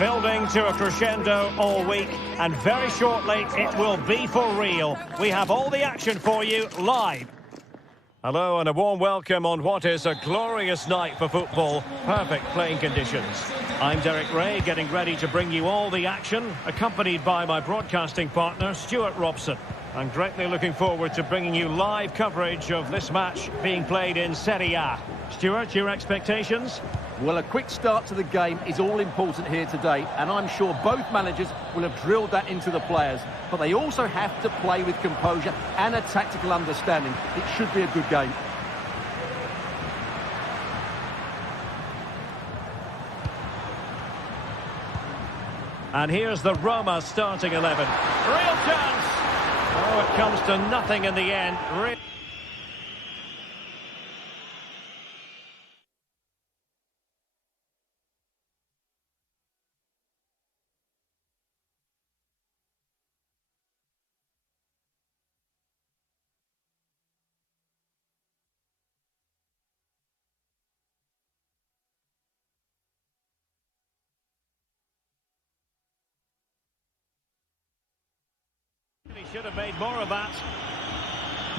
Building to a crescendo all week, and very shortly it will be for real. We have all the action for you live. Hello and a warm welcome on what is a glorious night for football. Perfect playing conditions. I'm Derek Ray, getting ready to bring you all the action, accompanied by my broadcasting partner, Stuart Robson. I'm greatly looking forward to bringing you live coverage of this match being played in Serie A. Stuart, your expectations? Well, a quick start to the game is all important here today, and I'm sure both managers will have drilled that into the players. But they also have to play with composure and a tactical understanding. It should be a good game. And here's the Roma starting 11. Real chance! Oh, it comes to nothing in the end. He should have made more of that.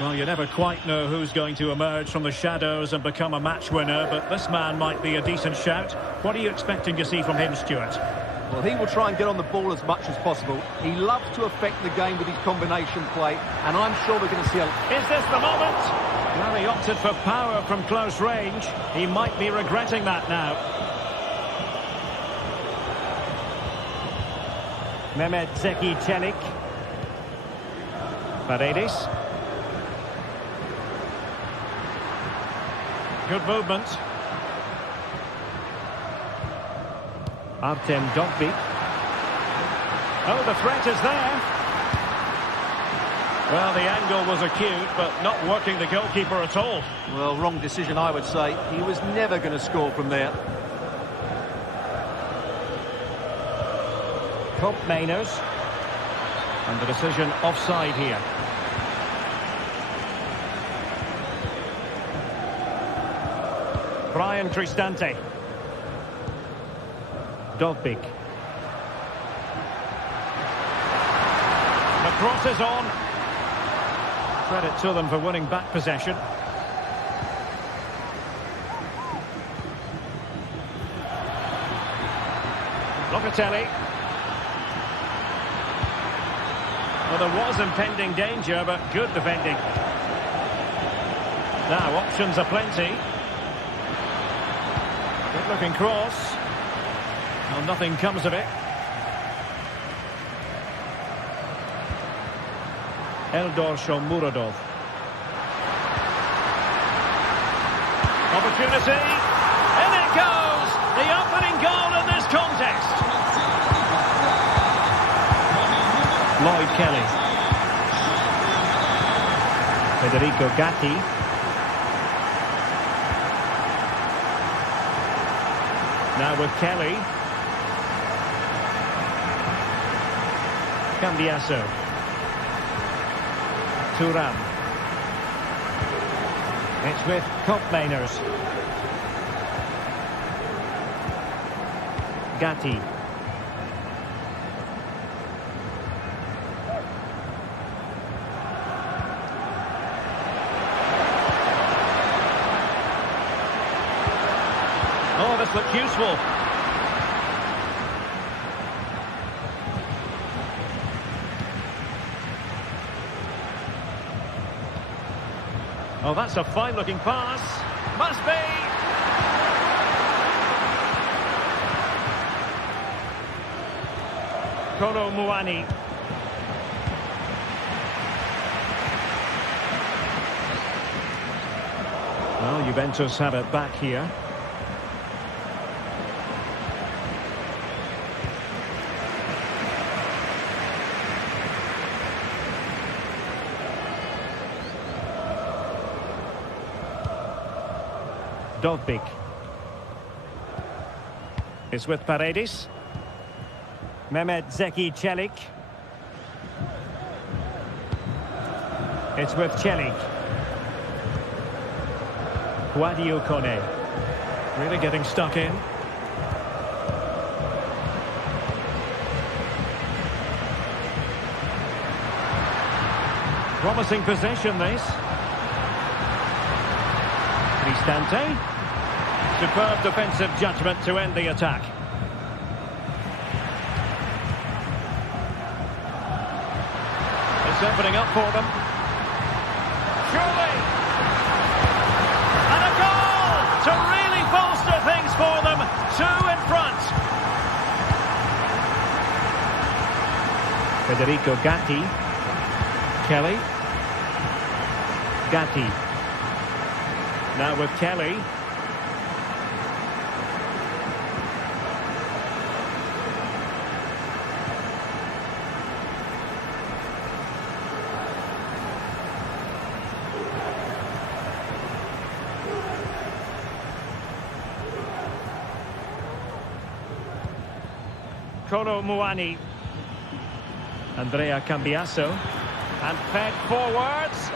Well, you never quite know who's going to emerge from the shadows and become a match winner, but this man might be a decent shout. What are you expecting to see from him, Stuart? Well, he will try and get on the ball as much as possible. He loves to affect the game with his combination play, and I'm sure we're going to see a... Is this the moment? Well, he opted for power from close range. He might be regretting that now. Mehmet Zeki Çelik. Paredes. Good movement. Artem Dovbyk. Oh, the threat is there. Well, the angle was acute, but not working the goalkeeper at all. Well, wrong decision, I would say. He was never going to score from there. Top Mainers. And the decision offside here. Brian Cristante. Dovbyk. The cross is on. Credit to them for winning back possession. Locatelli. Well, there was impending danger, but good defending. Now, options are plenty. Good-looking cross. Well, nothing comes of it. Eldor Shomurodov. Opportunity. In it goes! The opening goal in this contest. Lloyd Kelly. Federico Gatti. Now with Kelly. Cambiaso. Thuram. It's with Kopmeiners. Gatti. Oh, this looks useful. Oh, that's a fine-looking pass. Must be. Kolo Muani. Well, Juventus have it back here. Dovbyk. It's with Paredes. Mehmet Zeki Çelik. It's with Çelik. Guadio Kone. Really getting stuck in. Promising possession, this. Cristante. Superb defensive judgment to end the attack. It's opening up for them. Surely! And a goal to really bolster things for them. 2 in front. Federico Gatti. Kelly. Gatti. Now with Kelly. Kolo Muani. Andrea Cambiasso. And fed forwards.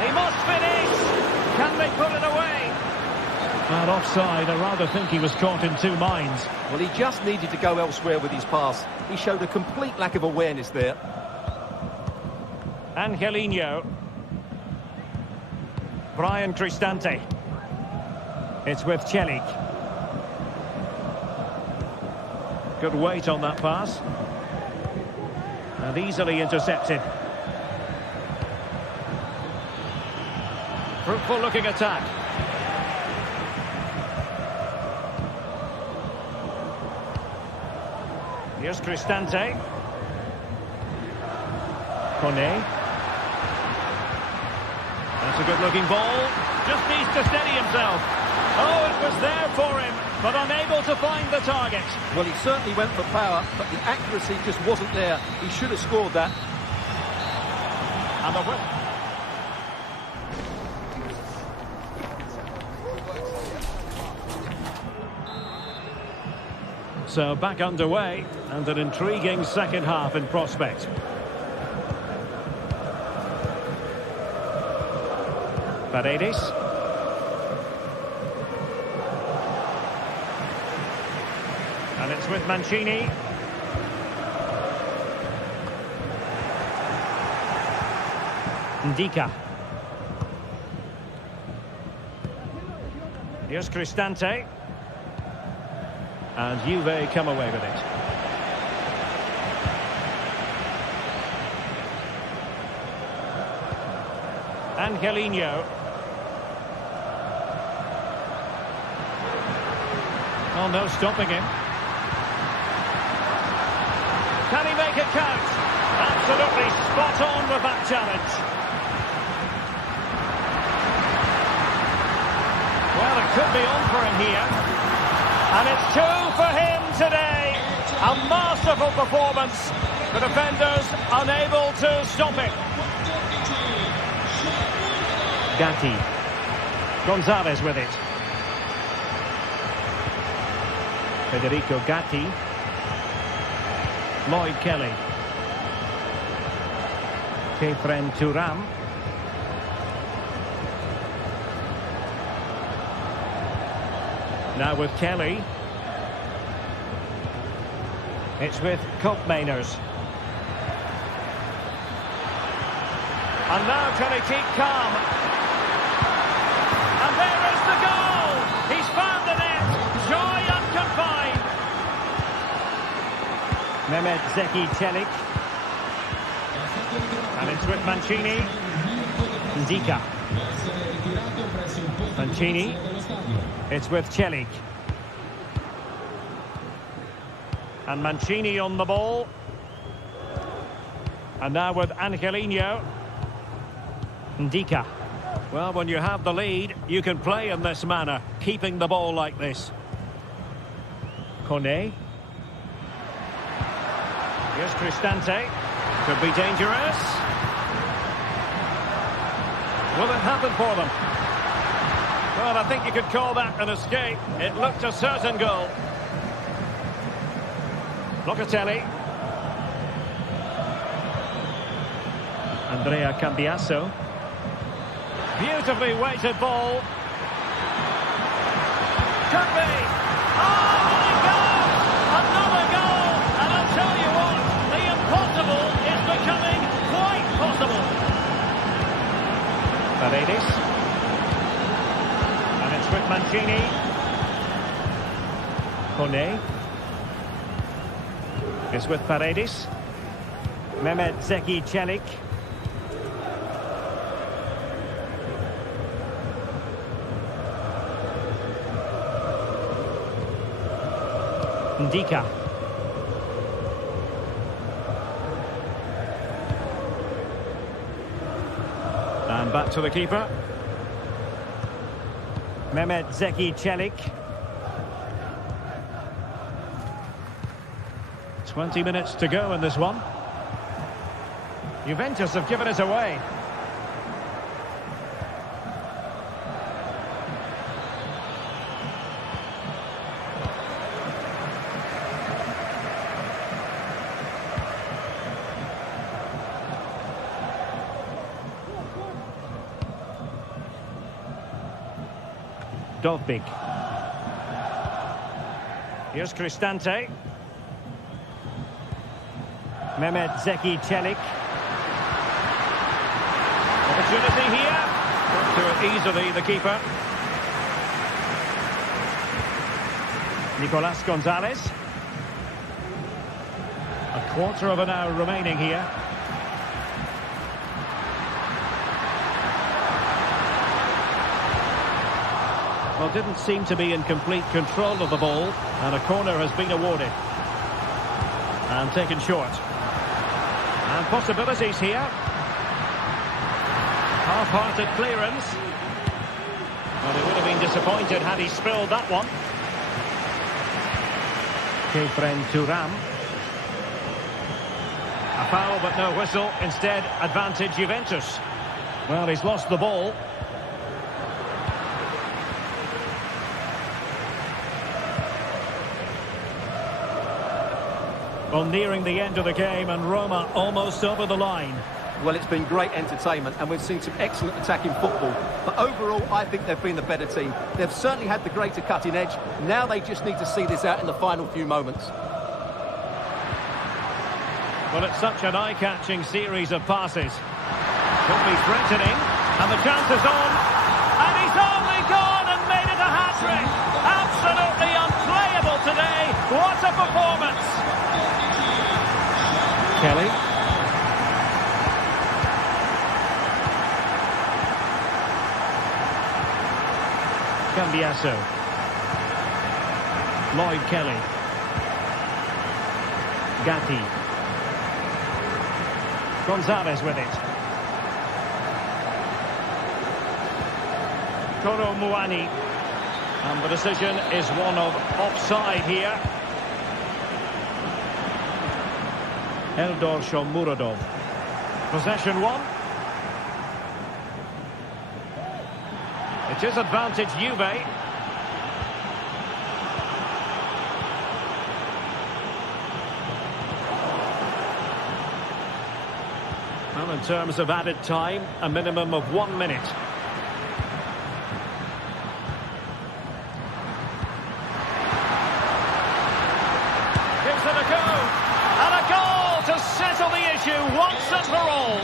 He must finish. Can they put it away? Well, offside. I rather think he was caught in 2 minds. Well, he just needed to go elsewhere with his pass. He showed a complete lack of awareness there. Angelino. Brian Cristante. It's with Celik. Good weight on that pass. And easily intercepted. Fruitful looking attack. Here's Cristante. Kone. That's a good looking ball. Just needs to steady himself. Oh, it was there for him, but unable to find the target. Well, he certainly went for power, but the accuracy just wasn't there. He should have scored that. And the whip. So back underway, and an intriguing second half in prospect. Paredes. And it's with Mancini. Ndika. Here's Cristante. And Juve come away with it. Angelino. Oh, no stopping him. Can he make it count? Absolutely spot on with that challenge. Well, it could be on for him here. And it's 2 for him today. A masterful performance. The defenders unable to stop it. Gatti. Gonzalez with it. Federico Gatti. Lloyd Kelly. Kefren Turam. Now with Kelly. It's with Koopmeiners. And now can he keep calm? And there is the goal! He's found the net! Joy unconfined! Mehmet Zeki Celik. And it's with Mancini. Ndika. Mancini. It's with Celik. And Mancini on the ball. And now with Angelino. Ndika. Well, when you have the lead, you can play in this manner, keeping the ball like this. Kone. Here's Cristante. Could be dangerous. Will it happen for them? Well, I think you could call that an escape. It looked a certain goal. Locatelli. Andrea Cambiasso. Beautifully weighted ball. Could be. Oh, my God! Another goal! And I'll tell you what, the impossible Paredes. And it's with Mancini. Kone. It's with Paredes. Mehmet Zeki Çelik. Ndika. And back to the keeper. Mehmet Zeki Çelik. 20 minutes to go in this one. Juventus have given us away. Dovbik. Here's Cristante. Mehmet Zeki Çelik. Opportunity here. Got to it easily, the keeper. Nicolas Gonzalez. A quarter of an hour remaining here. Well, didn't seem to be in complete control of the ball, and a corner has been awarded. And taken short. And possibilities here. Half-hearted clearance. Well, he would have been disappointed had he spilled that one. Kefren Turam. A foul but no whistle. Instead, advantage Juventus. Well, he's lost the ball. Well, nearing the end of the game and Roma almost over the line. Well, it's been great entertainment and we've seen some excellent attacking football. But overall, I think they've been the better team. They've certainly had the greater cutting edge. Now they just need to see this out in the final few moments. Well, it's such an eye-catching series of passes. Could be threatening. And the chance is on. And he's only gone and made it a hat-trick. Absolutely unplayable today. What a performance. Kelly. Cambiasso. Lloyd Kelly. Gatti. Gonzalez with it. Koro Muani. And the decision is one of offside here. Eldor Shomurodov. Possession one. It is advantage Juve. Well, in terms of added time, a minimum of 1 minute. Gives it a go. And a goal to settle the issue once and for all.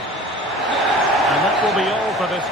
And that will be all for this.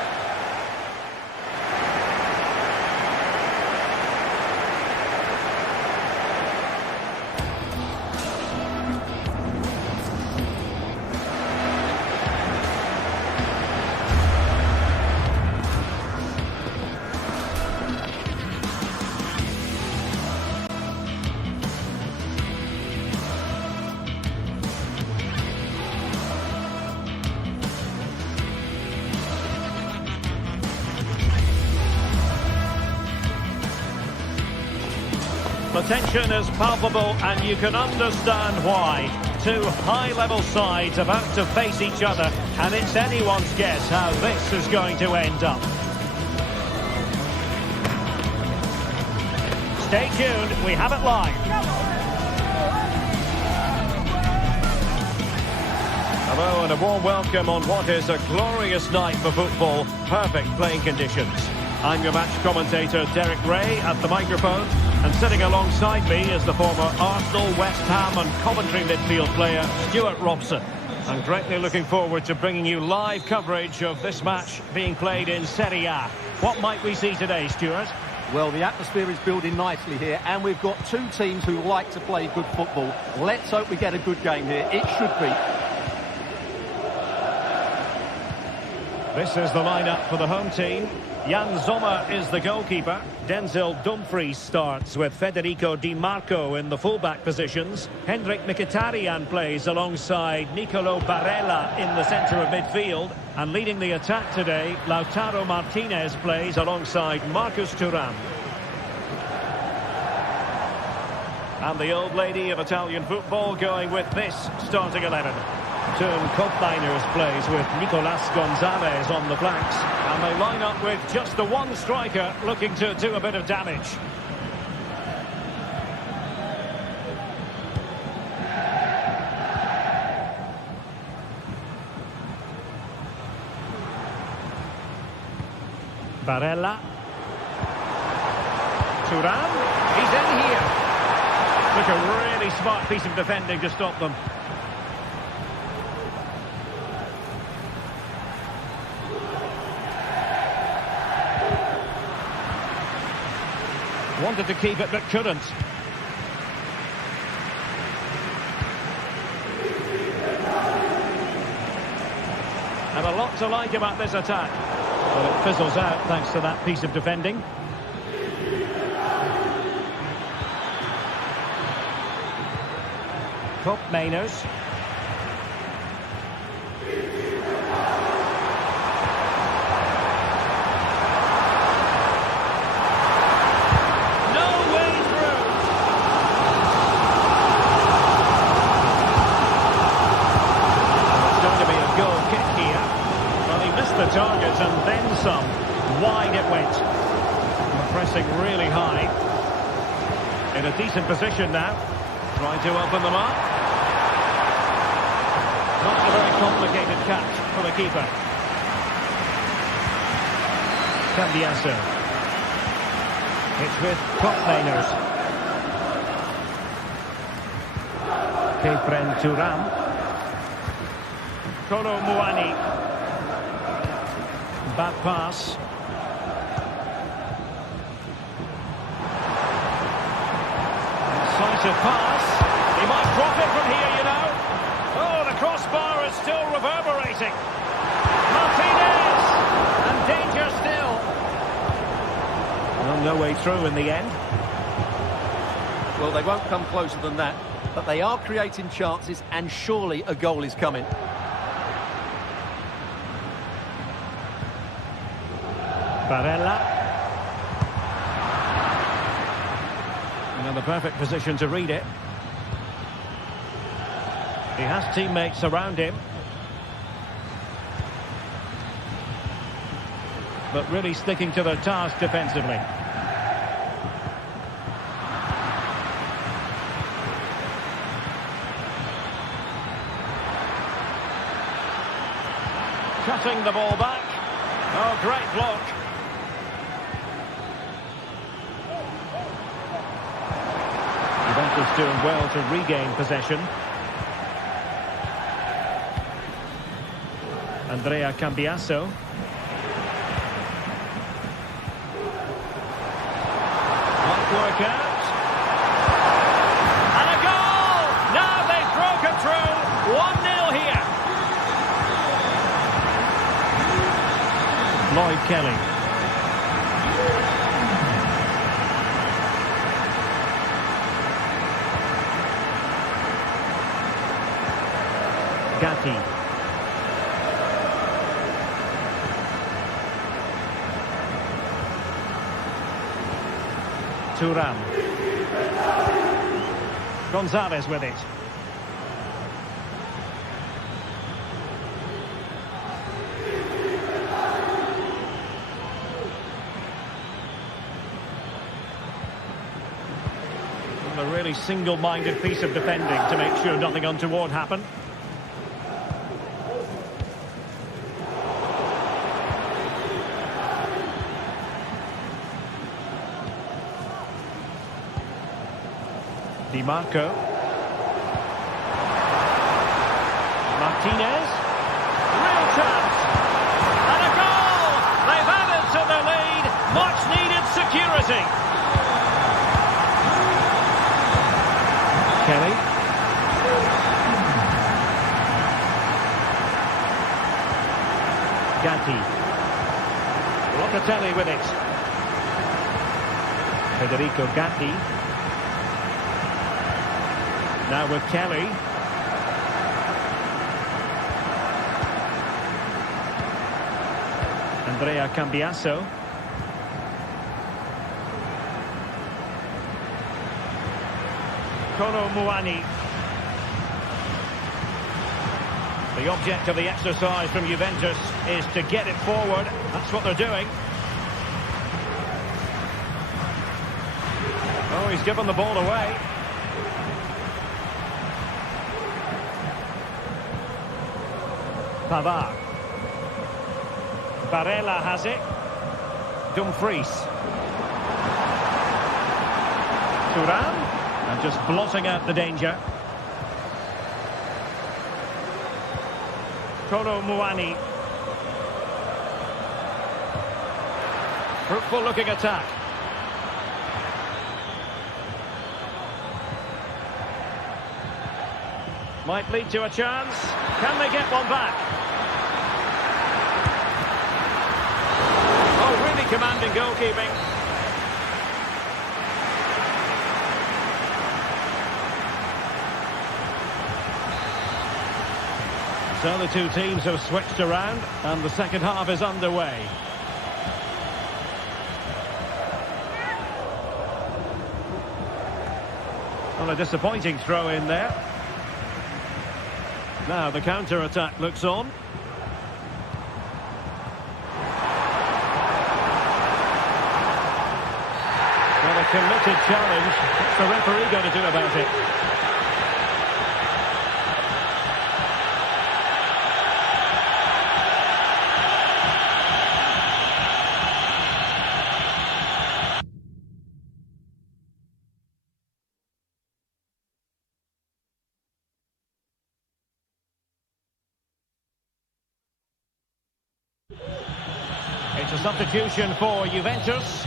The tension is palpable and you can understand why. Two high-level sides about to face each other and it's anyone's guess how this is going to end up. Stay tuned, we have it live. Hello and a warm welcome on what is a glorious night for football. Perfect playing conditions. I'm your match commentator Derek Ray at the microphone. And sitting alongside me is the former Arsenal, West Ham and Coventry midfield player Stuart Robson. I'm greatly looking forward to bringing you live coverage of this match being played in Serie A. What might we see today, Stuart? Well, the atmosphere is building nicely here, and we've got two teams who like to play good football. Let's hope we get a good game here. It should be. This is the lineup for the home team. Jan Sommer is the goalkeeper. Denzel Dumfries starts with Federico Di Marco in the fullback positions. Hendrik Mkhitaryan plays alongside Nicolo Barella in the centre of midfield. And leading the attack today, Lautaro Martinez plays alongside Marcus Thuram. And the old lady of Italian football going with this starting 11. Turn Koopmeiners plays with Nicolas Gonzalez on the flanks. And they line up with just the one striker looking to do a bit of damage. Barella. Thuram. He's in here. Took a really smart piece of defending to stop them. Wanted to keep it but couldn't. And a lot to like about this attack. But it fizzles out thanks to that piece of defending. Koopmeiners. The target and then some. Wide it went. And pressing really high. In a decent position now. Trying to open them up. Not a very complicated catch for the keeper. Cambiasso. It's with Koopmeiners. Kefren Thuram. Kolo Muani. Bad pass. Incisive pass. He might drop it from here, you know. Oh, the crossbar is still reverberating. Martinez! And danger still. Well, no way through in the end. Well, they won't come closer than that, but they are creating chances, and surely a goal is coming. Barella. In the perfect position to read it. He has teammates around him. But really sticking to their task defensively. Cutting the ball back. Oh, great block. Juventus doing well to regain possession. Andrea Cambiasso. Might work out. And a goal! Now they've broken through. 1-0 here. Lloyd Kelly. Gatti. Thuram. Gonzalez with it. And a really single-minded piece of defending to make sure nothing untoward happened. Di Marco. Martinez. Real chance. And a goal! They've added to the lead. Much needed security. Kelly. Gatti. Locatelli with it. Federico Gatti. Now with Kelly. Andrea Cambiasso. Kolo Muani. The object of the exercise from Juventus is to get it forward. That's what they're doing. Oh, he's given the ball away. Pavard. Barella has it. Dumfries. Thuram. And just blotting out the danger. Kolo Muani. Fruitful looking attack. Might lead to a chance. Can they get one back? Oh, really commanding goalkeeping. So the two teams have switched around and the second half is underway. Well, a disappointing throw in there. Now the counter-attack looks on. Well, a committed challenge. What's the referee going to do about it? It's a substitution for Juventus.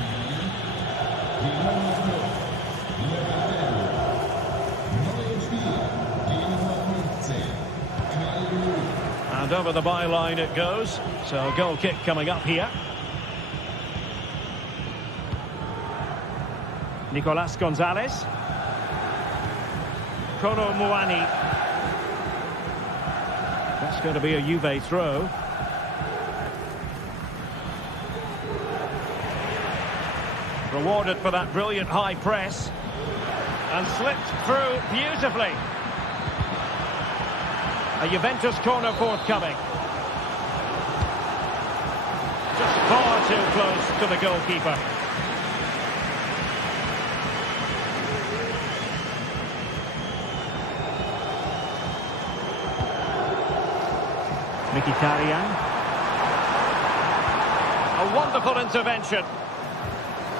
And over the byline it goes. So a goal kick coming up here. Nicolas Gonzalez. Kolo Muani. That's going to be a Juve throw. Rewarded for that brilliant high press. And slipped through beautifully. A Juventus corner forthcoming. Just far too close to the goalkeeper. Mkhitaryan. A wonderful intervention.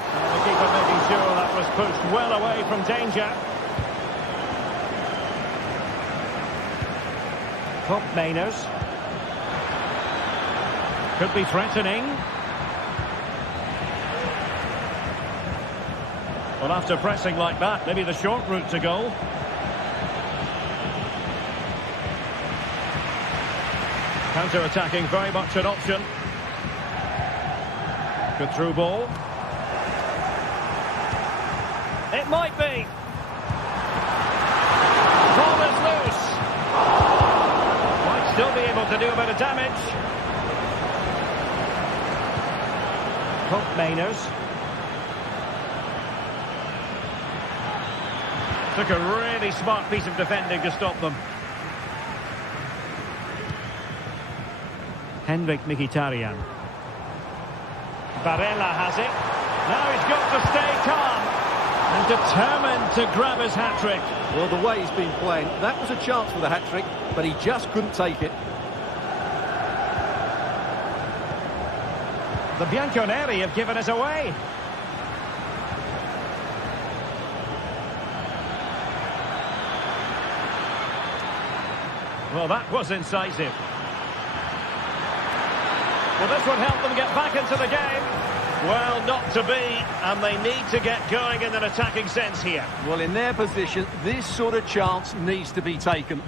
And the keeper making sure that was pushed well away from danger. Top Mainers. Could be threatening. Well, after pressing like that, maybe the short route to goal. Counter-attacking, very much an option. Good through ball. It might be. Ball is loose. Might still be able to do a bit of damage. Top Mainers. Took a really smart piece of defending to stop them. Henrik Mkhitaryan. Barella has it. Now he's got to stay calm and determined to grab his hat-trick. Well, the way he's been playing, that was a chance for the hat-trick, but he just couldn't take it. The Bianconeri have given us away. Well, that was incisive. Well, this would help them get back into the game. Well, not to be, and they need to get going in an attacking sense here. Well, in their position, this sort of chance needs to be taken.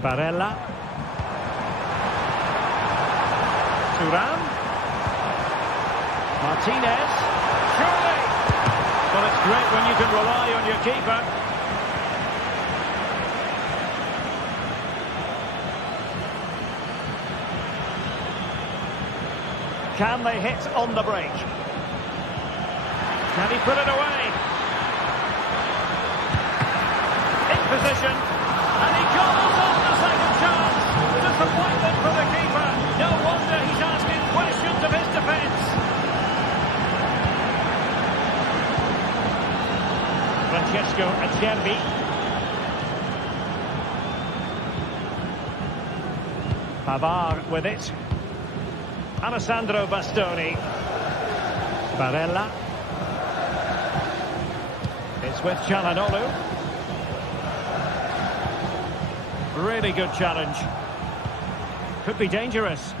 Barella. Thuram. Martinez. Surely! Well, it's great when you can rely on your keeper. Can they hit on the break? Can he put it away? In position. And he goes on the second chance. Disappointment for the keeper. No wonder he's asking questions of his defence. Francesco Acerbi. Pavard with it. Alessandro Bastoni. Barella. It's with Çalhanoğlu. Really good challenge. Could be dangerous.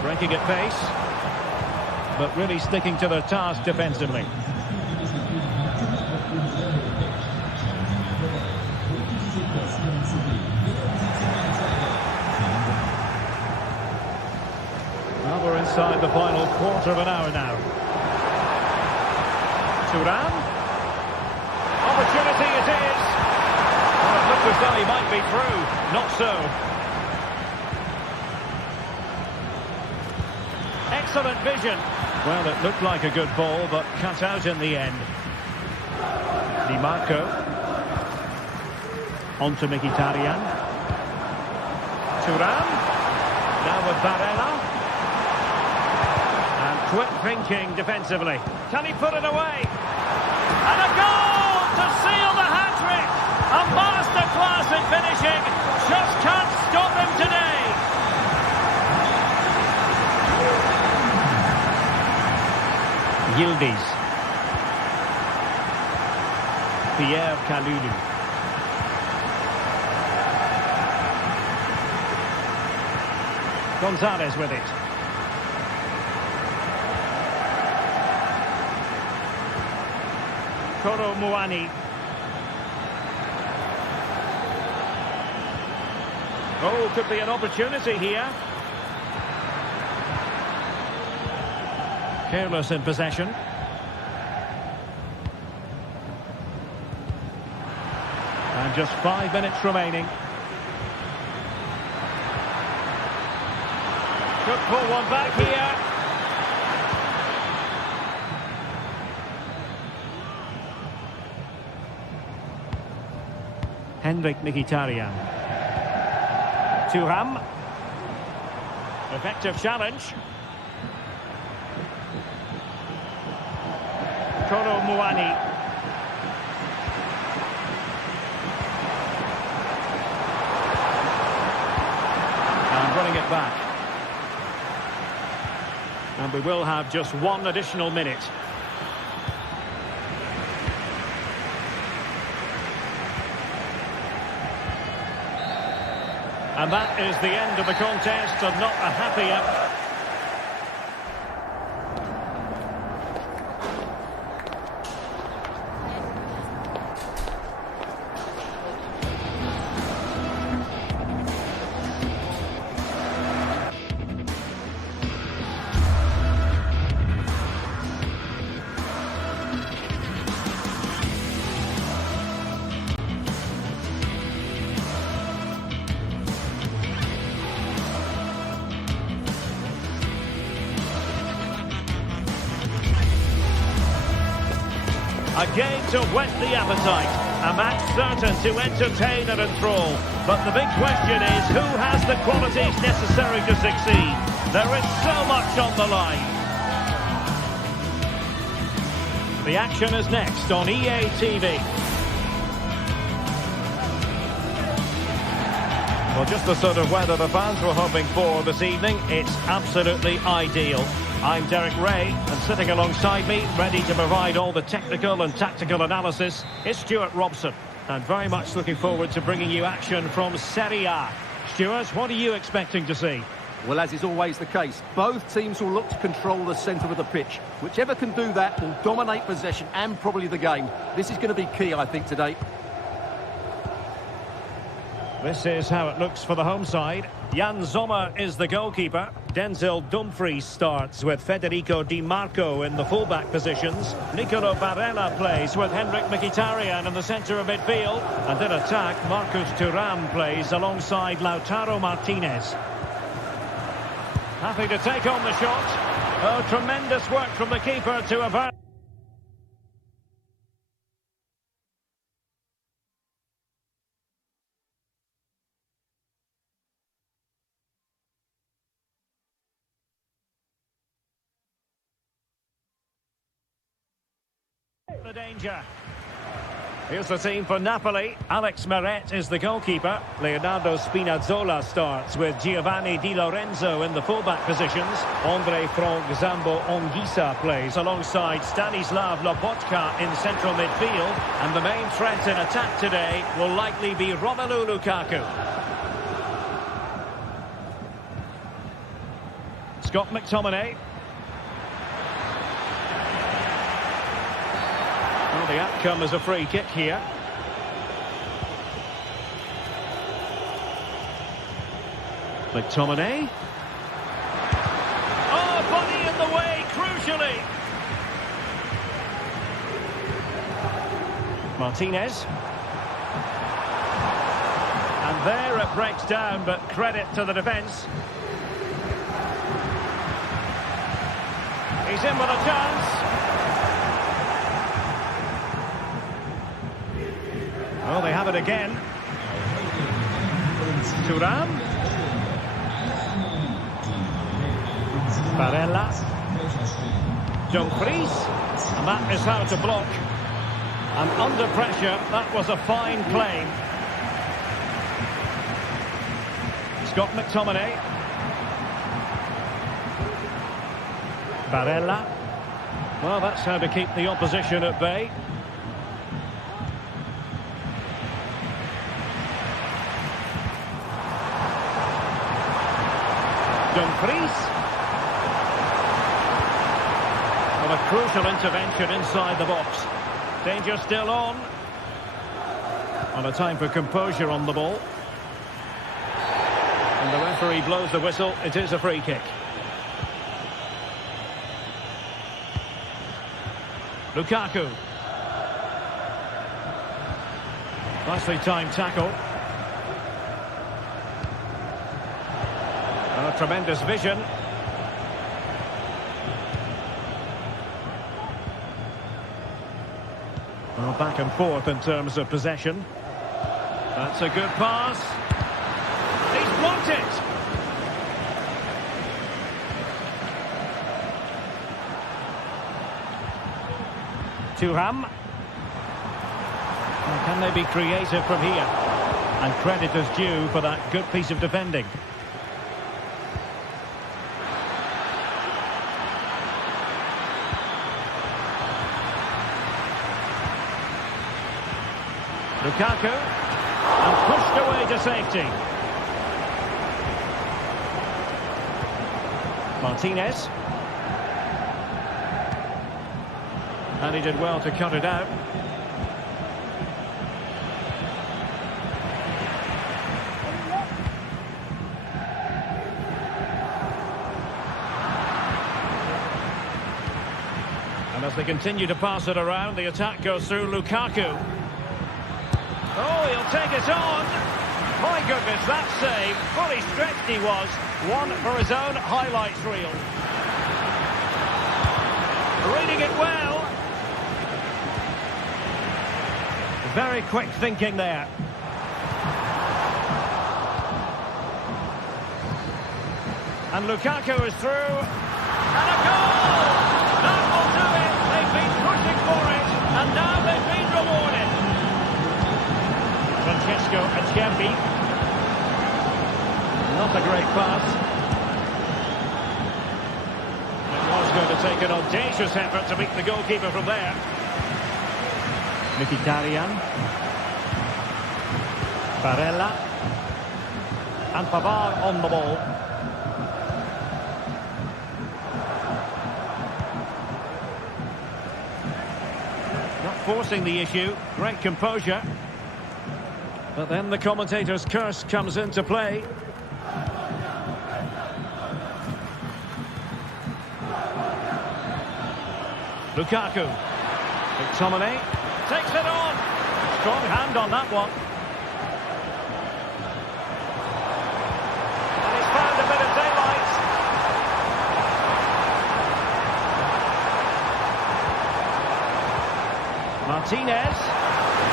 Breaking at pace. But really sticking to the task defensively. Well, we're inside the final quarter of an hour now. Thuram. Opportunity it is. Well, it looked as though he might be through. Not so. Excellent vision. Well, it looked like a good ball, but cut out in the end. Di Marco. On to Mkhitaryan. Thuram. Now with Barella. And quick thinking defensively. Can he put it away? And a goal to seal the hat-trick! A masterclass in finishing. Just can't stop him today. Yildiz. Pierre Kalulu. Gonzalez with it. Koro Muani. Oh, could be an opportunity here. Careless in possession. And just 5 minutes remaining. Could pull one back here. Henrik Mkhitaryan. Thuram. Effective challenge. Koro Muani. And running it back. And we will have just one additional minute. And that is the end of the contest, and not a happy end. A game to whet the appetite, a match certain to entertain and enthrall. But the big question is, who has the qualities necessary to succeed? There is so much on the line. The action is next on EA TV. Well, just the sort of weather the fans were hoping for this evening. It's absolutely ideal. I'm Derek Ray, and sitting alongside me, ready to provide all the technical and tactical analysis, is Stuart Robson. And very much looking forward to bringing you action from Serie A. Stuart, what are you expecting to see? Well, as is always the case, both teams will look to control the centre of the pitch. Whichever can do that will dominate possession and probably the game. This is going to be key, I think, today. This is how it looks for the home side. Jan Sommer is the goalkeeper. Denzel Dumfries starts with Federico Di Marco in the full-back positions. Nicolo Barella plays with Henrik Mkhitaryan in the centre of midfield. And in attack, Marcus Thuram plays alongside Lautaro Martinez. Happy to take on the shot. Oh, tremendous work from the keeper to avert. The danger. Here's the team for Napoli. Alex Meret is the goalkeeper. Leonardo Spinazzola starts with Giovanni Di Lorenzo in the fullback positions. Andre Frank Zambo Anguissa plays alongside Stanislav Lobotka in central midfield. And the main threat in attack today will likely be Romelu Lukaku. Scott McTominay. Well, the outcome is a free kick here. McTominay. Oh, body in the way, crucially. Martinez. And there it breaks down, but credit to the defence. He's in with a chance. Oh, they have it again. Thuram. Barella. Dumfries. And that is how to block. And under pressure, that was a fine play. Scott McTominay. Barella. Well, that's how to keep the opposition at bay. Dumfries. Well, a crucial intervention inside the box. Danger still on. And a time for composure on the ball. And the referee blows the whistle. It is a free kick. Lukaku. Nicely timed tackle. Tremendous vision. Well, back and forth in terms of possession. That's a good pass. He's blocked it. Thuram. Well, can they be creative from here? And credit is due for that good piece of defending. Lukaku, and pushed away to safety. Martinez. And he did well to cut it out. And as they continue to pass it around, the attack goes through Lukaku. Oh, he'll take it on. My goodness, that save. Fully stretched he was. One for his own highlights reel. Reading it well. Very quick thinking there. And Lukaku is through. And a goal! That will do it. They've been pushing for it. And now they've been rewarded. Francesco Acerbi. Not a great pass. It take an audacious effort to beat the goalkeeper from there. Mkhitaryan. Barella. And Pavard on the ball. Not forcing the issue. Great composure. But then the commentator's curse comes into play. Lukaku. McTominay takes it on. Strong hand on that one. And he's found a bit of daylight. Martinez.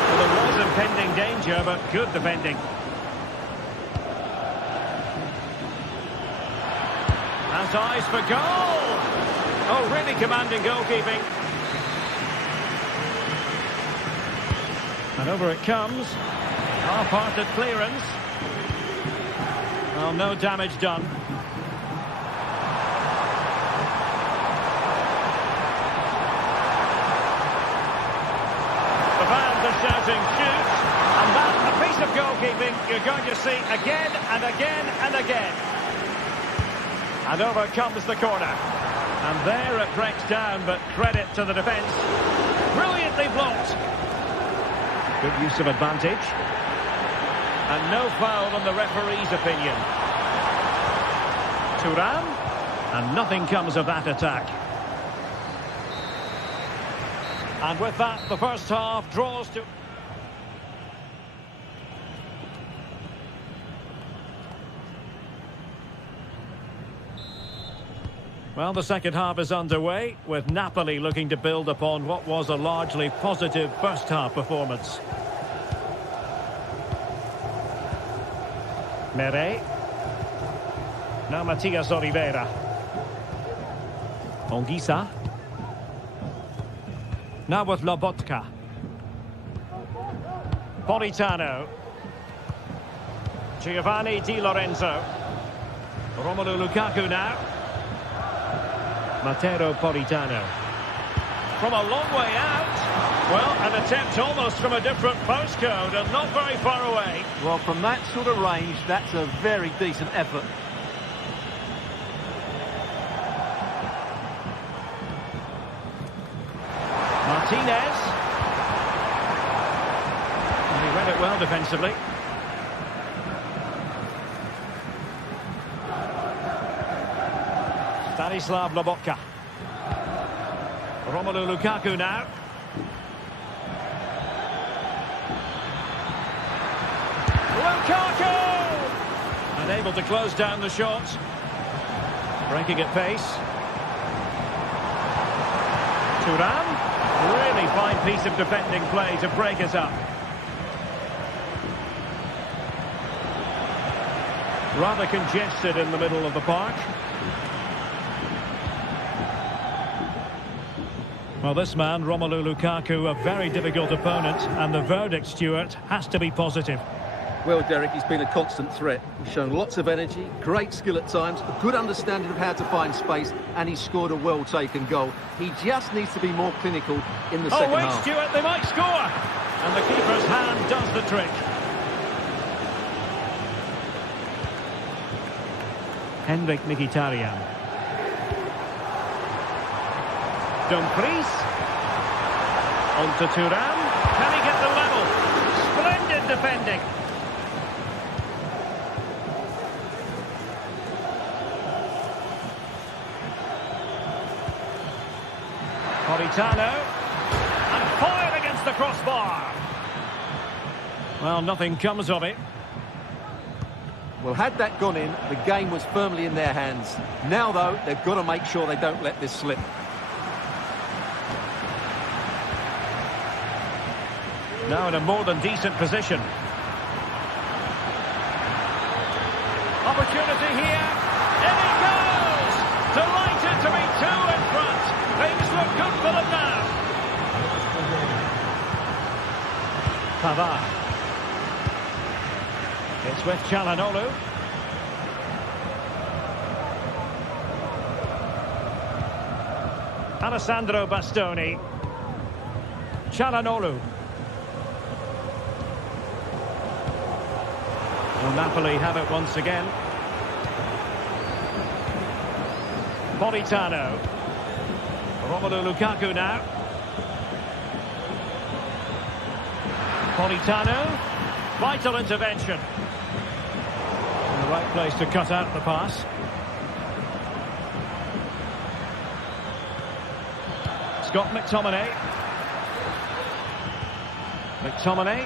Well, there was impending danger, but good defending. Has eyes for goal. Oh, really commanding goalkeeping. And over it comes. Half-hearted clearance. Well, no damage done. The fans are shouting, shoot! And that's a piece of goalkeeping you're going to see again and again and again. And over comes the corner. And there it breaks down, but credit to the defence. Brilliantly blocked. Good use of advantage. And no foul on the referee's opinion. Thuram. And nothing comes of that attack. And with that, the first half draws to... Well, the second half is underway, with Napoli looking to build upon what was a largely positive first-half performance. Mere. Now Matias Oliveira. Onguisa. Now with Lobotka. Politano. Giovanni Di Lorenzo. Romelu Lukaku now. Matteo Politano. From a long way out. Well, an attempt almost from a different postcode and not very far away. Well, from that sort of range, that's a very decent effort. Martinez. And he read it well defensively. Stanislav Lobotka. Romelu Lukaku now. Lukaku! Unable to close down the shot. Breaking at pace. Thuram. Really fine piece of defending play to break us up. Rather congested in the middle of the park. Well, this man, Romelu Lukaku, a very difficult opponent, and the verdict, Stuart, has to be positive. Well, Derek, he's been a constant threat. He's shown lots of energy, great skill at times, a good understanding of how to find space, and he's scored a well-taken goal. He just needs to be more clinical in the second half. Oh, wait, Stuart, they might score! And the keeper's hand does the trick. Henrik Mkhitaryan. Dumfries. On to Thuram. Can he get the level? Splendid defending. Politano. And fired against the crossbar. Well, nothing comes of it. Well, had that gone in, the game was firmly in their hands. Now, though, they've got to make sure they don't let this slip. Now in a more than decent position. Opportunity here. In he goes! Delighted to be two in front. Things look good for them now. Pavard. It's with Çalhanoğlu. Alessandro Bastoni. Çalhanoğlu. Will Napoli have it once again? Politano. Romelu Lukaku now. Politano. Vital intervention. In the right place to cut out the pass. Scott McTominay. McTominay.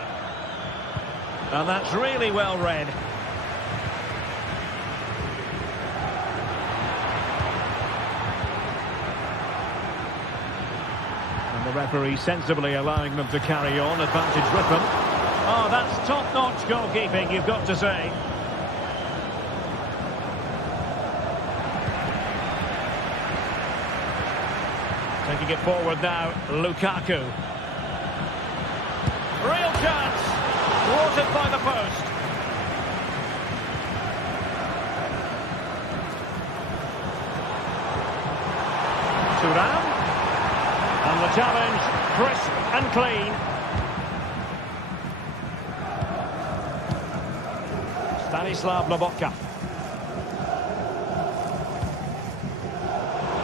And that's really well read. And the referee sensibly allowing them to carry on. Advantage with them. Oh, that's top-notch goalkeeping, you've got to say. Taking it forward now, Lukaku. Real chance. Thwarted by the post. Thuram. And the challenge, crisp and clean. Stanislav Lobotka.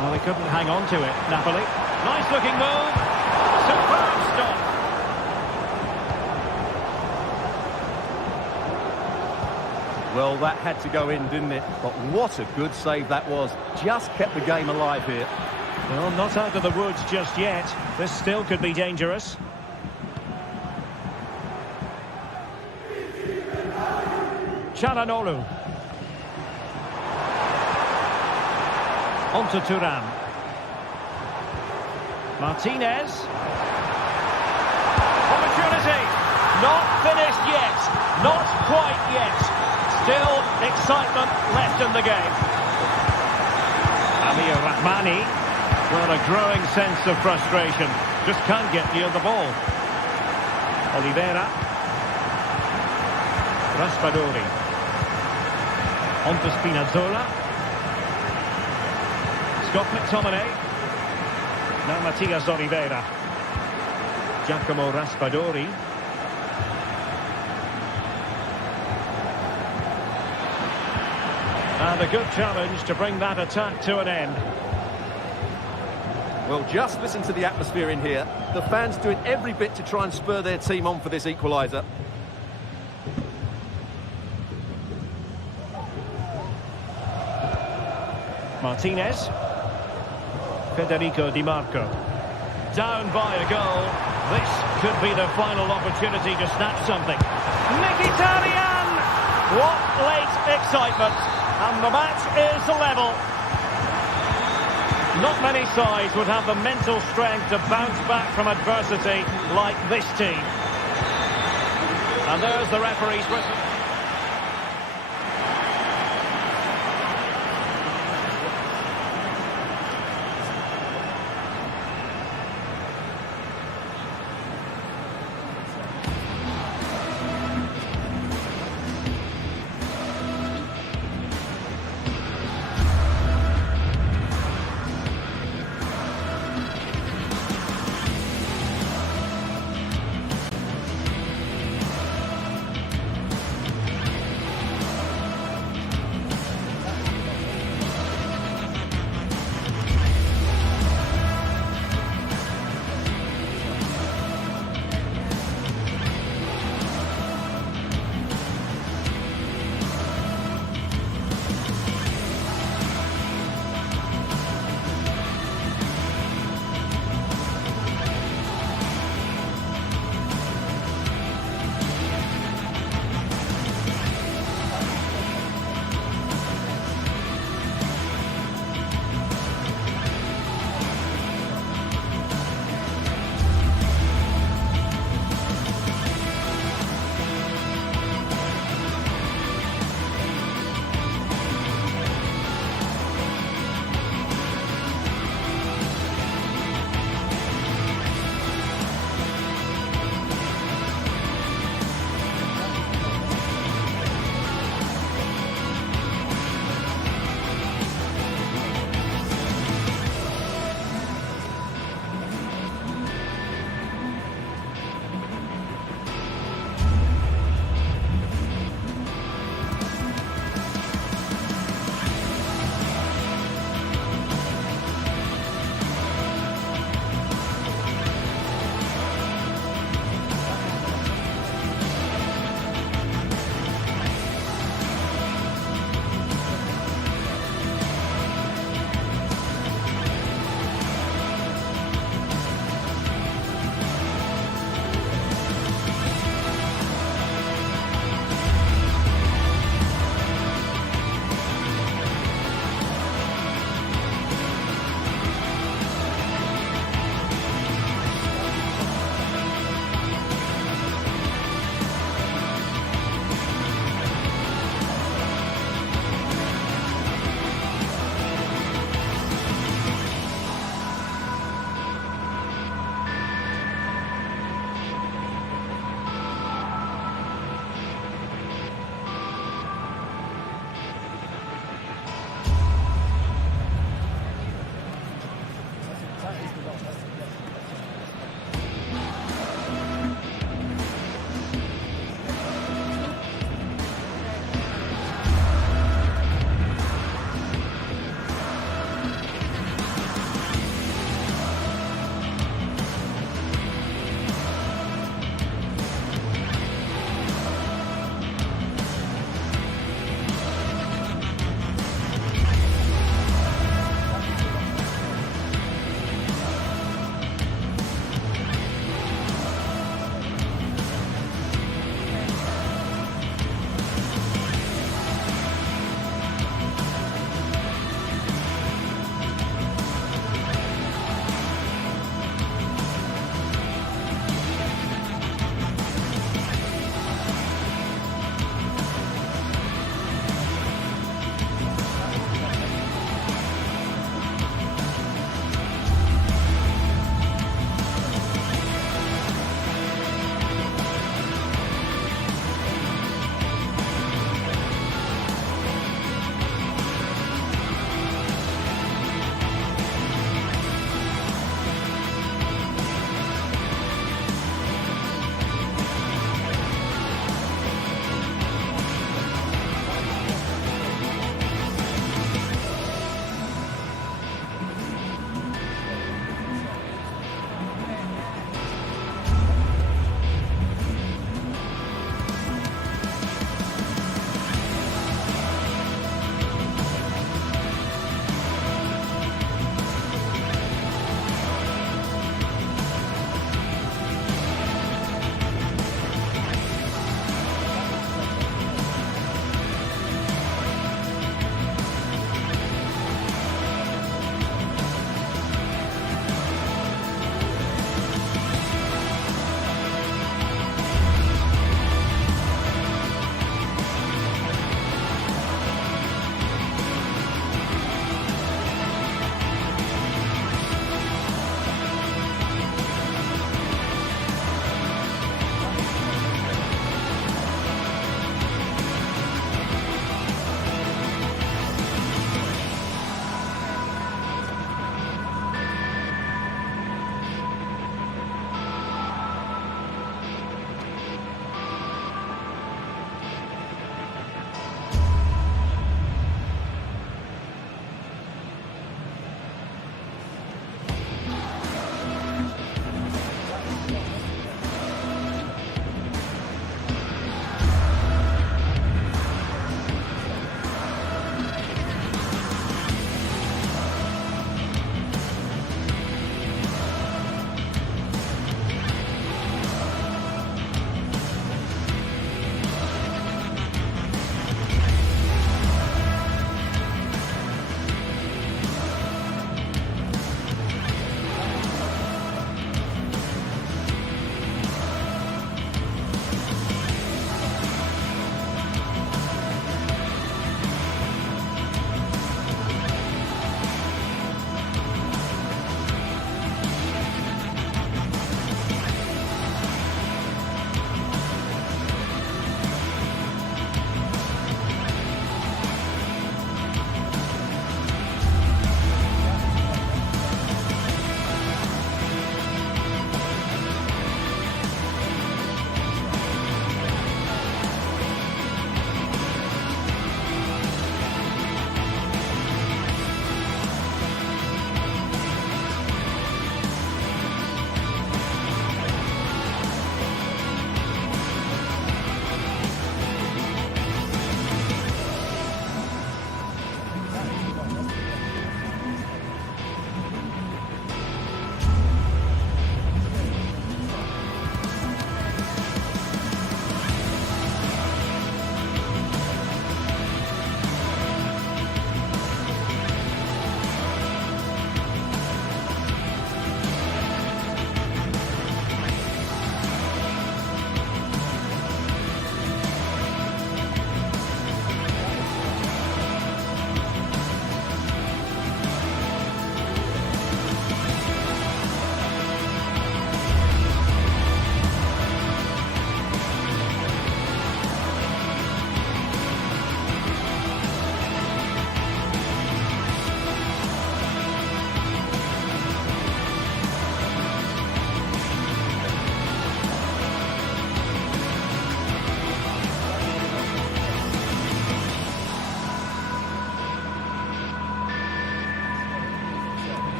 Well, they couldn't hang on to it, Napoli. Nice looking move. Superb stop. Well, that had to go in, didn't it? But what a good save that was. Just kept the game alive here. Well, not out of the woods just yet. This still could be dangerous. Çalhanoğlu. On to Thuram. Martinez. Opportunity. Not finished yet. Not quite yet. Still excitement left in the game. Amir Rahmani. Well, a growing sense of frustration. Just can't get near the ball. Oliveira. Raspadori. On to Spinazzola. Scott McTominay. Now Matias Oliveira. Giacomo Raspadori. And a good challenge to bring that attack to an end. Well, just listen to the atmosphere in here. The fans doing every bit to try and spur their team on for this equaliser. Martinez. Federico Di Marco. Down by a goal. This could be the final opportunity to snatch something. Mkhitaryan! What late excitement. And the match is level. Not many sides would have the mental strength to bounce back from adversity like this team. And there's the referee's whistle.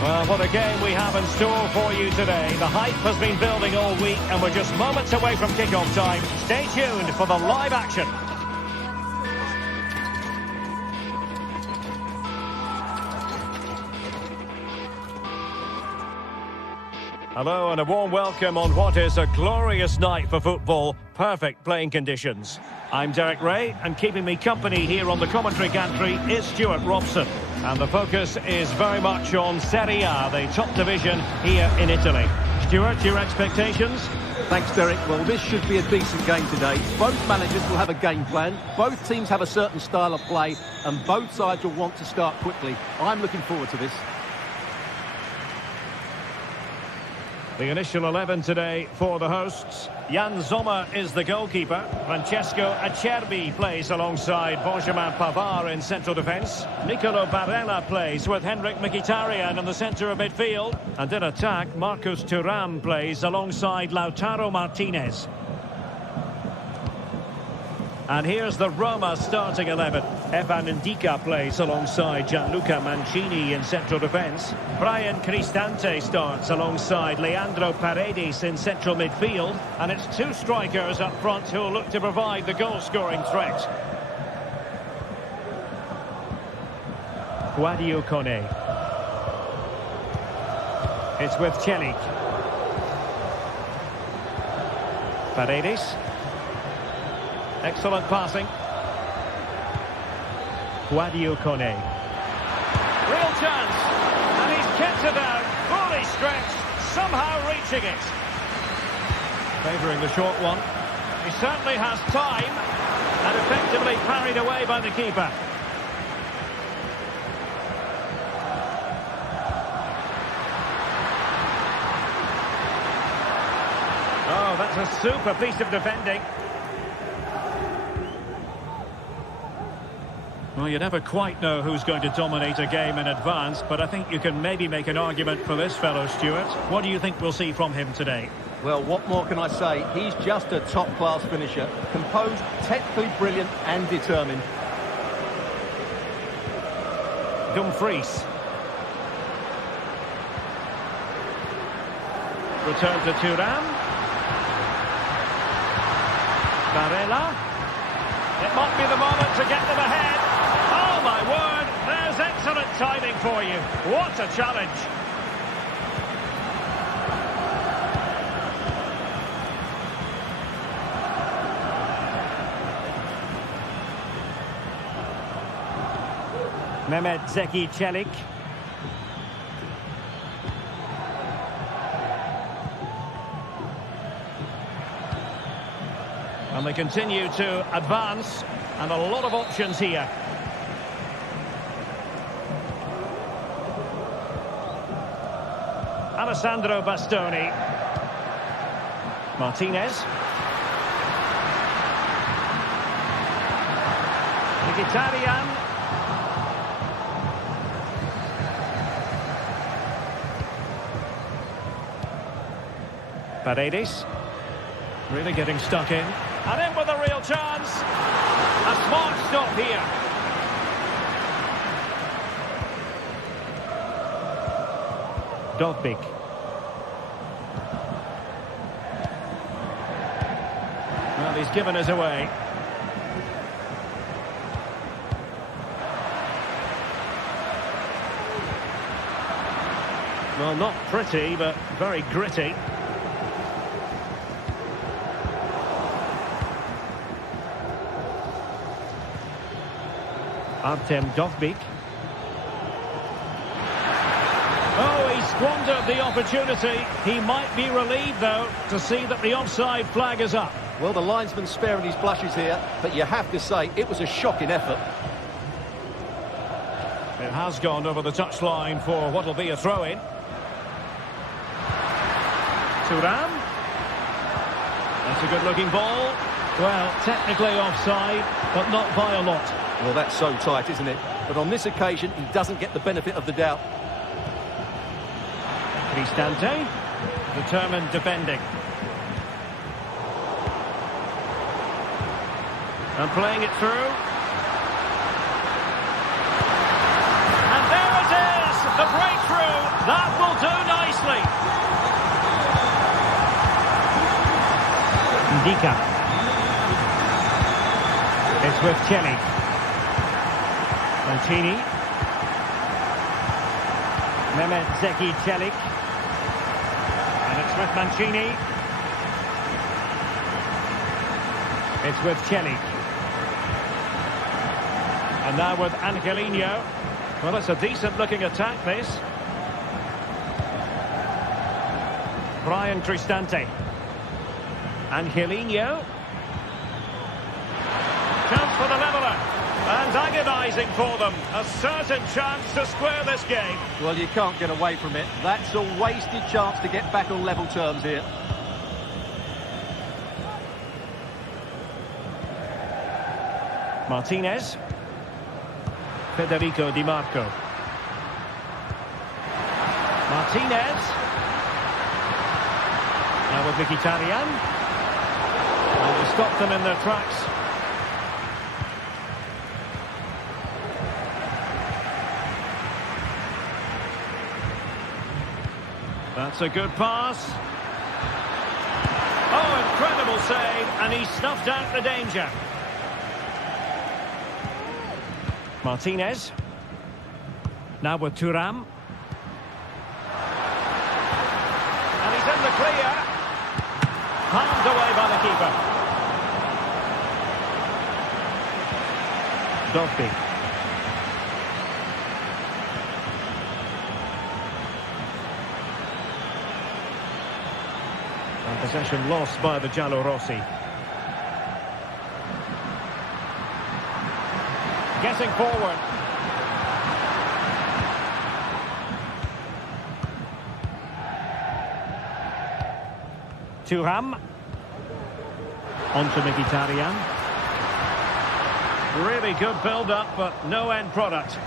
Well, what a game we have in store for you today. The hype has been building all week and we're just moments away from kickoff time. Stay tuned for the live action. Hello and a warm welcome on what is a glorious night for football. Perfect playing conditions. I'm Derek Ray, and keeping me company here on the commentary gantry is Stuart Robson. And the focus is very much on Serie A, the top division here in Italy. Stuart, your expectations? Thanks, Derek. Well, this should be a decent game today. Both managers will have a game plan. Both teams have a certain style of play, and both sides will want to start quickly. I'm looking forward to this. The initial 11 today for the hosts. Jan Sommer is the goalkeeper. Francesco Acerbi plays alongside Benjamin Pavard in central defence. Nicolo Barella plays with Henrik Mkhitaryan in the centre of midfield. And in attack, Marcus Thuram plays alongside Lautaro Martinez. And here's the Roma starting 11. Evan Ndika plays alongside Gianluca Mancini in central defence. Brian Cristante starts alongside Leandro Paredes in central midfield. And it's two strikers up front who will look to provide the goal-scoring threat. Guadio Kone. It's with Celik. Paredes. Excellent passing. Guadio Kone. Real chance. And he's kept it out. Fully stretched. Somehow reaching it. Favouring the short one. He certainly has time. And effectively parried away by the keeper. Oh, that's a super piece of defending. Well, you never quite know who's going to dominate a game in advance, but I think you can maybe make an argument for this fellow, Stuart. What do you think we'll see from him today? Well, what more can I say? He's just a top-class finisher. Composed, technically brilliant and determined. Dumfries. Return to Thuram. Barella. It might be the moment to get them ahead. Oh, my word, there's excellent timing for you. What a challenge. Mehmet Zeki Celik. And they continue to advance, and a lot of options here. Alessandro Bastoni. Martinez. Mkhitaryan. Paredes. Really getting stuck in. And in with a real chance. A smart stop here. Dovbyk. Well, he's given us away. Well, not pretty, but very gritty. Artem Dovbyk. Oh, he squandered the opportunity. He might be relieved, though, to see that the offside flag is up. Well, the linesman's sparing his blushes here, but you have to say it was a shocking effort. It has gone over the touchline for what will be a throw-in. Thuram. That's a good-looking ball. Well, technically offside, but not by a lot. Well, that's so tight, isn't it? But on this occasion, he doesn't get the benefit of the doubt. Cristante, determined defending. And playing it through. And there it is, the breakthrough. That will do nicely. Ndika. It's with Chelik. Mancini. Mehmet Zeki Chelik. And it's with Mancini. It's with Chelik. And now with Angelino. Well, it's a decent-looking attack, this. Brian Cristante. Angelino. Chance for the leveller. And agonising for them. A certain chance to square this game. Well, you can't get away from it. That's a wasted chance to get back on level terms here. Martinez. Federico Di Marco. Martinez. Now with Mkhitaryan. And he stopped them in their tracks. That's a good pass. Oh, incredible save, and he snuffed out the danger. Martinez. Now with Thuram. And he's in the clear. Palmed away by the keeper. Dogby. And possession lost by the Giallorossi. Getting forward. Thuram. On to Mkhitaryan. Really good build-up, but no end product.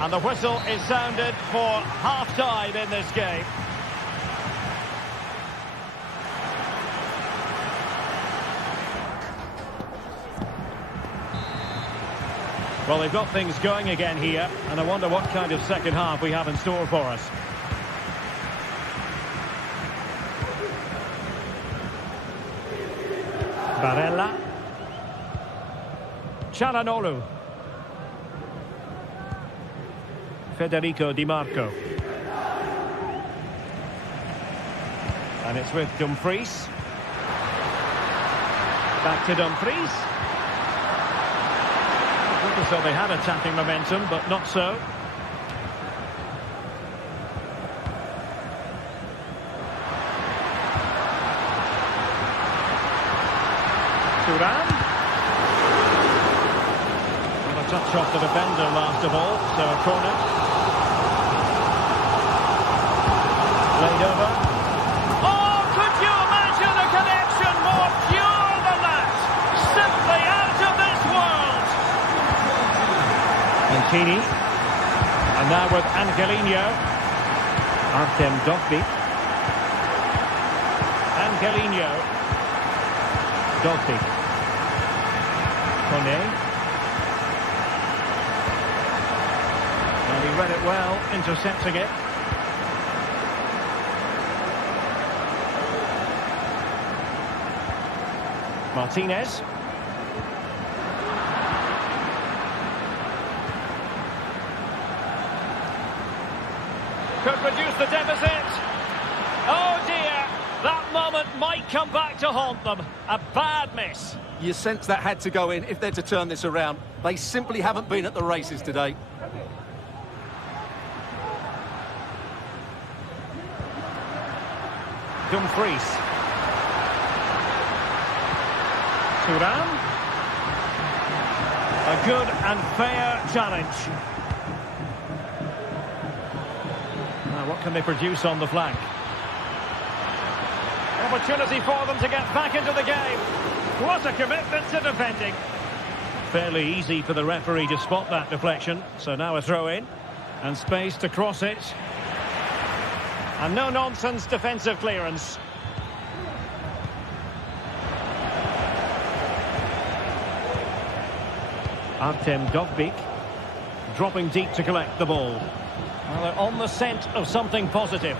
And the whistle is sounded for half-time in this game. Well, they've got things going again here, and I wonder what kind of second half we have in store for us. Barella. Çalhanoğlu. Federico Di Marco. And it's with Dumfries. Back to Dumfries. Looked as though they had attacking momentum, but not so. Thuram. And a touch off the defender last of all, so a corner. Laid over. Oh, could you imagine a connection more pure than that? Simply out of this world. Mancini. And now with Angelino. Artem Dogby. Angelino. Dogby. Kone. And he read it well, intercepting it. Martinez. Could reduce the deficit. Oh dear, that moment might come back to haunt them. A bad miss. You sense that had to go in if they're to turn this around. They simply haven't been at the races today. Dumfries. Thuram. A good and fair challenge. Now, what can they produce on the flank? Opportunity for them to get back into the game. What a commitment to defending. Fairly easy for the referee to spot that deflection. So now a throw-in. And space to cross it. And no-nonsense defensive clearance. Artem Dogby. dropping deep to collect the ball. Well, they're on the scent of something positive.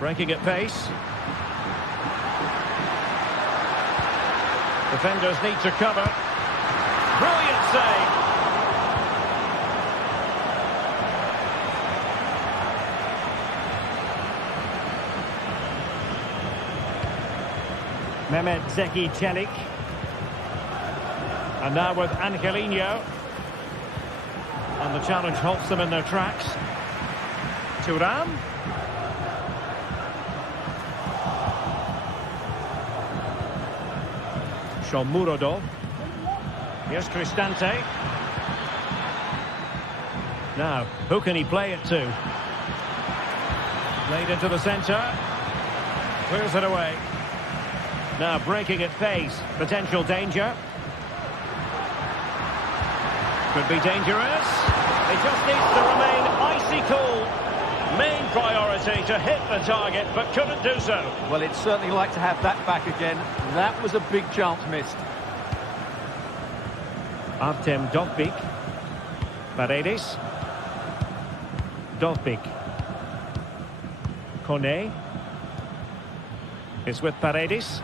Breaking at pace. Defenders need to cover. Brilliant save. Mehmet Zeki Çelik. And now with Angelino. And the challenge halts them in their tracks. Thuram. Shomurodov. Here's Cristante. Now, who can he play it to? Played into the centre. Clears it away. Now breaking at pace. Potential danger. Could be dangerous. It just needs to remain icy cool. Main priority to hit the target, but couldn't do so. Well, it's certainly like to have that back again. That was a big chance missed. Artem Dovbyk. Paredes. Dovbyk. Kone. It's with Paredes.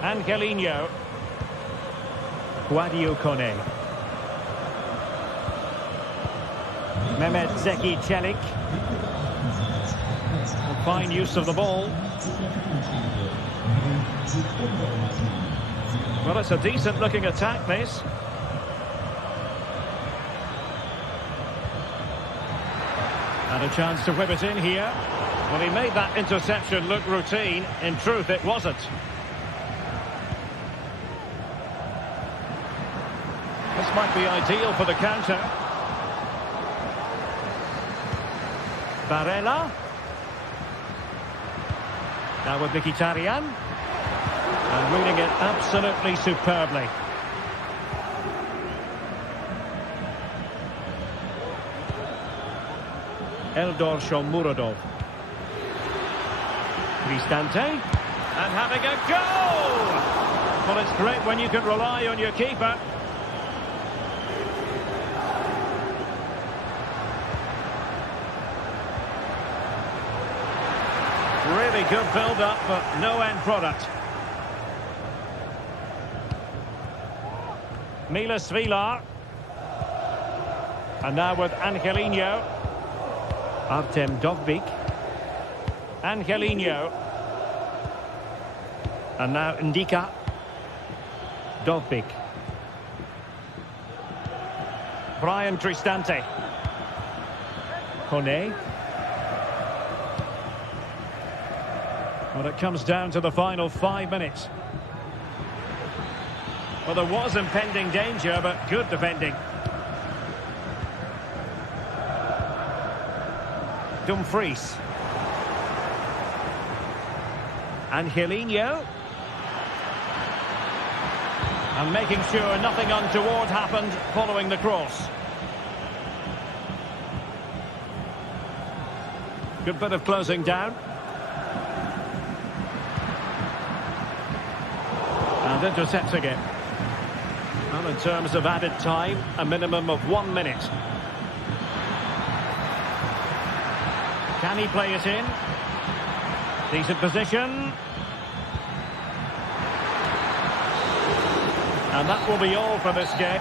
Angelino. Guadio Kone. Mehmet Zeki Çelik. Fine use of the ball. Well, it's a decent looking attack, this. And a chance to whip it in here. Well, he made that interception look routine. In truth, it wasn't. This might be ideal for the counter. Barella. Now with Mkhitaryan. And reading it absolutely superbly. Eldor Shomurodov. Cristante. And having a go! Well, it's great when you can rely on your keeper. Really good build-up, but no end product. Milas Vilar. And now with Angelino. Artem Dovbyk. Angelino. And now Ndika. Dovbyk. Brian Cristante. Kone. Well, it comes down to the final 5 minutes. Well, there was impending danger, but good defending. Dumfries. Angelino. And making sure nothing untoward happened following the cross. Good bit of closing down. And intercepting it. Well, in terms of added time, a minimum of 1 minute. Can he play it in? Decent position. And that will be all for this game.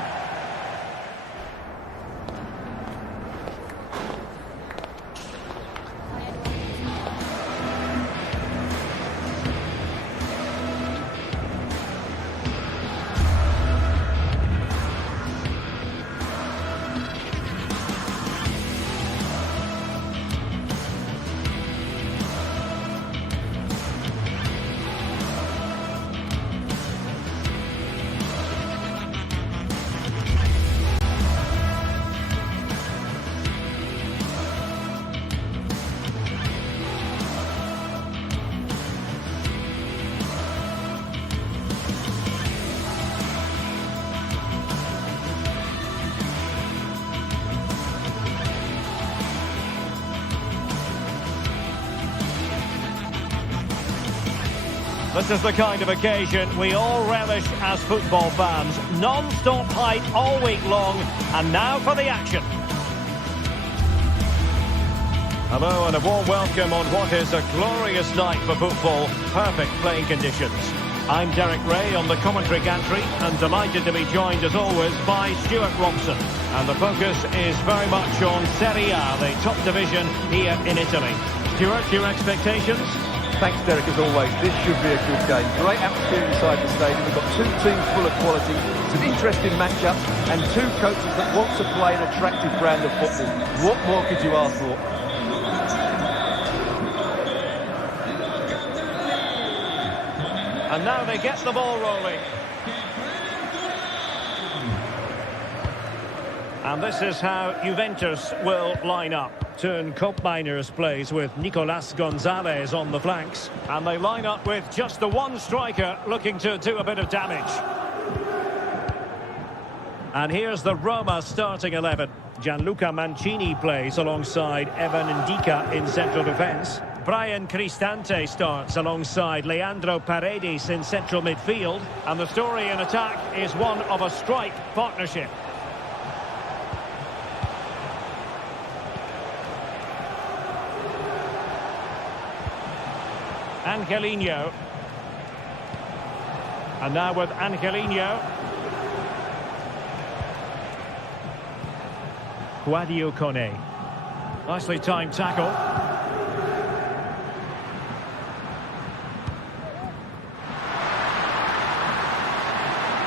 This is the kind of occasion we all relish as football fans. Non-stop hype all week long, and now for the action. Hello and a warm welcome on what is a glorious night for football. Perfect playing conditions. I'm Derek Ray on the commentary gantry and delighted to be joined as always by Stuart Robson. And the focus is very much on Serie A, the top division here in Italy. Stuart, your expectations? Thanks, Derek, as always. This should be a good game. Great atmosphere inside the stadium. We've got two teams full of quality, some interesting matchups, and two coaches that want to play an attractive brand of football. What more could you ask for? And now they get the ball rolling. And this is how Juventus will line up. Turn Koopmeiners plays with Nicolas Gonzalez on the flanks. And they line up with just the one striker looking to do a bit of damage. And here's the Roma starting 11. Gianluca Mancini plays alongside Evan Ndika in central defence. Brian Cristante starts alongside Leandro Paredes in central midfield. And the story in attack is one of a strike partnership. Angelino. And now with Angelino. Guadio Kone. Nicely timed tackle.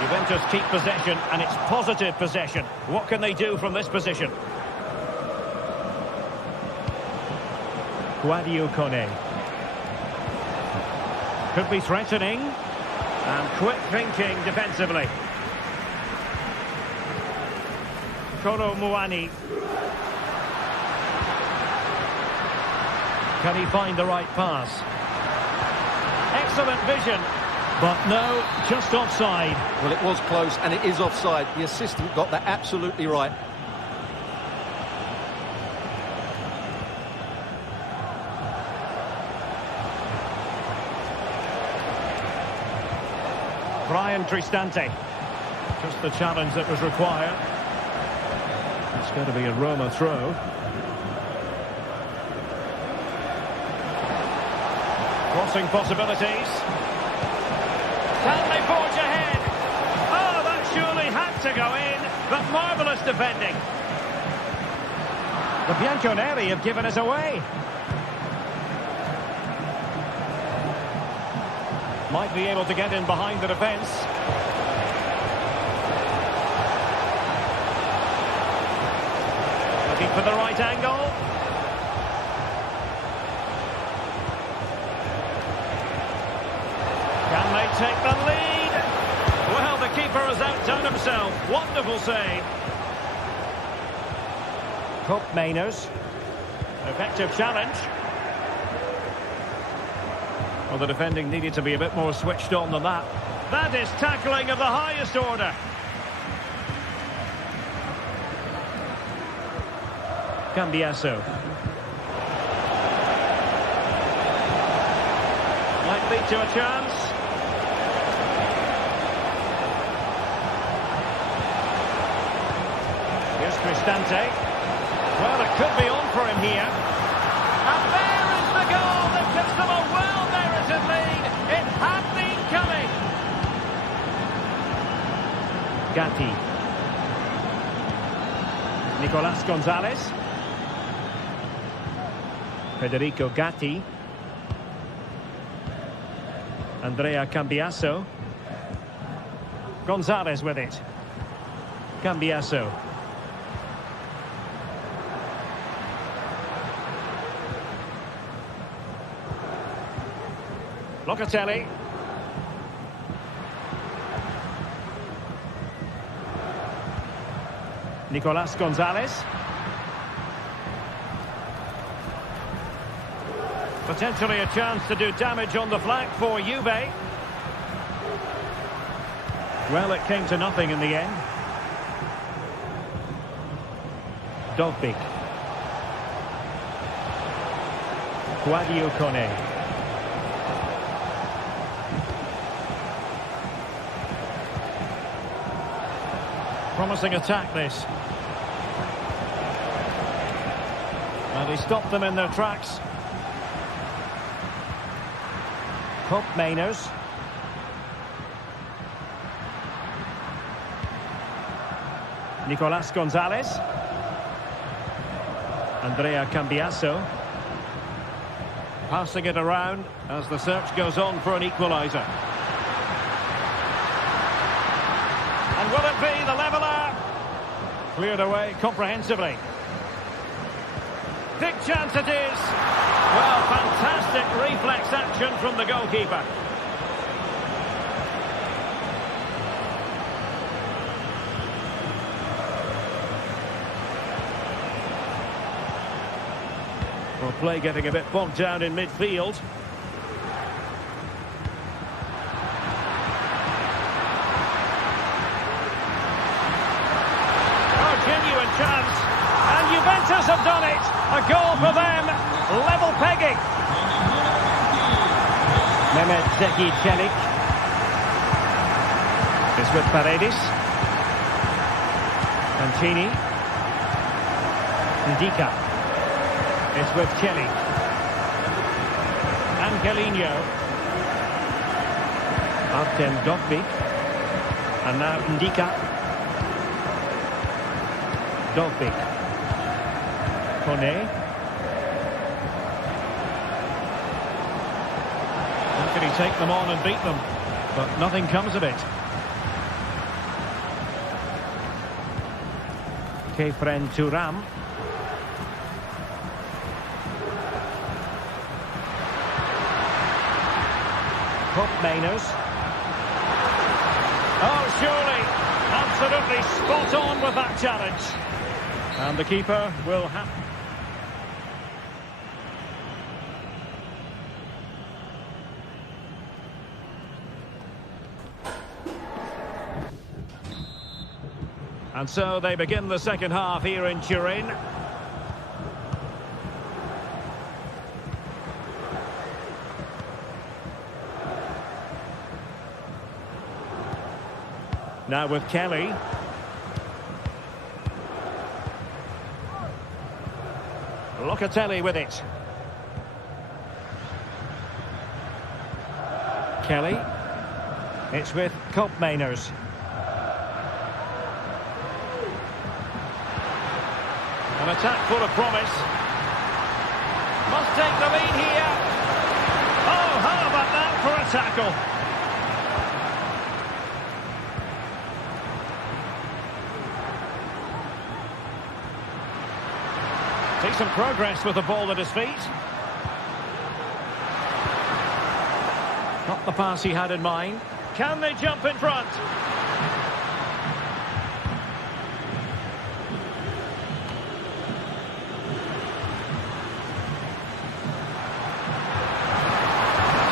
Juventus keep possession, and it's positive possession. What can they do from this position? Guadio Kone. Could be threatening. And quick thinking defensively. Kolo Muani. Can he find the right pass? Excellent vision. But no, just offside. Well, it was close, and it is offside. The assistant got that absolutely right. Brian Cristante. Just the challenge that was required. It's going to be a Roma throw. Crossing possibilities. Can they forge ahead? Oh, that surely had to go in. But marvellous defending. The Bianconeri have given us away. Might be able to get in behind the defence. Looking for the right angle. Can they take the lead? Well, the keeper has outdone himself. Wonderful save. Koopmeiners. Effective challenge. Well, the defending needed to be a bit more switched on than that. That is tackling of the highest order. Cambiasso. Might lead to a chance. Here's Cristante. Well, it could be on for him here. And there is the goal that gives them a well-merited lead. It had been coming. Gatti. Nicolas Gonzalez. Federico Gatti. Andrea Cambiasso. Gonzalez with it. Cambiasso. Locatelli. Nicolas Gonzalez. Potentially a chance to do damage on the flank for Juve. Well, it came to nothing in the end. Dovbik. Guadio Kone. Promising attack, this. And he stopped them in their tracks. Cup Mainers. Nicolas Gonzalez. Andrea Cambiasso. Passing it around as the search goes on for an equaliser. And will it be the leveller? Cleared away comprehensively. Big chance it is. Well, fantastic reflex action from the goalkeeper. Well, play getting a bit bogged down in midfield. Oh, genuine chance. And Juventus have done it. A goal for them. Level pegging. Mehmet Zeki Çelik is with Paredes. Mancini. Ndika is with Çelik. Angelino. Artem Dovbyk. And now Ndika. Dovbyk. Kone. How can he take them on and beat them? But nothing comes of it. Kefren Turam. Cup Mainers. Oh, surely. Absolutely spot on with that challenge. And the keeper will have... And so they begin the second half here in Turin. Now with Kelly. Locatelli with it. Kelly. It's with Cup Mainers. An attack full of promise. Must take the lead here. Oh, how about that for a tackle? Decent progress with the ball at his feet. Not the pass he had in mind. Can they jump in front?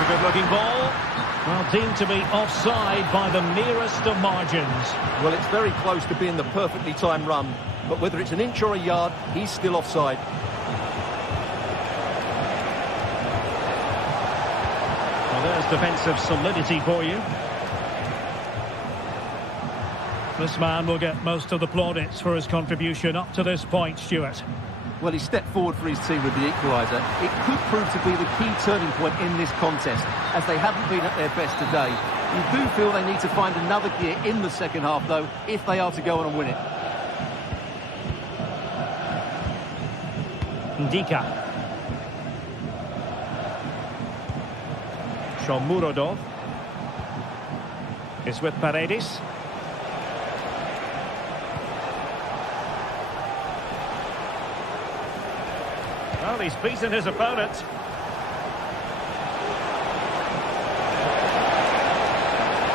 Good-looking ball. Well, deemed to be offside by the merest of margins. Well, it's very close to being the perfectly timed run, but whether it's an inch or a yard, he's still offside. Well, there's defensive solidity for you. This man will get most of the plaudits for his contribution up to this point, Stuart. Well, he stepped forward for his team with the equaliser. It could prove to be the key turning point in this contest, as they haven't been at their best today. You do feel they need to find another gear in the second half, though, if they are to go on and win it. Ndika. Shomurodov is with Paredes. Well, he's beaten his opponent.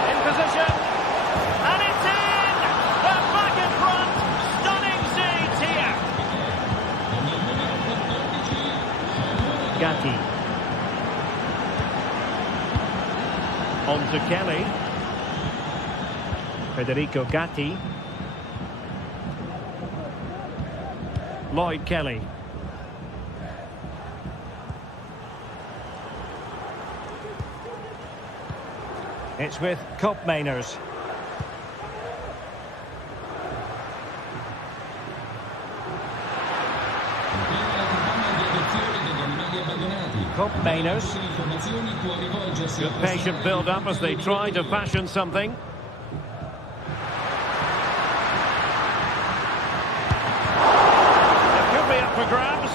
In position. And it's in! They're back in front. Stunning scenes here. Gatti. On to Kelly. Federico Gatti. Lloyd Kelly. It's with Cup Mainers. Mainos. Good patient build-up as they try to fashion something. It could be up for grabs.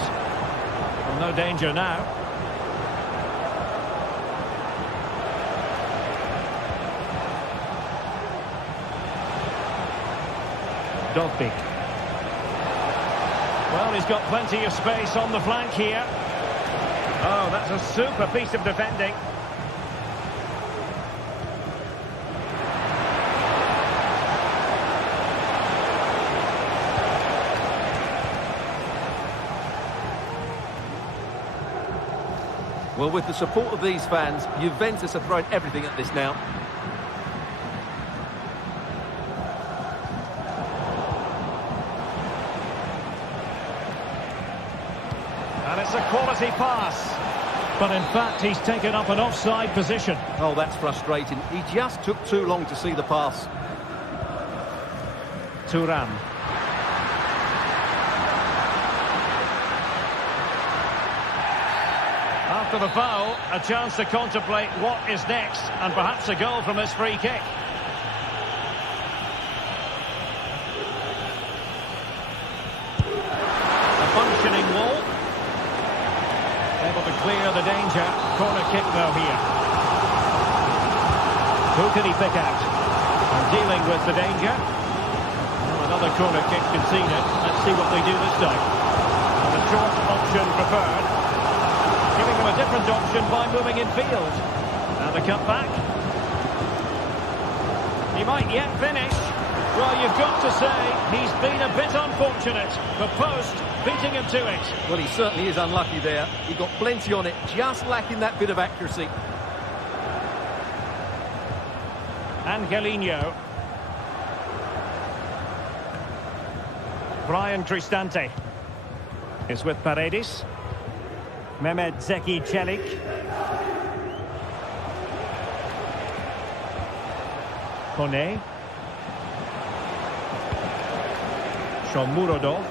Well, no danger now. Dogbeak. Well, he's got plenty of space on the flank here. Oh, that's a super piece of defending. Well, with the support of these fans, Juventus are throwing everything at this now. And it's a quality pass. But in fact, he's taken up an offside position. Oh, that's frustrating. He just took too long to see the pass. Thuram. After the foul, a chance to contemplate what is next, and perhaps a goal from his free kick. A functioning wall. Able to clear the danger. Corner kick though here. Who can he pick out? And dealing with the danger. Well, another corner kick conceded. Let's see what they do this time. And the short option preferred. Giving them a different option by moving in field. And the cut back. He might yet finish. Well, you've got to say, he's been a bit unfortunate. The post beating him to it. Well, he certainly is unlucky there. He got plenty on it, just lacking that bit of accuracy. Angelino. Brian Cristante is with Paredes. Mehmet Zeki Çelik. Kone. Shomurodov.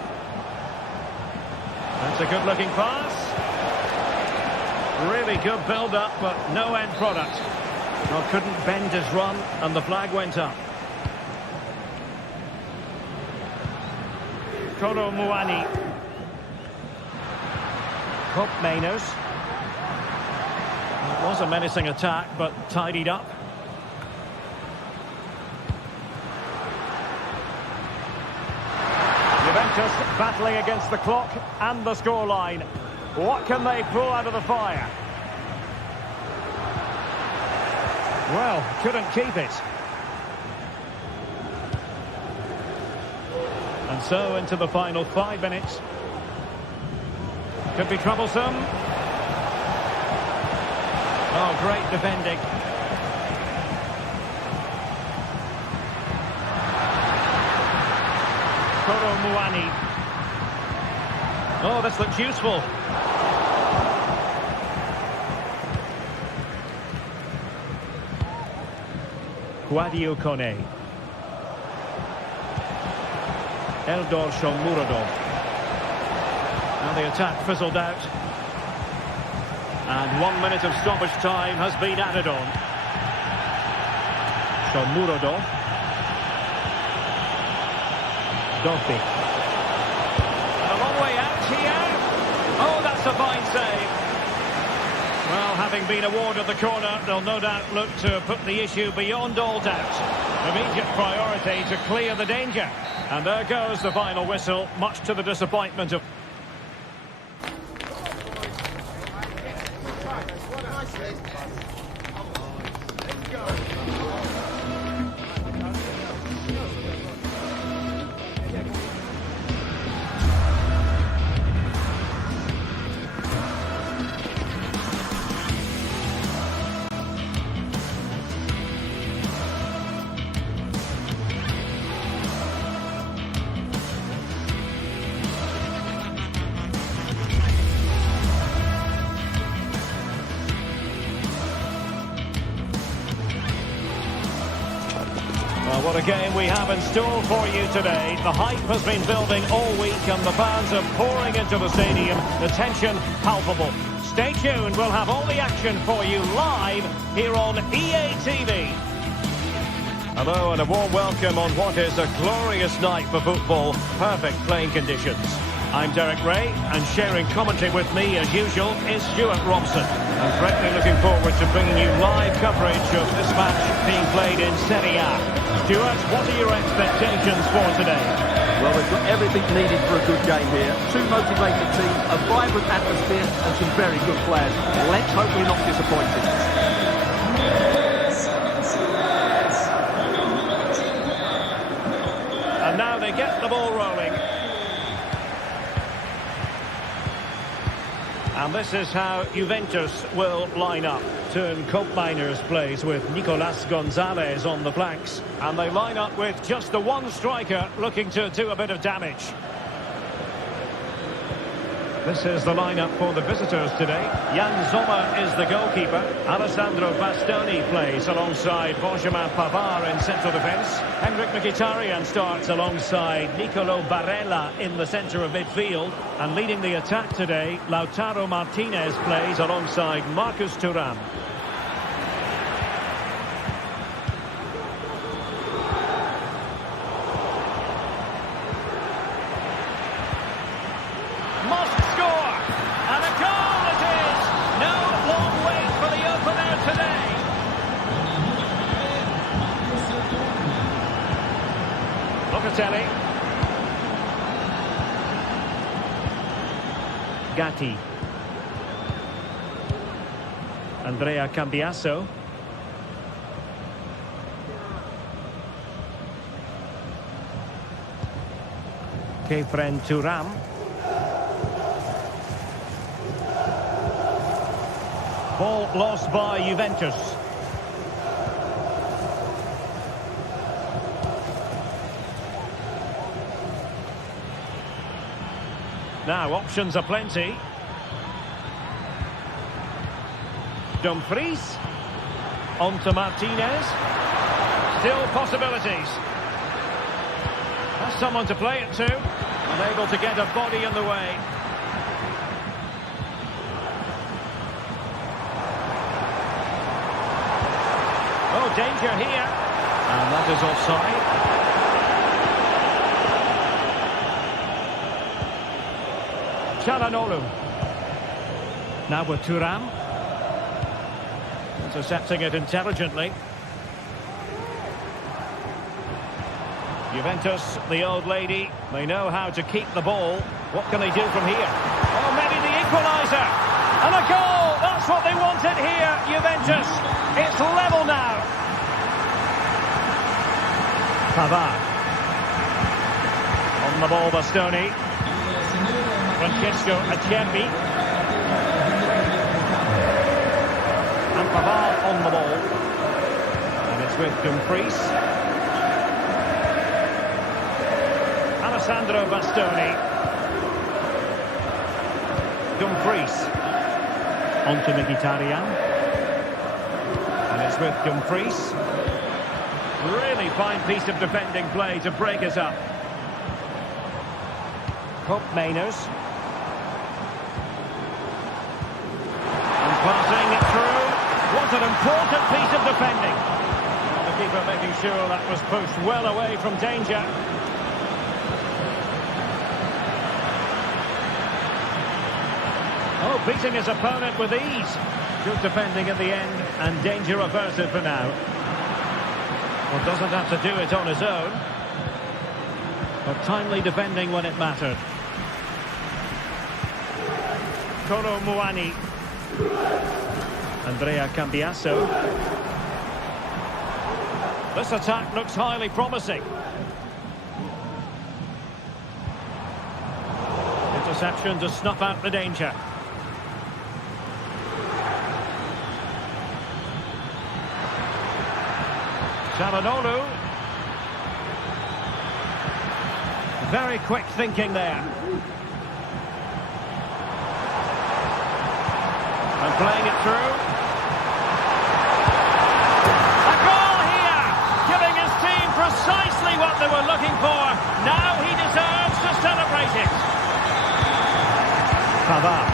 That's a good-looking pass. Really good build-up, but no end product. Well, couldn't bend his run, and the flag went up. Kolo Muani. Hope Mainos. It was a menacing attack, but tidied up. Juventus battling against the clock and the scoreline. What can they pull out of the fire? Well, couldn't keep it. And so into the final 5 minutes. Could be troublesome. Oh, great defending. Kolo Muani. Oh, this looks useful. Guadio Kone. Eldor Shomurodov. And the attack fizzled out. And 1 minute of stoppage time has been added on. Shomurodov. Dogbeak. And a long way out here. Oh, that's a fine save. Well, having been awarded the corner, they'll no doubt look to put the issue beyond all doubt. Immediate priority to clear the danger. And there goes the final whistle, much to the disappointment of... Well, what a game we have in store for you today. The hype has been building all week and the fans are pouring into the stadium. The tension palpable. Stay tuned, we'll have all the action for you live here on EA TV. Hello and a warm welcome on what is a glorious night for football. Perfect playing conditions. I'm Derek Ray, and sharing commentary with me as usual is Stuart Robson. I'm greatly looking forward to bringing you live coverage of this match being played in Serie A. Stuart, what are your expectations for today? Well, we've got everything needed for a good game here. Two motivated teams, a vibrant atmosphere and some very good players. Let's hope we're not disappointed. And now they get the ball rolling. And this is how Juventus will line up. Turn Koopmeiners plays with Nicolas Gonzalez on the flanks. And they line up with just the one striker looking to do a bit of damage. This is the lineup for the visitors today. Jan Sommer is the goalkeeper. Alessandro Bastoni plays alongside Benjamin Pavard in central defence. Henrik Mkhitaryan starts alongside Nicolo Barella in the centre of midfield. And leading the attack today, Lautaro Martinez plays alongside Marcus Thuram. Gatti. Andrea Cambiasso. Kefren Thuram. Ball lost by Juventus. Now, options are plenty. Dumfries. On to Martinez. Still possibilities. Has someone to play it to. Unable to get a body in the way. Oh, danger here. And that is offside. Çalhanoğlu. Now with Thuram. Intercepting it intelligently. Juventus, the old lady, they know how to keep the ball. What can they do from here? Oh, maybe the equaliser. And a goal! That's what they wanted here, Juventus. It's level now. Pavard. On the ball, Bastoni. Francesco Acerbi. And Pavard on the ball. And it's with Dumfries. Alessandro Bastoni. Dumfries. On to Mkhitaryan. And it's with Dumfries. Really fine piece of defending play to break us up. Koopmeiners. Passing it through. What an important piece of defending. The keeper making sure that was pushed well away from danger. Oh, beating his opponent with ease. Good defending in the end, and danger averted for now. Well, doesn't have to do it on his own. But timely defending when it mattered. Kolo Muani. Andrea Cambiasso. This attack looks highly promising. Interception to snuff out the danger. Çalhanoğlu. Very quick thinking there. And playing it through. A goal here! Giving his team precisely what they were looking for. Now he deserves to celebrate it. Pavard.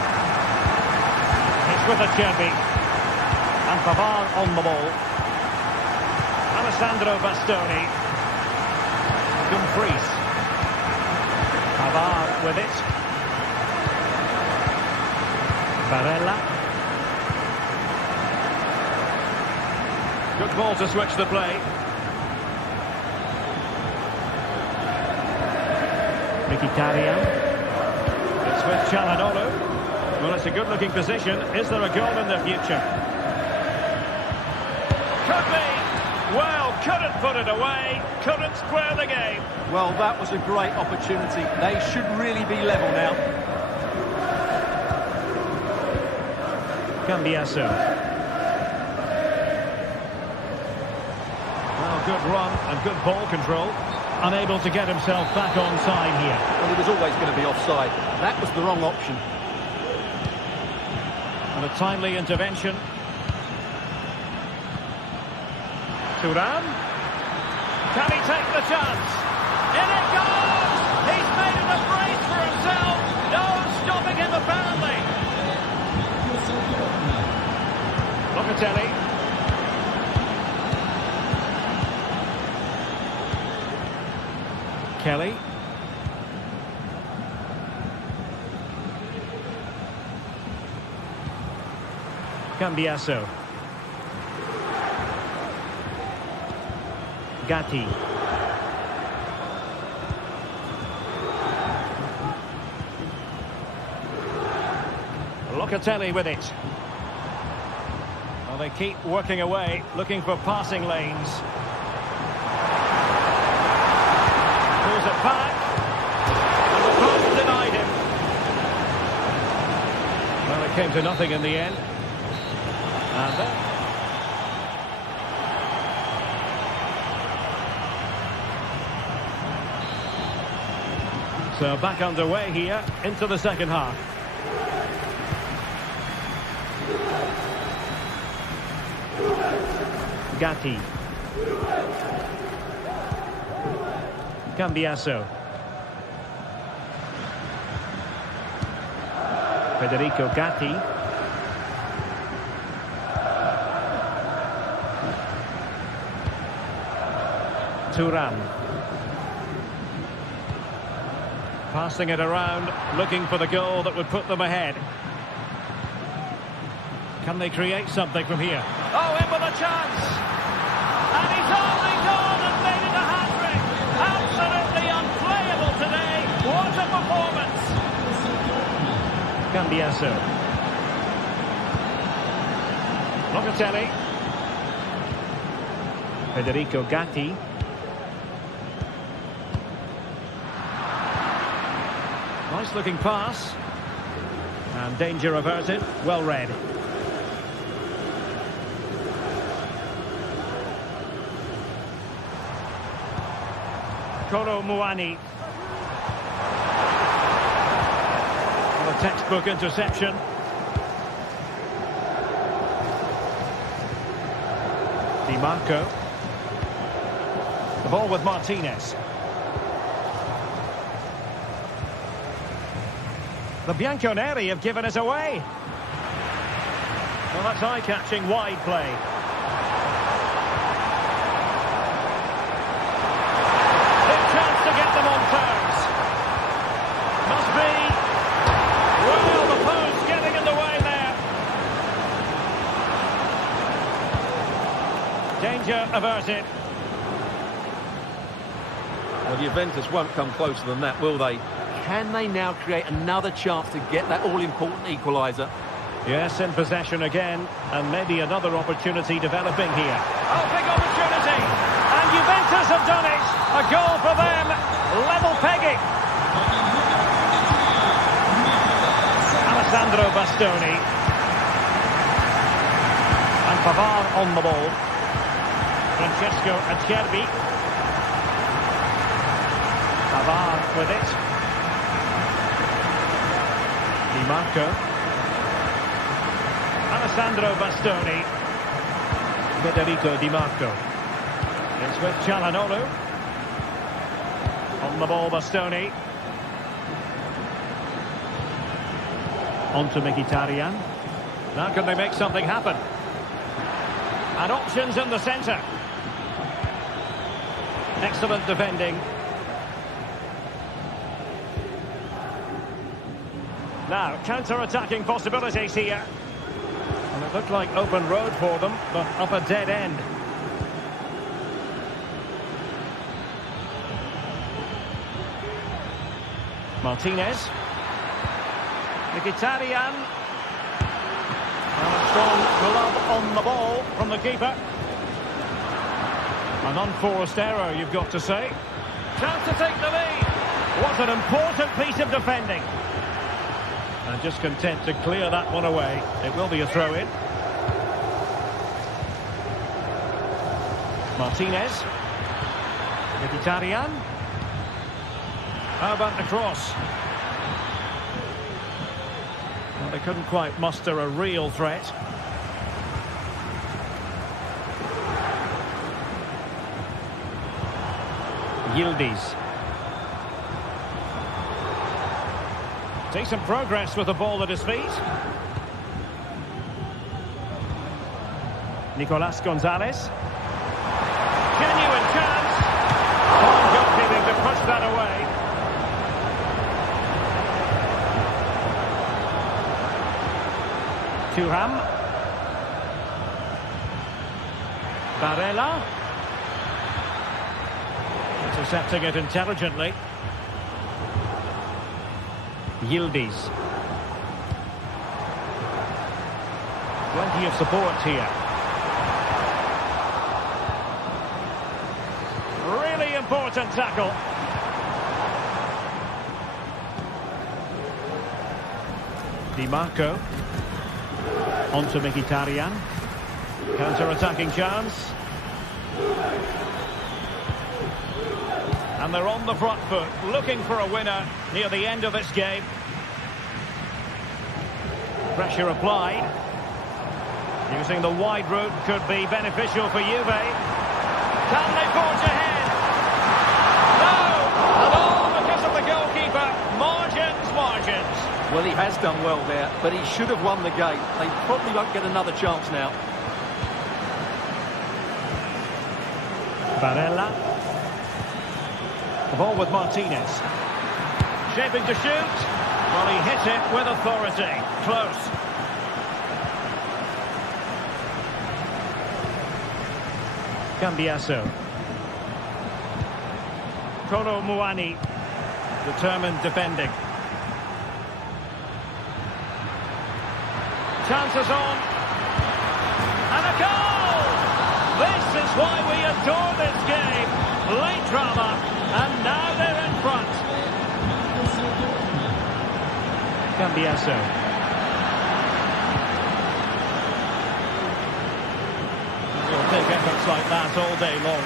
with the Cherby. And Pavard on the ball. Alessandro Bastoni. Dumfries. Pavard with it. Barella. Good ball to switch the play. Mkhitaryan. It's with Çalhanoğlu. Well, it's a good-looking position. Is there a goal in the future? Could be. Well, couldn't put it away. Couldn't square the game. Well, that was a great opportunity. They should really be level now. Cambiasso. Well, good run and good ball control. Unable to get himself back on side here. Well, he was always going to be offside. That was the wrong option. And a timely intervention. Thuram. Can he take the chance? In it goes! He's made it a brace for himself. No stopping him, apparently. Locatelli. Kelly. Cambiasso. Gatti. Locatelli with it. Well, they keep working away, looking for passing lanes. Pulls it back. And the pass denied him. Well, it came to nothing in the end. And then... So back underway here into the second half. Gatti. Cambiasso. Federico Gatti. Thuram. Passing it around, looking for the goal that would put them ahead. Can they create something from here? Oh, in with a chance! And he's only gone and made it a hat-trick! Absolutely unplayable today! What a performance! Cambiasso. Locatelli. Federico Gatti. Nice looking pass. And danger averted. Well read. Kolo Muani. A textbook interception. Di Marco. The ball with Martinez. The Bianconeri have given us away. Well, that's eye-catching wide play. Big chance to get them on terms. Must be. Well, the post getting in the way there. Danger averted. Well, Juventus won't come closer than that, will they? Can they now create another chance to get that all-important equaliser? Yes, in possession again, and maybe another opportunity developing here. Oh, big opportunity! And Juventus have done it! A goal for them, level pegging. Alessandro Bastoni. And Pavard on the ball. Francesco Acerbi. Pavard with it. Di Marco. Alessandro Bastoni. Federico Di Marco. It's with Çalhanoğlu. On the ball, Bastoni. On to Mkhitaryan. Now can they make something happen? And options in the centre. Excellent defending. Now, counter-attacking possibilities here. And it looked like open road for them, but up a dead end. Martinez. Mkhitaryan. And a strong glove on the ball from the keeper. An unforced error, you've got to say. Chance to take the lead. What an important piece of defending. And just content to clear that one away. It will be a throw-in. Martinez. Mkhitaryan. How about the cross? Well, they couldn't quite muster a real threat. Yildiz. Decent progress with the ball at his feet. Nicolas Gonzalez. Genuine chance. Fine goalkeeping to push that away. Thuram. Barella. Intercepting it intelligently. Yildiz. Plenty of support here. Really important tackle. Di Marco. Onto Mkhitaryan. Counter-attacking chance. And they're on the front foot, looking for a winner near the end of this game. Pressure applied. Using the wide route could be beneficial for Juve. Can they forge ahead? No! And all because of the goalkeeper. Margins. Well, he has done well there, but he should have won the game. They probably won't get another chance now. Barella. The ball with Martinez. Shaping to shoot. Well, he hit it with authority. Close. Cambiasso. Kolo Muani. Determined defending. Chances on. And a goal! This is why we adore this game. Late drama. And now they're in front. Cambiasso. We'll take efforts like that all day long.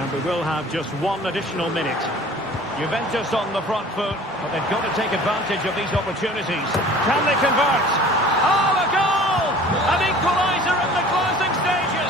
And we will have just one additional minute. Juventus on the front foot, but they've got to take advantage of these opportunities. Can they convert? Oh, a goal! An equaliser in the closing stages.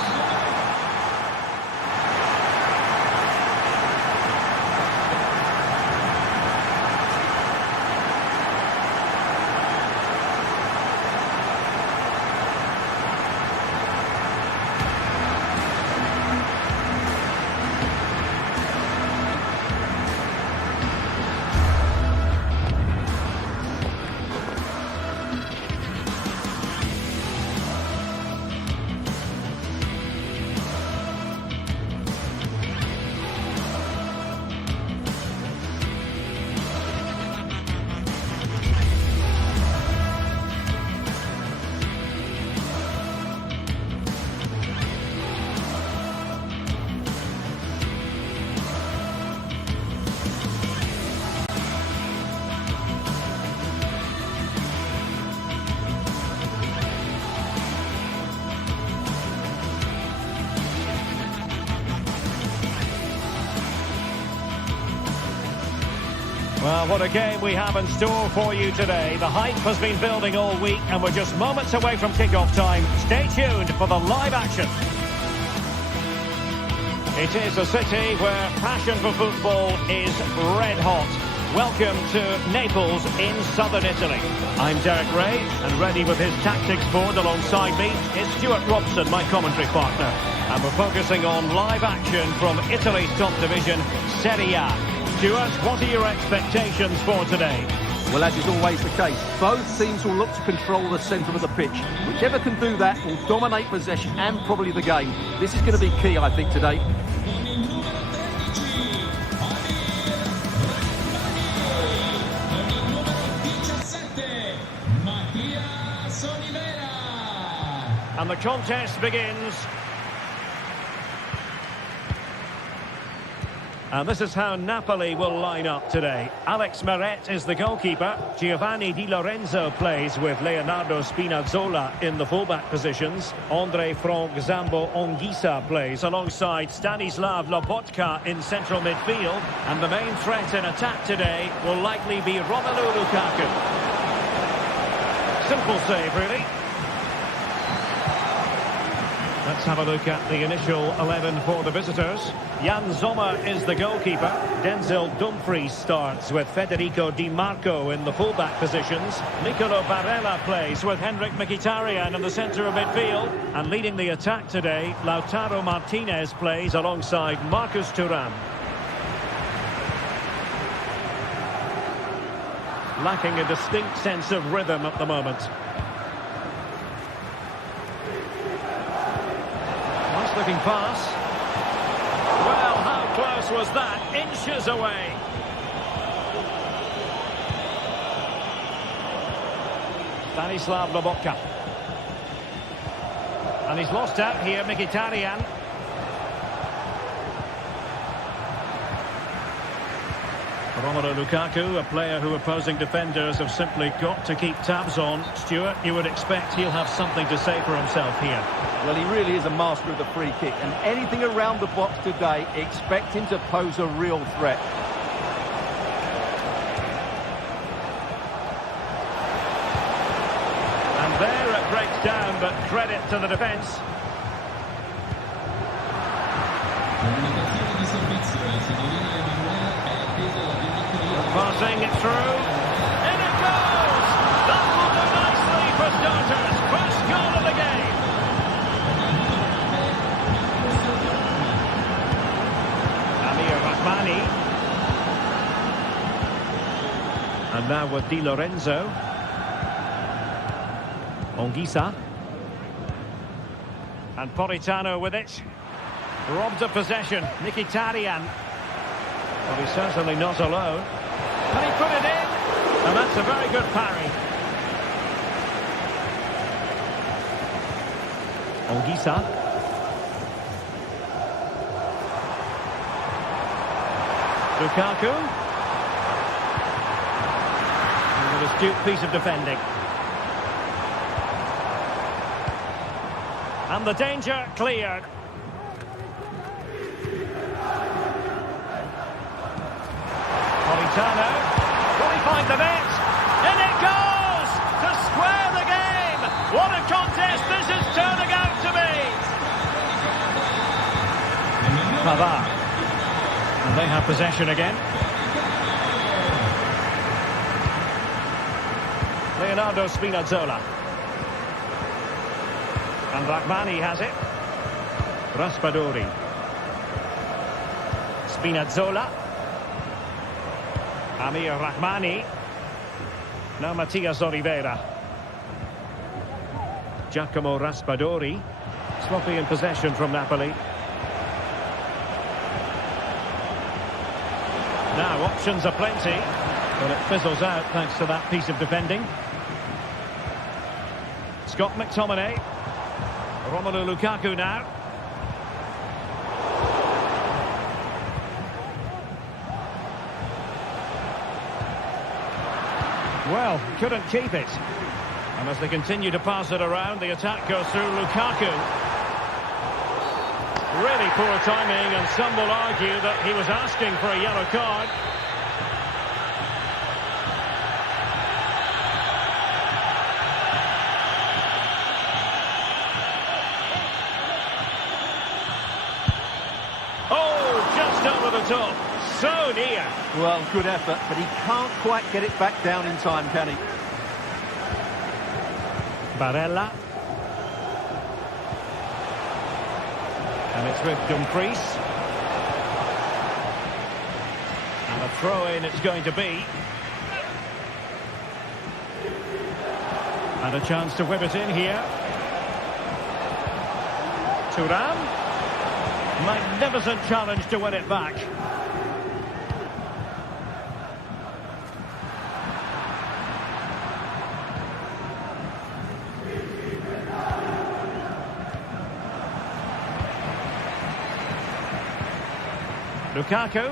Well, what a game we have in store for you today. The hype has been building all week and we're just moments away from kickoff time. Stay tuned for the live action. It is a city where passion for football is red hot. Welcome to Naples in southern Italy. I'm Derek Ray, and ready with his tactics board alongside me is Stuart Robson, my commentary partner. And we're focusing on live action from Italy's top division, Serie A. Stuart, what are your expectations for today? Well, as is always the case, both teams will look to control the centre of the pitch. Whichever can do that will dominate possession and probably the game. This is going to be key, I think, today. And the contest begins. And this is how Napoli will line up today. Alex Meret is the goalkeeper. Giovanni Di Lorenzo plays with Leonardo Spinazzola in the fullback positions. Andre Frank Zambo Anguissa plays alongside Stanislav Lobotka in central midfield. And the main threat in attack today will likely be Romelu Lukaku. Simple save, really. Let's have a look at the initial 11 for the visitors. Jan Sommer is the goalkeeper. Denzel Dumfries starts with Federico Di Marco in the fullback positions. Nicolo Barella plays with Henrik Mkhitaryan in the centre of midfield. And leading the attack today, Lautaro Martinez plays alongside Marcus Thuram. Lacking a distinct sense of rhythm at the moment. Looking pass. Well, how close was that? Inches away. Stanislav Lobotka. And he's lost out here, Mkhitaryan. Romelu Lukaku, a player who opposing defenders have simply got to keep tabs on. Stuart, you would expect he'll have something to say for himself here. Well, he really is a master of the free kick, and anything around the box today, expect him to pose a real threat. And there it breaks down, but credit to the defence. Passing it through. In it goes! That will do nicely for starters. First goal of the game. Amir Rahmani. And now with Di Lorenzo. Anguissa. And Politano with it. Robbed of possession. Mkhitaryan. Well, he's certainly not alone. And he put it in. And that's a very good parry. Anguissa. Lukaku. And an astute piece of defending. And the danger cleared. Politano. Will he find the net? In it goes! To square the game! What a contest this is turning out to be! Pavard. And they have possession again. Leonardo Spinazzola. And Rahmani has it. Raspadori. Spinazzola. Amir Rahmani. Now Matias Oliveira. Giacomo Raspadori. Sloppy in possession from Napoli. Now options are plenty, but it fizzles out thanks to that piece of defending. Scott McTominay. Romelu Lukaku now. Well, couldn't keep it. And as they continue to pass it around, the attack goes through Lukaku. Really poor timing, and some will argue that he was asking for a yellow card. Oh, just over the top. so near. Well, good effort, but he can't quite get it back down in time, can he? Barella. And it's with Dumfries. And a throw-in it's going to be. And a chance to whip it in here. Thuram. Magnificent challenge to win it back. Lukaku.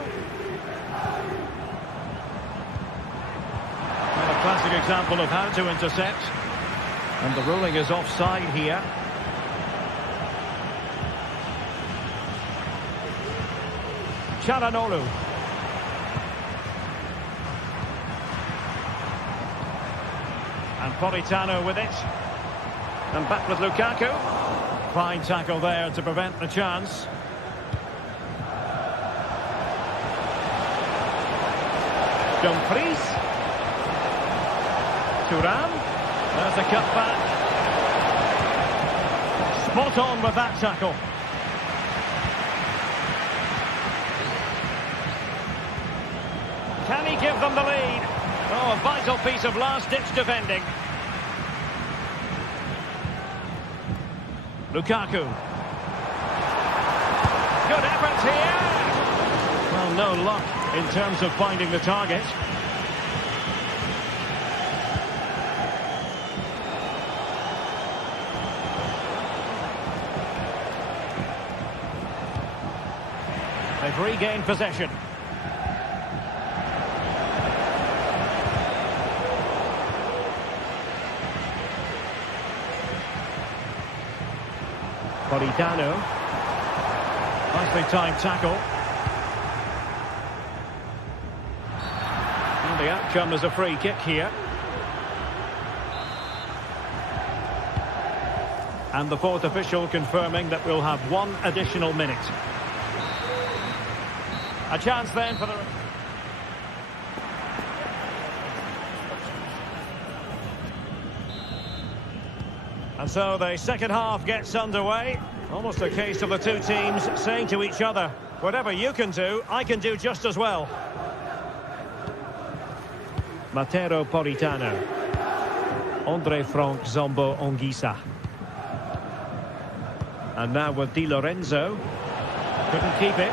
Well, a classic example of how to intercept. And the ruling is offside here. Çalhanoğlu. And Politano with it. And back with Lukaku. Fine tackle there to prevent the chance. Dumfries. Thuram. There's a cut back. Spot on with that tackle. Can he give them the lead? Oh, a vital piece of last-ditch defending. Lukaku. Good effort here. Well, no luck in terms of finding the target. They've regained possession. Politano. Nicely timed tackle. And the outcome is a free kick here. And the fourth official confirming that we'll have one additional minute. A chance then for the... And so the second half gets underway. Almost a case of the two teams saying to each other, whatever you can do, I can do just as well. Mateo Politano. Andre Frank Zombo Anguissa. And now with Di Lorenzo. Couldn't keep it.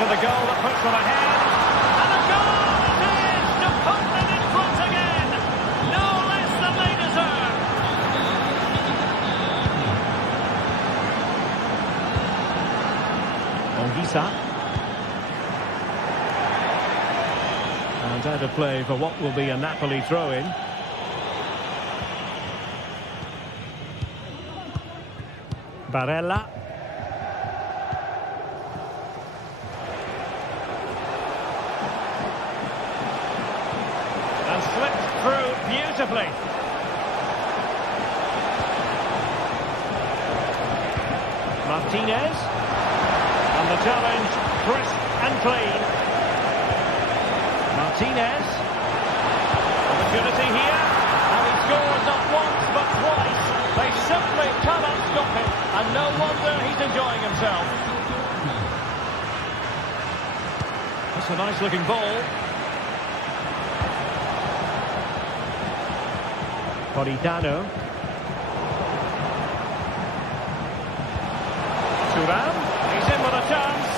For the goal that puts them ahead. And a goal it is to put them in front again. No less than they deserve. Anguissa. And out of play for what will be a Napoli throw-in. Barella. Slipped through beautifully. Martinez. And the challenge, crisp and clean. Martinez. Opportunity here. And he scores not once but twice. They simply cannot stop him. And no wonder he's enjoying himself. That's a nice looking ball. Politano. Thuram. He's in with a chance.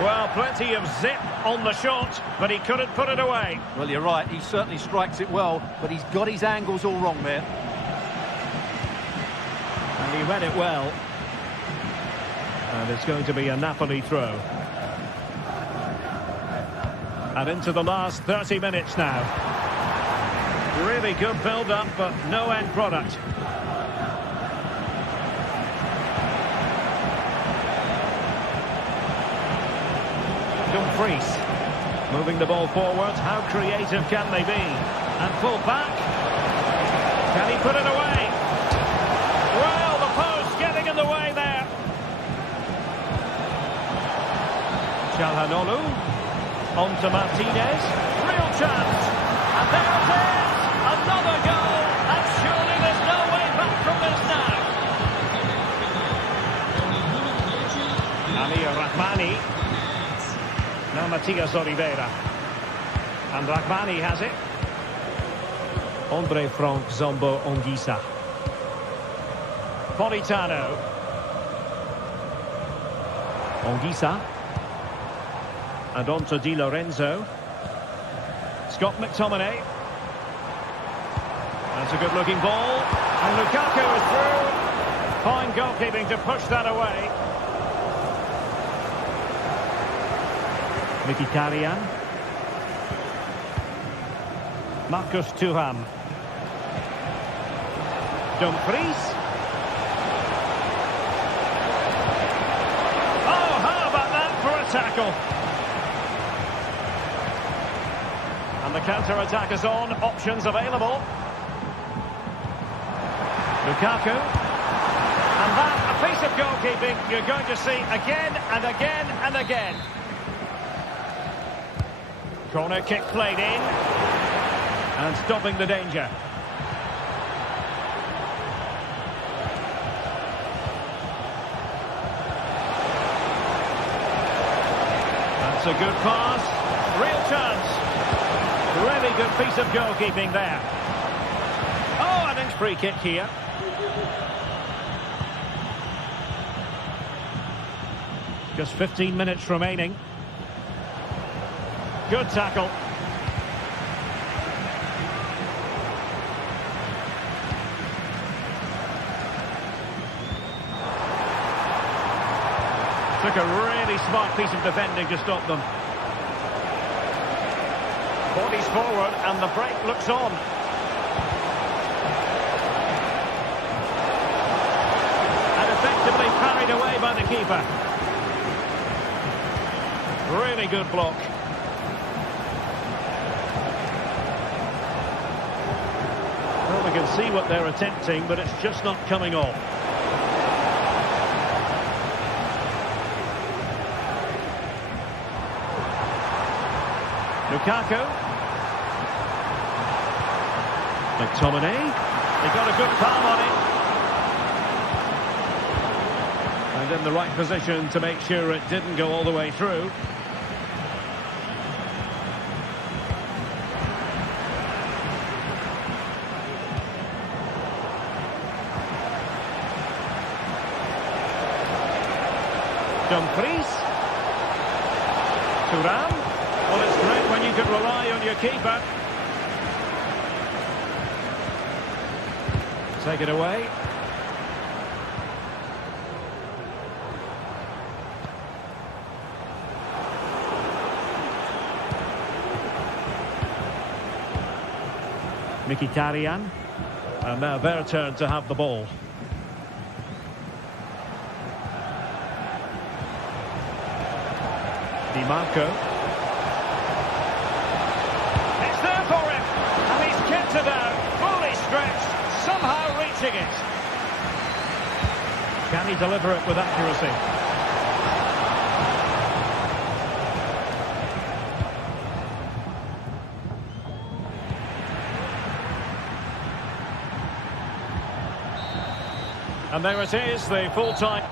Well, plenty of zip on the shot, but he couldn't put it away. Well, you're right. He certainly strikes it well, but he's got his angles all wrong there. And he read it well. And it's going to be a Napoli throw. And into the last 30 minutes now. Really good build-up, but no end product. Dumfries. Moving the ball forward. How creative can they be? And full back. Can he put it away? Well, the post getting in the way there. Çalhanoğlu. On to Martinez. Real chance. And there it is. Another goal. And surely there's no way back from this now. Ali Rahmani. Now Matias Oliveira. And Rahmani has it. Andre Frank Zombo Ongisa. Politano. Ongisa. And on to Di Lorenzo. Scott McTominay. That's a good-looking ball. And Lukaku is through. Fine goalkeeping to push that away. Mkhitaryan. Marcus Thuram. Dumfries. Oh, how about that for a tackle? And the counter-attack is on. Options available. Lukaku. And that, a piece of goalkeeping you're going to see again and again and again. Corner kick played in. And stopping the danger. That's a good pass. Real chance. Really good piece of goalkeeping there. Oh, I think free kick here. Just 15 minutes remaining. Good tackle. Took a really smart piece of defending to stop them. Bodies forward and the break looks on. And effectively parried away by the keeper. Really good block. Well, we can see what they're attempting, but it's just not coming off. Lukaku. McTominay. They got a good palm on it. And in the right position to make sure it didn't go all the way through. Dumfries. Thuram. Well, it's great when you can rely on your keeper. Take it away. Mkhitaryan. And now their turn to have the ball. Di Marco. It's there for him. And he's kept it out. Fully stretched. Somehow reaching it. Can he deliver it with accuracy? And there it is, the full-time.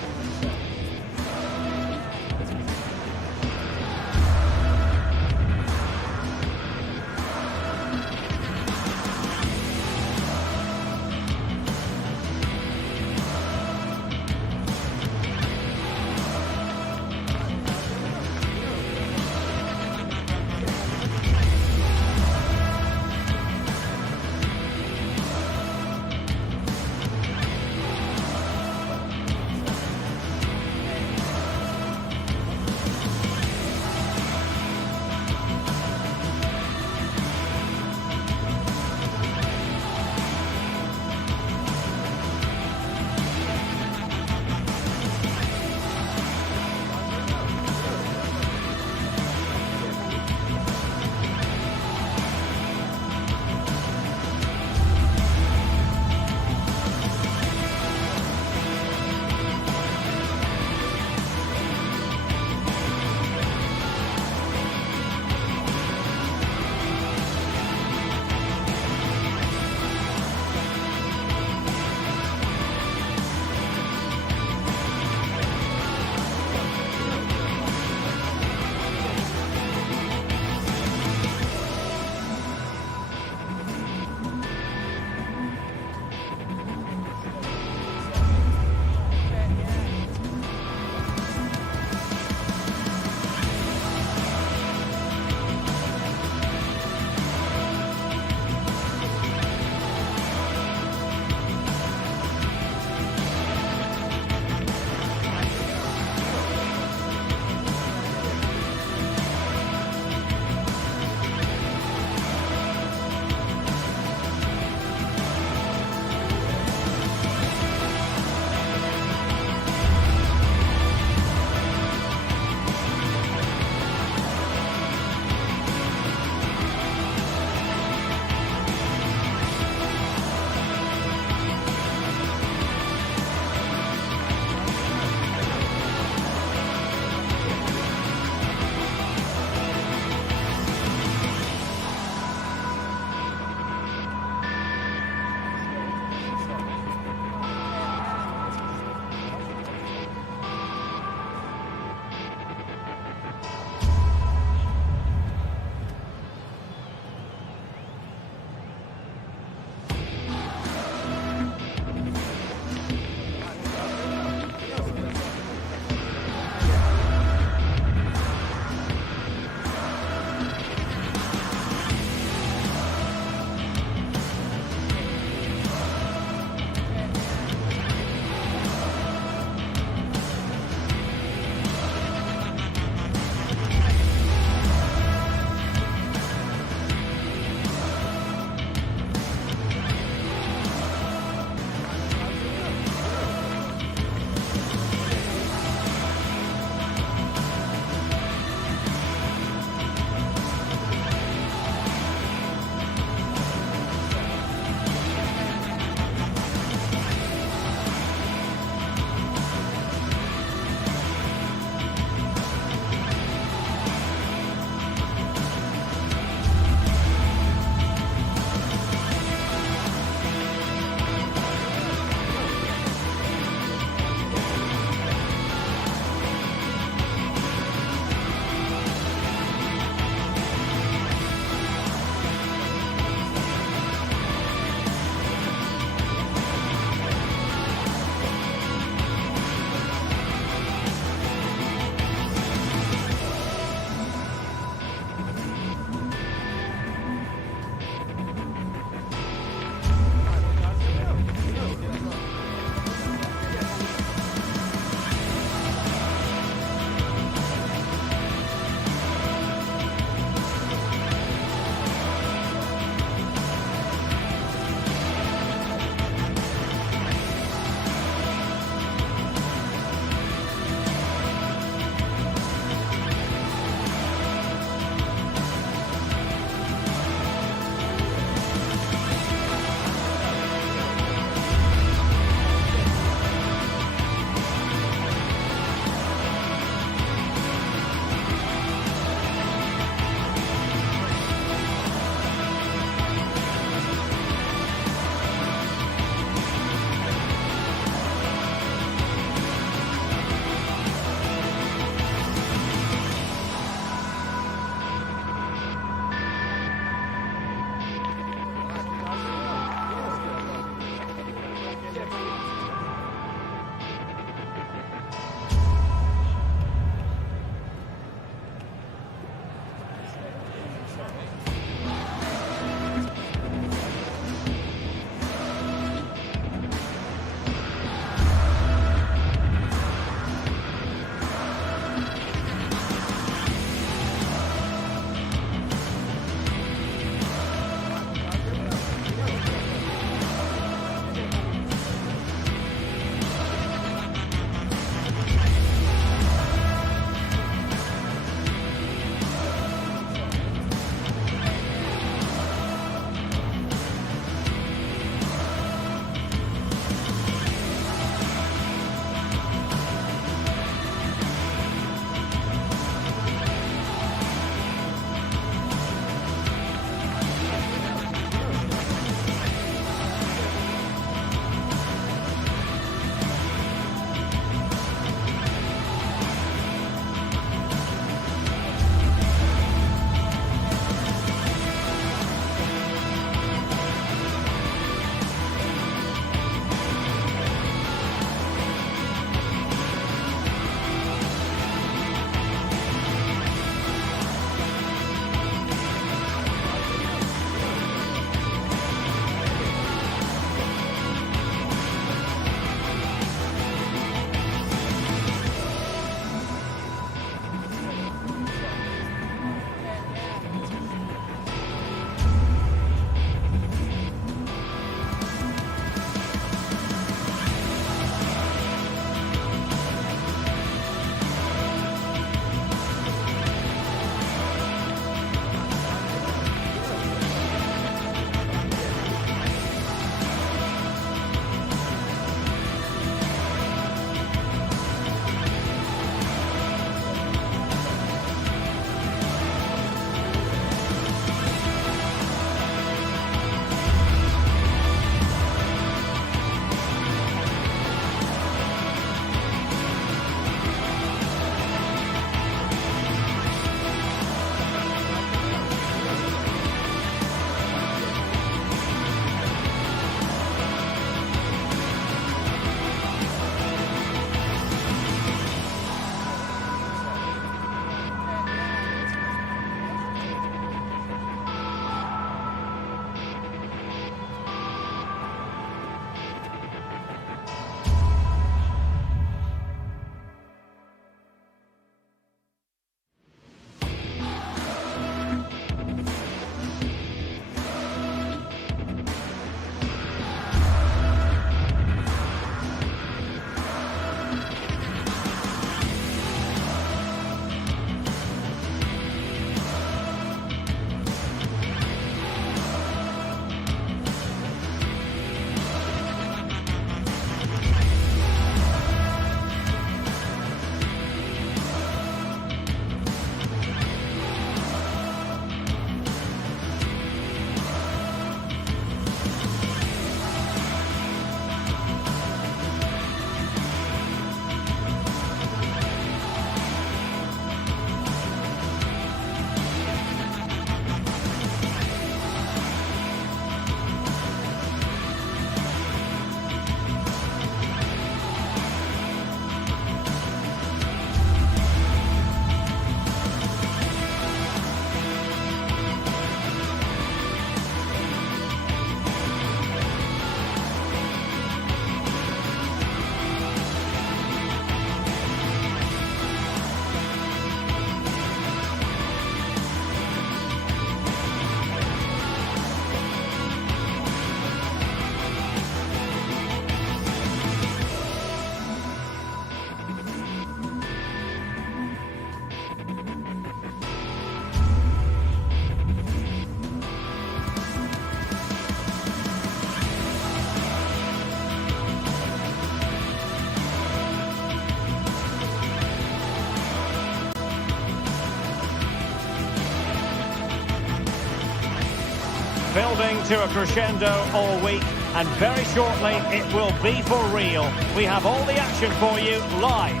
building to a crescendo all week, and very shortly it will be for real. We have all the action for you live.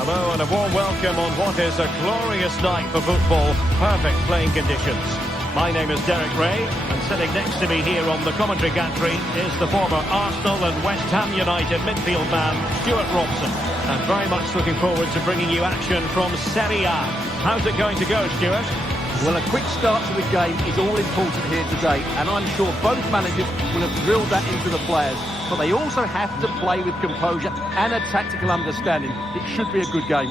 Hello and a warm welcome on what is a glorious night for football. Perfect playing conditions. My name is Derek Ray, and sitting next to me here on the commentary gantry is the former Arsenal and West Ham United midfield man, Stuart Robson. And very much looking forward to bringing you action from Serie A. How's it going to go, Stuart? Well, a quick start to the game is all important here today, and I'm sure both managers will have drilled that into the players. But they also have to play with composure and a tactical understanding. It should be a good game.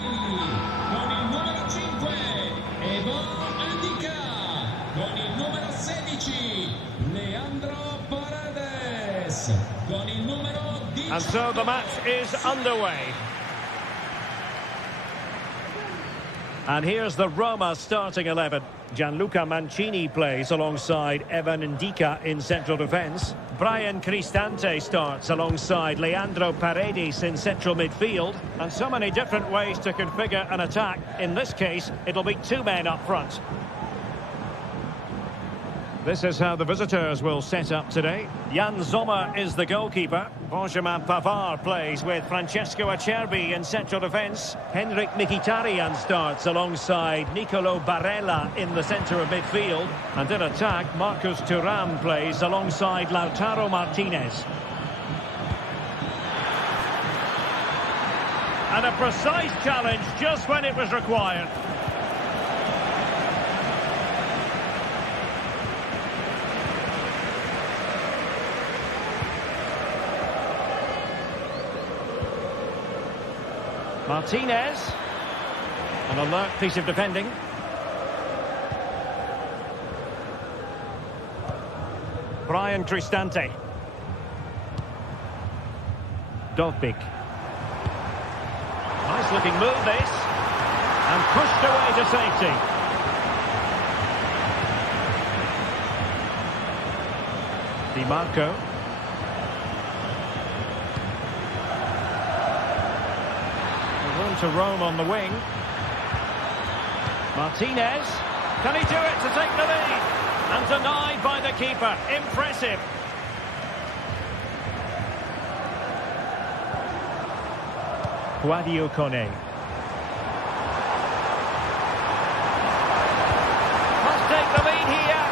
And so the match is underway. And here's the Roma starting 11. Gianluca Mancini plays alongside Evan Ndika in central defence. Brian Cristante starts alongside Leandro Paredes in central midfield. And so many different ways to configure an attack. In this case, it'll be two men up front. This is how the visitors will set up today. Jan Sommer is the goalkeeper. Benjamin Pavard plays with Francesco Acerbi in central defence. Henrik Mkhitaryan starts alongside Nicolo Barella in the centre of midfield. And in attack, Marcus Thuram plays alongside Lautaro Martinez. And a precise challenge just when it was required. Martinez, an alert piece of defending. Brian Cristante. Dovbik. Nice looking move this. And pushed away to safety. Di Marco. Room to roam on the wing. Martinez. Can he do it to take the lead? And denied by the keeper. Impressive. Guadio Kone. Must take the lead here.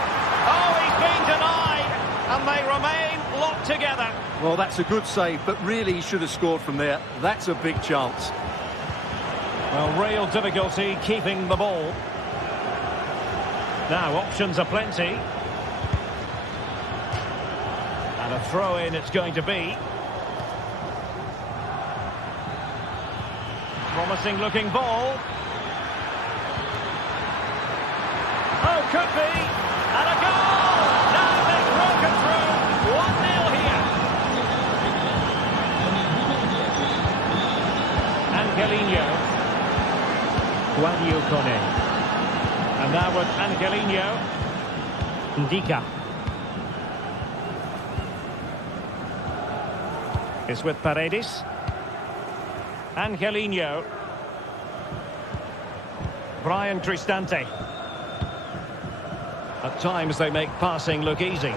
Oh, he's been denied. And they remain locked together. Well, that's a good save, but really he should have scored from there. That's a big chance. Well, real difficulty keeping the ball. Now, options are plenty. And a throw-in it's going to be. Promising looking ball. Oh, could be. And a goal! Now they've broken through. 1-0 here. Angelino. Guadio Kone. And now with Angelino. Ndika. It's with Paredes. Angelino. Brian Cristante. At times they make passing look easy.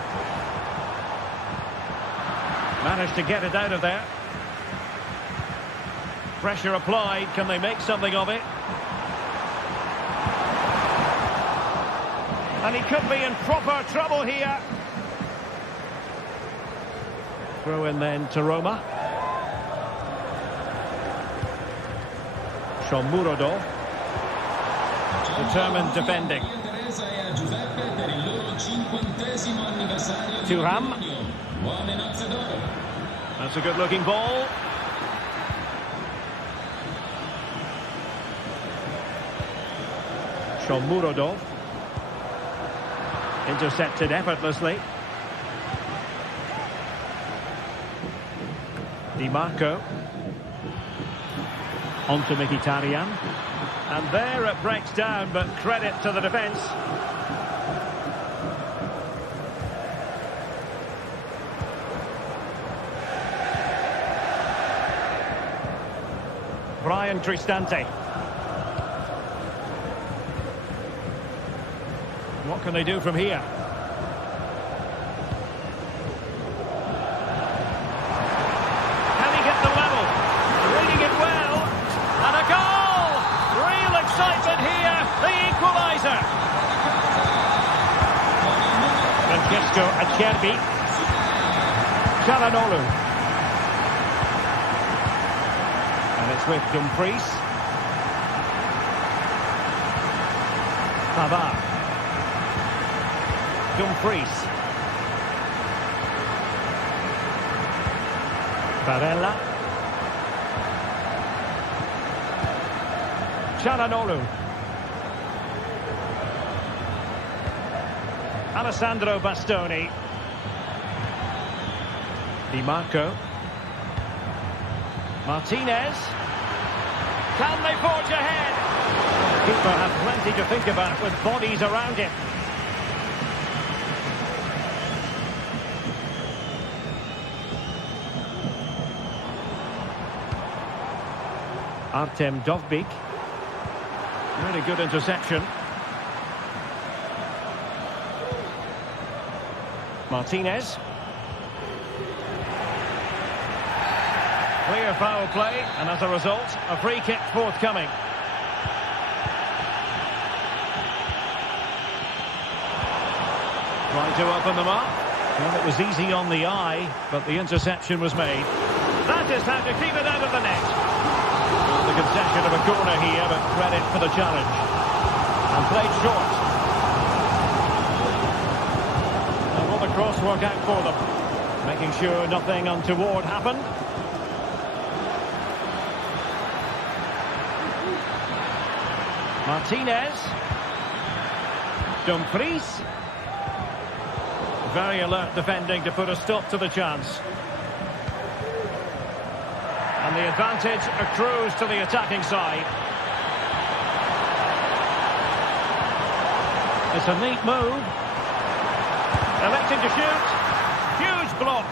Managed to get it out of there. Pressure applied. Can they make something of it? And he could be in proper trouble here. Throw in then to Roma. Shomurodov. Determined defending. Thuram. That's a good looking ball. Shomurodov. Intercepted effortlessly. Di Marco. On to Mkhitaryan. And there it breaks down, but credit to the defence. Brian Cristante. What can they do from here? Can he get the level? Reading it well. And a goal! Real excitement here. The equaliser. Francesco Acerbi. Çalhanoğlu. And it's with Dumfries. Pavard. Dumfries. Barella. Çalhanoğlu. Alessandro Bastoni. Di Marco. Martinez. Can they forge ahead? The keeper has plenty to think about with bodies around him. Artem Dovbyk. Really good interception. Martinez. Clear foul play, and as a result, a free kick forthcoming. Trying to open them up. Well, it was easy on the eye, but the interception was made. That is how to keep it out of the net. The concession of a corner here, but credit for the challenge. And played short. And will the cross work out for them? Making sure nothing untoward happened. Martinez. Dumfries. Very alert defending to put a stop to the chance. And the advantage accrues to the attacking side. It's a neat move. Electing to shoot. Huge block.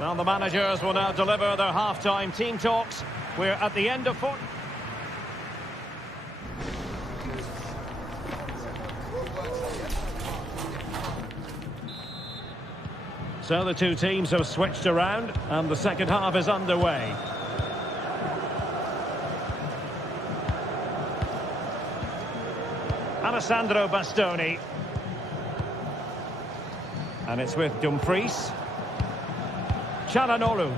Well, the managers will now deliver their half-time team talks. We're at the end of 4. So the two teams have switched around and the second half is underway. Alessandro Bastoni. And it's with Dumfries. Çalhanoğlu.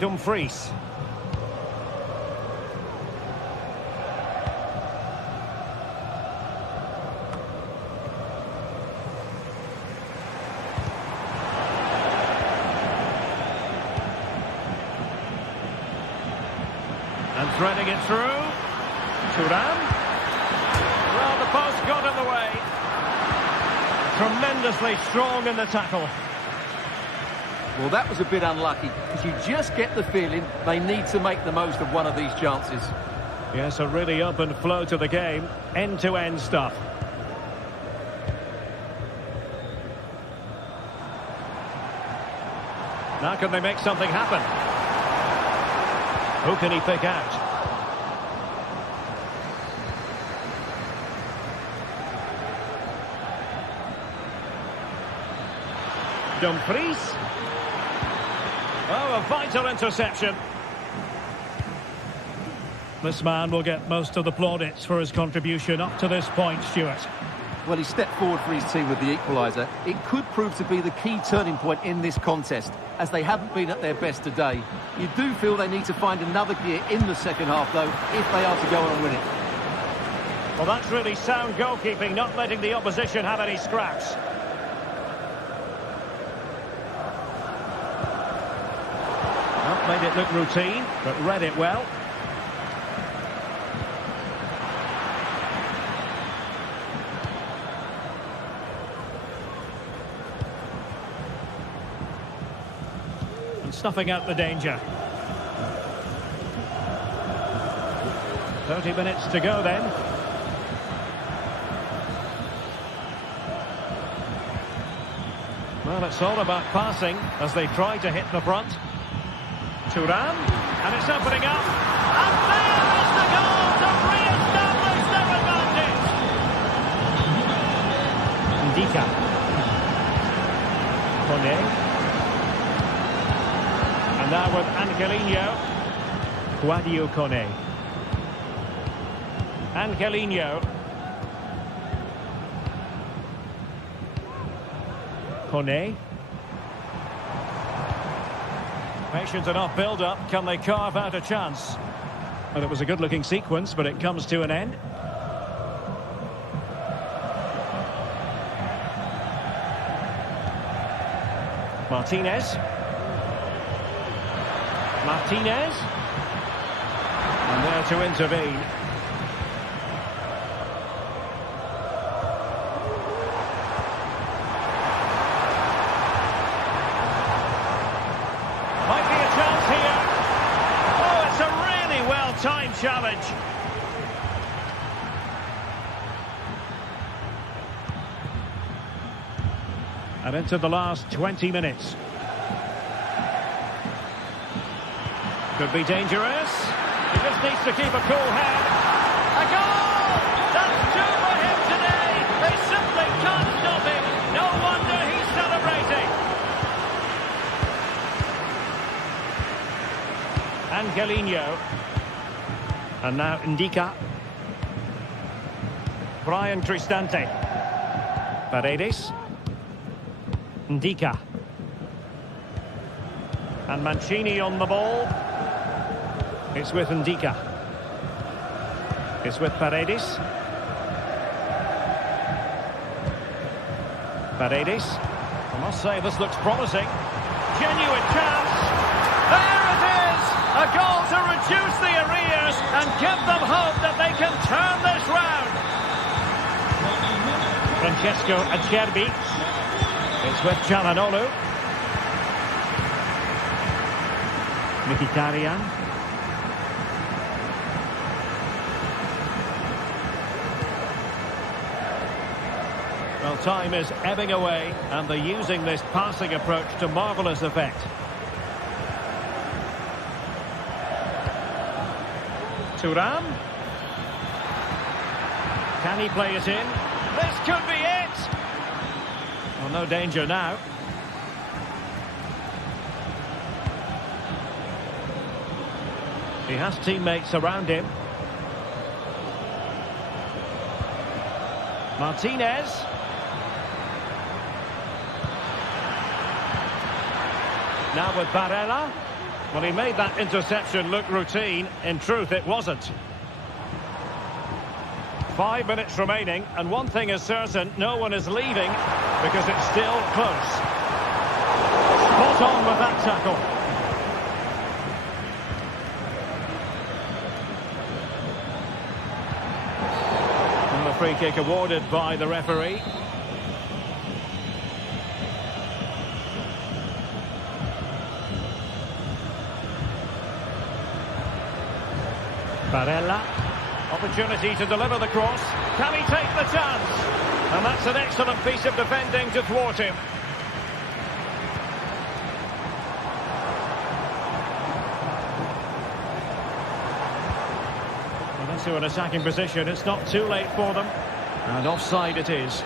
Dumfries. And threading it through. Thuram. Well, the post got in the way. Tremendously strong in the tackle. Well, that was a bit unlucky, because you just get the feeling they need to make the most of one of these chances. Yes, a really open flow to the game. End-to-end stuff. Now can they make something happen? Who can he pick out? Dumfries. Oh, a vital interception. This man will get most of the plaudits for his contribution up to this point, Stuart. Well, he stepped forward for his team with the equaliser. It could prove to be the key turning point in this contest, as they haven't been at their best today. You do feel they need to find another gear in the second half, though, if they are to go on and win it. Well, that's really sound goalkeeping, not letting the opposition have any scraps. Well, made it look routine, but read it well. Snuffing out the danger. 30 minutes to go then. Well, it's all about passing as they try to hit the front. Thuram, and it's opening up. And there is the goal to re-establish their advantage. Ndika. Kone. And now with Angelino. Guadio Kone. Angelino. Kone. Patient enough build-up. Can they carve out a chance? Well, it was a good-looking sequence, but it comes to an end. Martinez. Martinez. And there to intervene. Might be a chance here. Oh, it's a really well-timed challenge. And into the last 20 minutes. Could be dangerous. He just needs to keep a cool head. A goal! That's two for him today. They simply can't stop him. No wonder he's celebrating. Angelino. And now Ndika. Brian Cristante. Paredes. Ndika. And Mancini on the ball. It's with Ndika. It's with Paredes. Paredes. I must say this looks promising. Genuine chance. There it is! A goal to reduce the arrears and give them hope that they can turn this round. Francesco Acerbi. It's with Çalhanoğlu. Mkhitaryan. Well, time is ebbing away, and they're using this passing approach to marvellous effect. Thuram. Can he play it in? This could be it! Well, no danger now. He has teammates around him. Martinez. Now with Barella. Well, he made that interception look routine. In truth, it wasn't. 5 minutes remaining, and one thing is certain, no one is leaving because it's still close. Spot on with that tackle. And the free kick awarded by the referee. Barella. Opportunity to deliver the cross. Can he take the chance? And that's an excellent piece of defending to thwart him. Well, into an attacking position. It's not too late for them. And offside it is.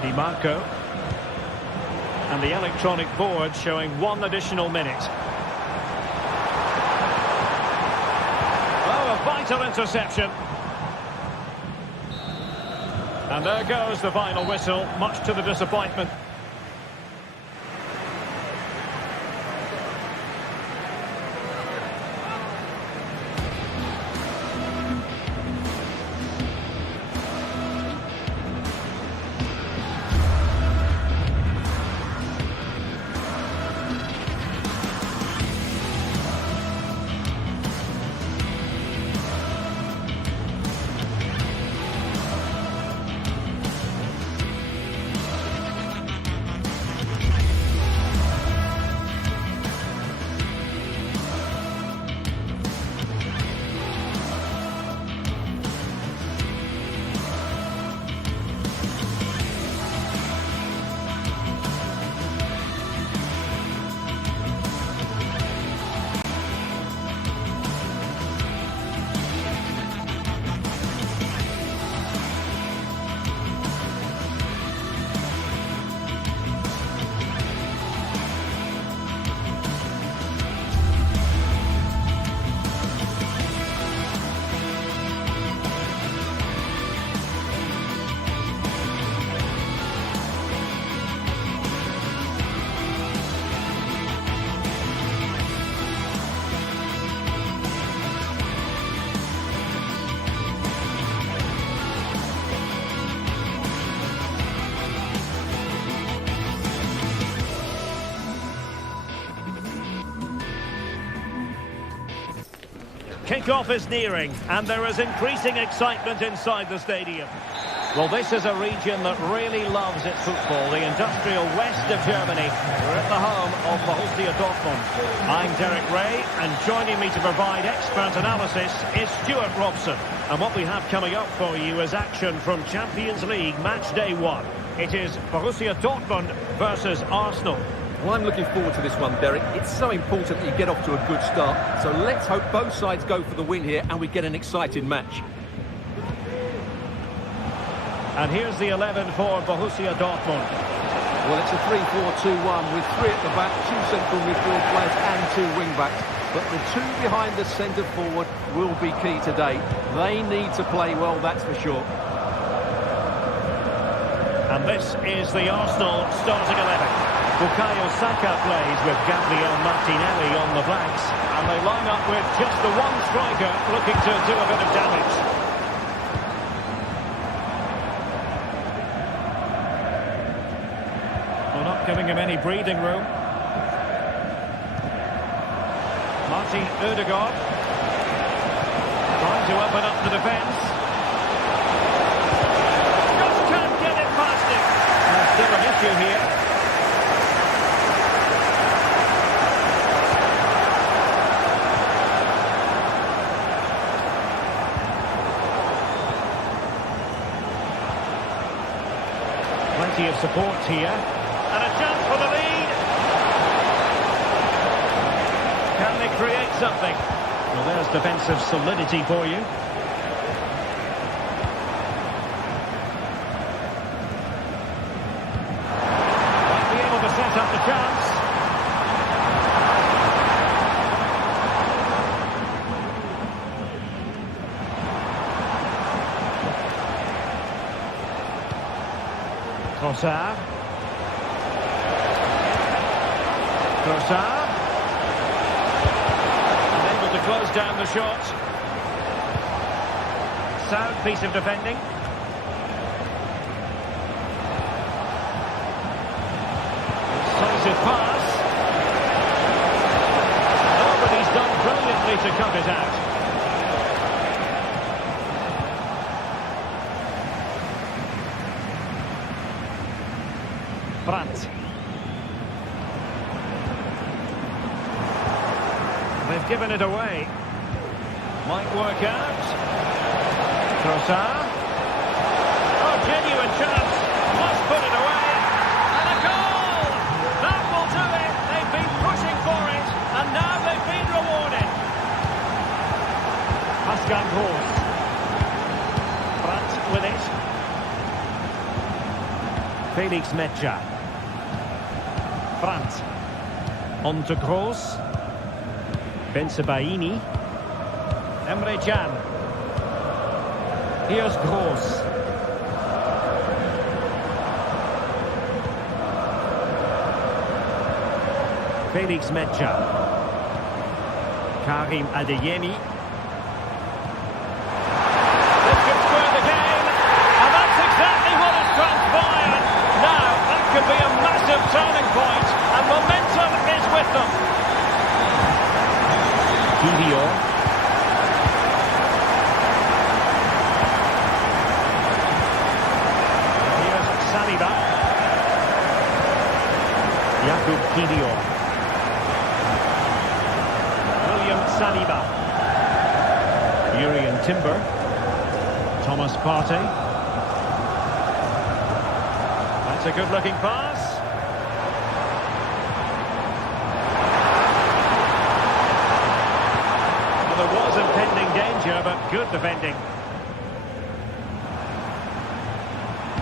Di Marco. And the electronic board showing 1 additional minute. Oh, a vital interception. And there goes the final whistle, much to the disappointment. Kickoff is nearing, and there is increasing excitement inside the stadium. Well, this is a region that really loves its football, the industrial west of Germany. We're at the home of Borussia Dortmund. I'm Derek Ray, and joining me to provide expert analysis is Stuart Robson. And what we have coming up for you is action from Champions League Match Day 1. It is Borussia Dortmund versus Arsenal. Well, I'm looking forward to this one, Derek. It's so important that you get off to a good start. So let's hope both sides go for the win here and we get an exciting match. And here's the 11 for Borussia Dortmund. Well, it's a 3-4-2-1 with 3 at the back, 2 central midfield players and 2 wing-backs. But the 2 behind the centre forward will be key today. They need to play well, that's for sure. And this is the Arsenal starting 11. Bukayo Saka plays with Gabriel Martinelli on the flanks. And they line up with just the one striker looking to do a bit of damage. Giving him any breathing room. Martin Ødegaard trying to open up the defence. Just can't get it past him. There's still an issue here. Plenty of support here. And a chance for the lead. Can they create something? Well, there's defensive solidity for you. Might be able to set up the chance. Trossard. Trossard. Able to close down the shot. Sound piece of defending. Decisive pass. Oh, but he's done brilliantly to cut it out. Brandt. They've given it away. Might work out. Trossard. Oh, genuine chance. Must put it away. And a goal! That will do it. They've been pushing for it. And now they've been rewarded. Pascal Gross. Brandt with it. Felix Metscher. Brandt. On to Gross. Bensebaini. Emre Can. Here's Gross. Felix Metscher. Karim Adeyemi. This could square the game. And that's exactly what has transpired. Now, that could be a massive turning point. And momentum is with them. Kivior. Here's Saliba. Jakub Kivior. William Saliba. Jurrien Timber. Thomas Partey. That's a good-looking pass. There was impending danger, but good defending.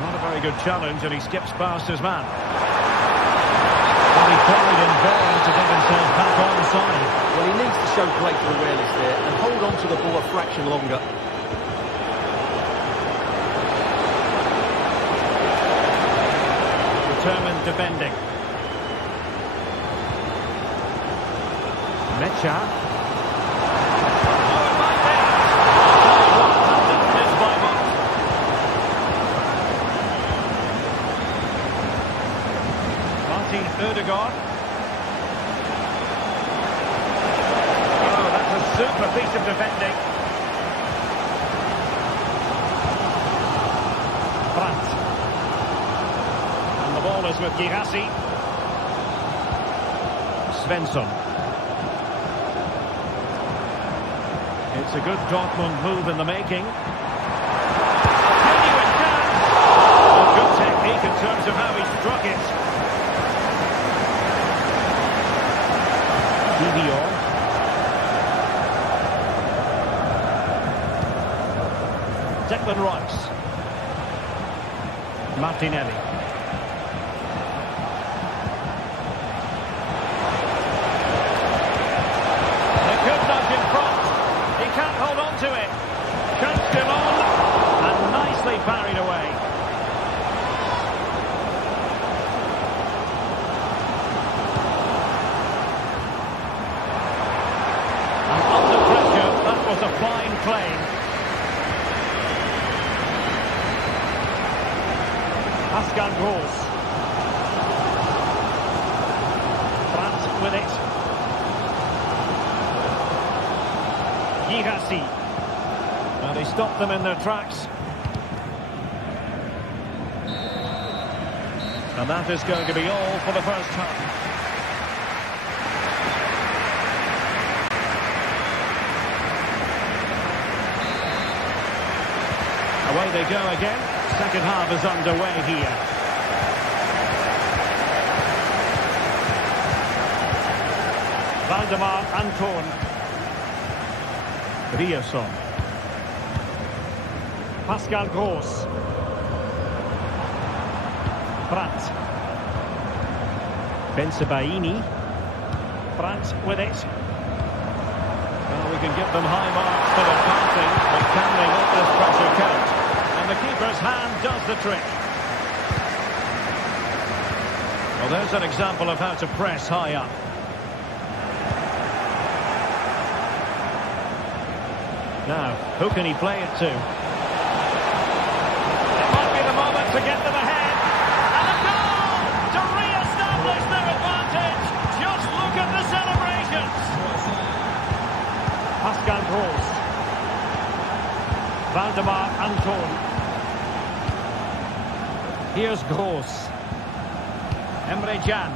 Not a very good challenge, and he skips past his man. Well, he carried in vain to get himself back on the side. Well, he needs to show greater awareness there and hold on to the ball a fraction longer. Determined defending. Metscher. Ødegaard. Oh, that's a Super piece of defending. Brandt. And the ball is with Girassi. Svensson. It's a good Dortmund move in the making. Genuine chance. Good technique in terms of how he struck it. DVR. Declan Rice. Martinelli. A good nudge in front. He can't hold on to it. Chance still on. And nicely parried away. And under pressure, that was a fine claim. Pascal Gross. Brandt with it. Girassi. And he stopped them in their tracks. And that is going to be all for the first half. Away they go again. Second half is underway here. Valdemar Anton. Rierson. Pascal Gross. Brandt. Bensebaini. Brandt with it. Well, we can give them high marks for their passing, but can they let this pressure count? And the keeper's hand does the trick. Well, there's an example of how to press high up. Now, who can he play it to? It might be the moment to get them ahead. And a goal to re-establish their advantage. Just look at the celebrations. Pascal Gross. Valdemar Anton. Here's Gross. Emre Can.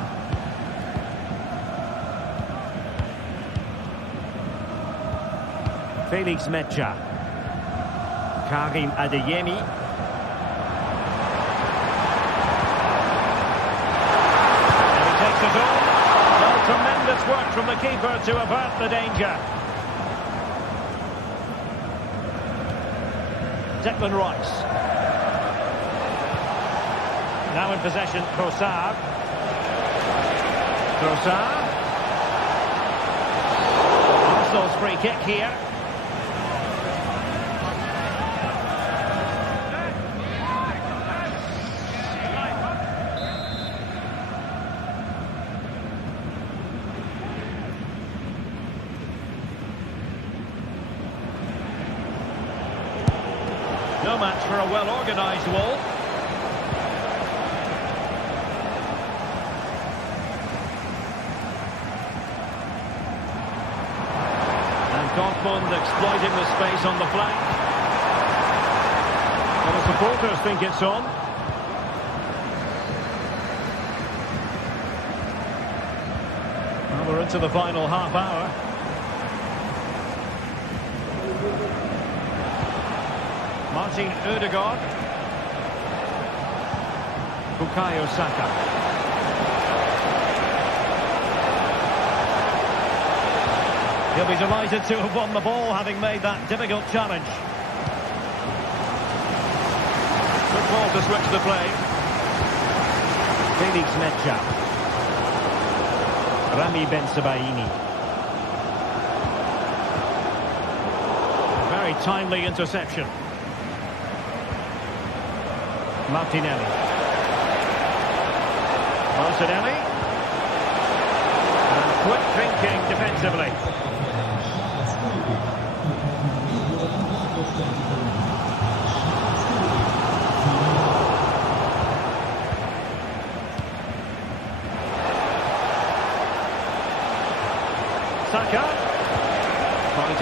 Felix Mecha. Karim Adeyemi. And he takes it on. Well, tremendous work from the keeper to avert the danger. Declan Rice. Now in possession, Trossard. Trossard. Arsenal's free kick here. No match for a well-organised wall. And Dortmund exploiting the space on the flank. Well, the supporters think it's on. Well, we're into the final half hour. Martin Ødegaard. Bukayo Saka. He'll be delighted to have won the ball, having made that difficult challenge. Good ball to switch the play. Felix Mecha. Rami Bensebaini. Very timely interception. Martinelli. Martinelli. And quick thinking defensively. Saka. Trying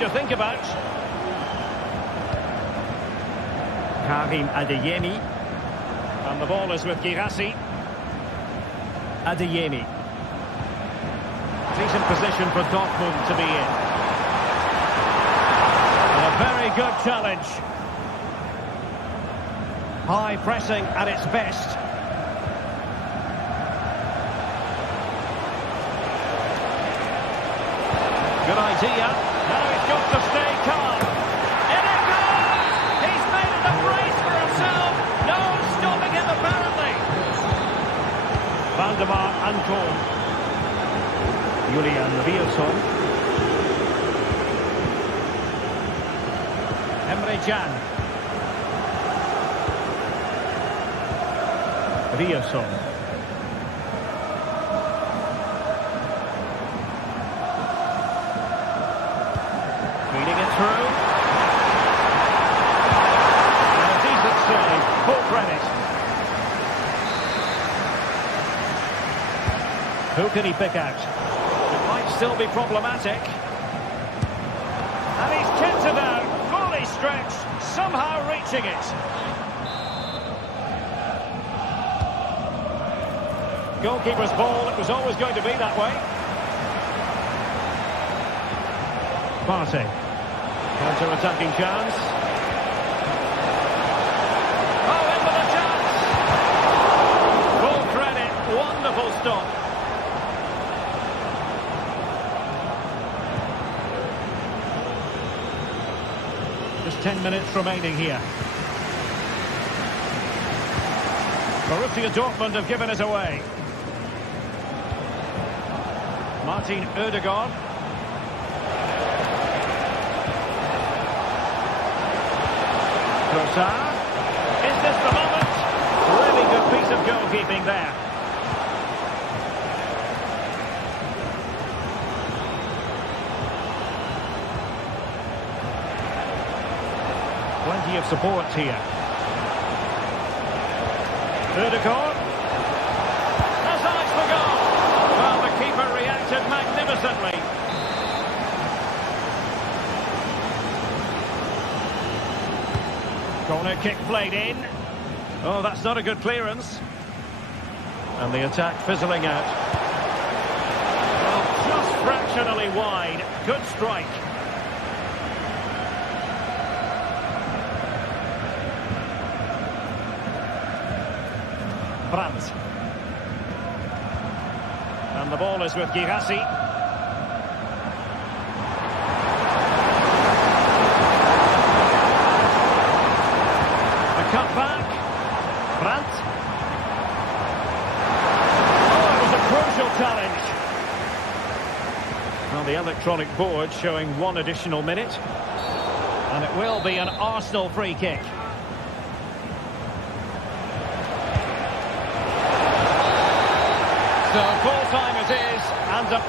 to think about. Karim Adeyemi. And the ball is with Girassi. Adeyemi. Decent position for Dortmund to be in. And a very good challenge. High pressing at its best. Good idea. Now he's got to stay calm. In it goes! He's made it a brace for himself. No one stopping him apparently. Valdemar Anton. Julian Rielson. Emre Can. Rielson. Feeding it through. And a decent save. Full credit. Who can he pick out? It might still be problematic. And he's kicked it out. Fully stretched. Somehow reaching it. Goalkeeper's ball, it was always going to be that way. Partey. Counter-attacking chance. Oh, in with a chance! Full credit, wonderful stop. Just 10 minutes remaining here. Borussia Dortmund have given it away. Martin Ødegaard. Trossard. Is this the moment? Really good piece of goalkeeping there. Plenty of support here. Ødegaard. Has eyes for goal. Well, the keeper reacted magnificently. Corner kick played in. Oh, that's not a good clearance. And the attack fizzling out. Well, just fractionally wide. Good strike. Brandt. And the ball is with Girassi. The cut back. Brandt. Oh, it was a crucial challenge. Well, the electronic board showing 1 additional minute. And it will be an Arsenal free kick. So full time it is, and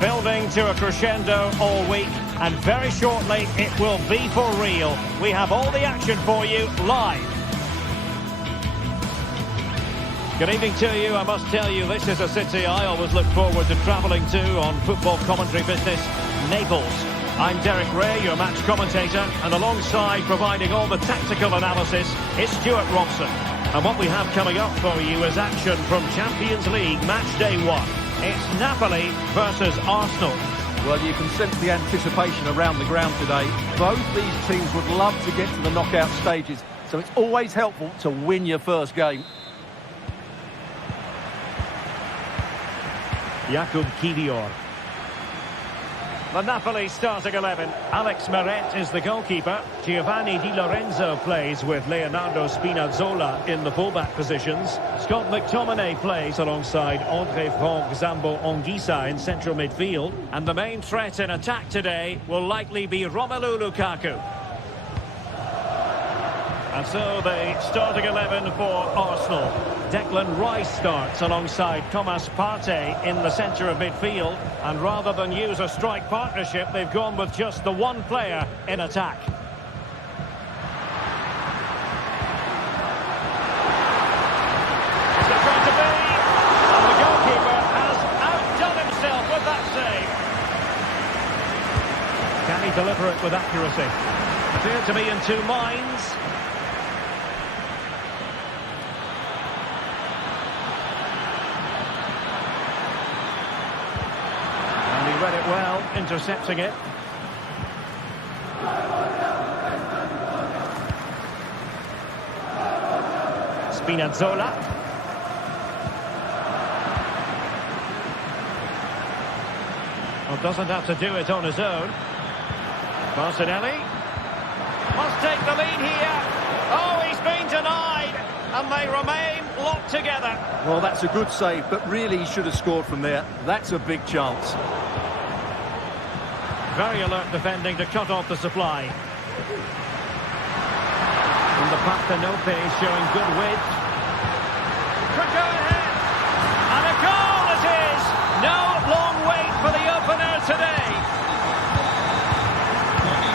building to a crescendo all week, and very shortly it will be for real. We have all the action for you live. Good evening to you. I must tell you, this is a city I always look forward to travelling to on football commentary business, Naples. I'm Derek Ray, your match commentator, and alongside providing all the tactical analysis is Stuart Robson. And what we have coming up for you is action from Champions League match day 1. It's Napoli versus Arsenal. Well, you can sense the anticipation around the ground today. Both these teams would love to get to the knockout stages, so it's always helpful to win your first game. Kivior. The Napoli starting 11. Alex Meret is the goalkeeper. Giovanni Di Lorenzo plays with Leonardo Spinazzola in the fullback positions. Scott McTominay plays alongside André Franck Zambo Anguissa in central midfield. And the main threat in attack today will likely be Romelu Lukaku. And so the starting 11 for Arsenal. Declan Rice starts alongside Thomas Partey in the centre of midfield. And rather than use a strike partnership, they've gone with just the one player in attack. Is it going to be? And the goalkeeper has outdone himself with that save. Can he deliver it with accuracy? Appeared to be in two minds. Read it well, intercepting it. Spinazzola. Well, doesn't have to do it on his own. Martinelli must take the lead here. Oh, he's been denied, and they remain locked together. Well, that's a good save, but really he should have scored from there. That's a big chance. Very alert defending to cut off the supply. And the Partenope is showing good width. Could go ahead. And a goal it is! No long wait for the opener today.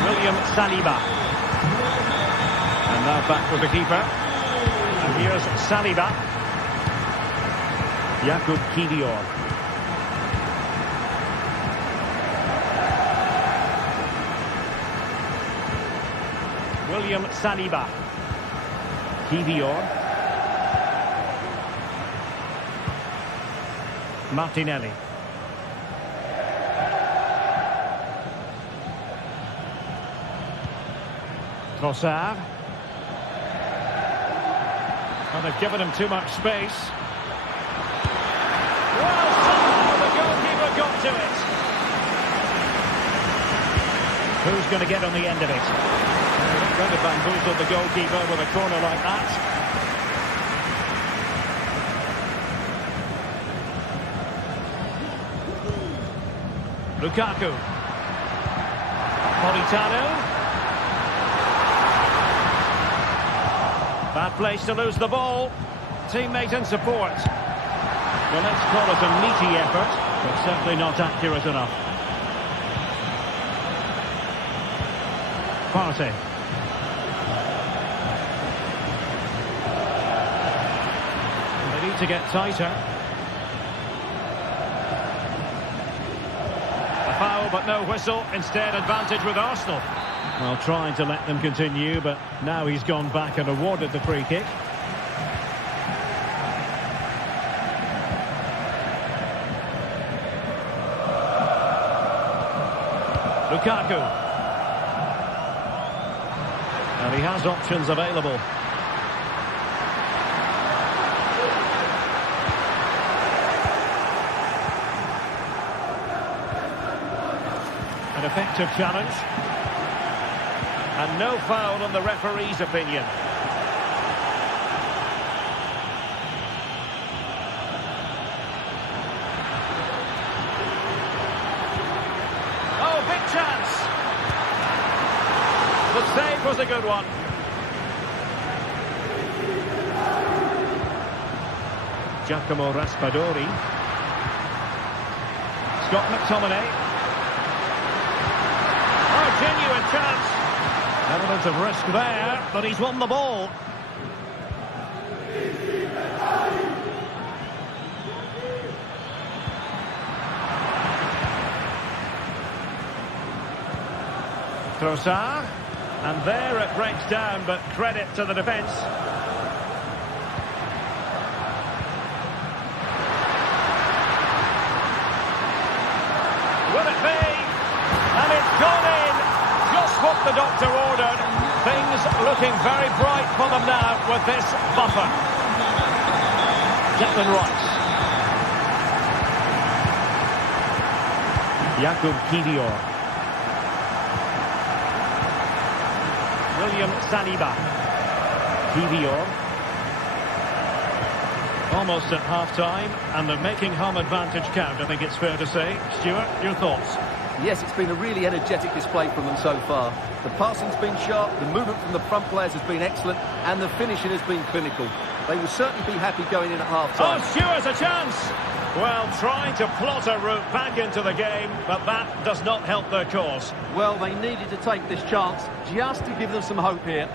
William Saliba. And now back with the keeper. And here's Saliba. Kivior. William Saliba. Kivior. Martinelli. Trossard. Well, they've given him too much space. Well, somehow the goalkeeper got to it. Who's going to get on the end of it? Going to bamboozle the goalkeeper with a corner like that. Lukaku. Politano. Bad place to lose the ball. Teammate and support. Well, let's call it a meaty effort, but certainly not accurate enough. Partey. To get tighter. A foul but no whistle, instead advantage with Arsenal. Well, trying to let them continue, but now he's gone back and awarded the free kick. Lukaku. And he has options available. Effective challenge. And no foul on the referee's opinion. Oh, big chance. The save was a good one. Giacomo Raspadori. Scott McTominay. Genuine chance. Element of risk there, but he's won the ball. Trossard. And there it breaks down, but credit to the defence. Will it be? And it's gone in. Just what the doctor ordered. Things looking very bright for them now with this buffer. Declan Rice. Jakub Kivior. William Saliba. Kivior. Almost at half-time, and they're making home advantage count, I think it's fair to say. Stuart, your thoughts? Yes, it's been a really energetic display from them so far. The passing's been sharp, the movement from the front players has been excellent, and the finishing has been clinical. They will certainly be happy going in at half-time. Oh, Stuart, a chance! Well, trying to plot a route back into the game, but that does not help their cause. Well, they needed to take this chance just to give them some hope here.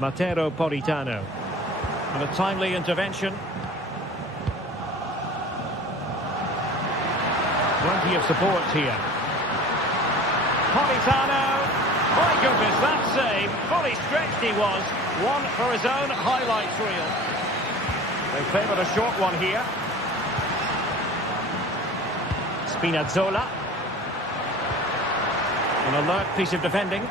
Matteo Politano. And a timely intervention. Plenty of support here. Politano. My goodness, that save. Fully stretched he was. One for his own highlights reel. They favoured a short one here. Spinazzola. An alert piece of defending.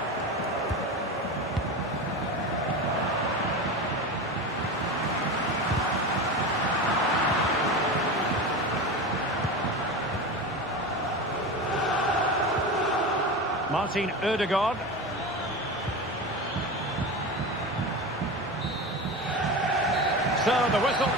Martin Ødegaard. So the whistle.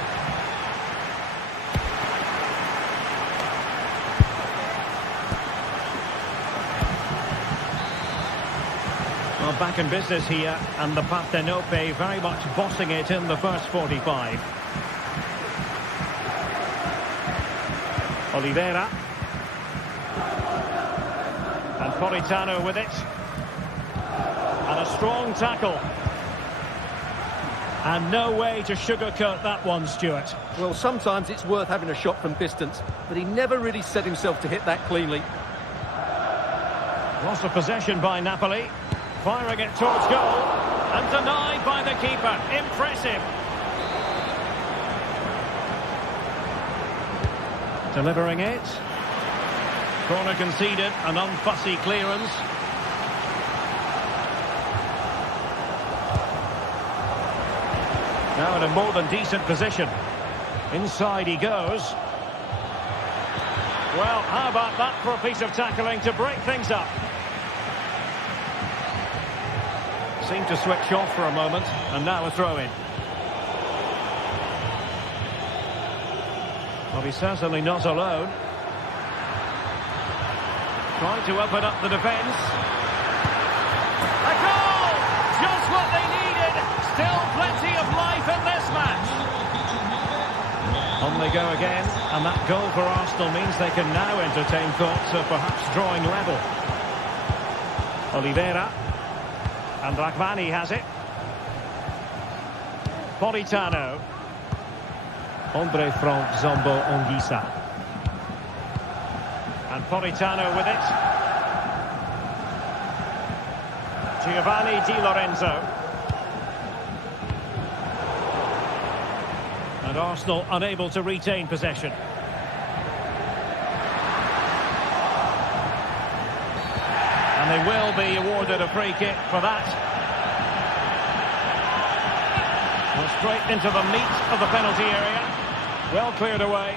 Well, back in business here, and the Partenope very much bossing it in the first 45. Oliveira. And Politano with it. And a strong tackle. And no way to sugarcoat that one, Stuart. Well, sometimes it's worth having a shot from distance, but he never really set himself to hit that cleanly. Loss of possession by Napoli. Firing it towards goal. And denied by the keeper. Impressive. Delivering it. Corner conceded, an unfussy clearance. Now in a more than decent position. Inside he goes. Well, how about that for a piece of tackling to break things up? Seemed to switch off for a moment, and now a throw-in. Well, he's certainly not alone. Trying to open up the defence. A goal! Just what they needed. Still plenty of life in this match. On they go again, and that goal for Arsenal means they can now entertain thoughts of perhaps drawing level. Oliveira. And Rahmani has it. Politano. Ombre from Zombo Ongisa. And Politano with it. Giovanni Di Lorenzo. And Arsenal unable to retain possession. And they will be awarded a free kick for that. Well, straight into the meat of the penalty area. Well cleared away.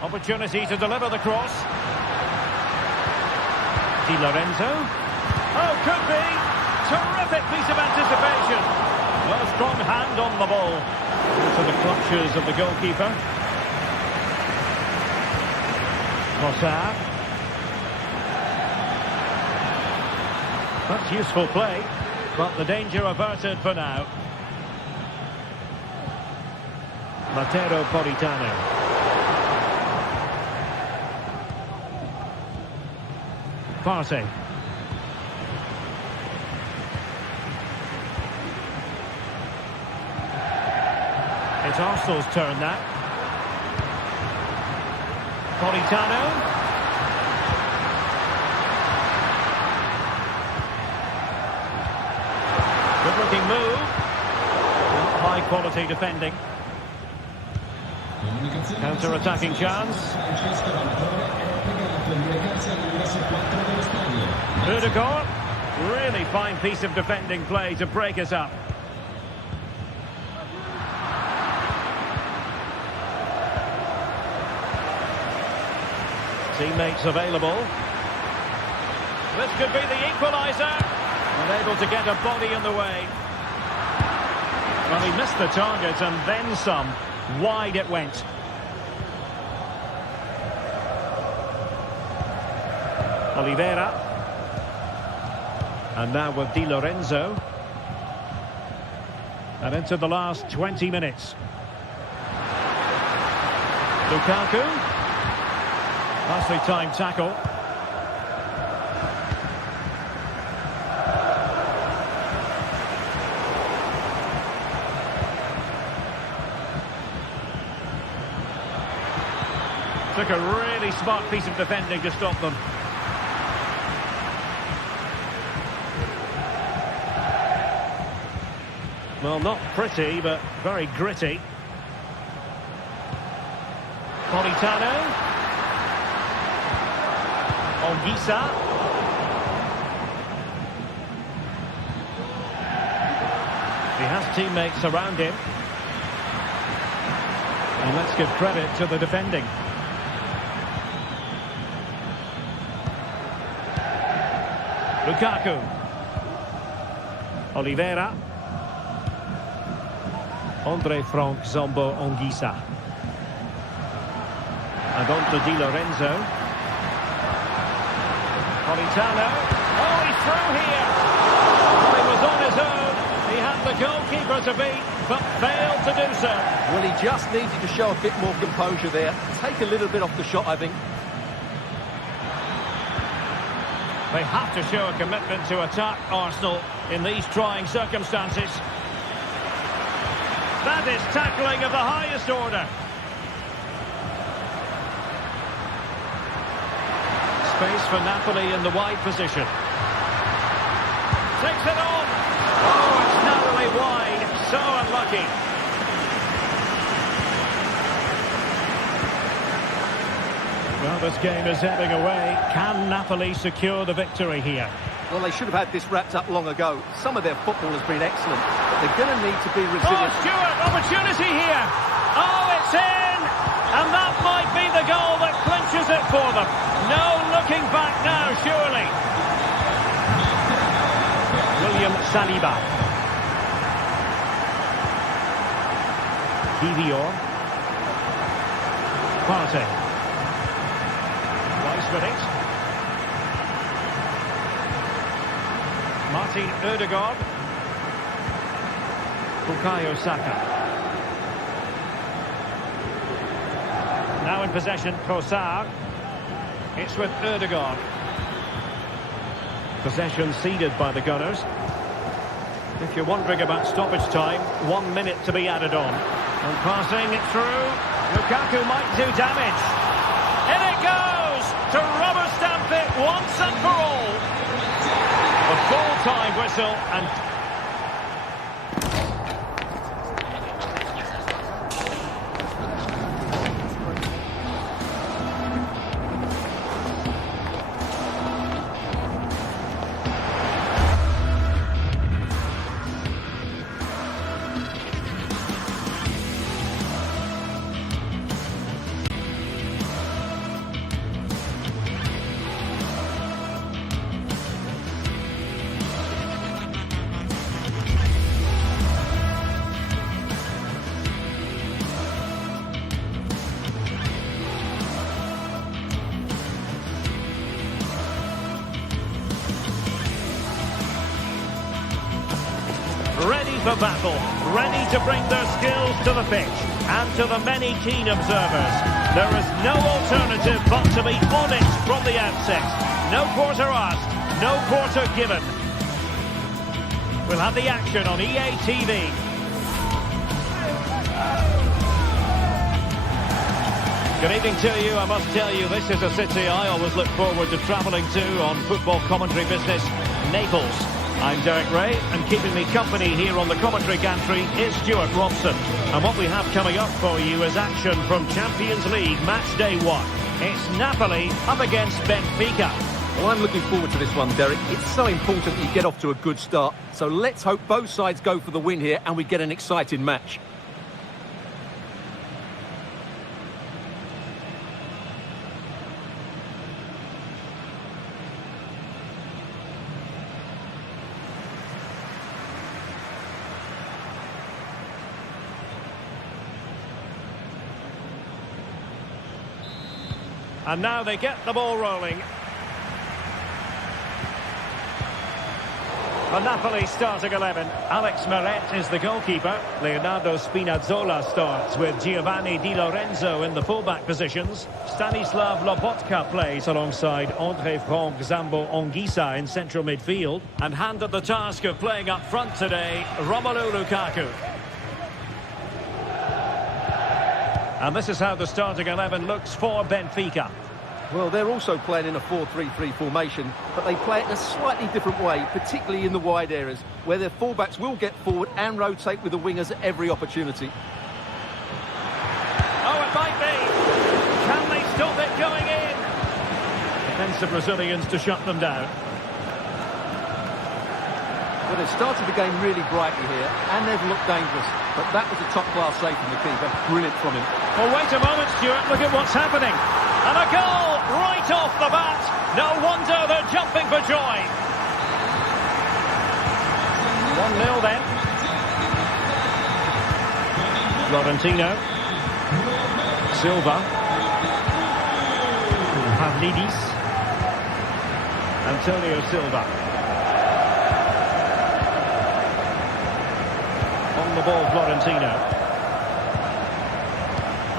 Opportunity to deliver the cross. Di Lorenzo. Oh, could be. Terrific piece of anticipation. Well, strong hand on the ball. Into the clutches of the goalkeeper. Mossad. That's useful play, but the danger averted for now. Matteo Politano. Partey. It's Arsenal's turn now. Politano. Good-looking move. High-quality defending. Counter-attacking chance. Ødegaard. Really fine piece of defending play to break us up. Teammates available. This could be the equaliser. Unable to get a body in the way. Well, he missed the target and then some. Wide it went. Oliveira. And now with Di Lorenzo. And into the last 20 minutes. Lukaku. Nicely timed tackle. Took a really smart piece of defending to stop them. Well, not pretty, but very gritty. Politano. Olgisa. He has teammates around him. And let's give credit to the defending. Lukaku. Oliveira. Andre Frank Zombo Ongisa. And on to Di Lorenzo. Politano. Oh, he's through here. Well, he was on his own. He had the goalkeeper to beat, but failed to do so. Well, he just needed to show a bit more composure there. Take a little bit off the shot, I think. They have to show a commitment to attack Arsenal in these trying circumstances. That is tackling of the highest order. Space for Napoli in the wide position. Takes it on. Oh, it's narrowly wide. So unlucky. Well, this game is heading away. Can Napoli secure the victory here? Well, they should have had this wrapped up long ago. Some of their football has been excellent, but they're going to need to be resilient. Oh, Stewart, opportunity here. Oh, it's in. And that might be the goal that clinches it for them. No looking back now, surely. William Saliba. Kivior. Partey. Rice with it. Martin Ødegaard. Bukayo Saka. Now in possession, Trossard. It's with Ødegaard. Possession ceded by the Gunners. If you're wondering about stoppage time, 1 minute to be added on. And passing it through, Lukaku might do damage. In it goes to rubber stamp it once and for all. A full-time whistle and... Ready for battle, ready to bring their skills to the pitch, and to the many keen observers, there is no alternative but to be on it from the outset. No quarter asked, no quarter given. We'll have the action on EA TV. Good evening to you. I must tell you, this is a city I always look forward to travelling to on football commentary business, Naples. I'm Derek Ray, and keeping me company here on the commentary gantry is Stuart Robson. And what we have coming up for you is action from Champions League match day 1. It's Napoli up against Benfica. Well, I'm looking forward to this one, Derek. It's so important that you get off to a good start. So let's hope both sides go for the win here and we get an exciting match. And now they get the ball rolling. The Napoli starting 11. Alex Meret is the goalkeeper. Leonardo Spinazzola starts with Giovanni Di Lorenzo in the fullback positions. Stanislav Lobotka plays alongside André Franck Zambo Anguissa in central midfield. And handed the task of playing up front today, Romelu Lukaku. And this is how the starting 11 looks for Benfica. Well, they're also playing in a 4-3-3 formation, but they play it in a slightly different way, particularly in the wide areas, where their fullbacks will get forward and rotate with the wingers at every opportunity. Oh, it might be. Can they stop it going in? Defensive Brazilians to shut them down. Well, they've started the game really brightly here, and they've looked dangerous. But that was a top-class save from the keeper. Brilliant from him. Well, wait a moment, Stuart. Look at what's happening. And a goal right off the bat. No wonder they're jumping for joy. 1-0 then. Florentino. Silva. Pavlidis. Antonio Silva. On the ball, Florentino.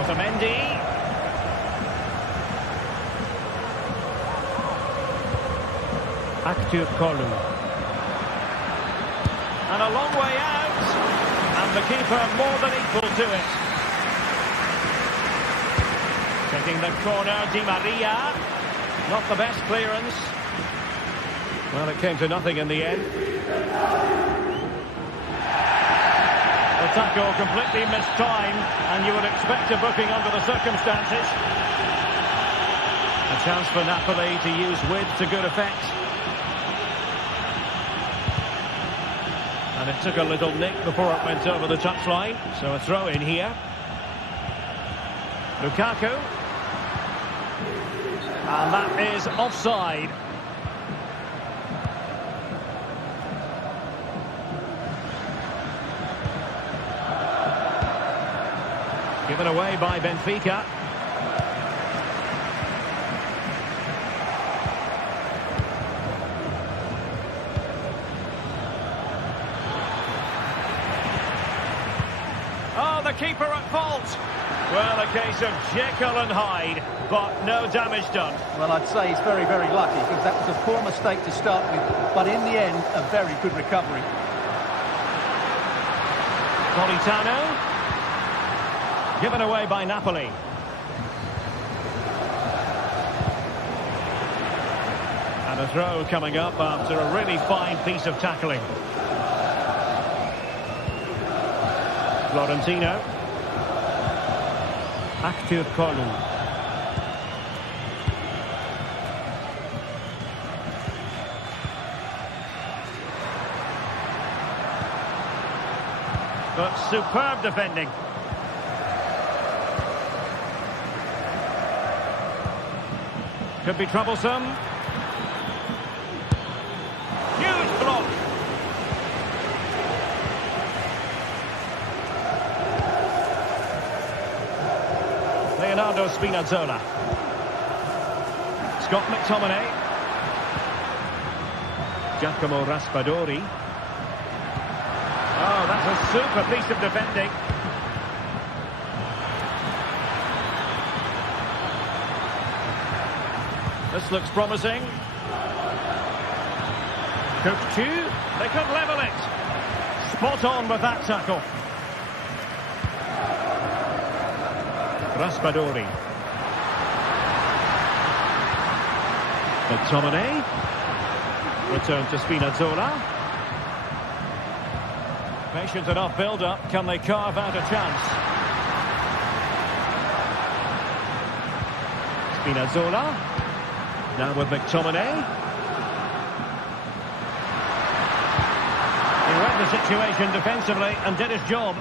Otamendi. Acteur Kolu. And a long way out. And the keeper more than equal to it. Taking the corner, Di Maria. Not the best clearance. Well, it came to nothing in the end. The tackle completely mistimed, and you would expect a booking under the circumstances. A chance for Napoli to use width to good effect. And it took a little nick before it went over the touchline, so a throw in here. Lukaku. And that is offside. Given away by Benfica. Oh, the keeper at fault. Well, a case of Jekyll and Hyde, but no damage done. Well, I'd say he's very, very lucky, because that was a poor mistake to start with, but in the end, a very good recovery. Politano. Given away by Napoli. And a throw coming up after a really fine piece of tackling. Florentino. Acteur Kolu. But superb defending. Could be troublesome. Huge block. Leonardo Spinazzola. Scott McTominay. Giacomo Raspadori. Oh, that's a super piece of defending. This looks promising. Cook-Chu, they could level it. Spot on with that tackle. Raspadori. McTominay. Return to Spinazzola. Patient enough build-up. Can they carve out a chance? Spinazzola. Now with McTominay. He read the situation defensively and did his job.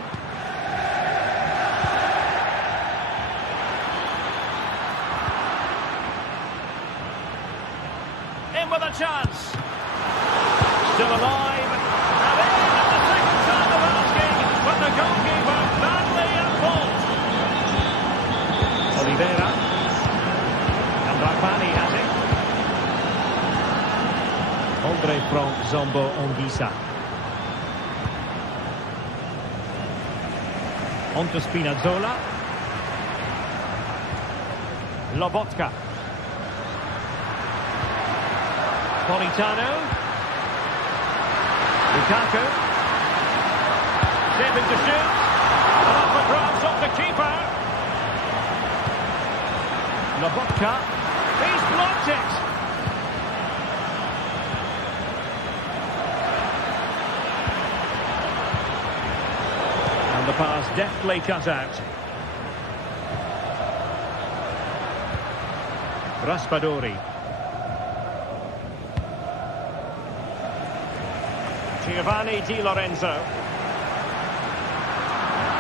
In with a chance. Still alive. And in at the second time of asking, but the goalkeeper badly at fault. Oliveira. Ragbani has it. Andre Frank Zombo Ongisa. On to Spinazzola. Lobotka. Politano. Lukaku. Stepping to shoot. And off the grabs off the keeper. Lobotka. He's blocked it. And the pass deftly cut out. Raspadori. Giovanni Di Lorenzo.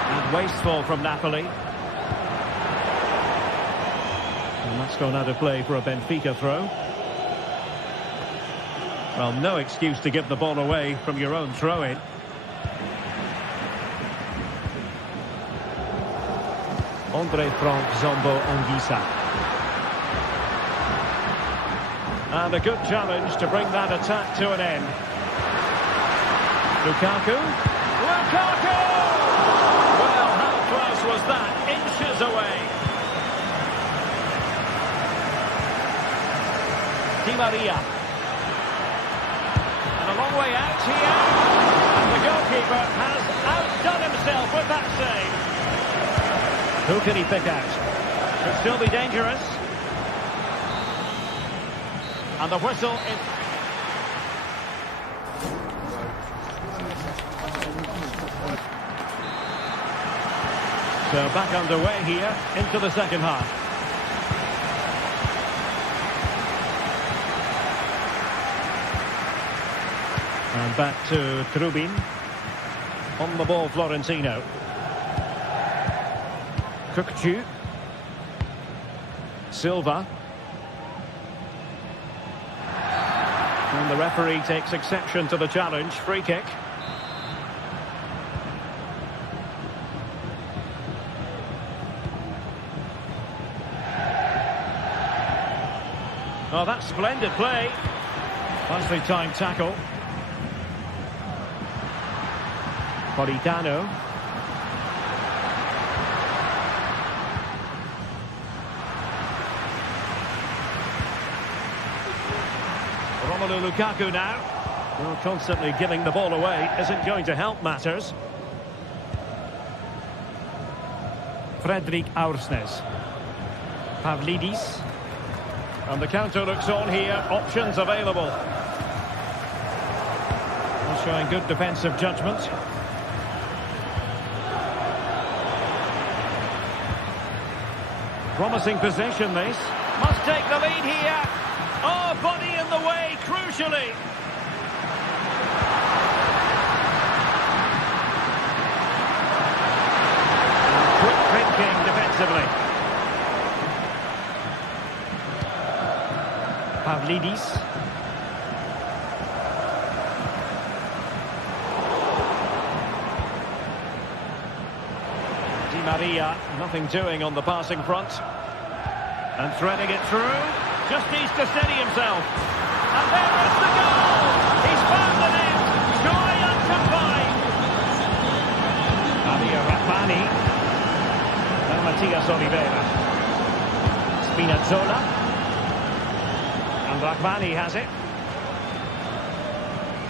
And wasteful from Napoli. And that's gone out of play for a Benfica throw. Well, no excuse to give the ball away from your own throw-in. Andre Frank Zombo Ongisa. And a good challenge to bring that attack to an end. Lukaku. Lukaku! Well, how close was that? Inches away. Di Maria. And a long way out here. And the goalkeeper has outdone himself with that save. Who can he pick out? Could still be dangerous. And the whistle is... So back underway here into the second half. And back to Trubin. On the ball, Florentino. Kukcu. Silva. And the referee takes exception to the challenge. Free kick. Oh, that's splendid play. Nicely timed tackle. Politano. Romelu Lukaku now. Well, constantly giving the ball away isn't going to help matters. Fredrik Aursnes. Pavlidis. And the counter looks on here. Options available. And showing good defensive judgment. Promising possession, this. Must take the lead here. Oh, body in the way, crucially. Quick thinking defensively. Pavlidis. Di Maria, nothing doing on the passing front. And threading it through. Just needs to steady himself. And there is the goal! He's found the net! Joy unconfined! Javier Ragbani. And Matias Oliveira. Spinazzola. And Ragbani has it.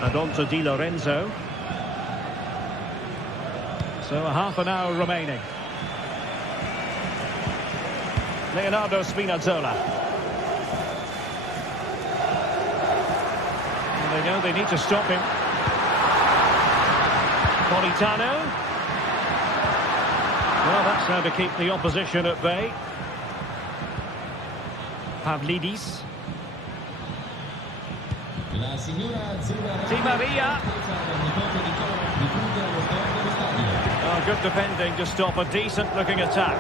And on to Di Lorenzo. So a half an hour remaining. Leonardo Spinazzola. And they know they need to stop him. Politano. Well, that's how to keep the opposition at bay. Pavlidis. Di Maria. Oh, good defending to stop a decent-looking attack.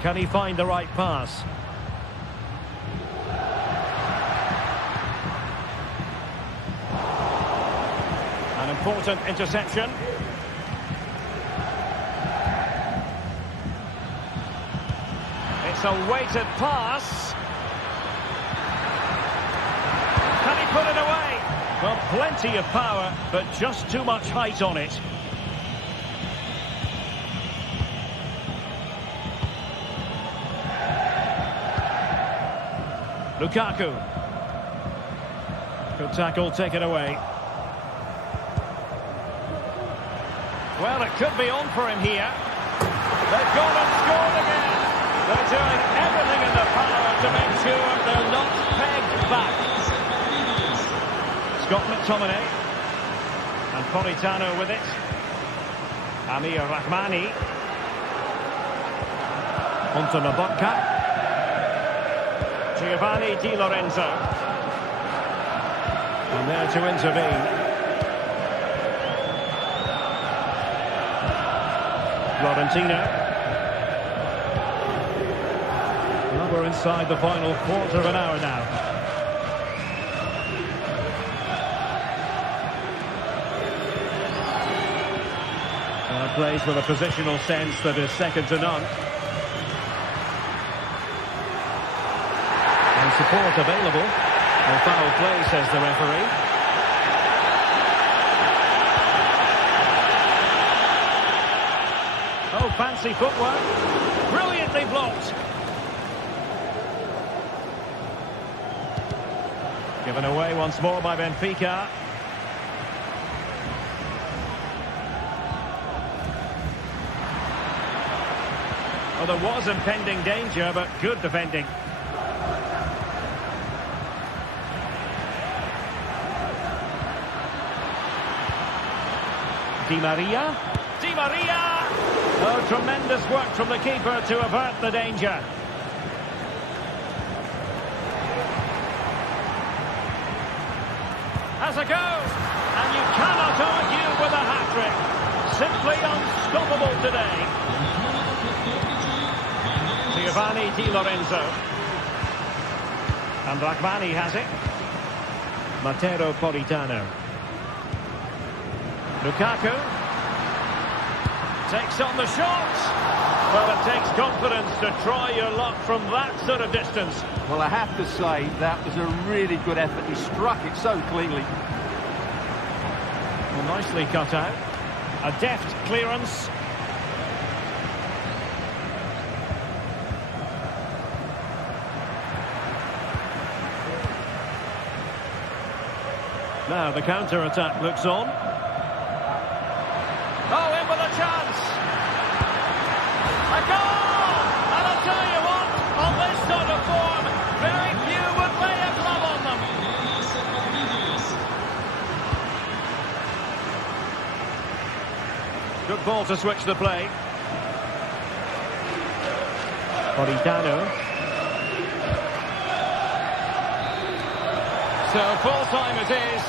Can he find the right pass? important interception. It's a weighted pass. Can he put it away? Well, plenty of power, but just too much height on it. Lukaku. Good tackle, take it away. Well, it could be on for him here. They've gone and scored again. They're doing everything in their power to make sure they're not pegged back. Scott McTominay. And Politano with it. Amir Rahmani. Onto Lobotka. Giovanni Di Lorenzo. And there to intervene. Florentino. Well, we're inside the final quarter of an hour now. Plays with a positional sense that is second to none. And support available. No foul play, says the referee. Oh, fancy footwork. Brilliantly blocked. Given away once more by Benfica. Well, there was impending danger, but good defending. Di Maria. Di Maria! Oh, tremendous work from the keeper to avert the danger. Has a go! And you cannot argue with a hat-trick. Simply unstoppable today. Giovanni Di Lorenzo. And Rahmani has it. Matteo Politano. Lukaku. Takes on the shot. Well, it takes confidence to try your luck from that sort of distance. Well, I have to say, that was a really good effort. He struck it so cleanly. Well, nicely cut out. A deft clearance. Now the counter-attack looks on. Oh, in with a chance! A goal! And I'll tell you what, on this sort of form, very few would lay a glove on them. Good ball to switch the play. Politano. So full time it is.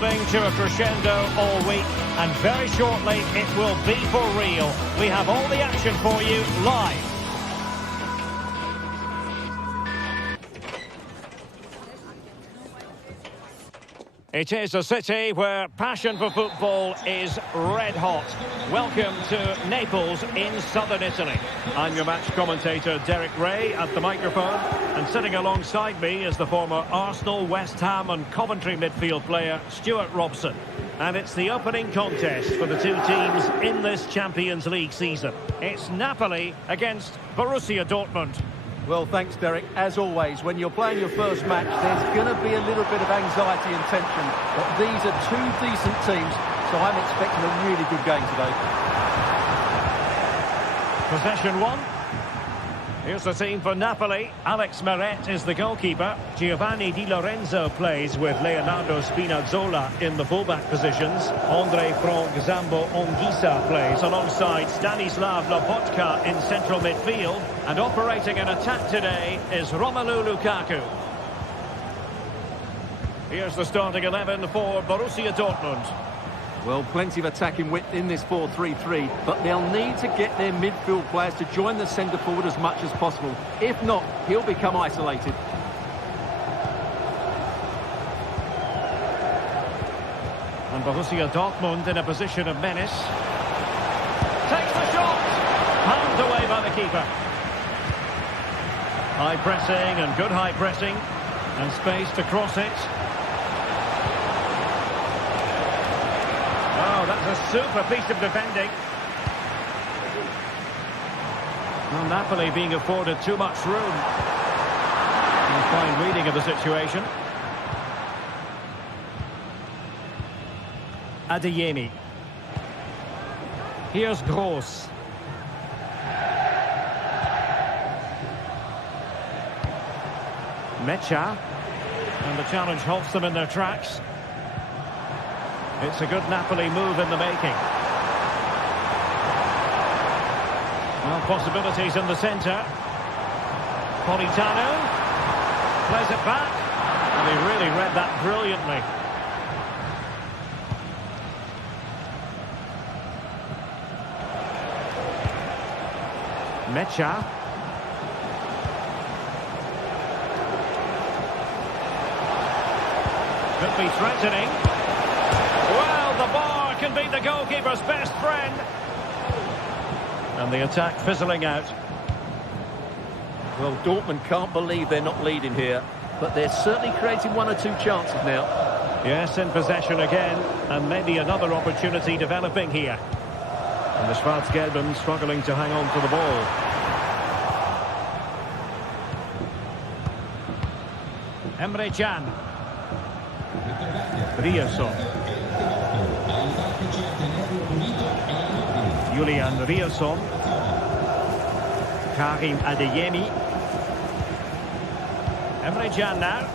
building to a crescendo all week, and very shortly it will be for real. We have all the action for you live. It is a city where passion for football is red hot. Welcome to Naples in southern Italy. I'm your match commentator Derek Ray at the microphone, and sitting alongside me is the former Arsenal, West Ham and Coventry midfield player Stuart Robson. And it's the opening contest for the two teams in this Champions League season. It's Napoli against Borussia Dortmund. Well, thanks, Derek. As always, when you're playing your first match, there's going to be a little bit of anxiety and tension. But these are two decent teams, so I'm expecting a really good game today. Possession one. Here's the team for Napoli. Alex Meret is the goalkeeper. Giovanni Di Lorenzo plays with Leonardo Spinazzola in the fullback positions. Andre Frank Zambo Anguissa plays alongside Stanislav Lobotka in central midfield. And operating an attack today is Romelu Lukaku. Here's the starting 11 for Borussia Dortmund. Well, plenty of attacking width in this 4-3-3, but they'll need to get their midfield players to join the centre forward as much as possible. If not, he'll become isolated. And Borussia Dortmund in a position of menace. Takes the shot! Pounded away by the keeper. High pressing and good high pressing. And space to cross it. Oh, that's a super piece of defending. Well, Napoli being afforded too much room. And a fine reading of the situation. Adeyemi. Here's Gross. Mecha. And the challenge halts them in their tracks. It's a good Napoli move in the making. Well, possibilities in the centre. Politano plays it back. And he really read that brilliantly. Mecha. Could be threatening. Well, the bar can be the goalkeeper's best friend. And the attack fizzling out. Well, Dortmund can't believe they're not leading here, but they're certainly creating one or two chances now. Yes, in possession again, and maybe another opportunity developing here. And the Schwarz-Gelben struggling to hang on to the ball. Emre Can. Rierson. Julian Rierson. Karim Adeyemi. Emre Can now.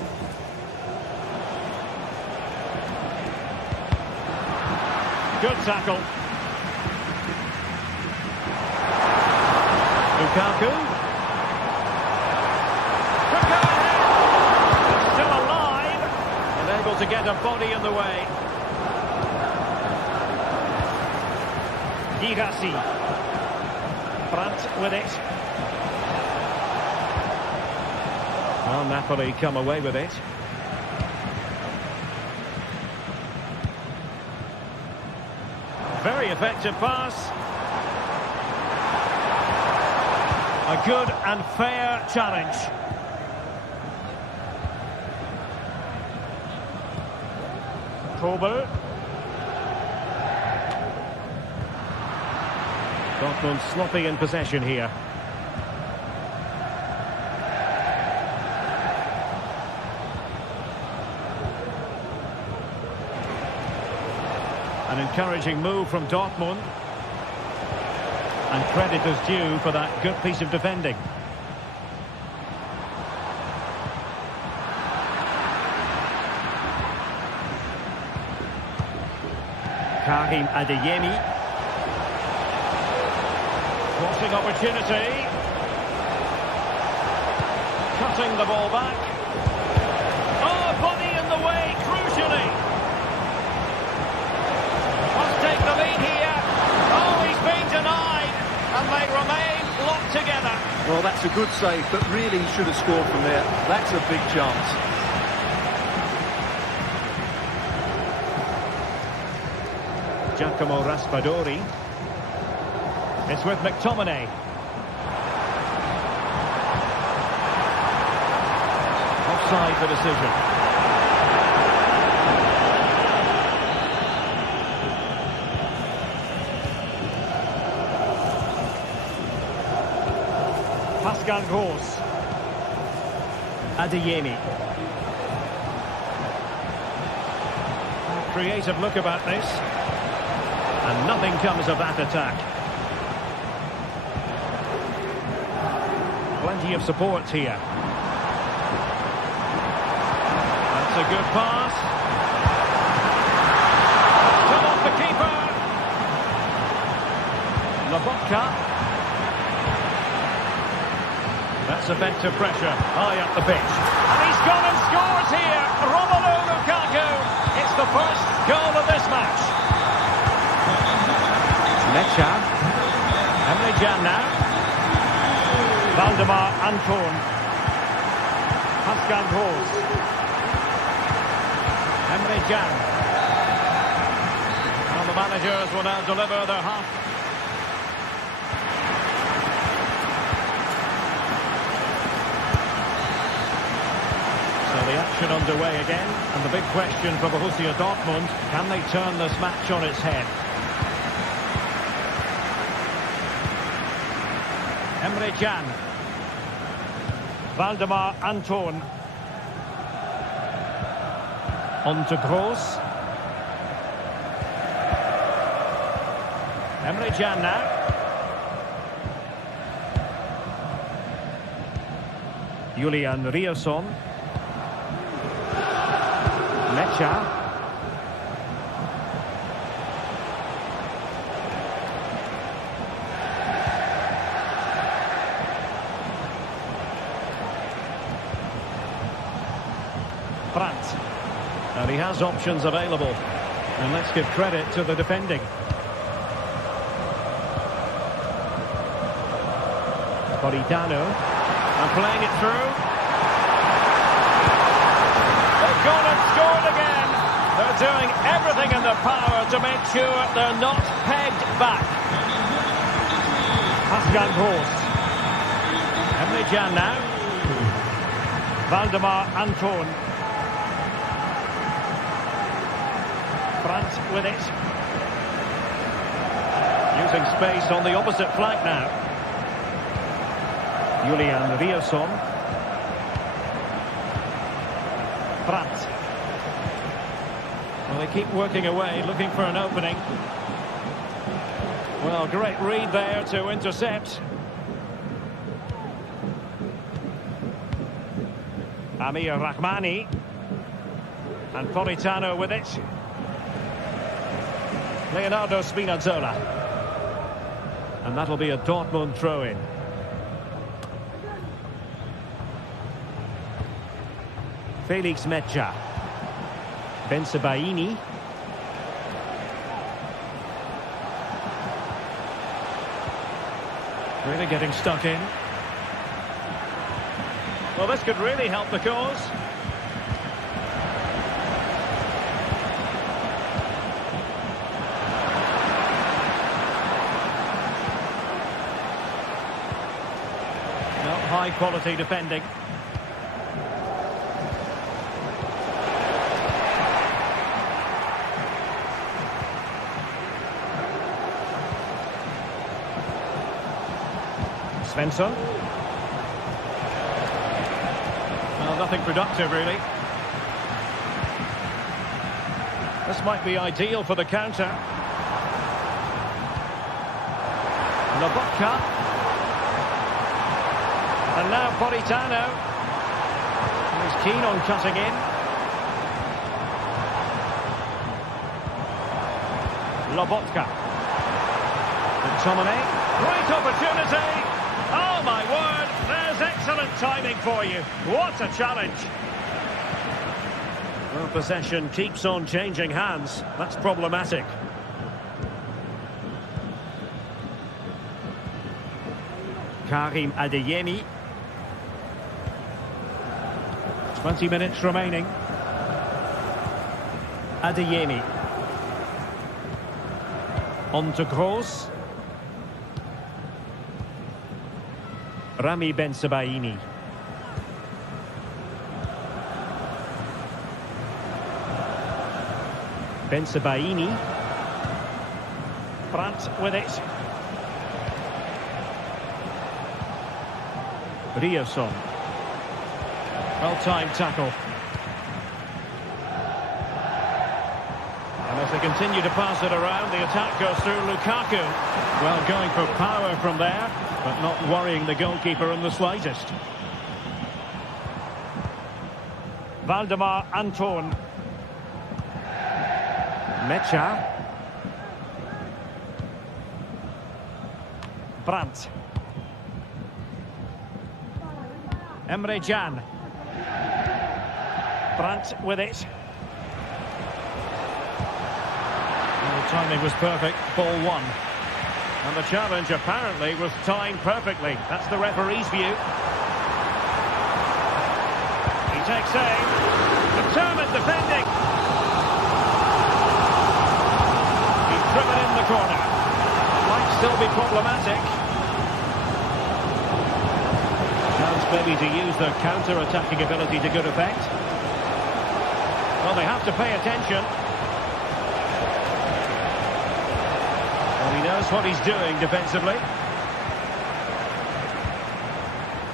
Good tackle. Lukaku. Still alive. And able to get a body in the way. Girassi. Brandt with it. Well, Napoli come away with it. Very effective pass. A good and fair challenge. Kobel. Dortmund sloppy in possession here. An encouraging move from Dortmund. And credit is due for that good piece of defending. Karim Adeyemi. Crossing opportunity. Cutting the ball back. Oh, body in the way, crucially. It's a good save, but really he should have scored from there. That's a big chance. Giacomo Raspadori. It's with McTominay. Offside the decision. Pascal Gross. Adeyemi. Creative look about this. And nothing comes of that attack. Plenty of support here. That's a good pass. Come off the keeper. Lobotka. That's effective pressure. High up the pitch. And he's gone and scores here. Romelu Lukaku. It's the first goal of this match. Mecha. Emre Can now. Valdemar Anton. Pascal Gross. Emre Can. And the managers will now deliver their half. So the action underway again. And the big question for Borussia Dortmund, can they turn this match on its head? Emre Can. Valdemar Anton. On to Gross. Emre Can now. Julian Riasson. Mecha. Brandt. And he has options available. And let's give credit to the defending. Politano. And playing it through. They've gone and scored again. They're doing everything in their power to make sure they're not pegged back. Pascal Gross. Emre Can now. Valdemar Anton. Brandt with it. Using space on the opposite flank now. Julian Riasson. Brandt. Well, they keep working away, looking for an opening. Well, great read there to intercept. Amir Rahmani. And Politano with it. Leonardo Spinazzola. And that'll be a Dortmund throw-in. Felix Mecha. Bensebaini. Really getting stuck in. Well, this could really help the cause. High quality defending. Svensson. Well, nothing productive really. This might be ideal for the counter. Lobotka. And now Politano. He's keen on cutting in. Lobotka. McTominay. Great opportunity. Oh my word, there's excellent timing for you. What a challenge. Well, possession keeps on changing hands. That's problematic. Karim Adeyemi. 20 minutes remaining. Adeyemi. On to Gross. Rami Bensebaini. Bensebaini. Brandt with it. Rioson. Well-timed tackle. And as they continue to pass it around, the attack goes through Lukaku. Well, going for power from there, but not worrying the goalkeeper in the slightest. Valdemar Anton. Mecha. Brandt. Emre Can. Brandt with it. And the timing was perfect. Ball one. And the challenge apparently was timed perfectly. That's the referee's view. He takes aim. Determined defending. He's driven in the corner. Might still be problematic. Chance maybe to use their counter-attacking ability to good effect. Well, they have to pay attention. Well, he knows what he's doing defensively.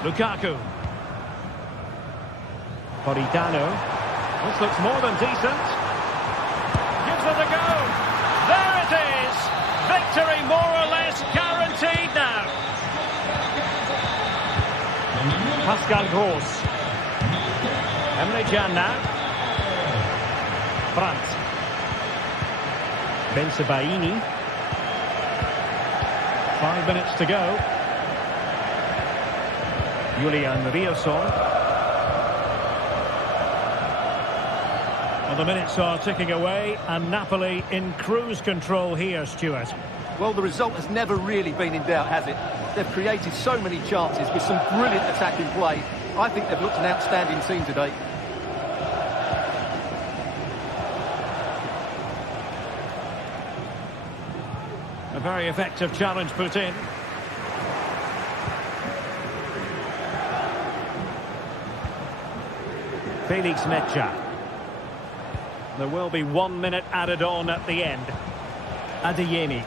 Lukaku. Politano. This looks more than decent. Gives it a go. There it is. Victory more or less guaranteed now. Pascal Gross. Emre Can now. Brandt. Bensebaini. 5 minutes to go. Julian Rioson. Well, the minutes are ticking away, and Napoli in cruise control here, Stuart. Well, the result has never really been in doubt, has it? They've created so many chances with some brilliant attacking play. I think they've looked an outstanding team today. A very effective challenge put in. Felix Mecha. There will be 1 minute added on at the end. Adeyemi.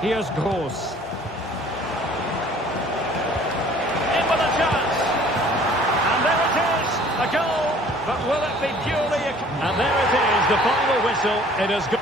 Here's Gross. In with a chance. And there it is. A goal. But will it be purely a... And there it is. The final whistle. It has gone.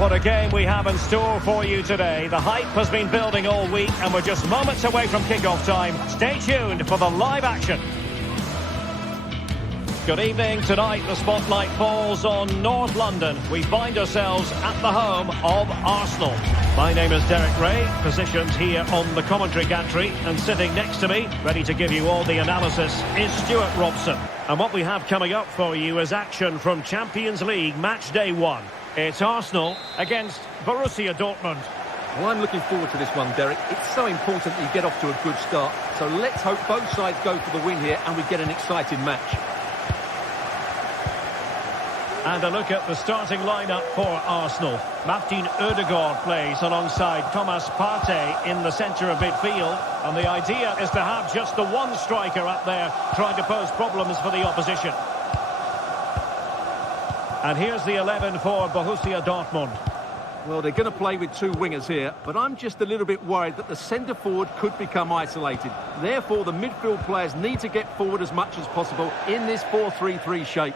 what a game we have in store for you today. The hype has been building all week and we're just moments away from kickoff time. Stay tuned for the live action. Good evening. Tonight the spotlight falls on North London. We find ourselves at the home of Arsenal. My name is Derek Ray, positioned here on the commentary gantry, and sitting next to me, ready to give you all the analysis, is Stuart Robson. And what we have coming up for you is action from Champions League match day 1. It's Arsenal against Borussia Dortmund. Well, I'm looking forward to this one, Derek. It's so important that you get off to a good start. So let's hope both sides go for the win here and we get an exciting match. And a look at the starting lineup for Arsenal. Martin Ødegaard plays alongside Thomas Partey in the centre of midfield. And the idea is to have just the one striker up there trying to pose problems for the opposition. And here's the 11 for Borussia Dortmund. Well, they're going to play with two wingers here, but I'm just a little bit worried that the centre forward could become isolated. Therefore, the midfield players need to get forward as much as possible in this 4-3-3 shape.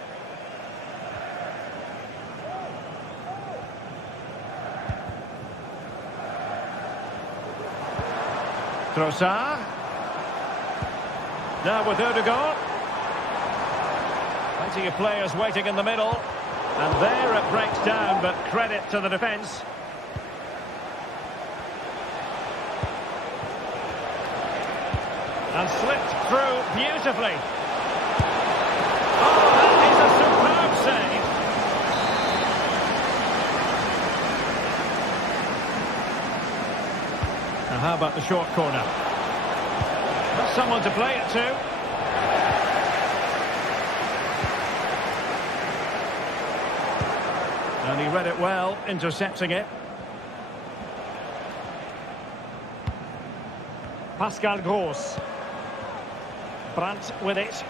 Trossard. Now with Ødegaard. Plenty of players waiting in the middle. And there it breaks down, but credit to the defence. And slipped through beautifully. Oh, that is a superb save. Now how about the short corner? That's someone to play it to. And he read it well, intercepting it. Pascal Gross. Brandt with it.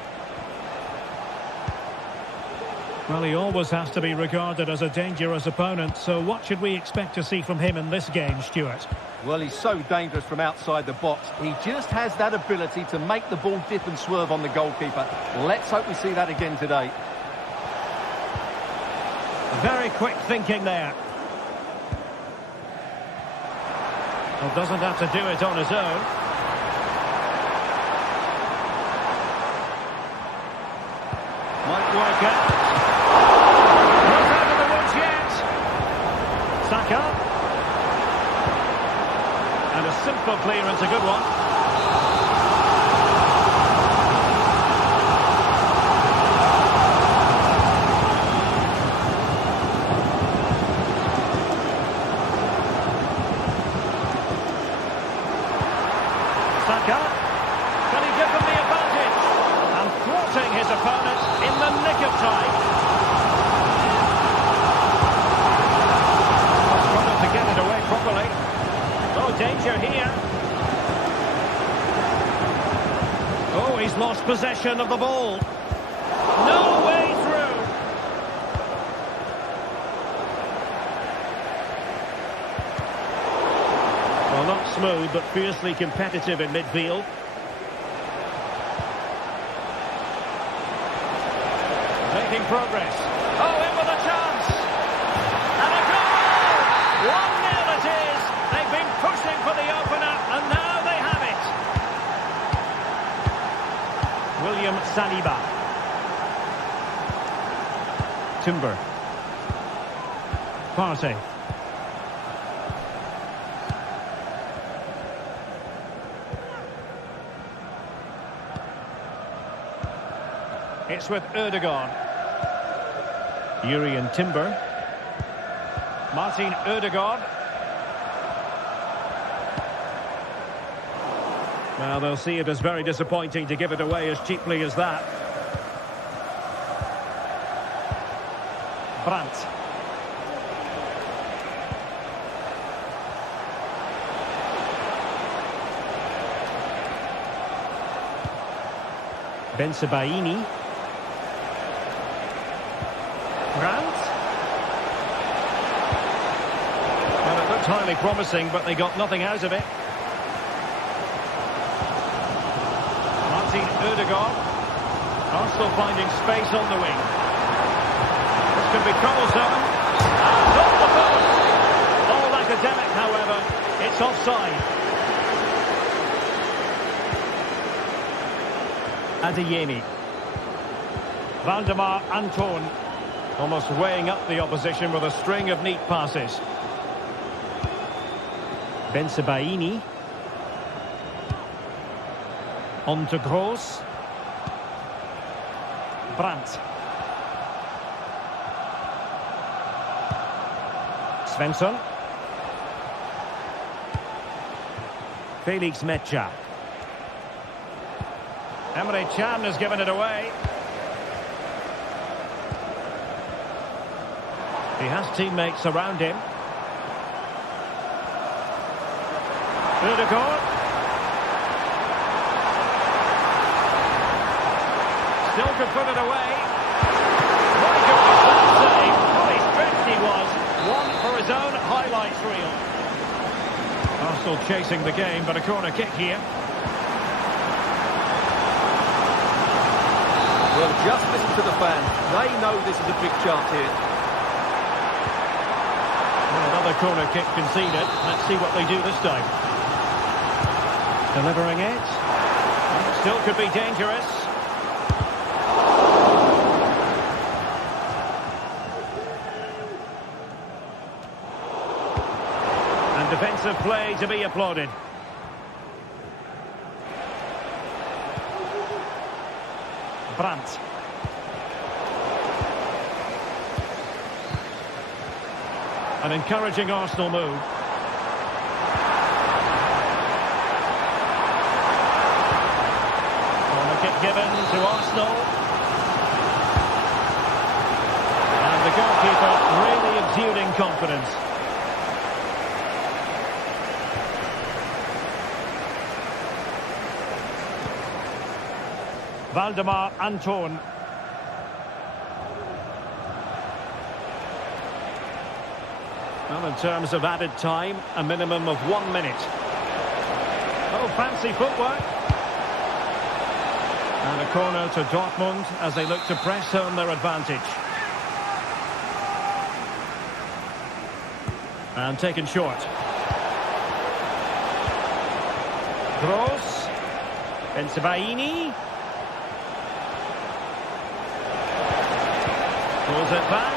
Well, he always has to be regarded as a dangerous opponent, so what should we expect to see from him in this game, Stuart? Well, he's so dangerous from outside the box. He just has that ability to make the ball dip and swerve on the goalkeeper. Let's hope we see that again today. Very quick thinking there. Well, doesn't have to do it on his own. Might work out. Not out of the woods yet. Saka. And a simple clearance, a good one. Saka. Can he give them the advantage? And thwarting his opponent in the nick of time. Struggled to get it away properly. Oh, danger here. Oh, he's lost possession of the ball. No way through. Well, not smooth, but fiercely competitive in midfield. Making progress. Oh, in with a chance. And a goal! 1-0 it is. They've been pushing for the opener, and now they have it. William Saliba. Timber. Partey. It's with Ødegaard. Jurriën Timber. Martin Ødegaard. Well, they'll see it as very disappointing to give it away as cheaply as that. Brandt. Bensebaini. Brandt. Well, it looked highly promising, but they got nothing out of it. Martin Ødegaard. Arsenal finding space on the wing. This could be troublesome. And off the post. It's offside. Adeyemi. Valdemar Anton. Almost weighing up the opposition with a string of neat passes. Bensebaini. On to Gross. Brandt. Svensson. Felix Mecha. Emre Can has given it away. He has teammates around him. Ødegaard. Still could put it away. My goodness, that save. What a stretched he was. One for his own highlights reel. Arsenal chasing the game, but a corner kick here. Well, just listen to the fans. They know this is a big chance here. Well, another corner kick conceded. Let's see what they do this time. Delivering it. Still could be dangerous. And defensive play to be applauded. Brandt. An encouraging Arsenal move. Corner kick given to Arsenal. And the goalkeeper really exuding confidence. Valdemar Anton. Well, in terms of added time, a minimum of 1 minute. Oh, fancy footwork. And a corner to Dortmund as they look to press home their advantage. And taken short. Gross. Bensebaini. Pulls it back.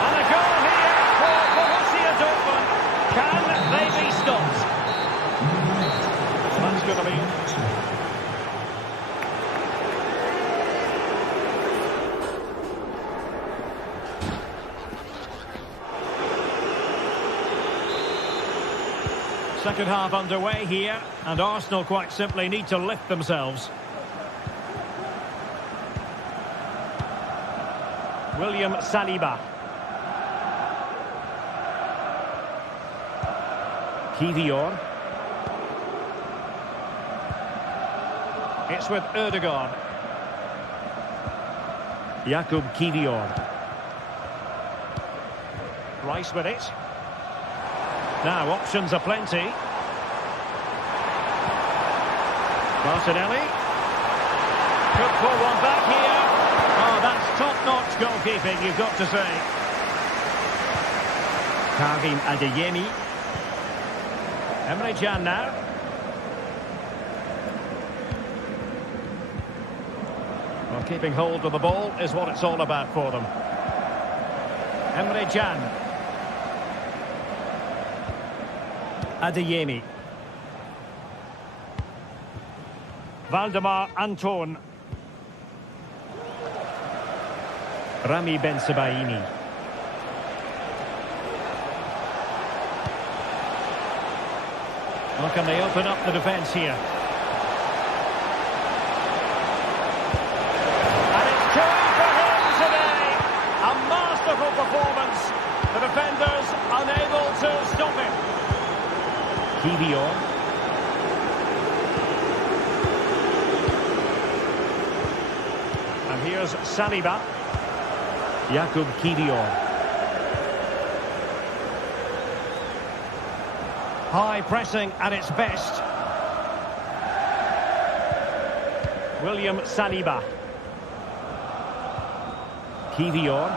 And a goal here for Borussia Dortmund. Can they be stopped? That's going to be... Second half underway here, and Arsenal quite simply need to lift themselves. William Saliba. Kivior. It's with Ødegaard. Jakub Kivior. Rice with it. Now options are plenty. Martinelli. Could pull one back here. Oh, that's top-notch goalkeeping, you've got to say. Karim Adeyemi. Emre Can now. Well, keeping hold of the ball is what it's all about for them. Emre Can. Adeyemi. Valdemar Anton. Rami Bensebaini. Well, can they open up the defence here? And it's time for him today. A masterful performance. The defenders unable to stop him. Kivior. And here's Saliba. Jakub Kivior. High pressing at its best. William Saliba. Kivior.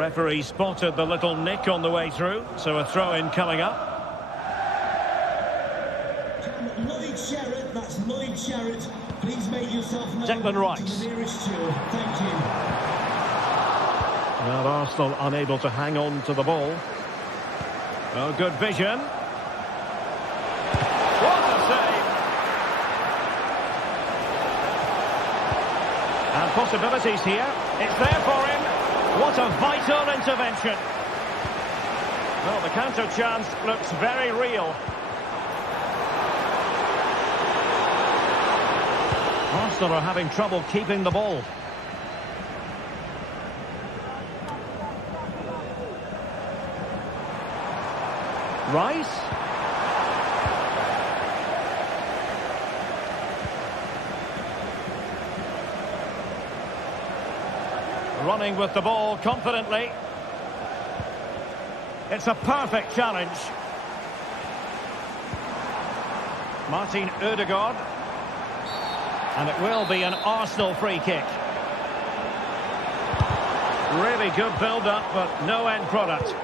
Referee spotted the little nick on the way through, so a throw-in coming up. Lloyd Sherrod, that's Lloyd Sherrod. Please make yourself known Declan Rice. to the nearest steward. Thank you. Well, Arsenal unable to hang on to the ball. Oh, good vision. What a save! And possibilities here. It's there for him. What a vital intervention. Well, the counter chance looks very real. Arsenal are having trouble keeping the ball. Rice. Running with the ball confidently. It's a perfect challenge. Martin Ødegaard. And it will be an Arsenal free kick. Really good build-up, but no end product.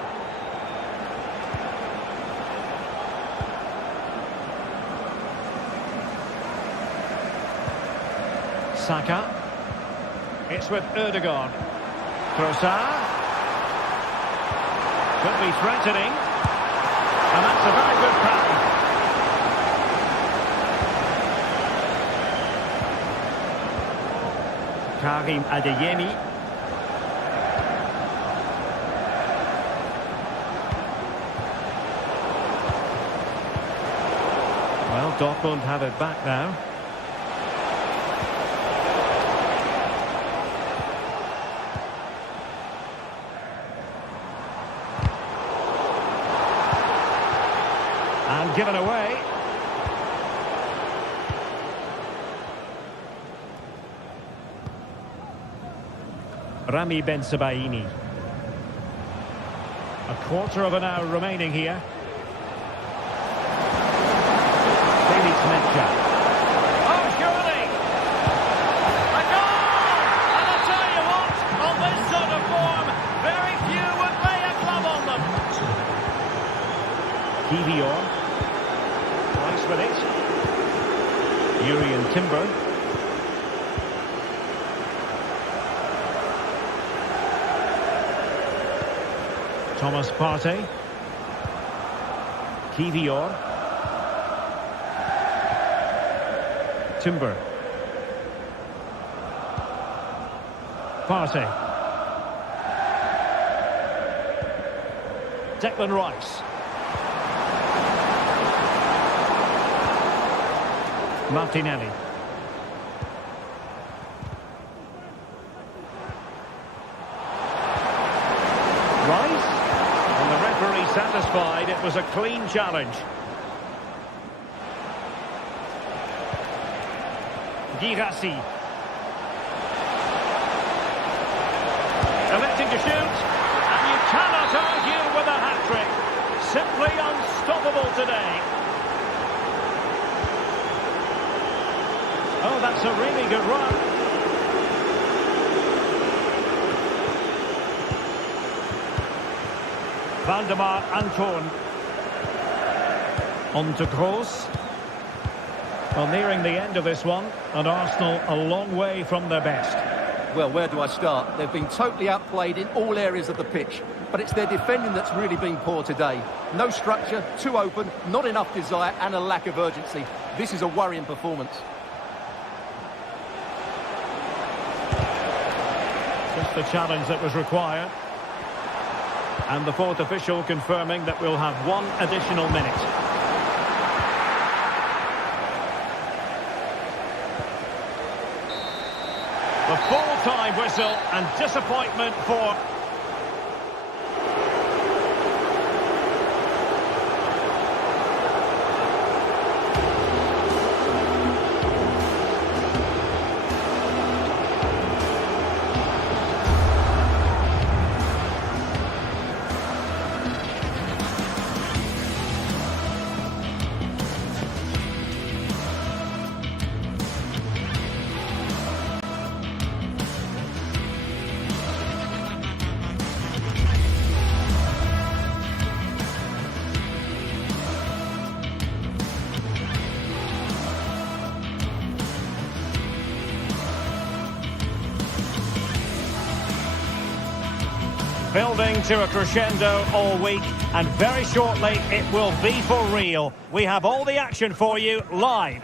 Saka. It's with Ødegaard. Trossard. Could be threatening. And that's a very good pass. Karim Adeyemi. Well, Dortmund have it back now. And given away. Rami Ben-Sebaini. A quarter of an hour remaining here. Felix Mencha. Oh, surely! A goal! And I tell you what, on this sort of form, very few would lay a glove on them. Kivior. Nice with it. Urian Timber. Thomas Partey. Kivior. Timber. Partey. Declan Rice. Martinelli. Rice. And the referee satisfied it was a clean challenge. Girassi. Electing to shoot. And you cannot argue with a hat-trick. Simply unstoppable today. Oh, that's a really good run. Valdemar Anton. On to Kroos. Well, nearing the end of this one, and Arsenal a long way from their best. Well, where do I start? They've been totally outplayed in all areas of the pitch, but it's their defending that's really been poor today. No structure, too open, not enough desire, and a lack of urgency. This is a worrying performance. Just the challenge that was required. And the fourth official confirming that we'll have one additional minute. The full-time whistle and disappointment for... Building to a crescendo all week, and very shortly it will be for real. We have all the action for you live.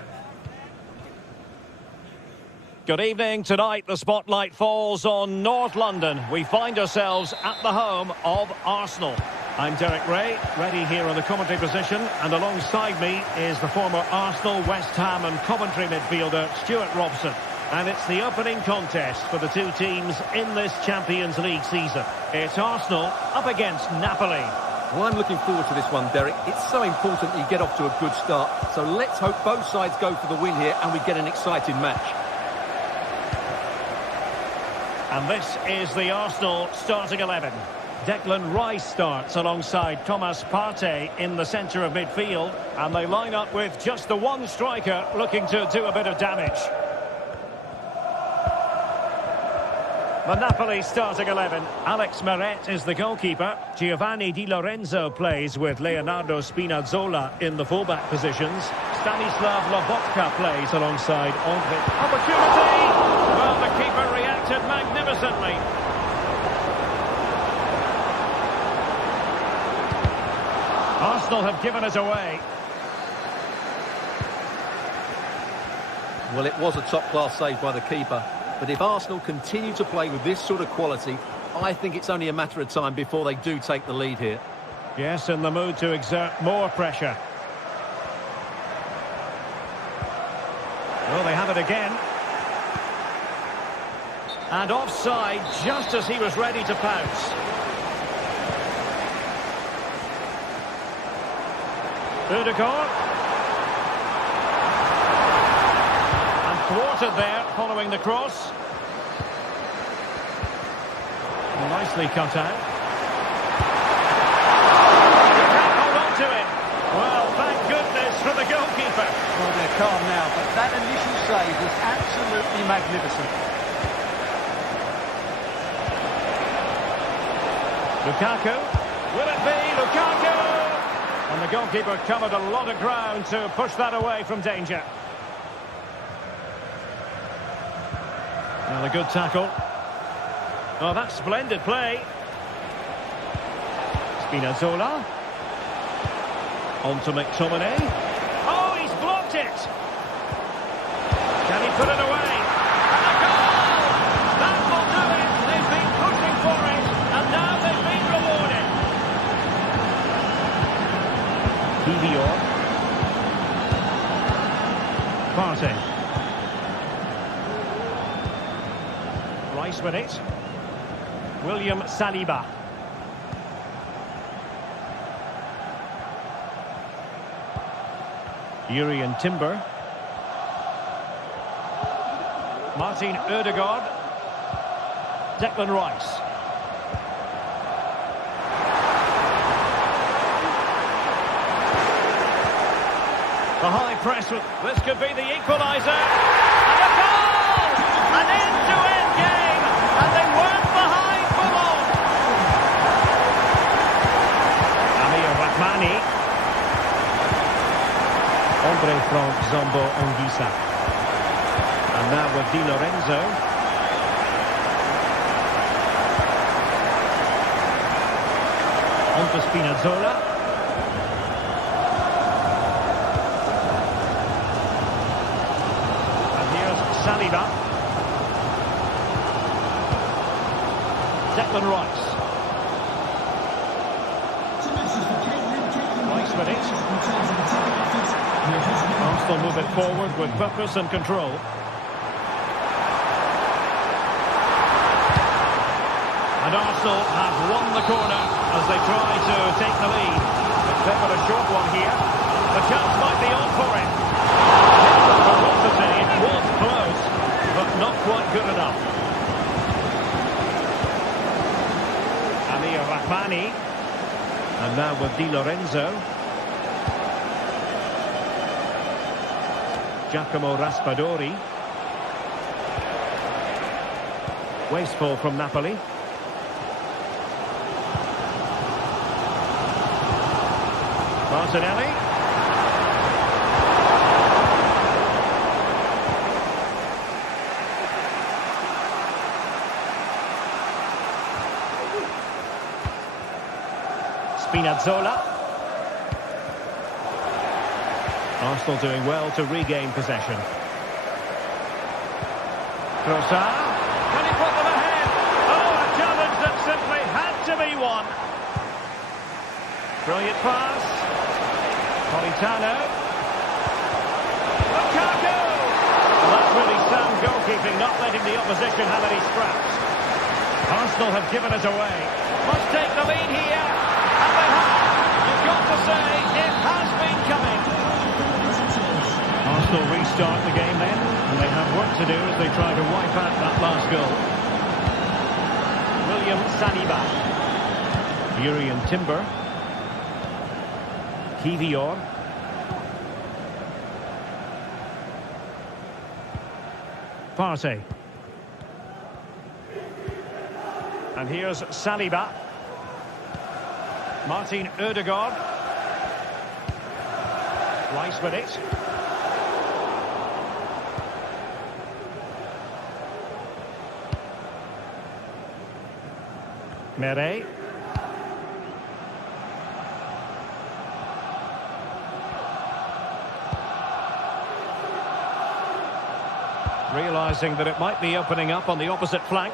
Good evening. Tonight the spotlight falls on North London. We find ourselves at the home of Arsenal. I'm Derek Ray, ready here on the commentary position, and alongside me is the former Arsenal, West Ham and Coventry midfielder Stuart Robson. And it's the opening contest for the two teams in this Champions League season. It's Arsenal up against Napoli. Well, I'm looking forward to this one, Derek. It's so important that you get off to a good start. So let's hope both sides go for the win here and we get an exciting match. And this is the Arsenal starting 11. Declan Rice starts alongside Thomas Partey in the centre of midfield. And they line up with just the one striker looking to do a bit of damage. The Napoli starting 11. Alex Meret is the goalkeeper. Giovanni Di Lorenzo plays with Leonardo Spinazzola in the fullback positions. Stanislav Lobotka plays alongside Andre. Opportunity! Well, the keeper reacted magnificently. Arsenal have given it away. Well, it was a top-class save by the keeper. But if Arsenal continue to play with this sort of quality, I think it's only a matter of time before they do take the lead here. Yes, in the mood to exert more pressure. Well, they have it again. And offside just as he was ready to pounce. Ødegaard. And thwarted there following the cross. Nicely cut out. He can't hold on to it. Well, thank goodness for the goalkeeper. Well, they're calm now, but that initial save was absolutely magnificent. Lukaku. Will it be Lukaku? And the goalkeeper covered a lot of ground to push that away from danger. Well, a good tackle. Oh, that's splendid play. Spinazzola. On to McTominay. Oh, he's blocked it. Can he put it away? And a goal! That will do it. They've been pushing for it, and now they've been rewarded. Kivior. Partey. Rice with it. William Saliba. Urian Timber. Martin Ødegaard. Declan Rice. The high press. This could be the equaliser. And a goal! An end-to-end game. And they weren't behind for long. Amir Rahmani. Andre Frank Zombo Anguissa. And now with Di Lorenzo. On to Spinazzola. Saliba. Declan Rice. Rice with it. Arsenal move it forward with purpose and control. And Arsenal have won the corner as they try to take the lead. They've got a short one here. The chance might be on for it. It was close, but not quite good enough. Amir Rahmani. And now with Di Lorenzo. Giacomo Raspadori. Wasteful from Napoli. Martinelli. Spinazzola. Arsenal doing well to regain possession. Trossard. Can he put them ahead? Oh, a challenge that simply had to be won. Brilliant pass. Politano. Lukaku! Well, that's really sound goalkeeping, not letting the opposition have any scraps. Arsenal have given it away. Must take the lead here. And they have. You've got to say, it has been coming. Arsenal restart the game then, and they have work to do as they try to wipe out that last goal. William Saliba. Urian Timber. Kivior. Partey. And here's Saliba. Martin Ødegaard. Rice with it. Meret. Realising that it might be opening up on the opposite flank.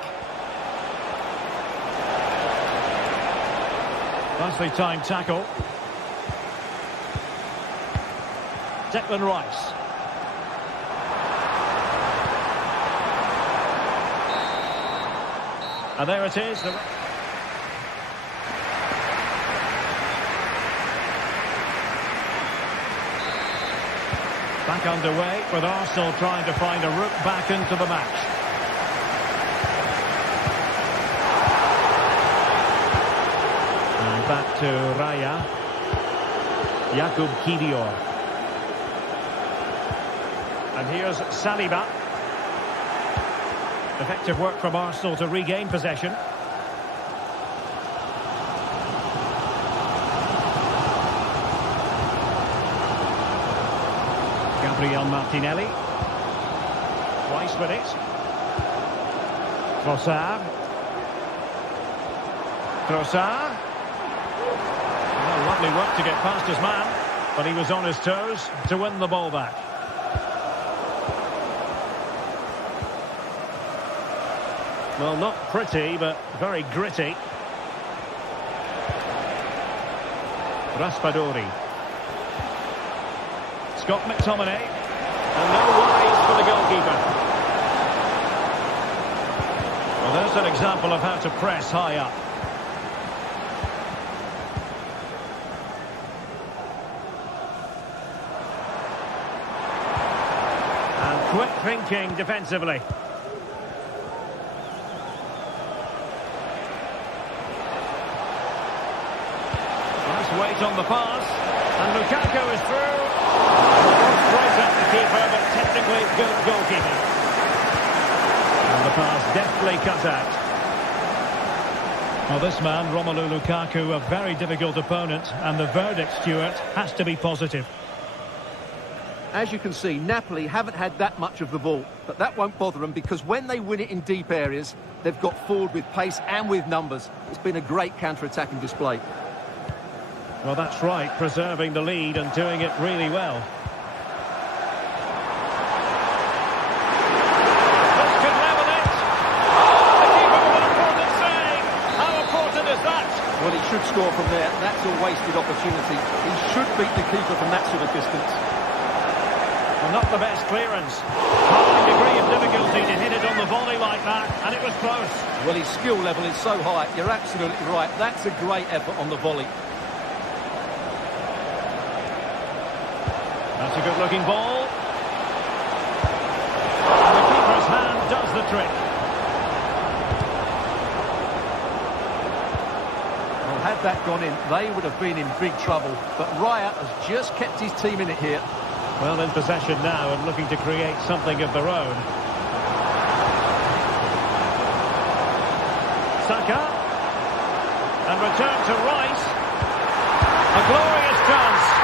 Nicely timed tackle. Declan Rice. And there it is. Back underway with Arsenal trying to find a route back into the match. And back to Raya. Jakub Kivior. And here's Saliba. Effective work from Arsenal to regain possession. Gabriel Martinelli. Rice with it. Trossard. Trossard. Well, lovely work to get past his man, but he was on his toes to win the ball back. Well, not pretty, but very gritty. Raspadori. Scott McTominay. And no worries for the goalkeeper. Well, there's an example of how to press high up. And quick thinking defensively. Weight on the pass, and Lukaku is through. Right at the keeper, but technically good goalkeeping. And the pass deftly cut out. Well, this man, Romelu Lukaku, a very difficult opponent, and the verdict, Stuart, has to be positive. As you can see, Napoli haven't had that much of the ball, but that won't bother them because when they win it in deep areas, they've got forward with pace and with numbers. It's been a great counter-attacking display. Well, that's right, preserving the lead and doing it really well. This could level it. Oh, the keeper with an important save. How important is that? Well, he should score from there. That's a wasted opportunity. He should beat the keeper from that sort of distance. Well, not the best clearance. High degree of difficulty to hit it on the volley like that, and it was close. Well, his skill level is so high. You're absolutely right. That's a great effort on the volley. That's a good-looking ball. And the keeper's hand does the trick. Well, had that gone in, they would have been in big trouble. But Raya has just kept his team in it here. Well, in possession now and looking to create something of their own. Saka. And return to Rice. A glorious chance.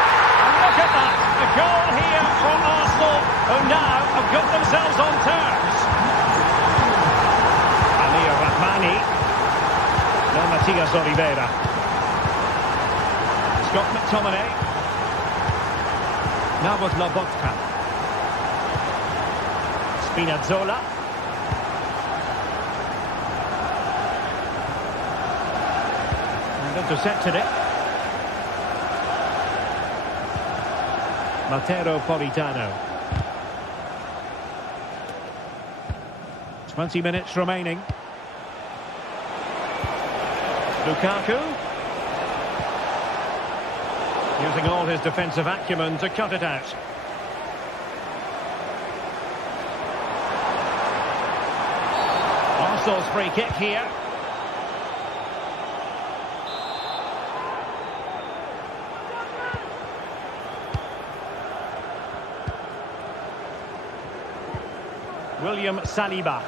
Look at that, a goal here from Arsenal, who now have got themselves on terms. Amir Rahmani. No, Matias Oliveira. got McTominay. Now with Lobotka. Spinazzola. And intercepted it. Matteo Politano. 20 minutes remaining. Lukaku. Using all his defensive acumen to cut it out. Arsenal's free kick here. William Saliba.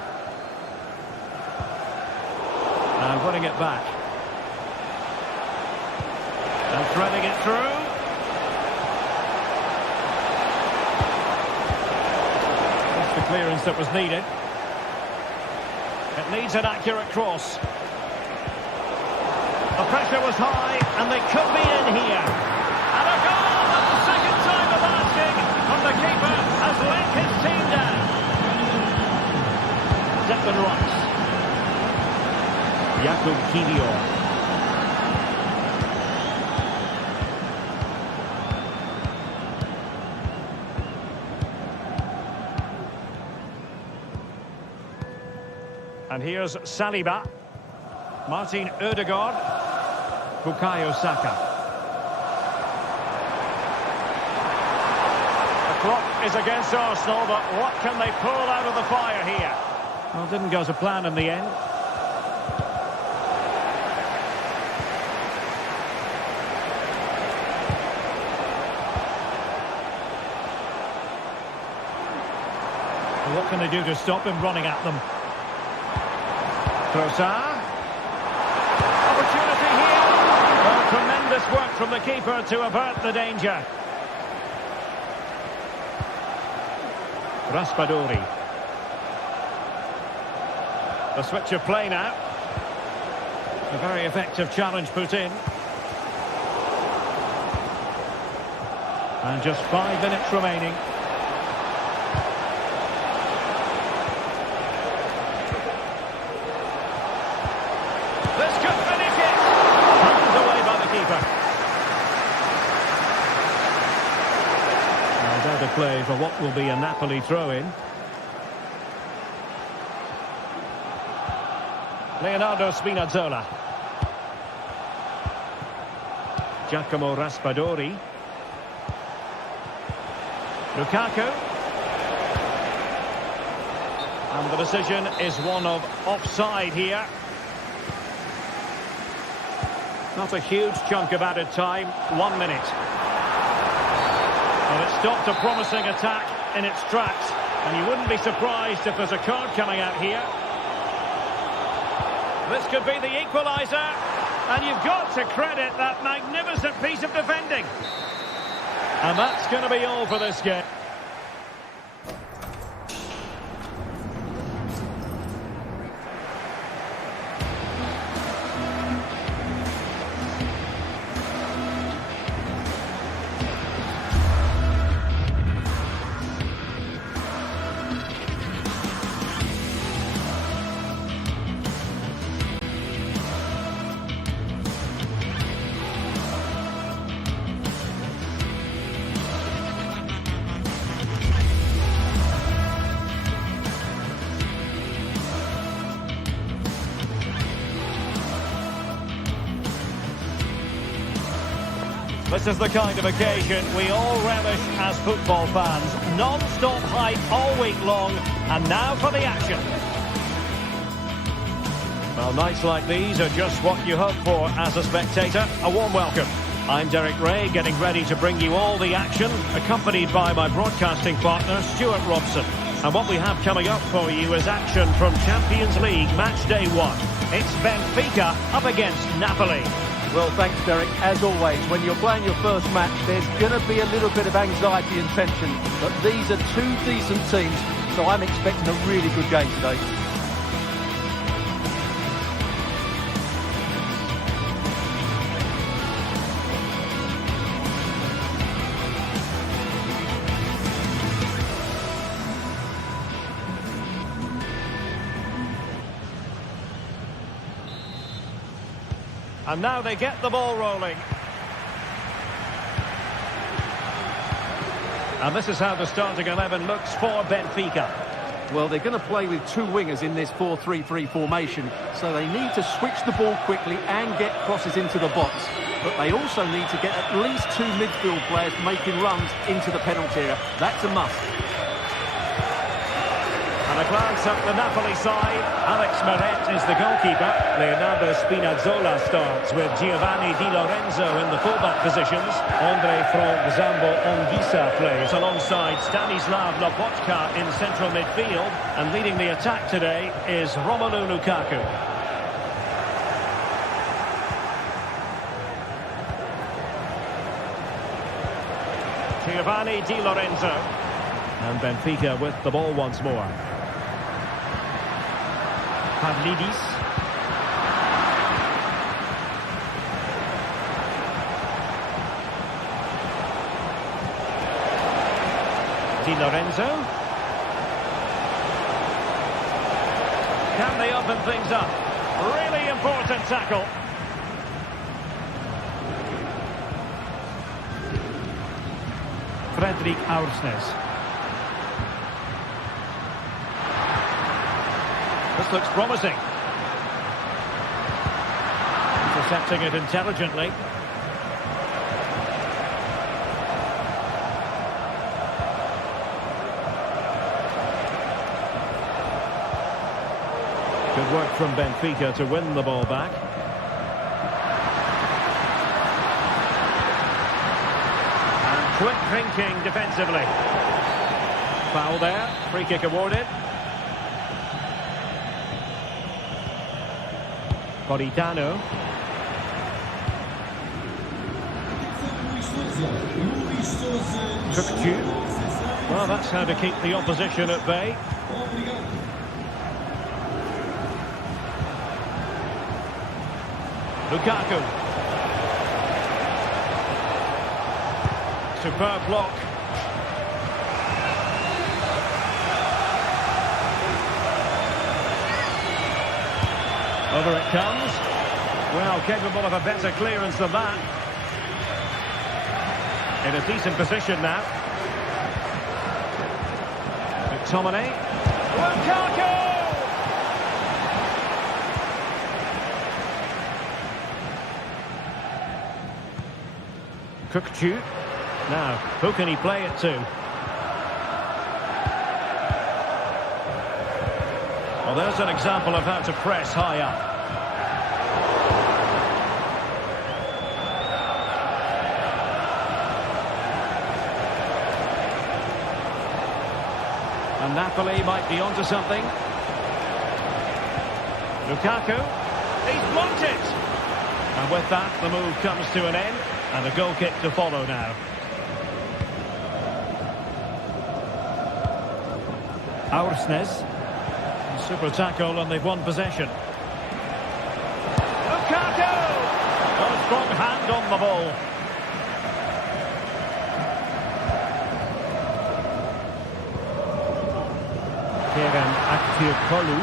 And putting it back. And threading it through. That's the clearance that was needed. It needs an accurate cross. The pressure was high, and they could be in here. And a goal at the second time of asking, and the keeper has let his team down. Declan Rice. Jakub Kiwior. And here's Saliba. Martin Ødegaard. Bukayo Saka. The clock is against Arsenal, but what can they pull out of the fire here? Well, didn't go to plan in the end. What can they do to stop him running at them? Trossard. Opportunity here. Well, tremendous work from the keeper to avert the danger. Raspadori. The switch of play now. A very effective challenge put in. And just 5 minutes remaining. This could finish it. Turned away by the keeper. And out of play for what will be a Napoli throw-in. Leonardo Spinazzola. Giacomo Raspadori. Lukaku. And the decision is one of offside here. Not a huge chunk of added time, 1 minute. Well, it stopped a promising attack in its tracks, and you wouldn't be surprised if there's a card coming out here. This could be the equaliser, and you've got to credit that magnificent piece of defending. And that's going to be all for this game. This is the kind of occasion we all relish as football fans. Non-stop hype all week long, and now for the action. Well, nights like these are just what you hope for as a spectator. A warm welcome. I'm Derek Ray, getting ready to bring you all the action, accompanied by my broadcasting partner, Stuart Robson. And what we have coming up for you is action from Champions League Match Day 1. It's Benfica up against Napoli. Well, thanks, Derek. As always, when you're playing your first match, there's going to be a little bit of anxiety and tension. But these are two decent teams, so I'm expecting a really good game today. And now they get the ball rolling. And this is how the starting 11 looks for Benfica. Well, they're going to play with two wingers in this 4-3-3 formation, so they need to switch the ball quickly and get crosses into the box. But they also need to get at least two midfield players making runs into the penalty area. That's a must. And a glance at the Napoli side. Alex Meret is the goalkeeper. Leonardo Spinazzola starts with Giovanni Di Lorenzo in the fullback positions. Andre Frank Zambo Anguissa plays alongside Stanislav Lobotka in central midfield. And leading the attack today is Romelu Lukaku. Giovanni Di Lorenzo. And Benfica with the ball once more. Pavlidis. Di Lorenzo. Can they open things up? Really important tackle. Fredrik Aursnes. This looks promising. Intercepting it intelligently. Good work from Benfica to win the ball back. And quick thinking defensively. Foul there. Free kick awarded. Politano. Well, that's how to keep the opposition at bay. Lukaku. Superb block. Over it comes. Well, capable of a better clearance than that. In a decent position now. McTominay. Lukaku! Cookchu. Now, who can he play it to? Well, there's an example of how to press high up. And Napoli might be onto something. Lukaku. He's blocked it. And with that, the move comes to an end. And a goal kick to follow now. Aursnes. Super tackle and they've won possession. Lukaku! Got a strong hand on the ball. Kerem Aktürkoğlu.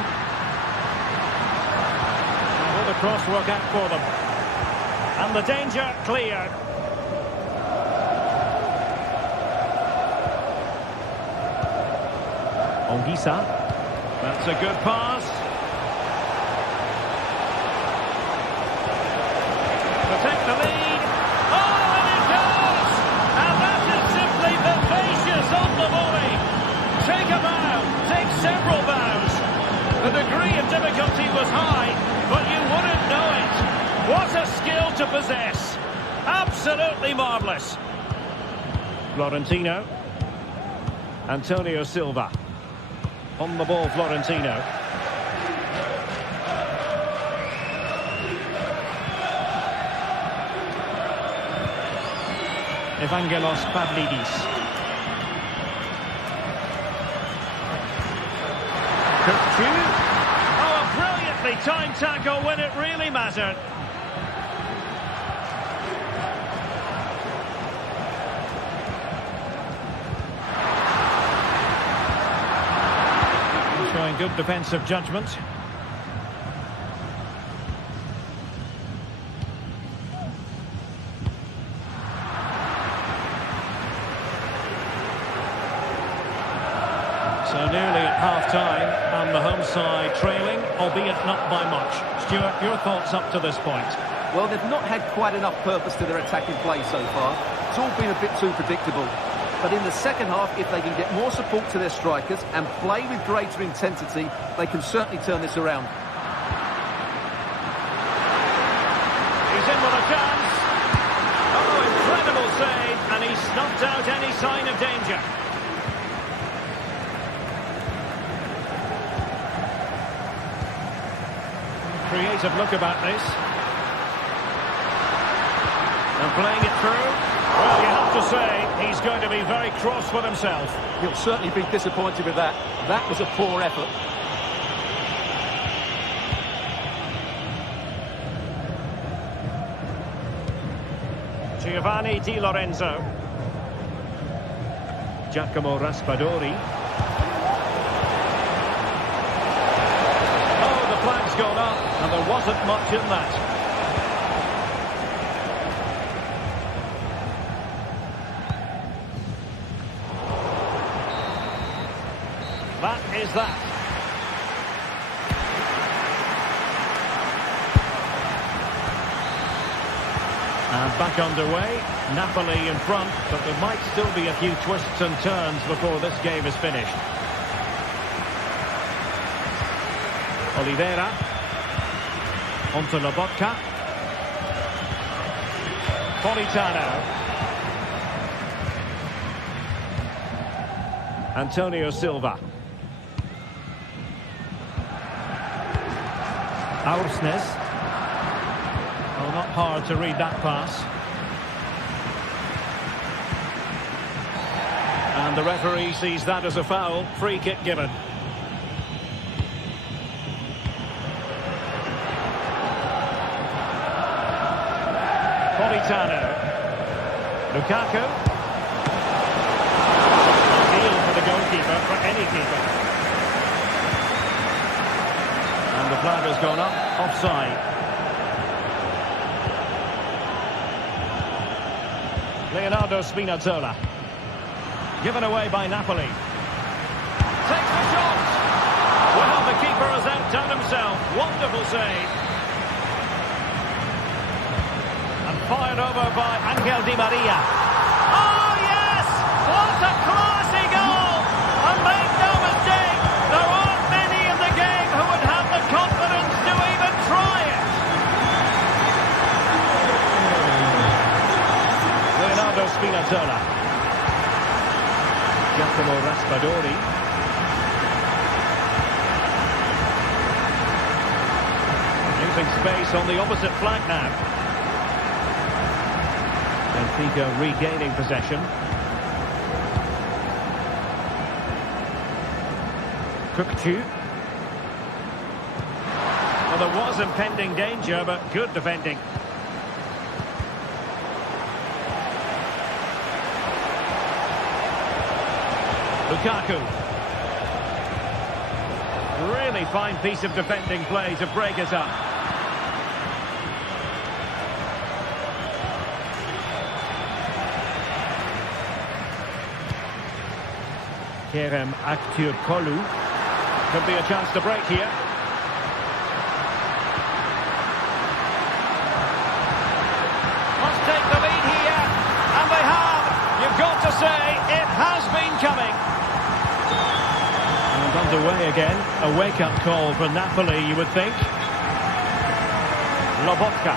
Will the cross work out for them? And the danger cleared. Anguissa. That's a good pass. Protect the lead. Oh, and it goes! And that is simply vivacious on the volley. Take a bow, take several bows. The degree of difficulty was high, but you wouldn't know it. What a skill to possess. Absolutely marvellous. Florentino. Antonio Silva. On the ball, Florentino. Evangelos Pavlidis. Cookchu. Oh, a brilliantly timed tackle when it really mattered. Showing good defensive judgment. So nearly at half-time, and the home side trailing, albeit not by much. Stuart, your thoughts up to this point? Well, they've not had quite enough purpose to their attacking play so far. It's all been a bit too predictable. But in the second half, if they can get more support to their strikers and play with greater intensity, they can certainly turn this around. He's in with a chance. Oh, incredible save, and he snuffed out any sign of danger. Creative look about this. And playing it through. Well, you have to say, he's going to be very cross with himself. He'll certainly be disappointed with that. That was a poor effort. Giovanni Di Lorenzo. Giacomo Raspadori. Oh, the flag's gone up, and there wasn't much in that. That is that. And back underway. Napoli in front, but there might still be a few twists and turns before this game is finished. Oliveira. Onto Lobotka. Politano. Antonio Silva. Aursnes. Oh, not hard to read that pass. And the referee sees that as a foul. Free kick given. Politano. Lukaku. Ideal for the goalkeeper, for any keeper. And the flag has gone up, offside. Leonardo Spinazzola. Given away by Napoli. Takes the shot! Well, the keeper has outdone himself. Wonderful save. And fired over by Angel Di Maria. Oh, yes! What a classy goal! And make no mistake, there aren't many in the game who would have the confidence to even try it. Leonardo Spinazzola. Giacomo Raspadori. Using space on the opposite flank now. Benfica regaining possession. Cookchu. Well, there was impending danger, but good defending. Lukaku. Really fine piece of defending play to break it up. Kerem Aktürkoğlu. Could be a chance to break here. Must take the lead here, and they have. You've got to say, it has been coming. And underway again. A wake-up call for Napoli, you would think. Lobotka.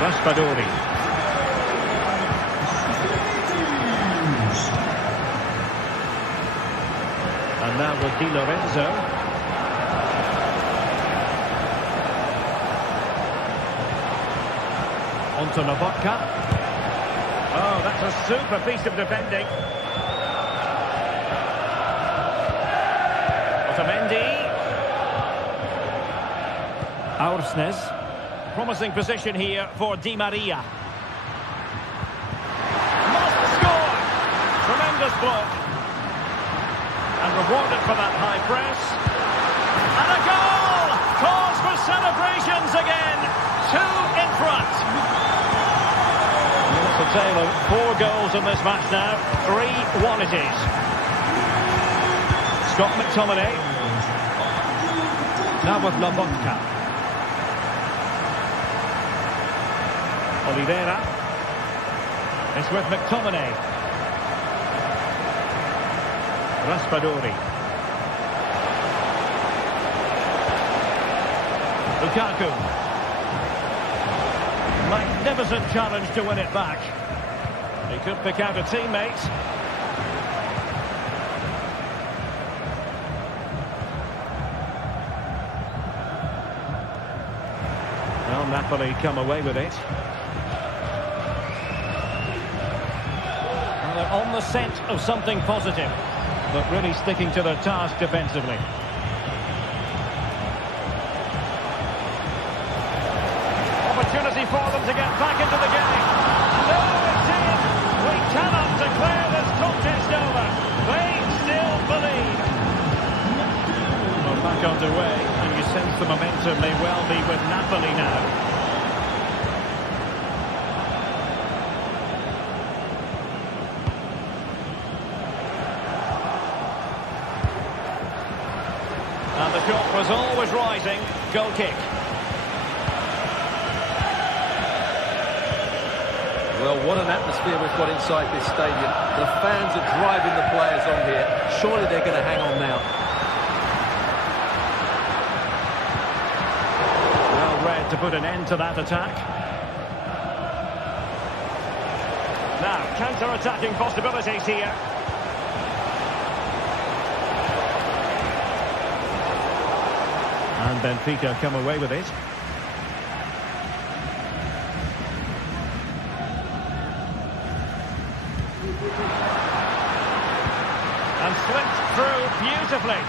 Raspadori. And now with Di Lorenzo. Onto Lobotka. Oh, that's a super piece of defending. Otamendi. Aursnes. Promising position here for Di Maria. Must score! Tremendous block. And rewarded for that high press. And a goal! Cause for celebrations again. 2 in front. And it's a tale of 4 goals in this match now. 3-1 it is. got McTominay. Now with Lobotka. Oliveira. It's with McTominay. Raspadori. Lukaku. Magnificent challenge to win it back. He could pick out a teammate. Well, Napoli come away with it. Well, they're on the scent of something positive, but really sticking to their task defensively. Opportunity for them to get back into the game. No, it's in. We cannot declare this contest over. They still believe. Well, back underway, and you sense the momentum may well be with Napoli now. And the shot was always rising. Goal kick. Well, what an atmosphere we've got inside this stadium. The fans are driving the players on here. Surely they're going to hang on now. Well read to put an end to that attack. Now, counter-attacking possibilities here. And Benfica come away with it. And slipped through beautifully.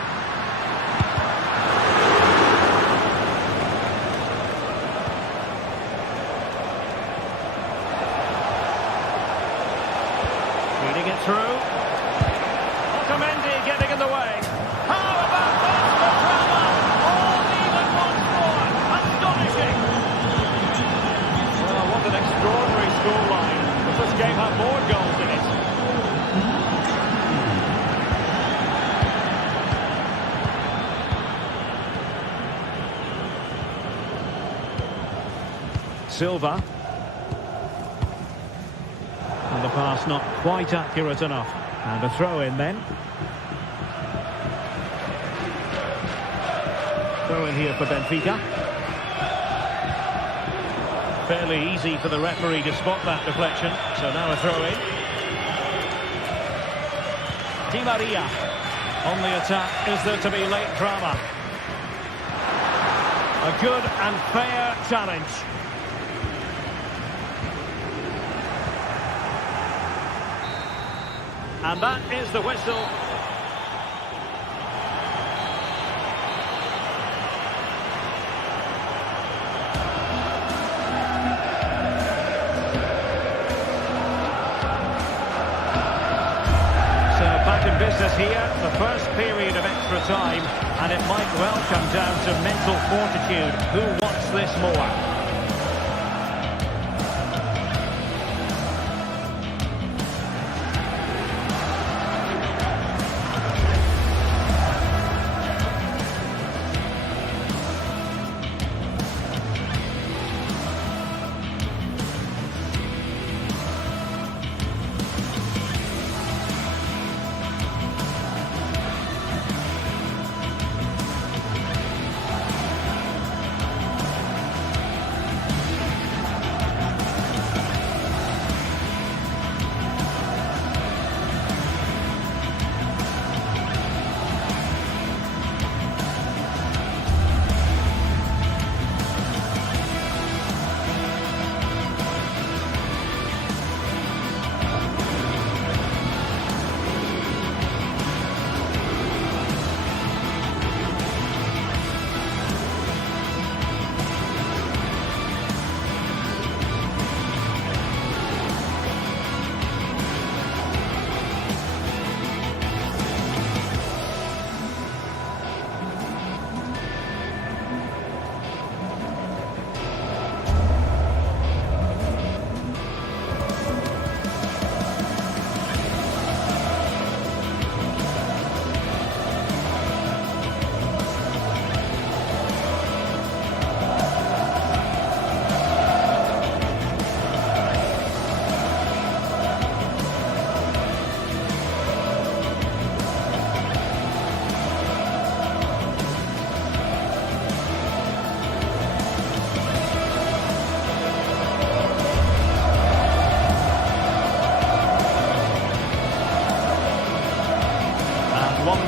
Feeding it through. Otamendi getting in the way. How about this for drama? All even once more. Astonishing. Well, what an extraordinary scoreline. Does this game have more goals in it? Silva. And the pass not quite accurate enough. And a throw in then. Throw in here for Benfica. Fairly easy for the referee to spot that deflection. So now a throw in. Di Maria. On the attack. Is there to be late drama? A good and fair challenge. And that is the whistle. So back in business here, the first period of extra time, and it might well come down to mental fortitude. Who wants this more?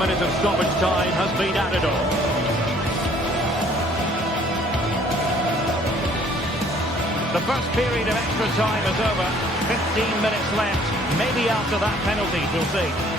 minute of stoppage time has been added on. The first period of extra time is over. 15 minutes left. Maybe after that penalty, we'll see.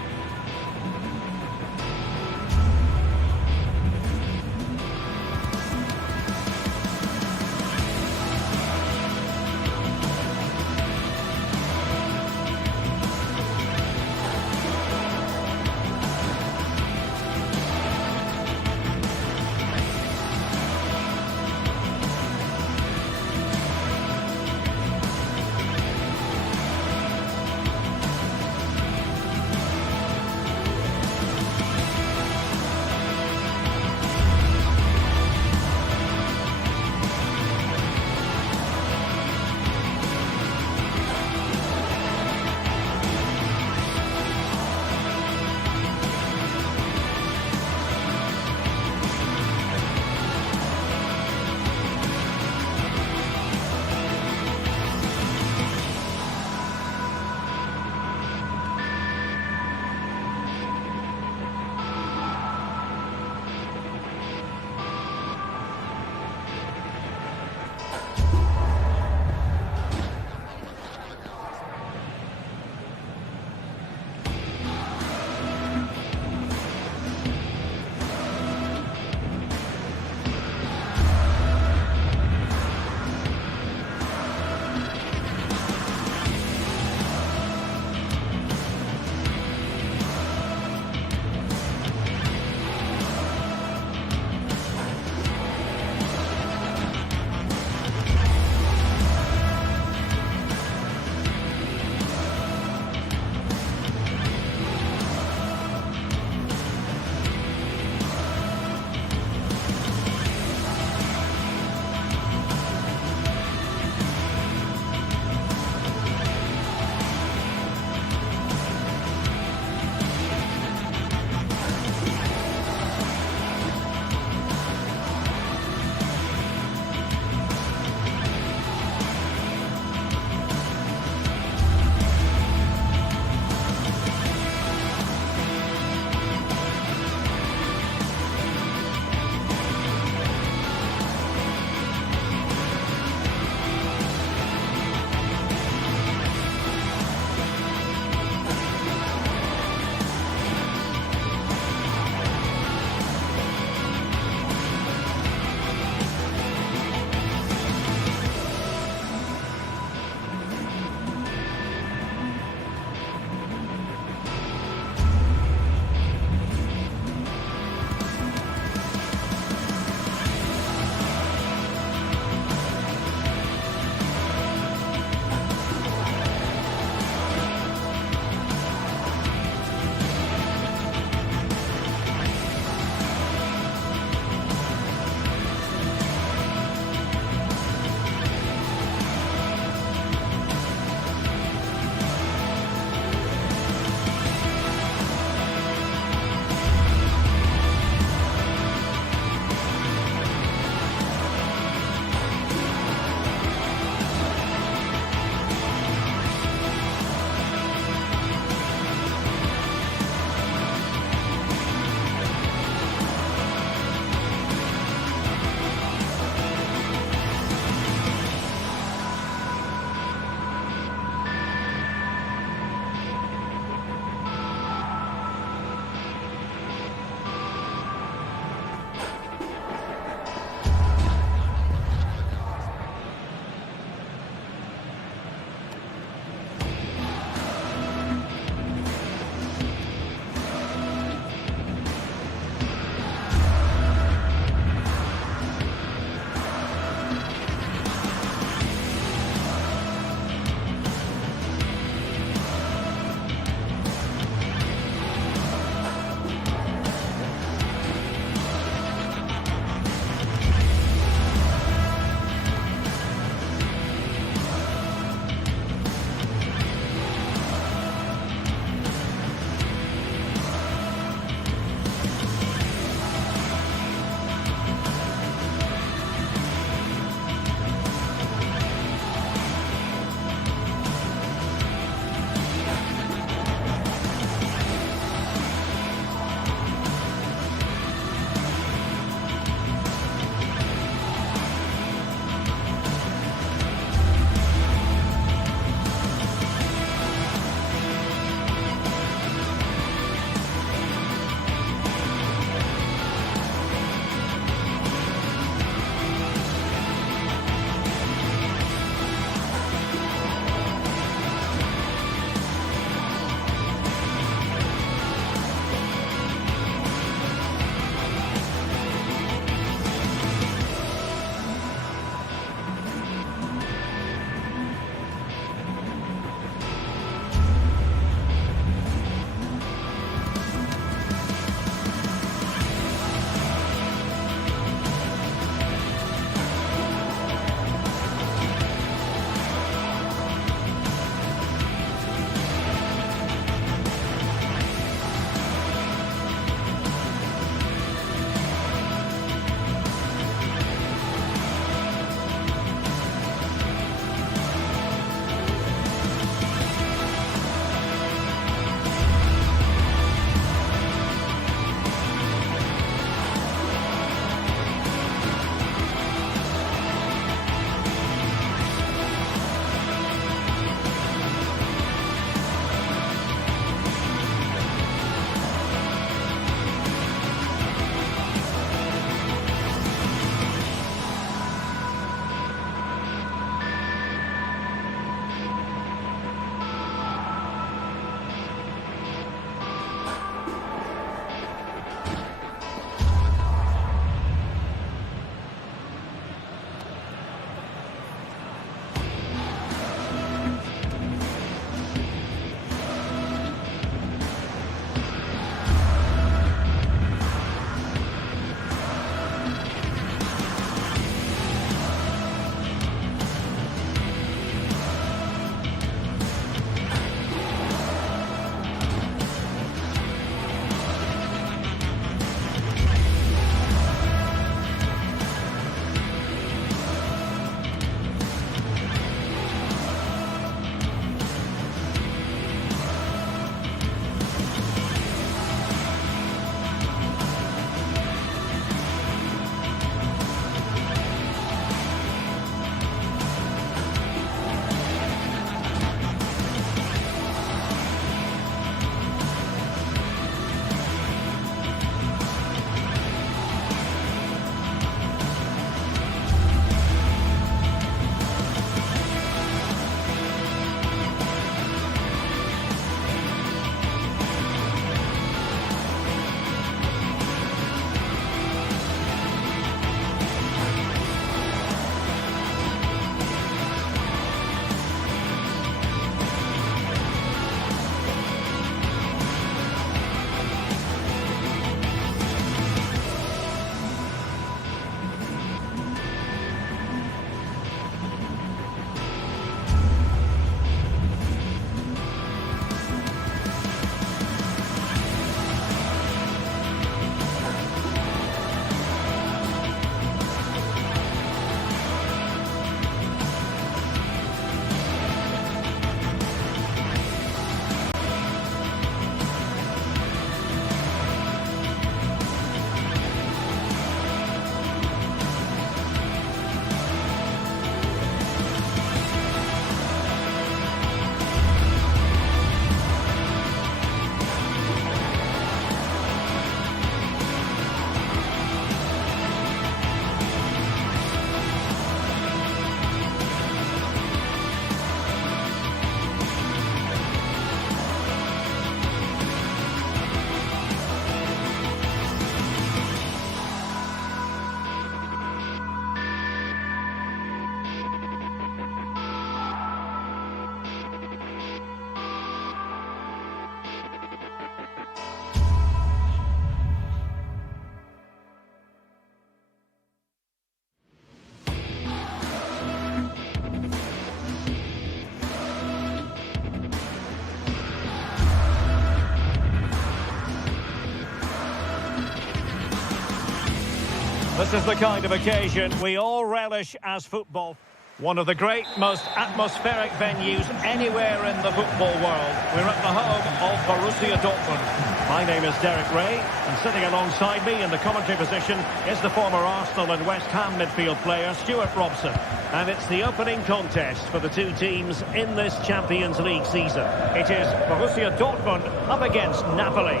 This is the kind of occasion we all relish as football. One of the great, most atmospheric venues anywhere in the football world. We're at the home of Borussia Dortmund. My name is Derek Ray, and sitting alongside me in the commentary position is the former Arsenal and West Ham midfield player, Stuart Robson. And it's the opening contest for the two teams in this Champions League season. It is Borussia Dortmund up against Napoli.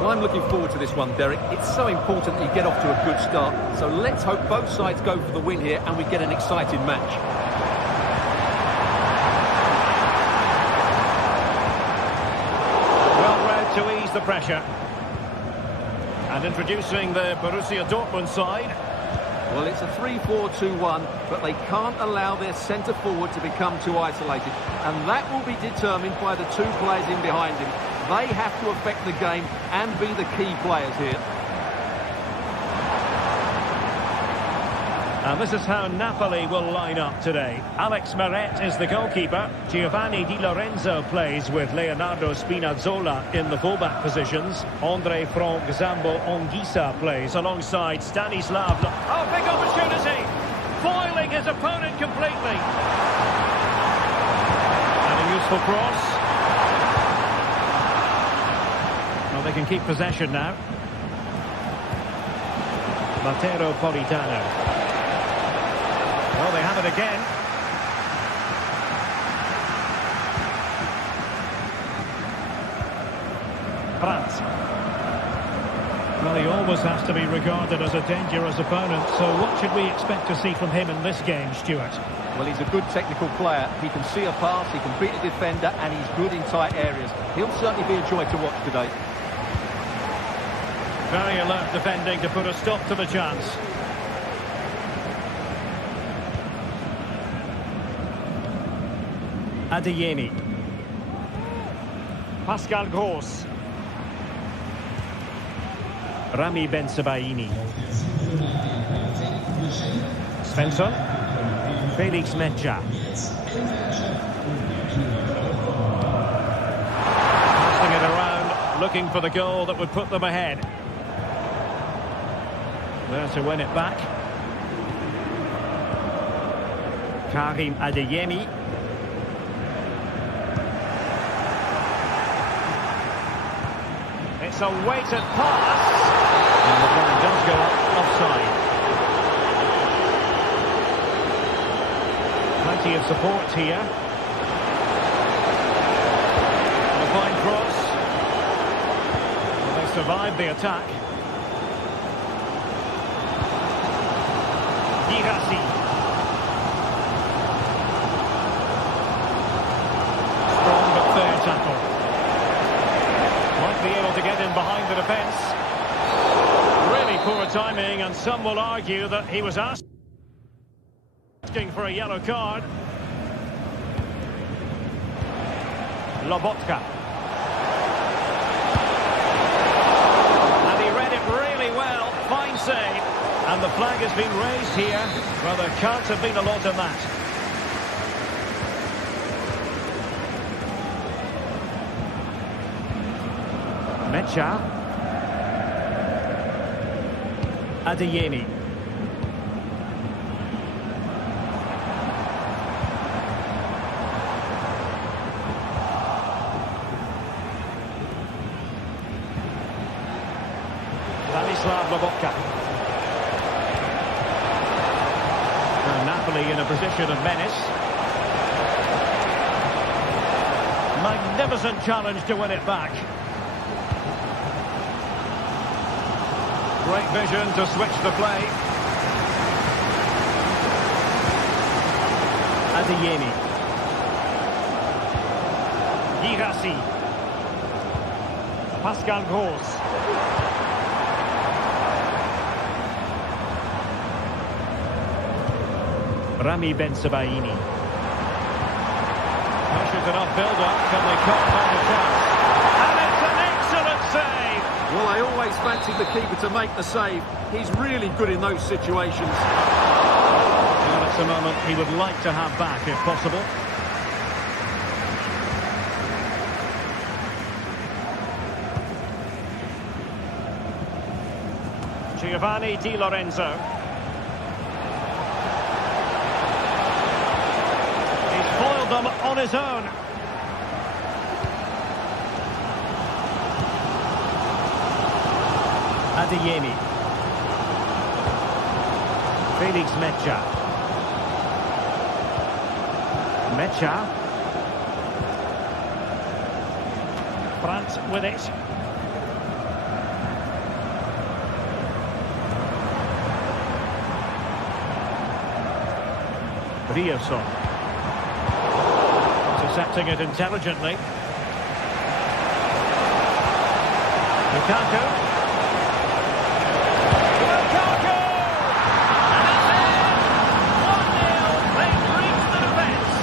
Well, I'm looking forward to this one, Derek. It's so important that you get off to a good start. So let's hope both sides go for the win here and we get an exciting match. Well read to ease the pressure. And introducing the Borussia Dortmund side. Well, it's a 3-4-2-1, but they can't allow their centre forward to become too isolated. And that will be determined by the two players in behind him. They have to affect the game and be the key players here. And this is how Napoli will line up today. Alex Meret is the goalkeeper. Giovanni Di Lorenzo plays with Leonardo Spinazzola in the fullback positions. Andre Frank Zambo Anguissa plays alongside Stanislav. Oh, big opportunity! Foiling his opponent completely. And a useful cross. Well, they can keep possession now. Matteo Politano. Well, they have it again. Brandt. Well, he always has to be regarded as a dangerous opponent, so what should we expect to see from him in this game, Stuart? Well, he's a good technical player. He can see a pass, he can beat a defender, and he's good in tight areas. He'll certainly be a joy to watch today. Very alert defending to put a stop to the chance. Adeyemi. Pascal Gross. Rami Bensebaini. Svensson. Felix Mejia. Passing it around, looking for the goal that would put them ahead. There to win it back. Karim Adeyemi. It's a weighted pass. And the ball does go offside. Plenty of support here. And a fine cross. Well, they survived the attack. Girassi. Strong but fair tackle. Might be able to get in behind the defence. Really poor timing, and some will argue that he was asking for a yellow card. Lobotka. And he read it really well. Fine save. And the flag has been raised here. Well, there can't have been a lot of that. Mejia. Adeyemi. Stanislav Lobotka. And Napoli in a position of menace. Magnificent challenge to win it back. Great vision to switch the play. Adeyemi. Girassi. Pascal Gross. Rami Bensebaini. Pressure's enough build-up. Can they cut on the chance? And it's an excellent save! Well, I always fancied the keeper to make the save. He's really good in those situations. And it's a moment he would like to have back, if possible. Giovanni Di Lorenzo. on his own. Adeyemi. Felix Mecha. Mecha. Brandt with it. Rioson. Intercepting it intelligently. Lukaku. Lukaku! And that's it! 1-0. They've reached the defence.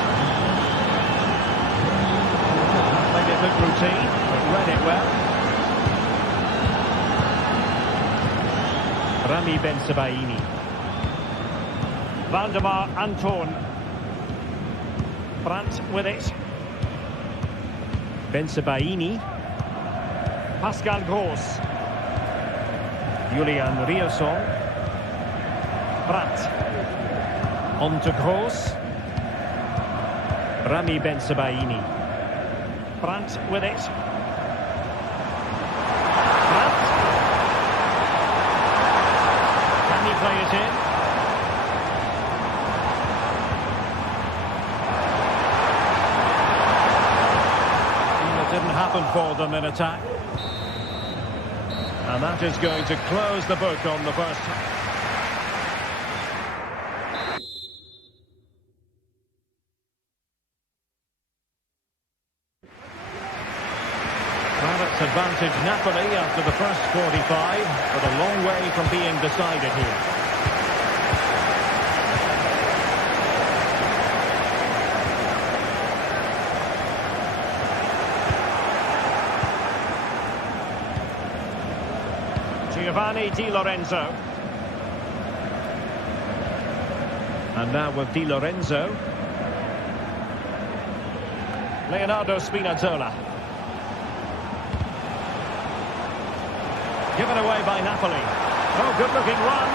Played it look routine, but read it well. Rami Ben-Sebaini. Valdemar Anton. Brandt with it. Ben-Sebaini. Pascal Gross. Julian Rioson. Brandt. On to Gross. Rami Ben-Sebaini. Brandt with it. Brandt. Can he play it in? Didn't happen for them in attack. And that is going to close the book on the first. Well, it's advantage Napoli after the first 45, but a long way from being decided here. Giovanni Di Lorenzo. And now with Di Lorenzo. Leonardo Spinazzola. Given away by Napoli. Oh, good-looking run.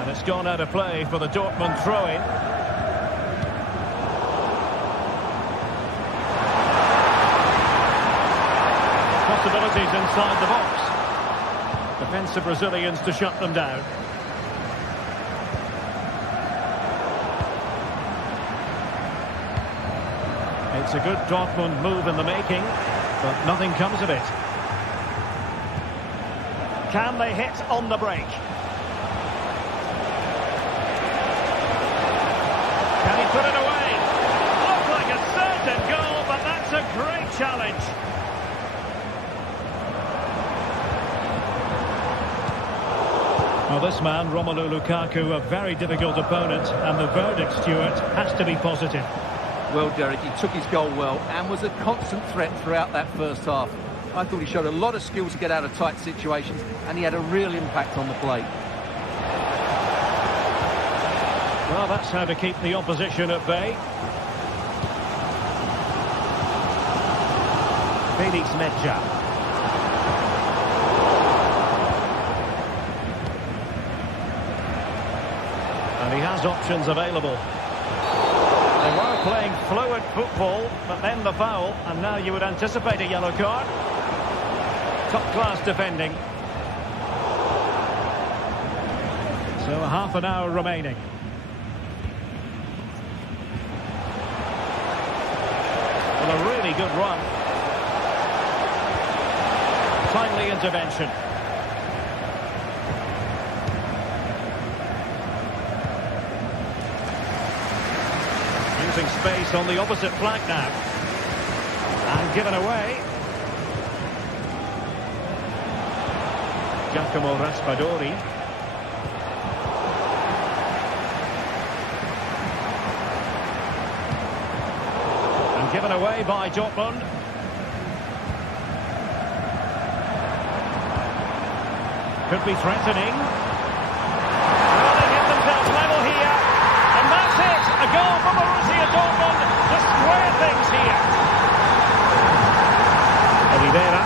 And it's gone out of play for the Dortmund throw-in. Possibilities inside the box. Defensive Brazilians to shut them down. It's a good Dortmund move in the making, but nothing comes of it. Can they hit on the break? Can he put it away? Looked like a certain goal, but that's a great challenge. Well, this man, Romelu Lukaku, a very difficult opponent, and the verdict, Stuart, has to be positive. Well, Derek, he took his goal well and was a constant threat throughout that first half. I thought he showed a lot of skill to get out of tight situations, and he had a real impact on the play. Well, that's how to keep the opposition at bay. Felix Mecha. And he has options available. They were playing fluid football, but then the foul, and now you would anticipate a yellow card. Top-class defending. So half an hour remaining. Well, a really good run. Timely intervention. Using space on the opposite flank now. And given away. Giacomo Raspadori. And given away by Dortmund. Could be threatening. Well, they get themselves level here. And that's it. A goal for Borussia Dortmund to square things here. Oliveira.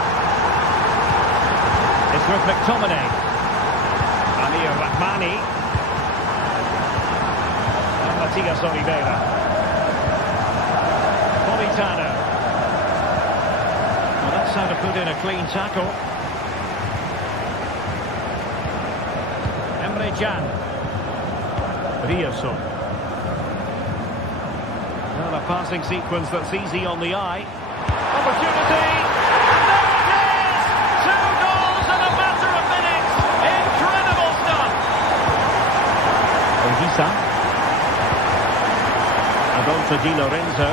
It's with McTominay. Amir Rahmani. Matias Oliveira. Politano. Well, that's how to put in a clean tackle. Emre Can. Rierson. Well, a passing sequence that's easy on the eye. Opportunity! And there it is! 2 goals in a matter of minutes! Incredible stuff! Ogisa. Adolfo Di Lorenzo.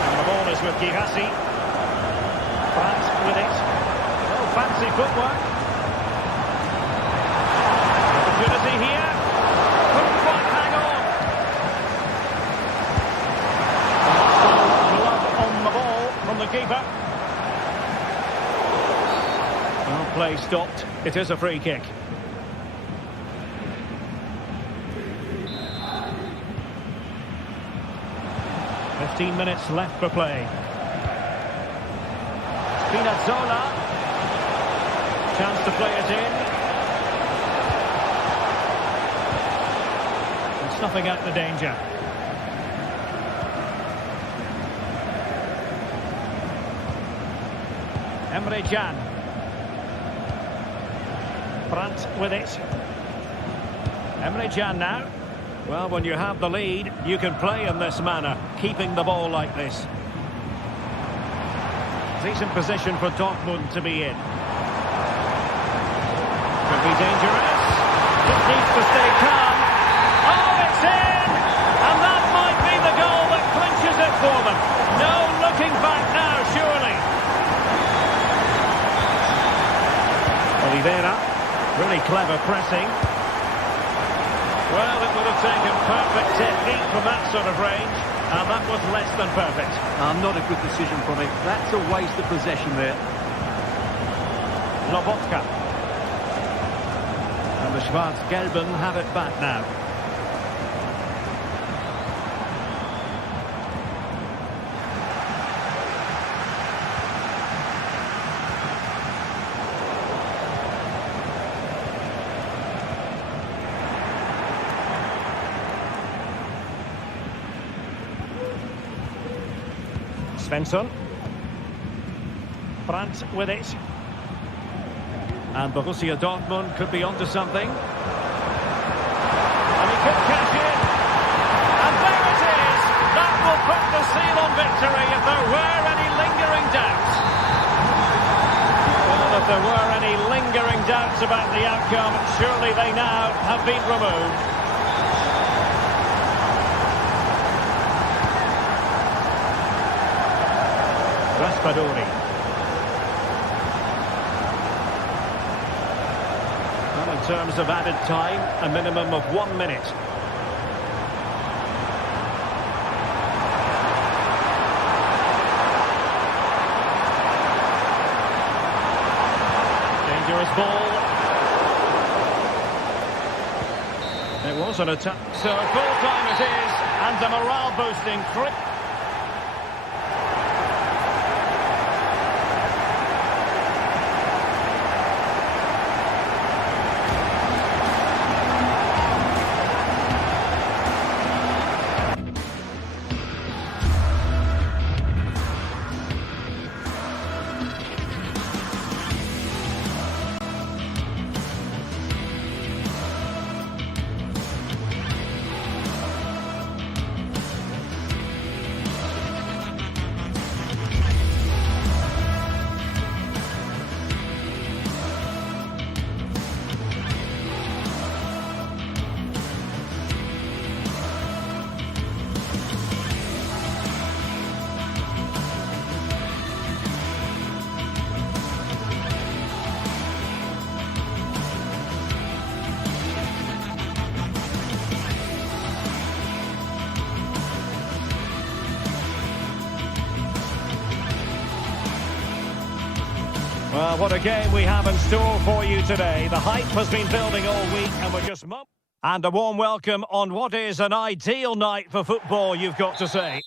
And the ball is with Girassi. France with it. Oh, fancy footwork. Opportunity here. Couldn't quite hang on. Glove on the ball from the keeper. Well, play stopped. It is a free kick. "15 minutes left for play. Spinazzola. Chance to play it in. And snuffing out the danger. Emre Can. Brandt with it. Emre Can now. Well, when you have the lead, you can play in this manner, keeping the ball like this. Decent position for Dortmund to be in. Could be dangerous. Just needs to stay calm. Oh, it's in! And that might be the goal that clinches it for them. No looking back now, surely. Oliveira. Really clever pressing. Well, it would have taken perfect technique from that sort of range, and that was less than perfect. Not a good decision from him. That's a waste of possession there. Lobotka. And the Schwarz-Gelben have it back now. Svensson. Brandt with it. And Borussia Dortmund could be onto something. And he could cash in. And there it is! That will put the seal on victory if there were any lingering doubts. Well, if there were any lingering doubts about the outcome, surely they now have been removed. Raspadori. Well, in terms of added time, a minimum of 1 minute. Dangerous ball. It was an attack. So full time it is, and a morale boosting 3. Well, what a game we have in store for you today. The hype has been building all week and we're just... And a warm welcome on what is an ideal night for football, you've got to say.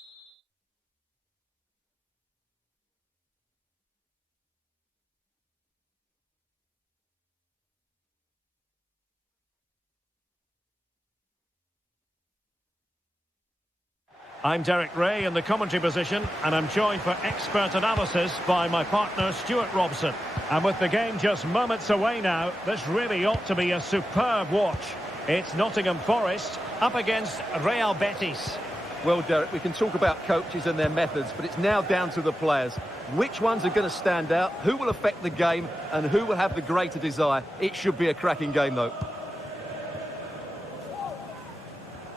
I'm Derek Ray in the commentary position, and I'm joined for expert analysis by my partner Stuart Robson. And with the game just moments away now, this really ought to be a superb watch. It's Nottingham Forest up against Real Betis. Well, Derek, we can talk about coaches and their methods, but it's now down to the players. Which ones are going to stand out, who will affect the game, and who will have the greater desire? It should be a cracking game, though.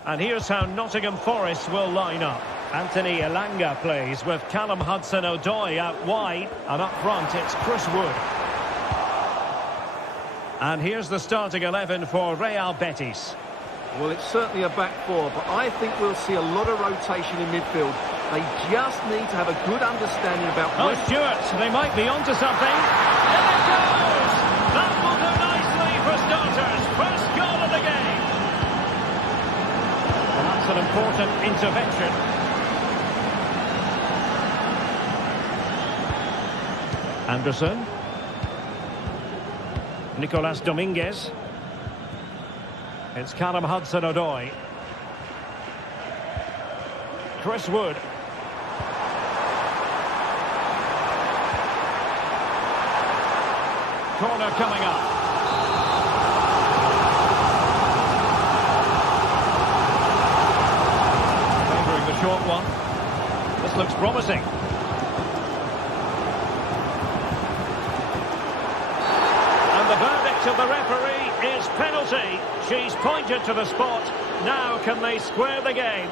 And here's how Nottingham Forest will line up. Anthony Elanga plays with Callum Hudson-Odoi out wide, and up front it's Chris Wood. And here's the starting 11 for Real Betis. Well, it's certainly a back four, but I think we'll see a lot of rotation in midfield. They just need to have a good understanding about... Oh, Stuart, they might be onto something. In it goes! That will do nicely for starters. First goal of the game. And that's an important intervention. Anderson. Nicolas Dominguez. It's Callum Hudson-Odoi. Chris Wood. Corner coming up. Favouring the short one. This looks promising. And the verdict of the referee is penalty. She's pointed to the spot. Now can they square the game?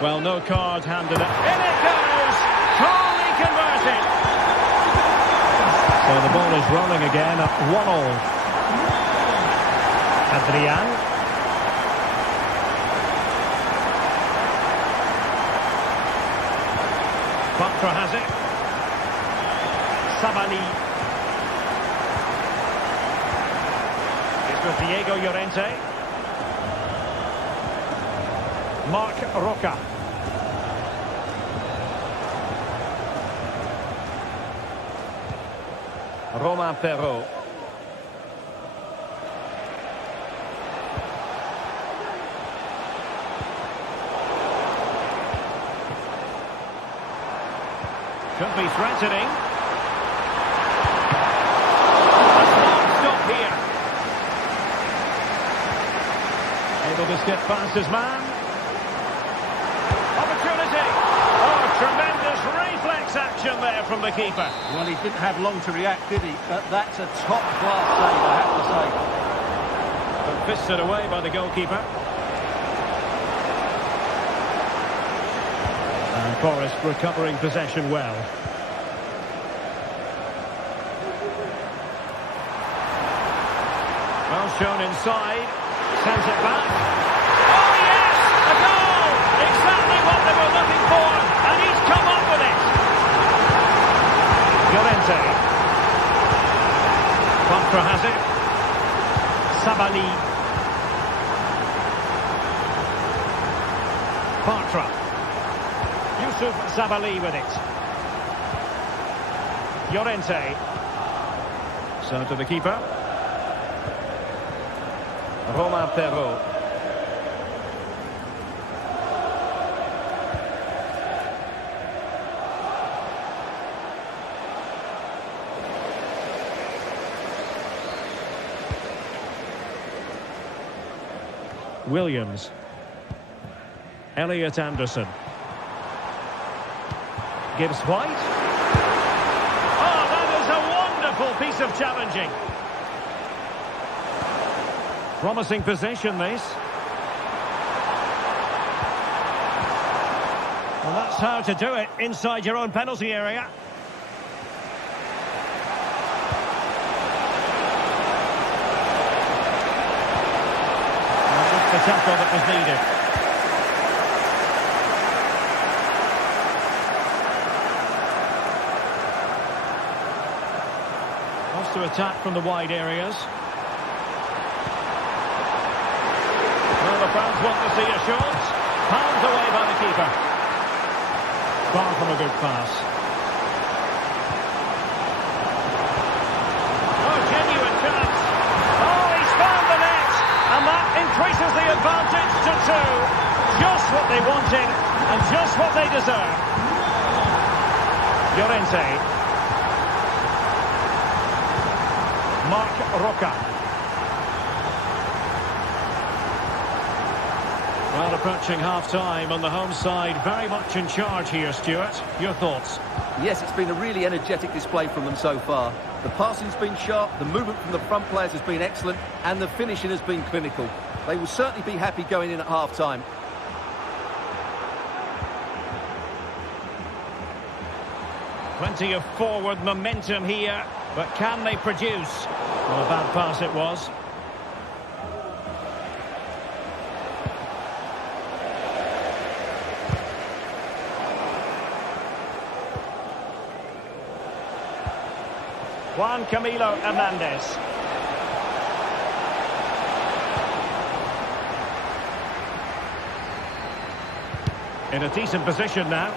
Well, no card handed up. In it goes! Totally converted! So the ball is rolling again at 1-1. Adrian. Bartra has it. Sabani. With Diego Llorente. Marc Roca. Romain Perrault. Could be threatening. A smart stop here. Able to skip past his man. Opportunity. Oh, tremendous reflex action there from the keeper. Well, he didn't have long to react, did he? But that's a top-class save, I have to say. But fisted away by the goalkeeper. And Forest recovering possession well. Well shown inside. Sends it back. Oh, yes! A goal! Exactly what they were looking for, and he's come up with it. Llorente. Bartra has it. Sabani. Bartra. Yusuf Sabali with it. Llorente. So to the keeper. Romain Perrault. Williams. Elliot Anderson. Gibbs White. Oh, that is a wonderful piece of challenging. Promising position, this. Well, that's how to do it inside your own penalty area. And just the tackle that was needed. Wants to attack from the wide areas. The fans want to see a shot. Palmed away by the keeper. Far from a good pass. Oh, genuine chance. Oh, he's found the net. And that increases the advantage to 2. just what they wanted and just what they deserve. Llorente. Marc Roca. Well, approaching half-time on the home side, very much in charge here, Stuart. Your thoughts? Yes, it's been a really energetic display from them so far. The passing's been sharp, the movement from the front players has been excellent, and the finishing has been clinical. They will certainly be happy going in at half-time. Plenty of forward momentum here, but can they produce? Well, a bad pass it was. Juan Camilo Hernandez. In a decent position now.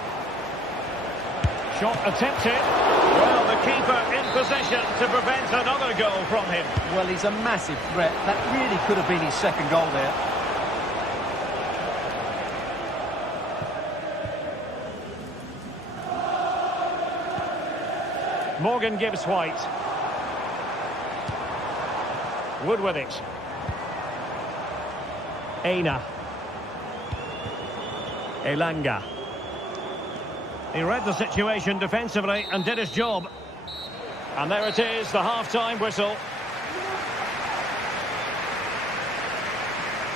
Shot attempted. Well, the keeper in possession to prevent another goal from him. Well, he's a massive threat. That really could have been his second goal there. Morgan Gibbs-White. Wood with it. Aina. Elanga. He read the situation defensively and did his job. And there it is, the half-time whistle.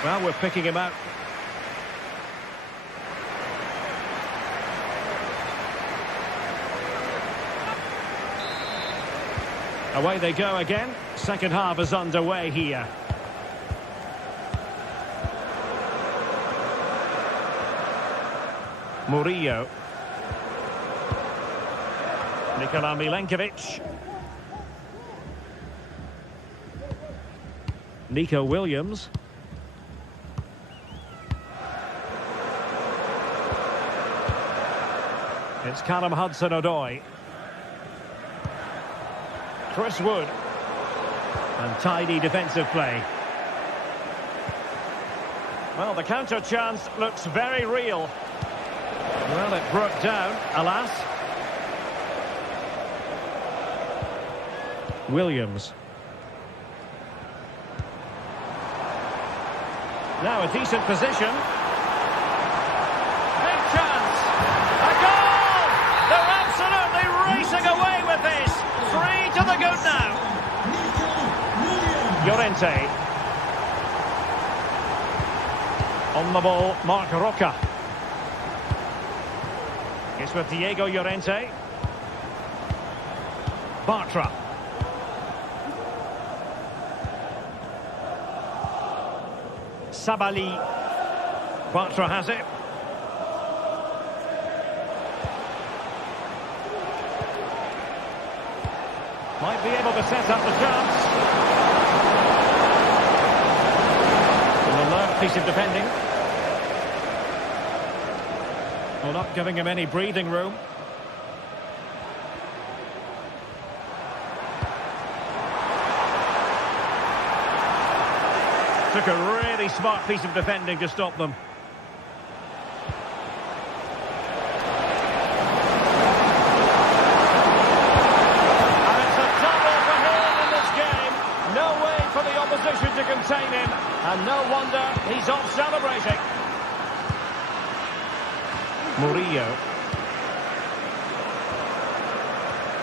Well, we're picking him out. Away they go again. Second half is underway here. Murillo. Nikola Milenkovic. Nico Williams. It's Callum Hudson-Odoi. Chris Wood. And tidy defensive play. Well, the counter chance looks very real. Well, it broke down, alas. Williams. Now a decent position. Big chance. A goal! They're absolutely racing away with this. 3 to the good now. Llorente. On the ball, Marc Roca. It's with Diego Llorente. Bartra. Sabali. Bartra has it. Might be able to set up the chance. An alert piece of defending. Well, not giving him any breathing room. Took a really smart piece of defending to stop them. And it's a double for him in this game. No way for the opposition to contain him. And no wonder he's off celebrating. Murillo.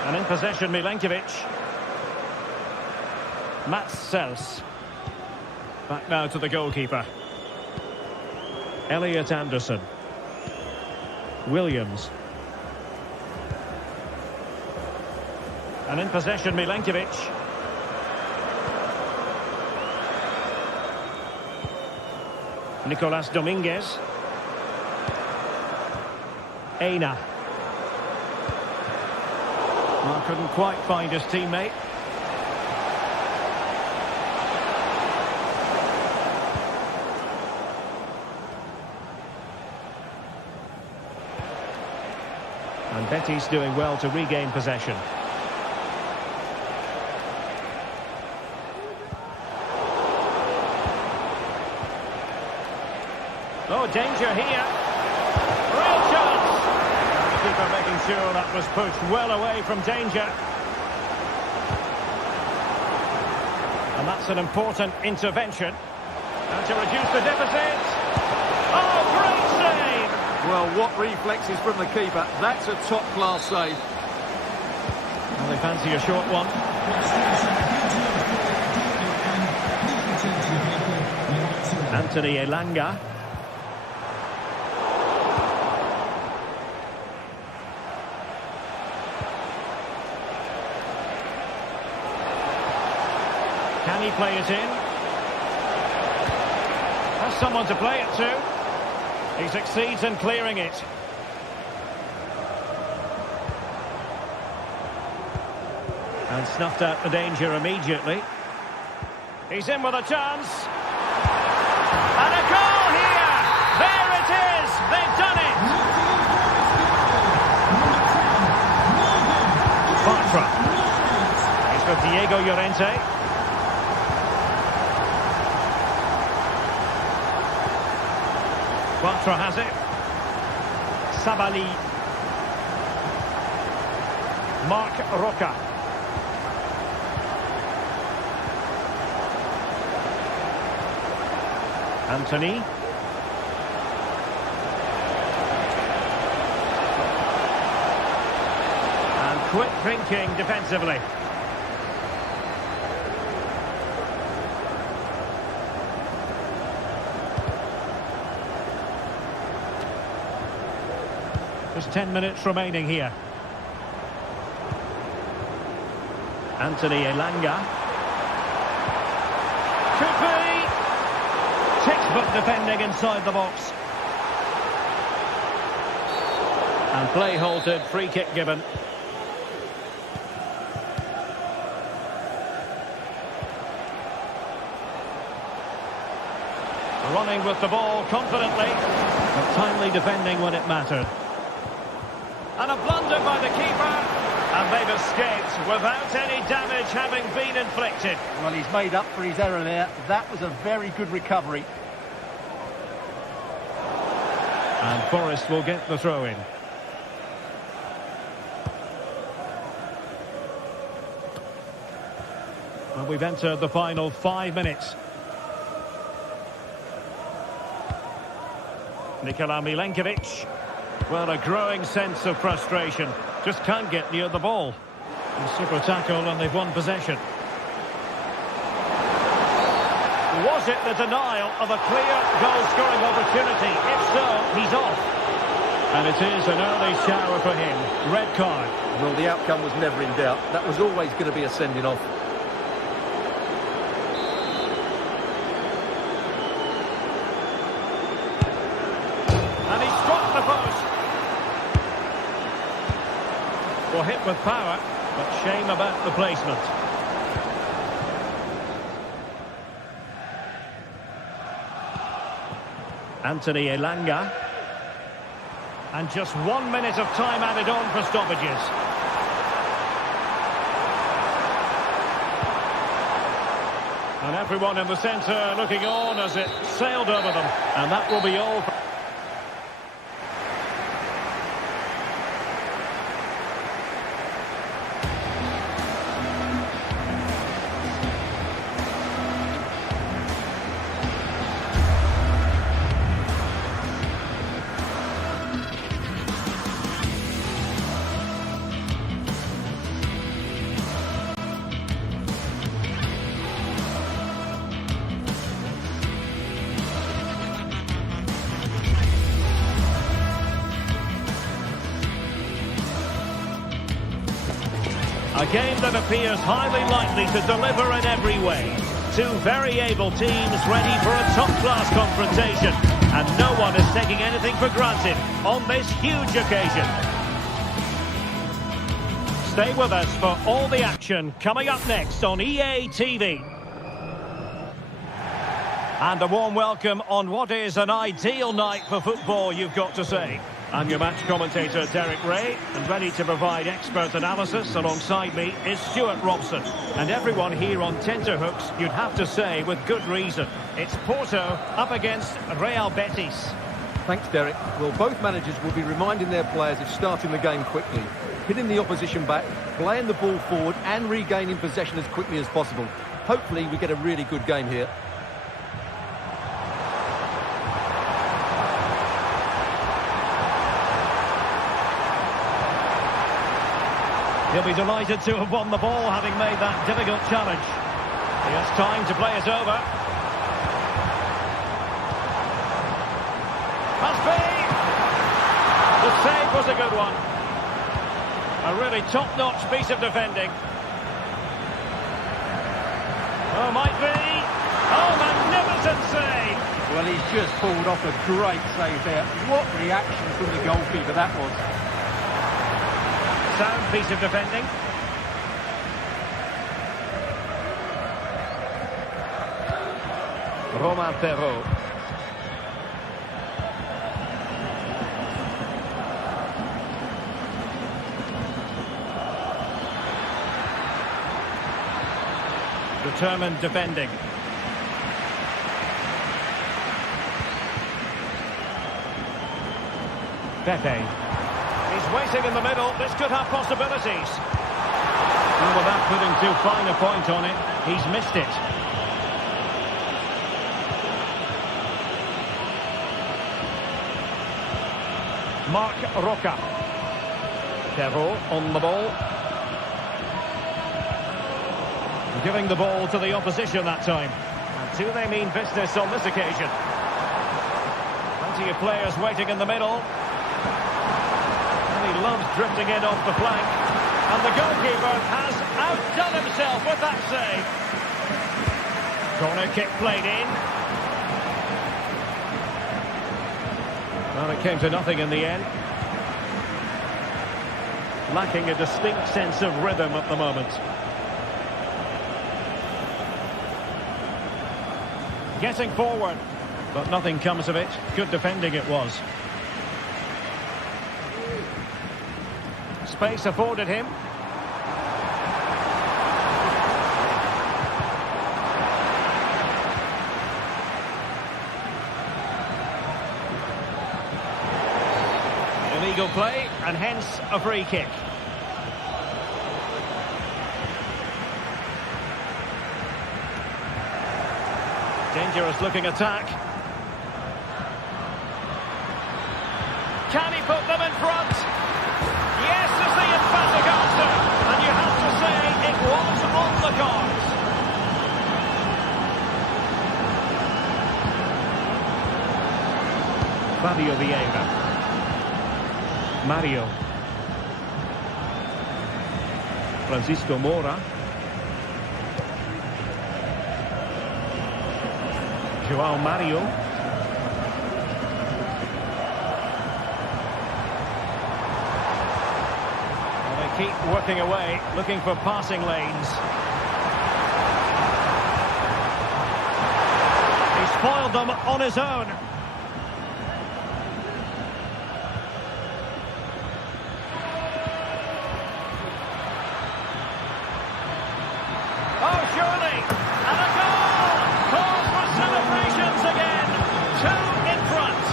And in possession, Milenkovic. Mats Sels. Back now to the goalkeeper. Elliot Anderson. Williams. And in possession, Milenkovic. Nicolas Dominguez. Aina. Well, couldn't quite find his teammate. And Betis doing well to regain possession. Oh, Oh, danger here. Real chance. Keeper making sure that was pushed well away from danger. And that's an important intervention. And to reduce the deficit. Oh, great save! Well, what reflexes from the keeper. That's a top-class save. Well, they fancy a short one. Anthony Elanga. Can he play it in? Has someone to play it to. He succeeds in clearing it. And snuffed out the danger immediately. He's in with a chance. And a goal here! There it is! They've done it! Bartra. He's got Diego Llorente. Bartra has it. Sabali. Mark Roca. Anthony. And quick thinking defensively. Just 10 minutes remaining here. Anthony Elanga. Could be. Textbook defending inside the box. And play halted, free kick given. Running with the ball confidently, but timely defending when it mattered. And a blunder by the keeper, and they've escaped without any damage having been inflicted. Well, he's made up for his error there. That was a very good recovery. And Forest will get the throw-in. Well, we've entered the final 5 minutes. Nikola Milenkovic. Well, a growing sense of frustration. Just can't get near the ball. A super tackle and they've won possession. Was it the denial of a clear goal-scoring opportunity? If so, he's off. And it is an early shower for him. Red card. Well, the outcome was never in doubt. That was always going to be a sending off. And he struck the post. Well, hit with power, but shame about the placement. Anthony Elanga. And just 1 minute of time added on for stoppages. And everyone in the centre looking on as it sailed over them. And that will be all. A game that appears highly likely to deliver in every way. Two very able teams ready for a top-class confrontation. And no one is taking anything for granted on this huge occasion. Stay with us for all the action coming up next on EA TV. And a warm welcome on what is an ideal night for football, you've got to say. I'm your match commentator, Derek Ray, and ready to provide expert analysis alongside me is Stuart Robson. And everyone here on tenterhooks, you'd have to say with good reason. It's Porto up against Real Betis. Thanks, Derek. Well, both managers will be reminding their players of starting the game quickly, hitting the opposition back, playing the ball forward and regaining possession as quickly as possible. Hopefully we get a really good game here. He'll be delighted to have won the ball, having made that difficult challenge. He has time to play it over. Must be! The save was a good one. A really top-notch piece of defending. Oh, might be. Oh, magnificent save! Well, he's just pulled off a great save there. What reaction from the goalkeeper that was. Sound piece of defending. Romain Perrault. Determined defending. Pepe. He's waiting in the middle. This could have possibilities. Well, without putting too fine a point on it, he's missed it. Marc Roca. Perrault on the ball. Giving the ball to the opposition that time. And do they mean business on this occasion? Plenty of players waiting in the middle. He loves drifting in off the flank. And the goalkeeper has outdone himself with that save. Corner kick played in. Well, it came to nothing in the end. Lacking a distinct sense of rhythm at the moment. Getting forward, but nothing comes of it. Good defending it was. Space afforded him. Illegal play, and hence a free kick. Dangerous looking attack. Can he put them in front? Yes, is the emphatic answer. And you have to say it was on the cards. Fabio Vieira. Mario. Francisco Moura. João Mario. And they keep working away, looking for passing lanes. He spoiled them on his own. Oh, surely! And a goal! Cause for celebrations again! Two in front!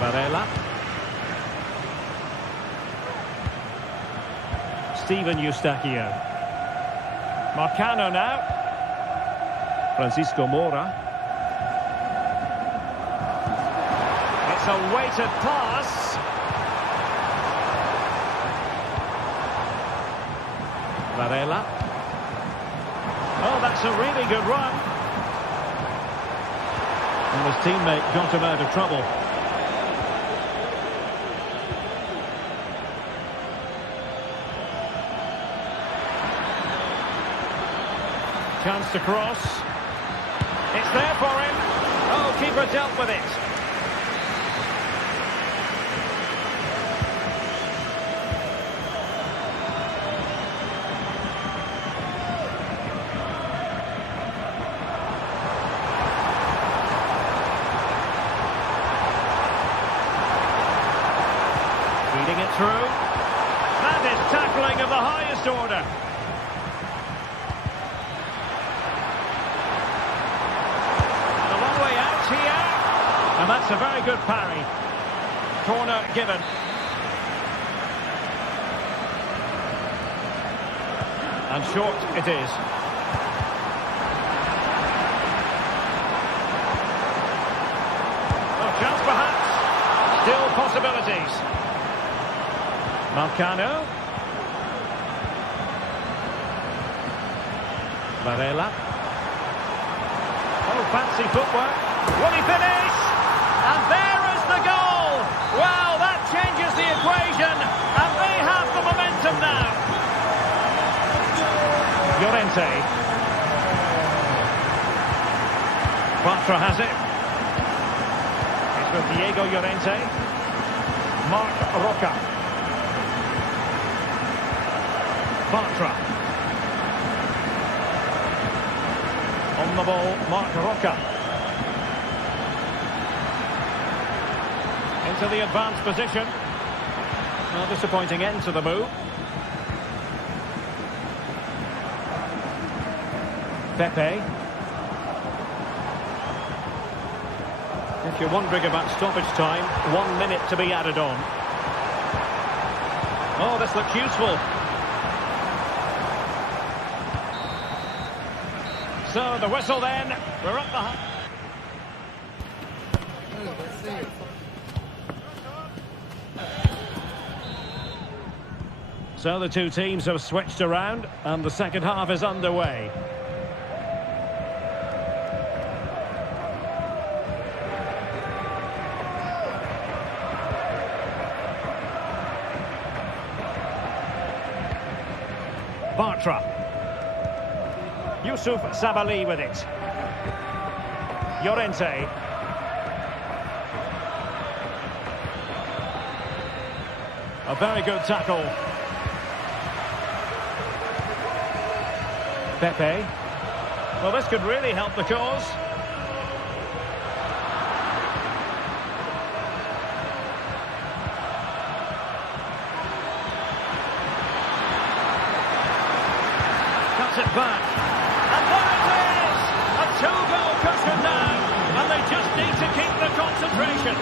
Varela. Steven Eustachio. Marcano now. Francisco Moura. It's a weighted pass. Varela. Oh, that's a really good run. And his teammate got him out of trouble. Chance to cross. It's there for him. Oh, keeper dealt with it. Feeding it through. That is tackling of the highest order. a very good parry. Corner given. And short it is. Oh, chance perhaps. Still possibilities. Marcano. Varela. Oh, fancy footwork. Will he finish? And there is the goal! Well, that changes the equation, and they have the momentum now. Llorente. Bartra has it. It's with Diego Llorente. Marc Roca. Bartra. On the ball, Marc Roca. Into the advanced position. Well, disappointing end to the move. Pepe. If you're wondering about stoppage time, 1 minute to be added on. Oh, this looks useful. So, the whistle then. We're up the... So the two teams have switched around, and the second half is underway. Bartra. Yusuf Sabali with it. Llorente. A very good tackle. Pepe. Well, this could really help the cause. Cuts it back. And there it is! A two-goal cushion now. And they just need to keep the concentration.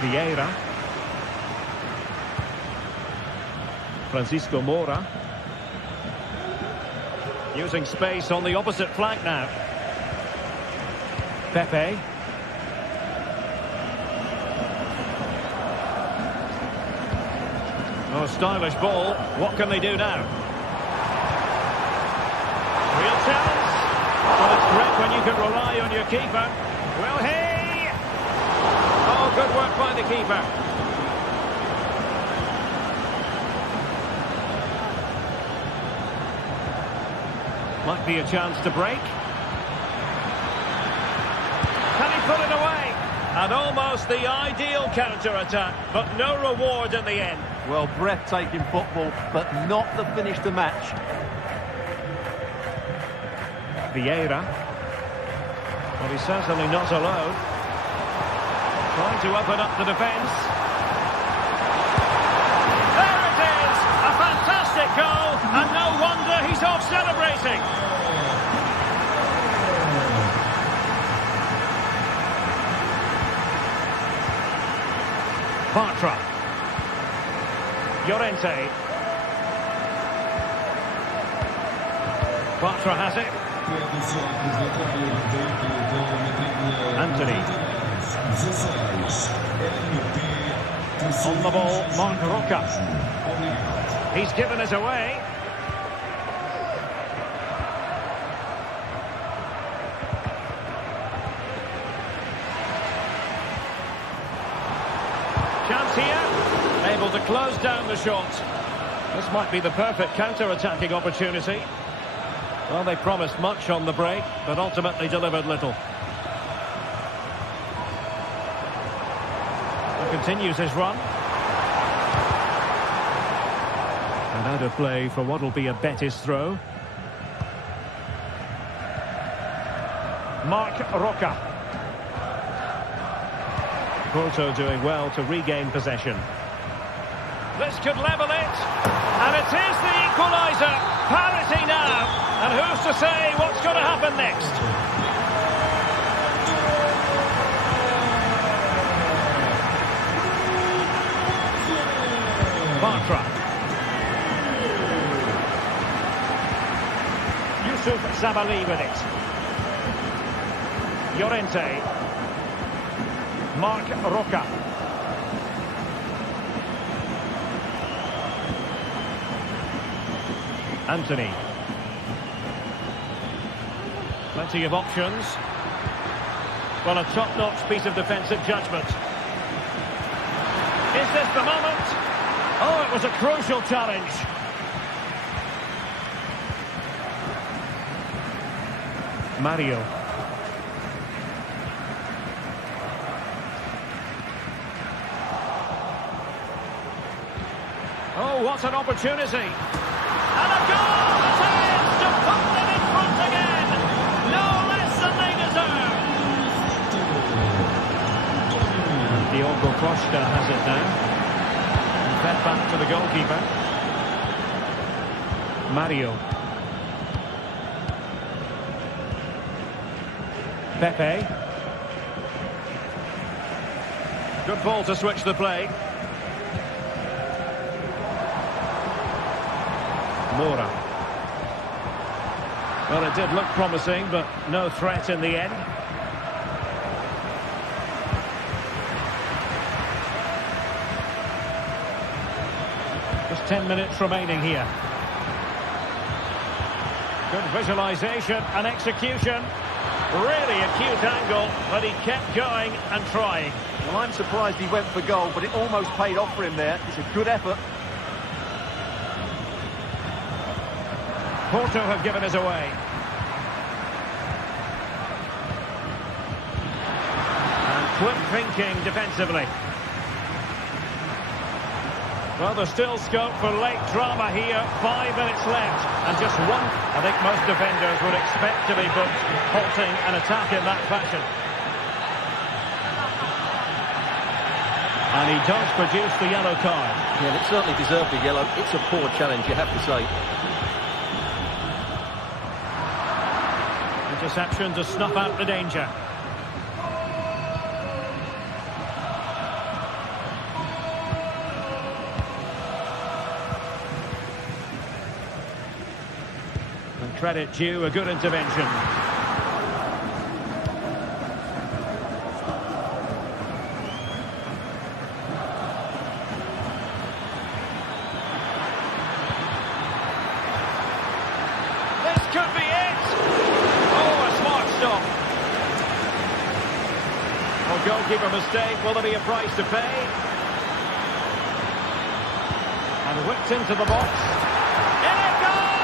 Vieira. Francisco Mora. Using space on the opposite flank now. Pepe. Oh, stylish ball. What can they do now? Real chance. Well, it's great when you can rely on your keeper. Will he? Oh, good work by the keeper. Might be a chance to break. Can he put it away? And almost the ideal counter-attack, but no reward in the end. Well, breathtaking football, but not the finish the match. Vieira. Well, he's certainly not alone. Trying to open up the defence. There it is! A fantastic goal, and no wonder he's off celebrating. Bartra. Llorente. Bartra has it. Anthony. On the ball, Marc Roca. He's given it away. Chance here. Able to close down the shot. This might be the perfect counter-attacking opportunity. Well, they promised much on the break, but ultimately delivered little. He continues his run. And out of play for what will be a Betis throw. Marc Roca. Porto doing well to regain possession. This could level it. And it is the equaliser. Parity now. And who's to say what's going to happen next? Bartra. Yusuf Zabali with it. Llorente. Marc Roca. Anthony. Plenty of options. Well, a top-notch piece of defensive judgment. Is this the moment? Oh, it was a crucial challenge. Mario. Oh, what an opportunity. And a goal attempts to put them in front again. No less than they deserve. Diogo Costa has it now. Fed back to the goalkeeper. Mario. Pepe. Good ball to switch the play. Mora. Well, it did look promising, but no threat in the end. Just 10 minutes remaining here. Good visualisation and execution. Really acute angle, but he kept going and trying. Well, I'm surprised he went for goal, but it almost paid off for him there. It's a good effort. Porto have given us away. And quick thinking defensively. Well, there's still scope for late drama here. 5 minutes left. And just one. I think most defenders would expect to be booked, halting an attack in that fashion. And he does produce the yellow card. Yeah, it certainly deserved the yellow. It's a poor challenge, you have to say. Interception to snuff out the danger. And credit due, a good intervention. This could be it! Oh, a smart stop. Oh, goalkeeper mistake. Will there be a price to pay? And whipped into the box. In it goes!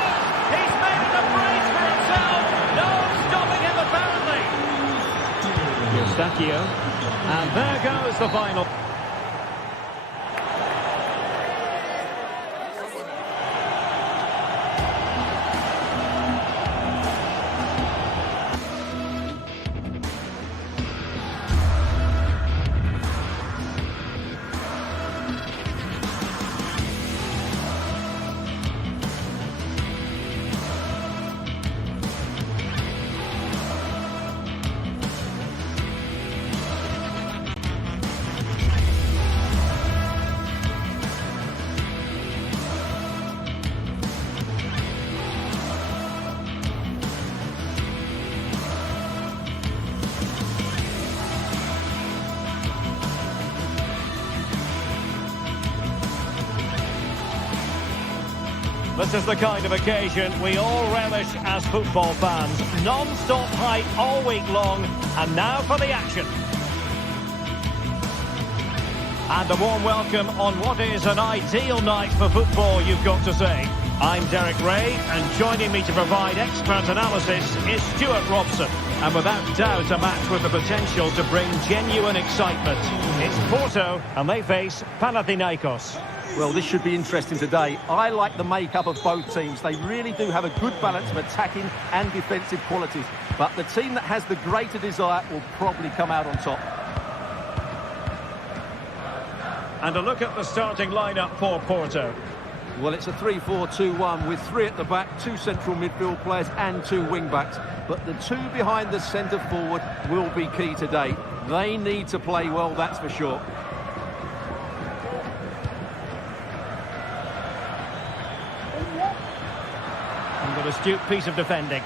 He's made it a brace for himself. No stopping him, apparently. Eustachio. And there goes the final. This is the kind of occasion we all relish as football fans. Non-stop hype all week long, and now for the action. And a warm welcome on what is an ideal night for football, you've got to say. I'm Derek Ray, and joining me to provide expert analysis is Stuart Robson. And without doubt, a match with the potential to bring genuine excitement. It's Porto, and they face Panathinaikos. Well, this should be interesting today. I like the makeup of both teams. They really do have a good balance of attacking and defensive qualities. But the team that has the greater desire will probably come out on top. And a look at the starting lineup for Porto. Well, it's a 3-4-2-1 with 3 at the back, 2 central midfield players and 2 wing-backs. But the 2 behind the centre forward will be key today. They need to play well, that's for sure. And an astute piece of defending.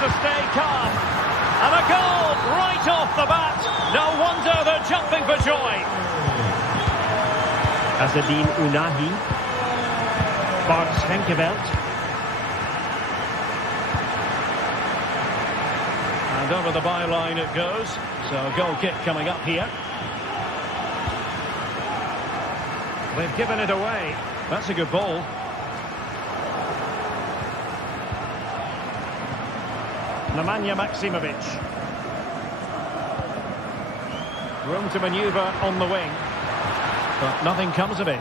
To stay calm, and a goal right off the bat. No wonder they're jumping for joy. Azedine Unahi, Bart Schenkeveld, and over the byline it goes. So a goal kick coming up here. They've given it away. That's a good ball. Nemanja Maksimovic. Room to manoeuvre on the wing, but nothing comes of it.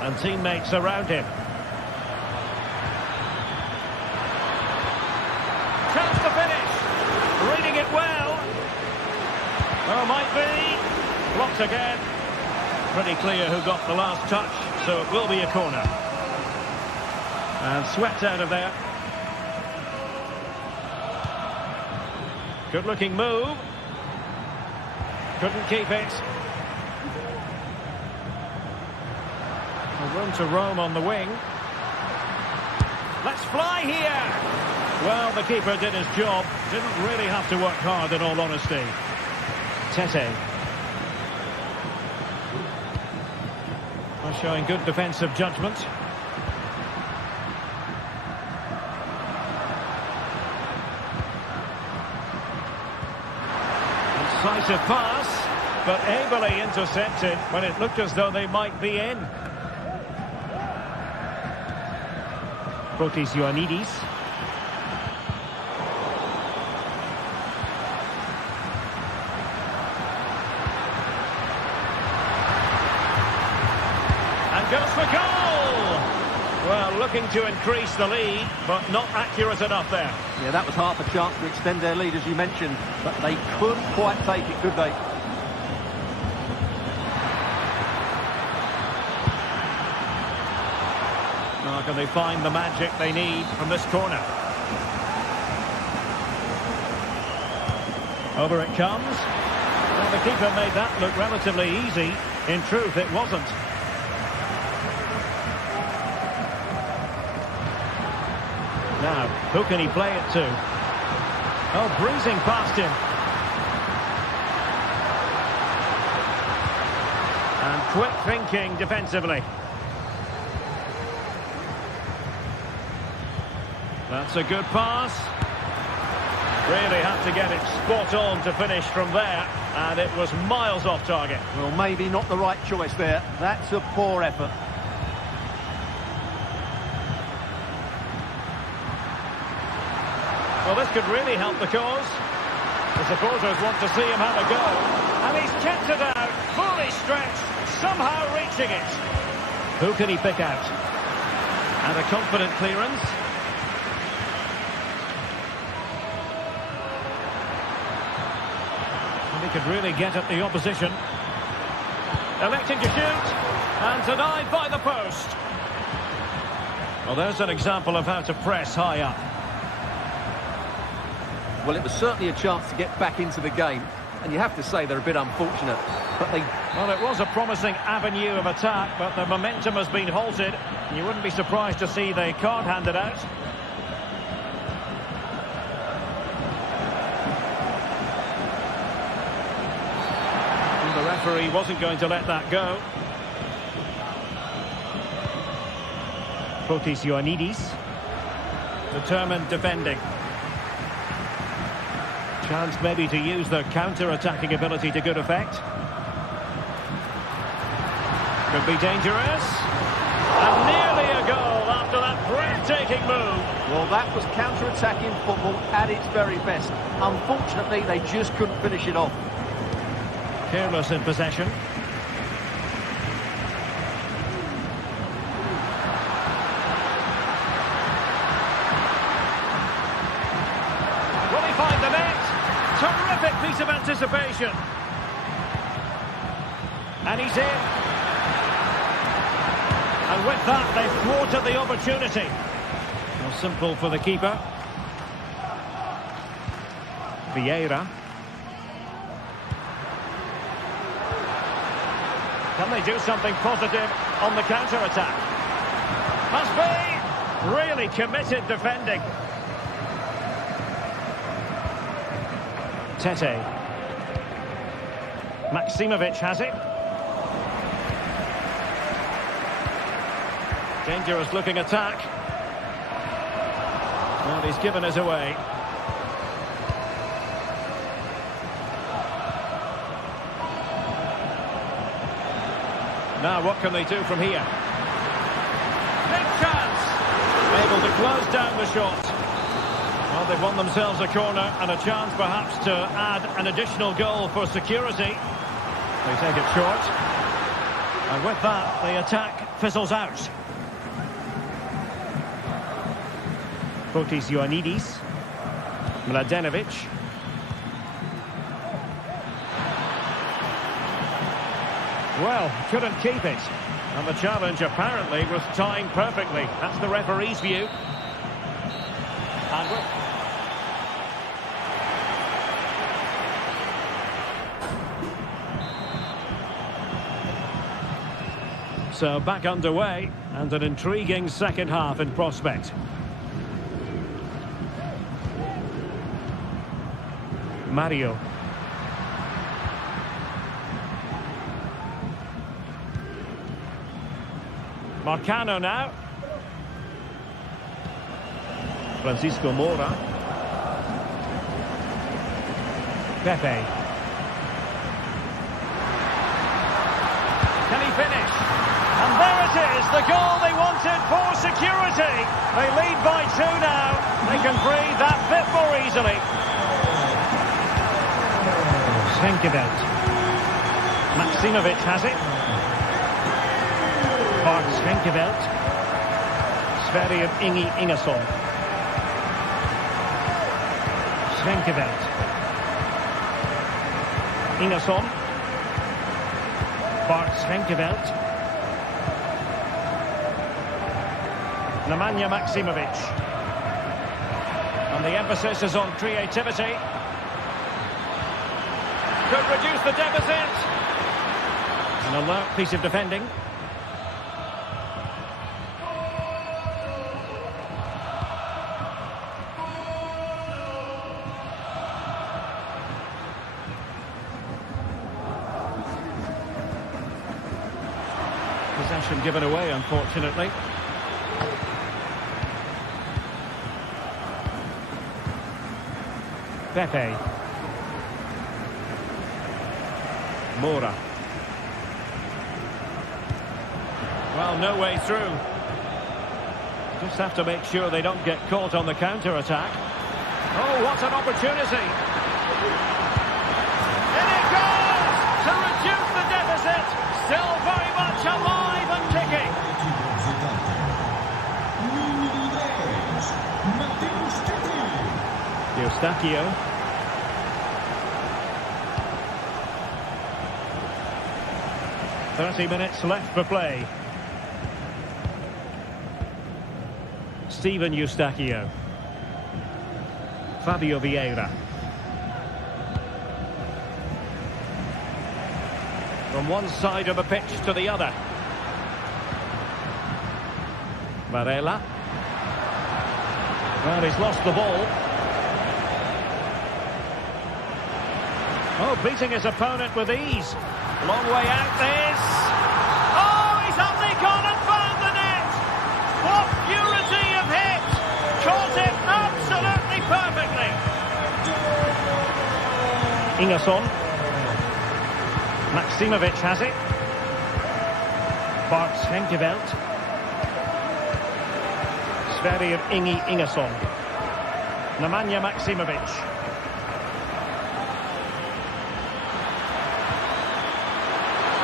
And teammates around him. Chance to finish. Reading it well. Oh, might be. Blocked again. Pretty clear who got the last touch, so it will be a corner. And swept out of there. Good looking move. Couldn't keep it. A room to roam on the wing. Let's fly here. Well, the keeper did his job. Didn't really have to work hard, in all honesty. Tete. Showing good defensive judgment. Decisive pass, but ably intercepted when it looked as though they might be in. Protis Ioannidis. And goes for goal! Well, looking to increase the lead, but not accurate enough there. Yeah, that was half a chance to extend their lead, as you mentioned, but they couldn't quite take it, could they? Now, can they find the magic they need from this corner? Over it comes. Well, the keeper made that look relatively easy. In truth, it wasn't. Now, who can he play it to? Oh, breezing past him. And quick thinking defensively. That's a good pass. Really had to get it spot on to finish from there. And it was miles off target. Well, maybe not the right choice there. That's a poor effort. Well, this could really help the cause. The supporters want to see him have a go. And he's kept it out, fully stretched, somehow reaching it. Who can he pick out? And a confident clearance. And he could really get at the opposition. Electing to shoot. And denied by the post. Well, there's an example of how to press high up. Well, it was certainly a chance to get back into the game, and you have to say they're a bit unfortunate. But they... Well, it was a promising avenue of attack, but the momentum has been halted. You wouldn't be surprised to see the card handed out. And the referee wasn't going to let that go. Protis Ioannidis. Determined defending. Chance maybe to use their counter-attacking ability to good effect. Could be dangerous. And nearly a goal after that breathtaking move. Well, that was counter-attacking football at its very best. Unfortunately, they just couldn't finish it off. Careless in possession. Terrific piece of anticipation. And he's in. And with that, they've thwarted the opportunity. Well, simple for the keeper. Vieira. Can they do something positive on the counter-attack? Must be! Really committed defending. Tete. Maximovic has it. Dangerous looking attack. Well, he's given us away. Now what can they do from here? Big chance! Able to close down the shot. Well, they've won themselves a corner and a chance perhaps to add an additional goal for security. They take it short. And with that, the attack fizzles out. Fotis Ioannidis. Mladenovic. Well, couldn't keep it. And the challenge apparently was timed perfectly. That's the referee's view. And so back underway, and an intriguing second half in prospect. Mario. Marcano now. Francisco Moura. Pepe. Can he finish? And there it is, the goal they wanted for security. They lead by 2 now. They can breathe that bit more easily. Schenkeveld. Maximovic has it. Bart Schenkeveld. Sverre of Ingi Ingersson. Schenkeveld. Ingersson. Bart Schenkeveld. Nemanja Maximovic. And the emphasis is on creativity. Could reduce the deficit. An alert piece of defending. Possession given away, unfortunately. Pepe. Moura. Well, no way through. Just have to make sure they don't get caught on the counter-attack. Oh, what an opportunity! In it goes! To reduce the deficit! Still very much alive and kicking! Eustachio. .30 minutes left for play. Steven Eustachio. Fabio Vieira. From one side of the pitch to the other. Varela. Well, he's lost the ball. Oh, beating his opponent with ease. Long way out this. Oh, he's only gone and found the net. What purity of hit. Caught it absolutely perfectly. Ingersson. Maximovic has it. Bart Schenkeveld. Sverre of Ingi Ingersson. Nemanja Maximovic.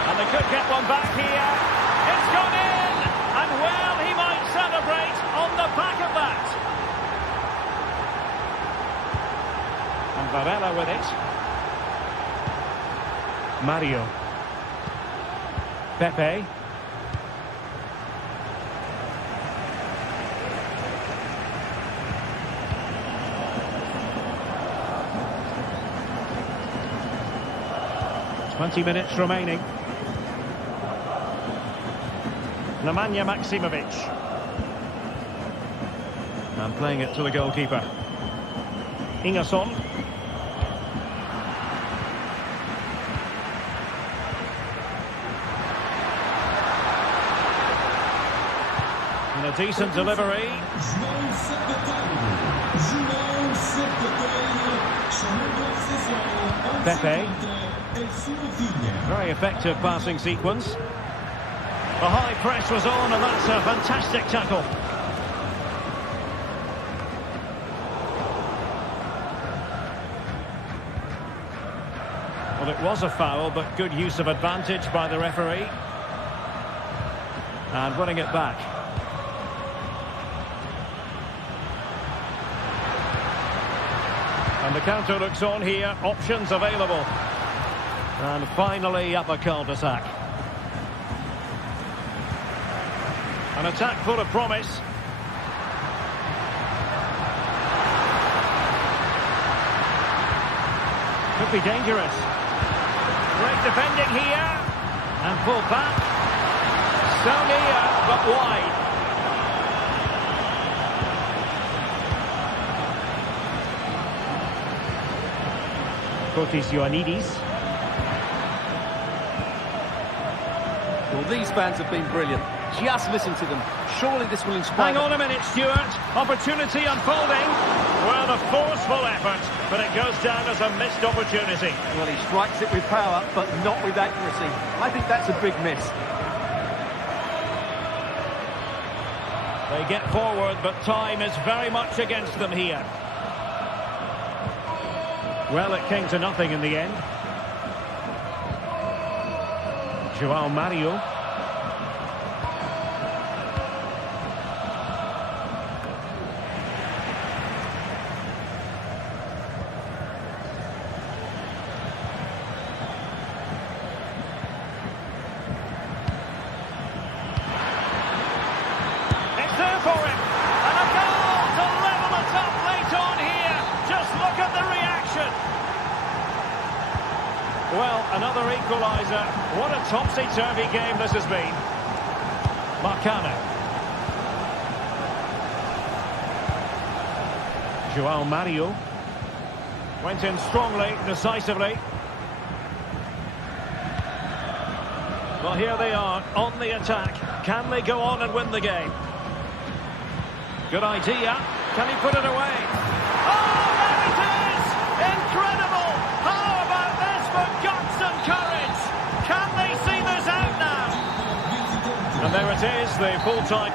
And they could get one back here. It's gone in! And well, he might celebrate on the back of that. And Varela with it. Mario. Pepe. .20 remaining. Nemanja Maksimovic. And playing it to the goalkeeper. Ingerson. And a decent delivery. Pepe. Very effective passing sequence. The high press was on, and that's a fantastic tackle. Well, it was a foul, but good use of advantage by the referee. And winning it back. And the counter looks on here, options available. And finally up a cul-de-sac. An attack full of promise. Could be dangerous. Great defending here. And pull back. So near, but wide. Fotis Ioannidis. Well, these fans have been brilliant. Just listen to them. Surely this will inspire... Hang on a minute, Stuart. Opportunity unfolding. Well, a forceful effort, but it goes down as a missed opportunity. Well, he strikes it with power, but not with accuracy. I think that's a big miss. They get forward, but time is very much against them here. Well, it came to nothing in the end. João Mario. It's there for him. And a goal to level it up late on here. Just look at the reaction. Well, another equaliser. What a topsy-turvy game this has been. Marcano. João Mario. Went in strongly, decisively. Well, here they are, on the attack. Can they go on and win the game? Good idea. Can he put it away? Oh, there it is! Incredible! How about this for guts and courage? Can they see this out now? And there it is, the full-time...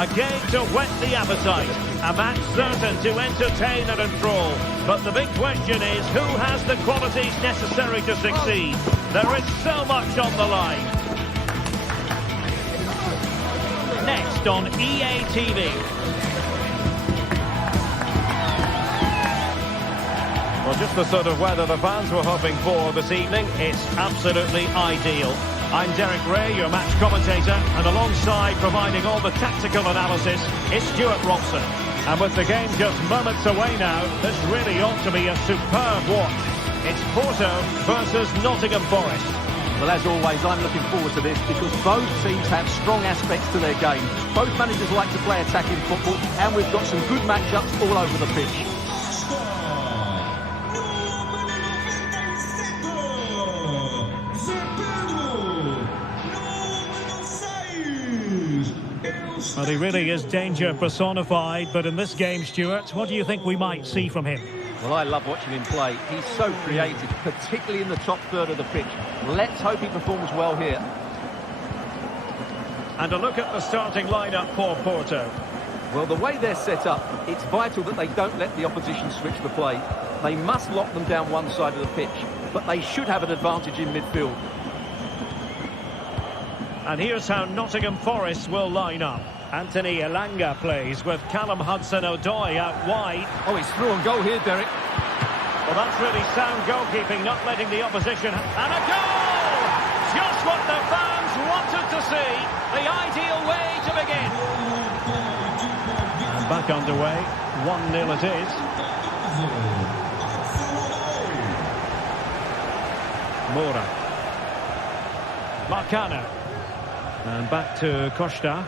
A game to whet the appetite. A match certain to entertain and enthrall. But the big question is, who has the qualities necessary to succeed? There is so much on the line. Next on EA TV. Well, just the sort of weather the fans were hoping for this evening. It's absolutely ideal. I'm Derek Ray, your match commentator, and alongside providing all the tactical analysis is Stuart Robson. And with the game just moments away now, this really ought to be a superb watch. It's Porto versus Nottingham Forest. Well, as always, I'm looking forward to this because both teams have strong aspects to their game. Both managers like to play attacking football, and we've got some good matchups all over the pitch. Well, he really is danger personified, but in this game, Stuart, what do you think we might see from him? Well, I love watching him play. He's so creative, particularly in the top third of the pitch. Let's hope he performs well here. And a look at the starting lineup for Porto. Well, the way they're set up, it's vital that they don't let the opposition switch the play. They must lock them down one side of the pitch, but they should have an advantage in midfield. And here's how Nottingham Forest will line up. Anthony Elanga plays with Callum Hudson-Odoi out wide. Oh, he's through on goal here, Derek. Well, that's really sound goalkeeping, not letting the opposition... And a goal! Just what the fans wanted to see. The ideal way to begin. And back underway. 1-0 it is. Moura. Marcano. And back to Costa.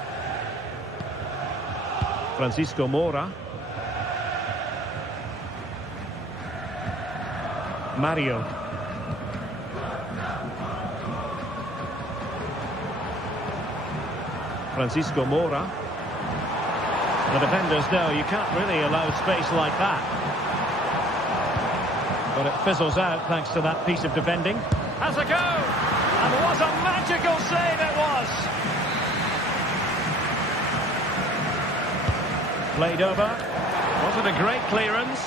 Francisco Moura. Mario. Francisco Moura. The defenders know you can't really allow space like that. But it fizzles out thanks to that piece of defending. Has a go! And what a magical save it was! Played over. Wasn't a great clearance.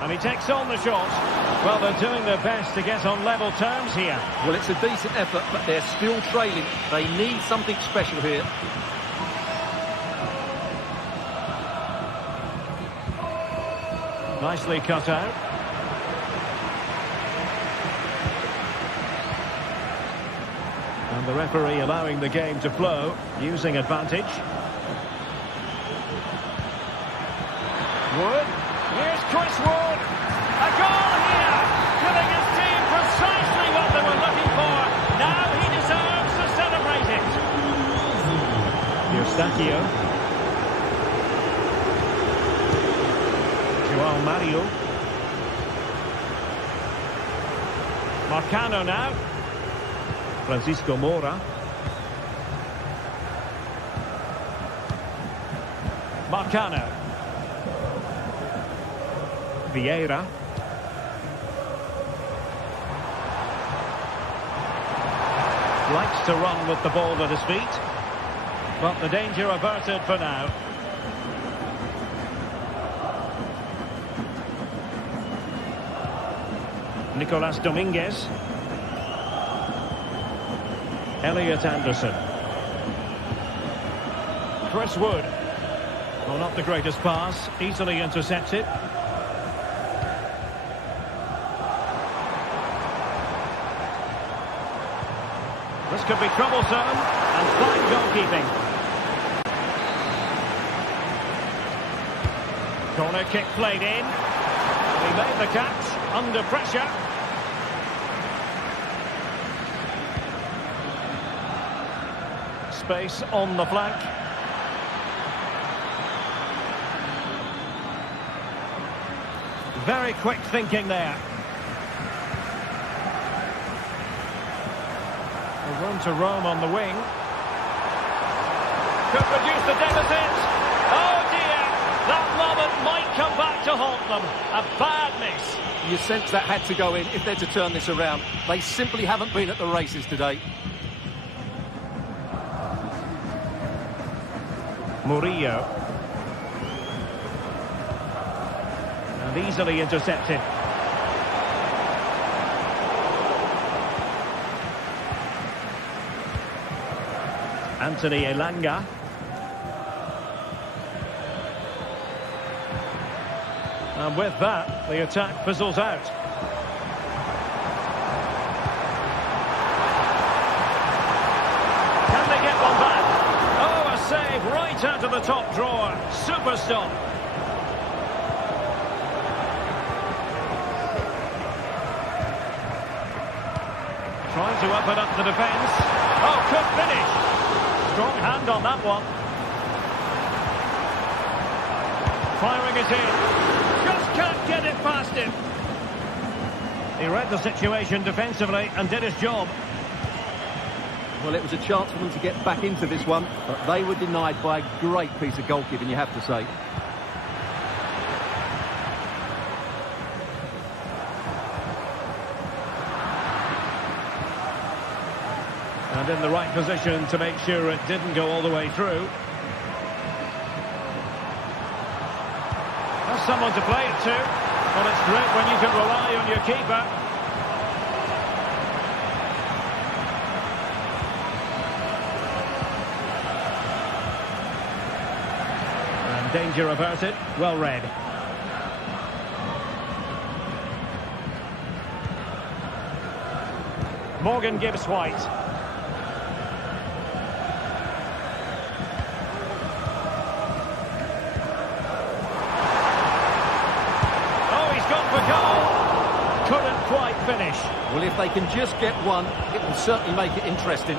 And he takes on the shot. Well, they're doing their best to get on level terms here. Well, it's a decent effort, but they're still trailing. They need something special here. Nicely cut out. And the referee allowing the game to flow, using advantage. Wood. Here's Chris Wood. A goal here, giving his team precisely what they were looking for. Now he deserves to celebrate it. Eustachio. Joao Mario. Marcano now. Francisco Moura. Marcano. Vieira. Likes to run with the ball at his feet. But the danger averted for now. Nicolas Dominguez. Elliot Anderson. Chris Wood. Well, not the greatest pass. Easily intercepted. This could be troublesome. And fine goalkeeping. Corner kick played in. He made the catch under pressure. Space on the flank. Very quick thinking there. Room to roam on the wing. Could reduce the deficit. Oh dear, that moment might come back to haunt them. A bad miss. You sense that had to go in if they're to turn this around. They simply haven't been at the races today. Murillo. And easily intercepted. Anthony Elanga. And with that, the attack fizzles out. Can they get one back? Oh, a save right out of the top drawer. Super stop. Trying to open up the defence. Oh, good finish. Strong hand on that one. Firing it in. Just can't get it past him. He read the situation defensively and did his job. Well, it was a chance for them to get back into this one, but they were denied by a great piece of goalkeeping, you have to say. And in the right position to make sure it didn't go all the way through. That's someone to play it to. Well, it's great when you can rely on your keeper. And danger about it. Well read. Morgan Gibbs White. Couldn't quite finish. Well, if they can just get one, it will certainly make it interesting.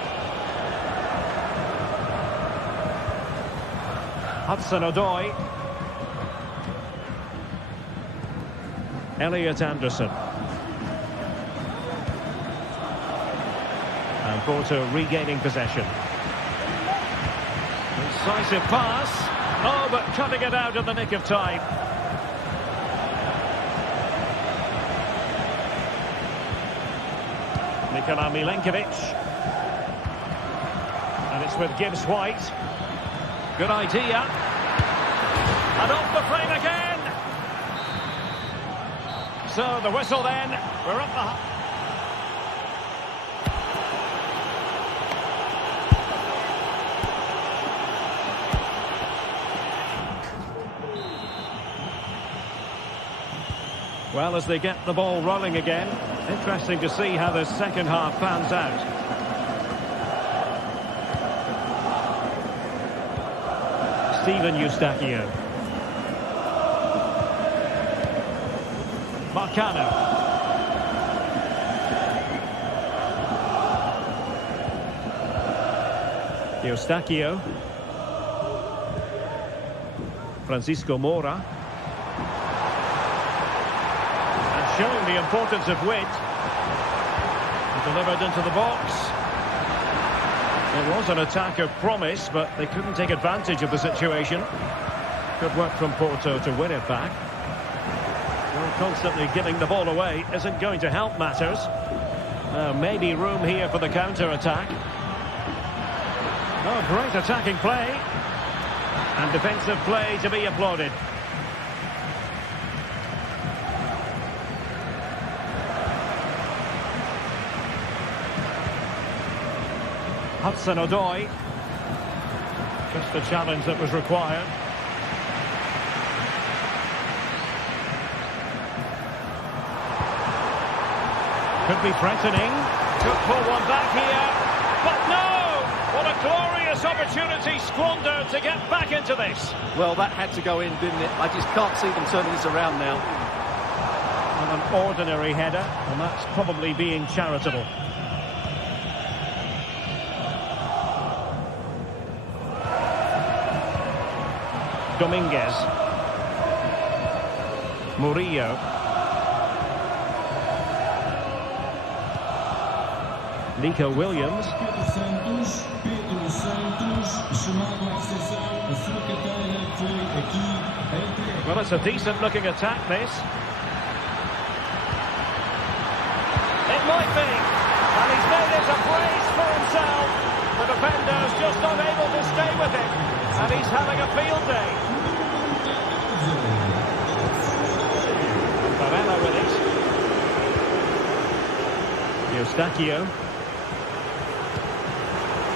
Hudson-Odoi. Elliot Anderson. And Porto regaining possession. Incisive pass. Oh, but cutting it out in the nick of time. Nikola Milenkovic. And it's with Gibbs White. Good idea. And off the frame again. So the whistle then. We're up the... Well, as they get the ball rolling again, interesting to see how the second half pans out. Steven Eustachio. Marcano. Eustachio. Francisco Moura. Showing the importance of wit. Delivered into the box. It was an attack of promise, but they couldn't take advantage of the situation. Good work from Porto to win it back. Well, constantly giving the ball away isn't going to help matters. Maybe room here for the counter-attack. Oh, great attacking play. And defensive play to be applauded. Hudson-Odoi. Just the challenge that was required. Could be threatening. Could pull one back here. But no! What a glorious opportunity squandered to get back into this. Well, that had to go in, didn't it? I just can't see them turning this around now. And an ordinary header, and that's probably being charitable. Dominguez. Murillo. Nico Williams. Well, it's a decent looking attack, this. It might be. And he's made it a brace for himself. The defender's just unable to stay with it. And he's having a field day. Varela with it. Eustachio.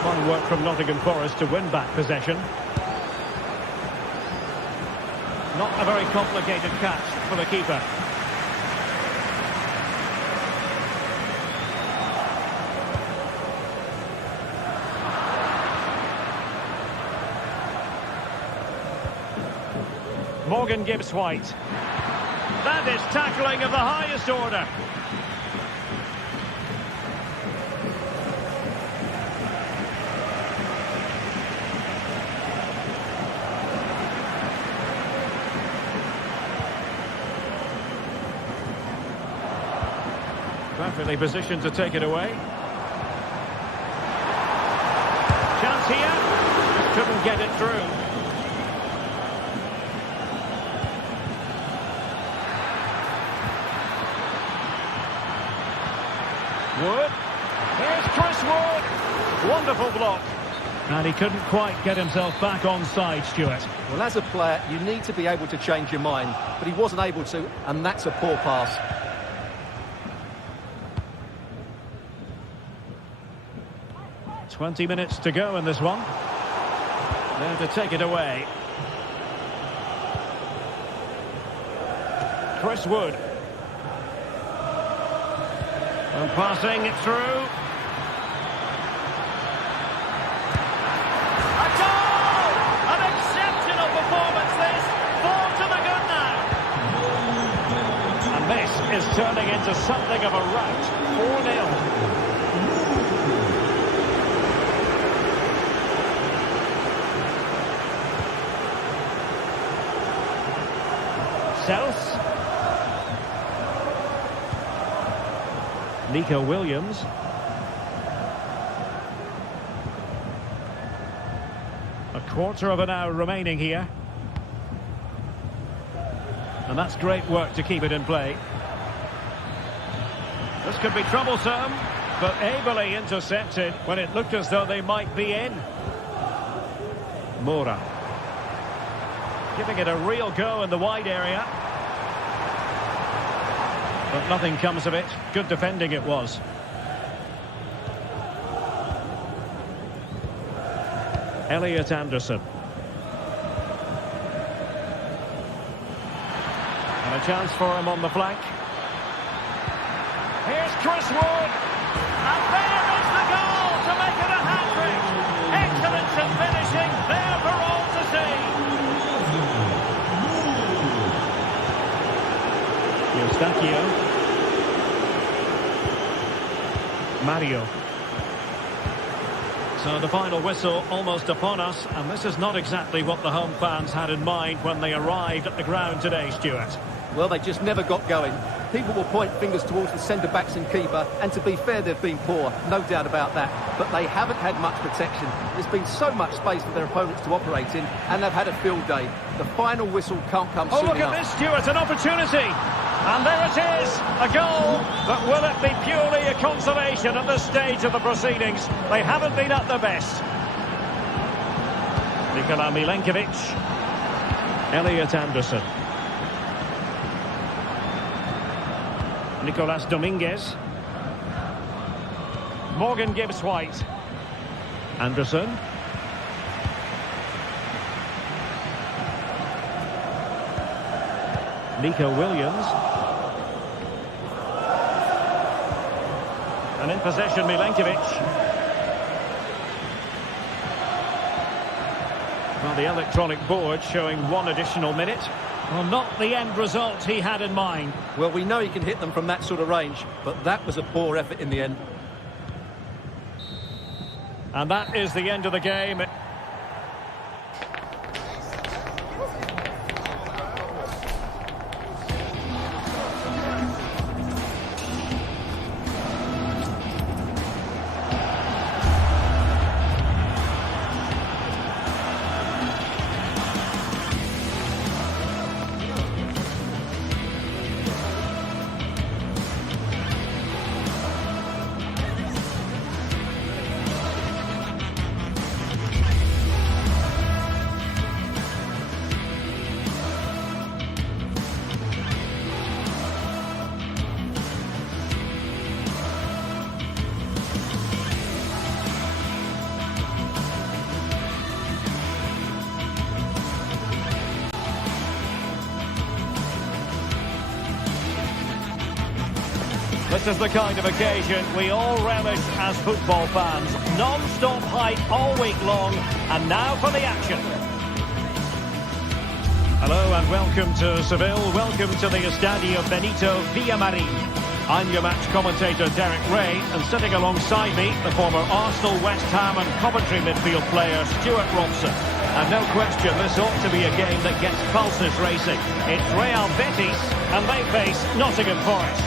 Fine work from Nottingham Forest to win back possession. Not a very complicated catch for the keeper. Morgan Gibbs-White. That is tackling of the highest order. Perfectly positioned to take it away. Chance here. Just couldn't get it through. Wood. Here's Chris Wood. Wonderful block. And he couldn't quite get himself back on side, Stuart. Well, as a player, you need to be able to change your mind, but he wasn't able to, and that's a poor pass. "20 minutes to go in this one. There to take it away. Chris Wood. And passing it through. A goal! An exceptional performance this. 4 to the good now. And this is turning into something of a rout. 4-0. South. Nico Williams. A quarter of an hour remaining here. And that's great work to keep it in play. This could be troublesome, but ably intercepted when it looked as though they might be in. Moura. Giving it a real go in the wide area. But nothing comes of it. Good defending it was. Elliot Anderson. And a chance for him on the flank. Here's Chris Wood. And there is the goal to make it a hat-trick. Excellence in finishing. There for all to see. Eustachio. Mario. So the final whistle almost upon us, and this is not exactly what the home fans had in mind when they arrived at the ground today, Stuart. Well, they just never got going. People will point fingers towards the centre-backs and keeper, and to be fair, they've been poor, no doubt about that. But they haven't had much protection. There's been so much space for their opponents to operate in, and they've had a field day. The final whistle can't come soon enough. Oh, look at this, Stuart, an opportunity! And there it is, a goal, but will it be purely a consolation at this stage of the proceedings? They haven't been at their best. Nikola Milenkovic. Elliot Anderson. Nicolas Dominguez. Morgan Gibbs-White. Anderson. Nico Williams. And in possession, Milenkovic. Well, the electronic board showing 1 additional minute. Well, not the end result he had in mind. Well, we know he can hit them from that sort of range, but that was a poor effort in the end. And that is the end of the game. This is the kind of occasion we all relish as football fans. Non-stop hype all week long, and now for the action. Hello and welcome to Seville. Welcome to the Estadio Benito Villamarin. I'm your match commentator Derek Ray, and sitting alongside me, the former Arsenal, West Ham and Coventry midfield player Stuart Robson. And no question, this ought to be a game that gets pulses racing. It's Real Betis, and they face Nottingham Forest.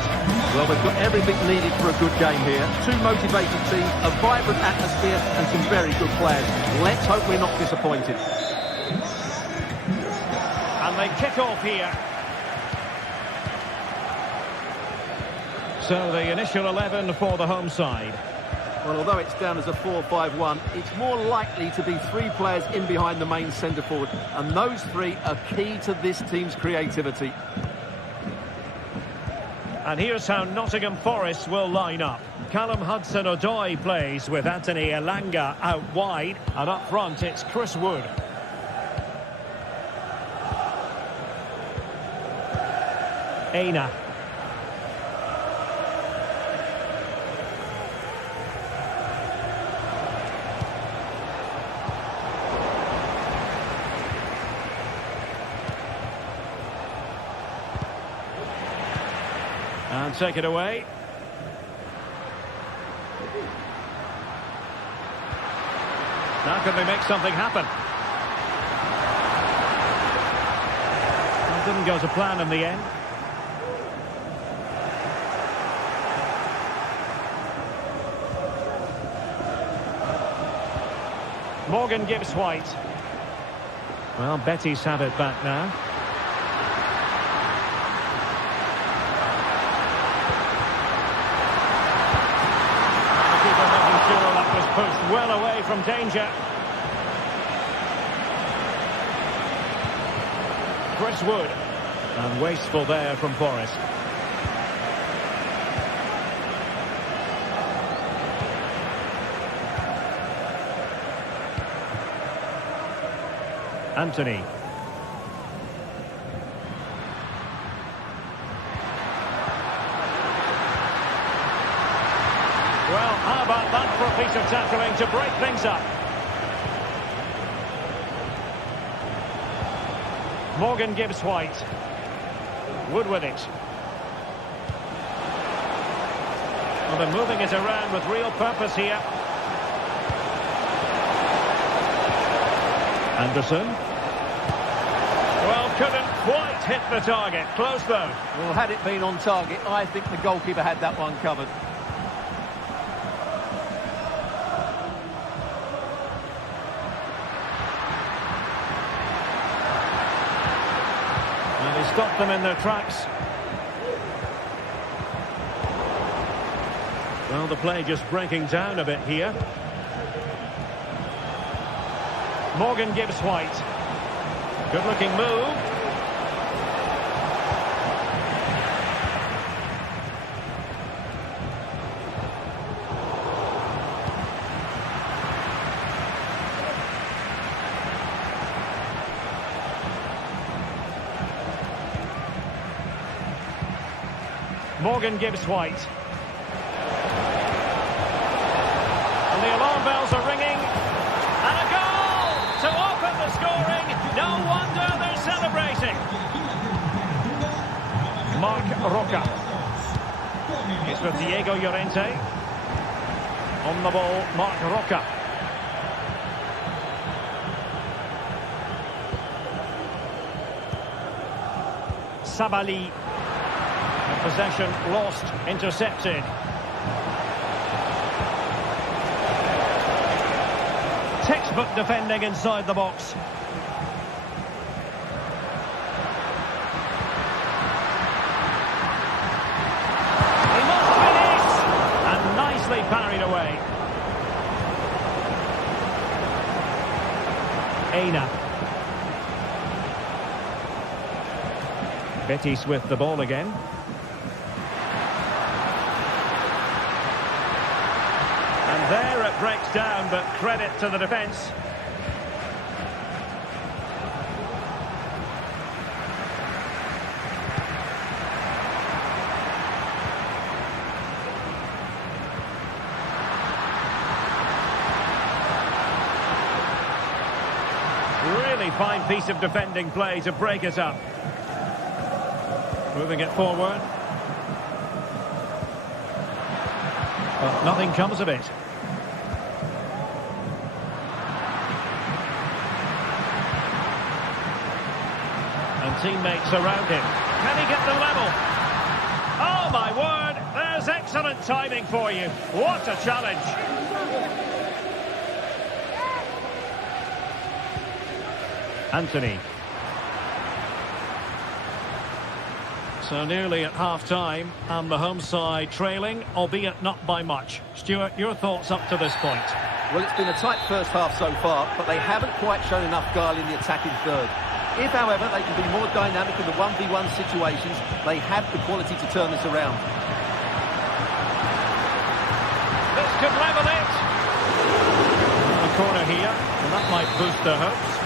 Well, we've got everything needed for a good game here. Two motivated teams, a vibrant atmosphere and some very good players. Let's hope we're not disappointed. And they kick off here. So the initial 11 for the home side. Well, although it's down as a 4-5-1, it's more likely to be three players in behind the main centre forward. And those three are key to this team's creativity. And here's how Nottingham Forest will line up. Callum Hudson-Odoi plays with Anthony Elanga out wide. And up front, it's Chris Wood. Aina. And take it away. Now can they make something happen? That didn't go to plan in the end. Morgan Gibbs-White. Well, Betis have it back now. Pushed well away from danger. Chris Wood. And wasteful there from Forest. Anthony. Well, how about that for a piece of tackling to break things up? Morgan Gibbs-White. Wood with it. Well, they're moving it around with real purpose here. Anderson. Well, couldn't quite hit the target. Close though. Well, had it been on target, I think the goalkeeper had that one covered. Stop them in their tracks. Well, the play just breaking down a bit here. Morgan Gibbs-White. Good-looking move. Morgan Gibbs-White. And the alarm bells are ringing. And a goal to open the scoring. No wonder they're celebrating. Marc Roca. It's with Diego Llorente. On the ball, Marc Roca. Sabali. Possession lost, intercepted. Textbook defending inside the box. He must finish! And nicely parried away. Aina. Betis with the ball again. There it breaks down, but credit to the defence. Fine piece of defending play to break it up. Moving it forward. But nothing comes of it. And teammates around him. Can he get the level? Oh my word, there's excellent timing for you. What a challenge. Anthony. So nearly at half-time, and the home side trailing, albeit not by much. Stuart, your thoughts up to this point? Well, it's been a tight first half so far, but they haven't quite shown enough guile in the attacking third. If, however, they can be more dynamic in the 1v1 situations, they have the quality to turn this around. This could level it. A corner here, and that might boost their hopes.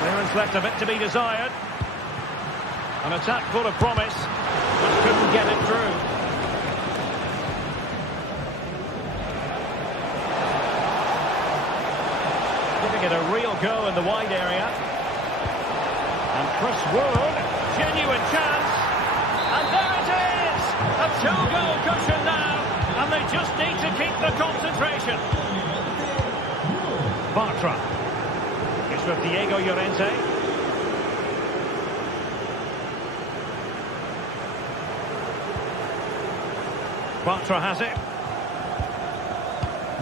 Clearance left a bit to be desired. An attack full of promise, but couldn't get it through. Giving it a real go in the wide area. And Chris Wood, genuine chance. And there it is! A two-goal cushion now, and they just need to keep the concentration. Bartra. It's with Diego Llorente. Bartra has it.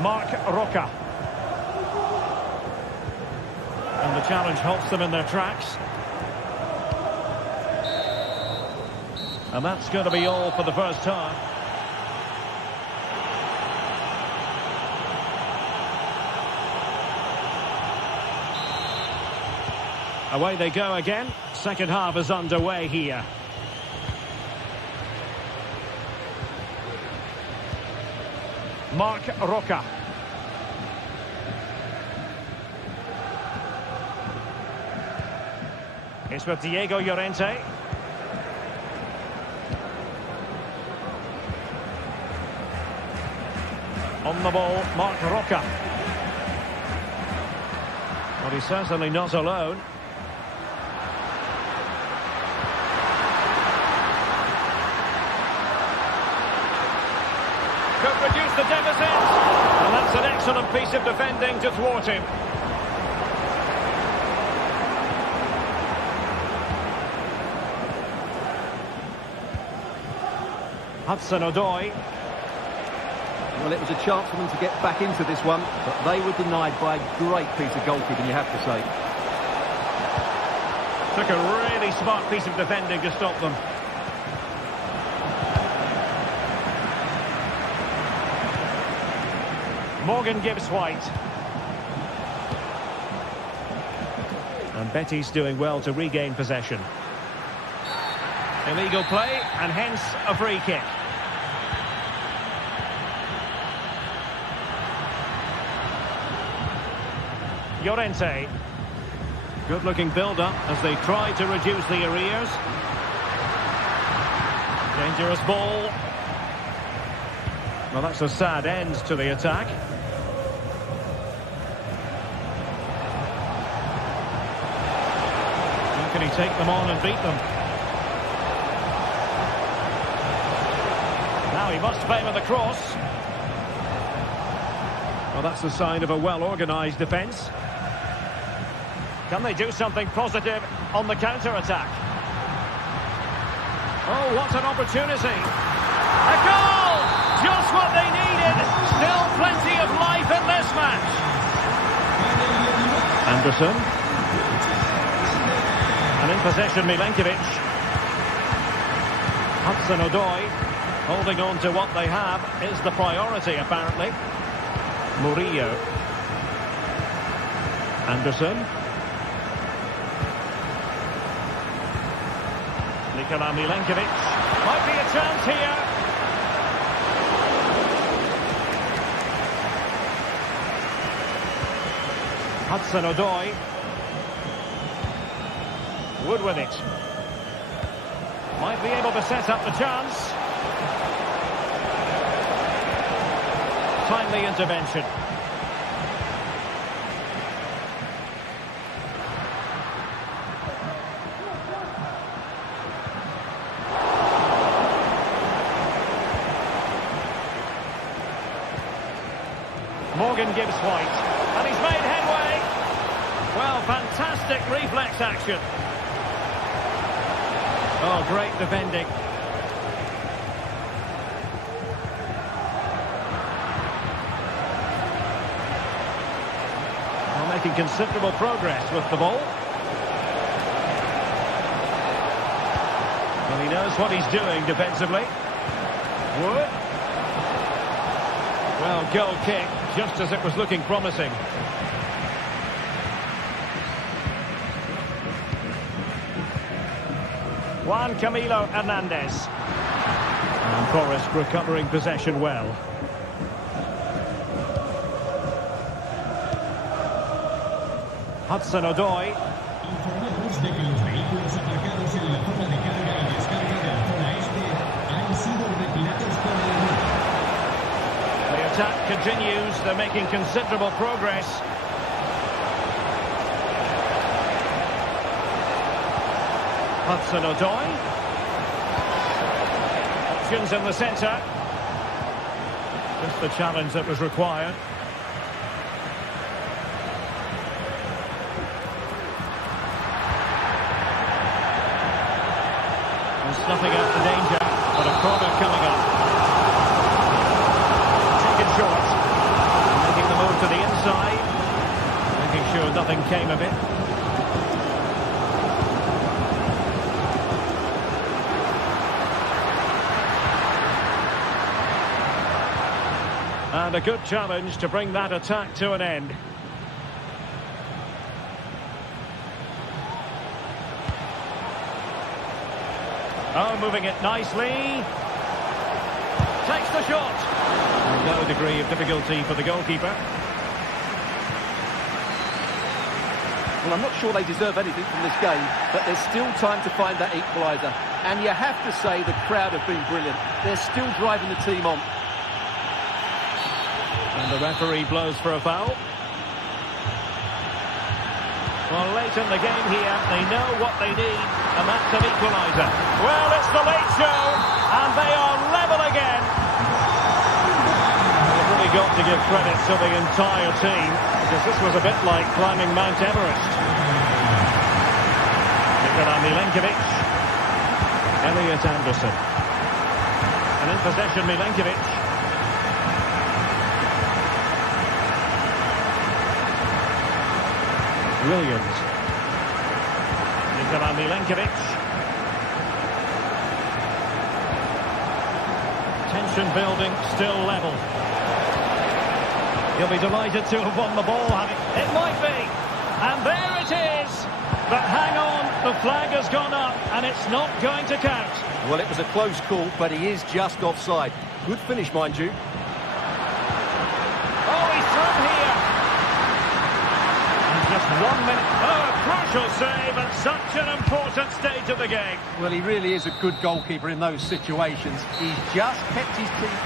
Mark Roca. And the challenge halts them in their tracks. And that's going to be all for the first half. Away they go again. Second half is underway here. Mark Roca. It's with Diego Llorente. On the ball, Mark Roca. But he's certainly not alone. Could reduce the deficit. And that's an excellent piece of defending to thwart him. Hudson-Odoi. Well, it was a chance for them to get back into this one, but they were denied by a great piece of goalkeeping, you have to say. Took a really smart piece of defending to stop them. Morgan Gibbs-White. And Betty's doing well to regain possession. Illegal play, and hence a free kick. Llorente. Good-looking build-up as they try to reduce the arrears. Dangerous ball. Well, that's a sad end to the attack. How can he take them on and beat them? Now he must favour the cross. Well, that's a sign of a well-organised defence. Can they do something positive on the counter-attack? Oh, what an opportunity. A goal! Just what they needed. Still plenty of life in this match. Anderson. And in possession, Milenkovic. Hudson-Odoi. Holding on to what they have is the priority, apparently. Murillo. Anderson. Nikola Milenkovic. Might be a chance here. Hudson-Odoi. Wood with it. Might be able to set up the chance. Timely intervention. Morgan gives White. And he's made headway. Well, fantastic reflex action. Oh, great defending. Well, making considerable progress with the ball. Well, he knows what he's doing defensively. Wood. Well, goal kick, just as it was looking promising. Juan Camilo Hernandez. And Forest recovering possession well. Hudson-Odoi. Informamos de que los vehículos aparcados en la zona de carga y descarga de la zona este han sido retirados por el grupo. The attack continues. They're making considerable progress. Hudson-Odoi. Options in the centre. Just the challenge that was required. And snuffing out the danger, but a corner coming up. Taken short. Making the move to the inside. Making sure nothing came of it. And a good challenge to bring that attack to an end. Oh, moving it nicely. Takes the shot. No degree of difficulty for the goalkeeper. Well, I'm not sure they deserve anything from this game, but there's still time to find that equaliser. And you have to say the crowd have been brilliant. They're still driving the team on. And the referee blows for a foul. Well, late in the game here, they know what they need, and that's an equaliser. Well, it's the late show, and they are level again. They've really got to give credit to the entire team, because this was a bit like climbing Mount Everest. Nikola Milenkovic. Elliot Anderson. And in possession, Milenkovic. Williams. Nikola Milenkovic. Tension building, still level. He'll be delighted to have won the ball. It might be. And there it is. But hang on, the flag has gone up and it's not going to count. Well, it was a close call, but he is just offside. Good finish, mind you. Oh, he's through here. Just 1 minute. Oh, a crucial save at such an important stage of the game. Well, he really is a good goalkeeper in those situations. He's just kept his team.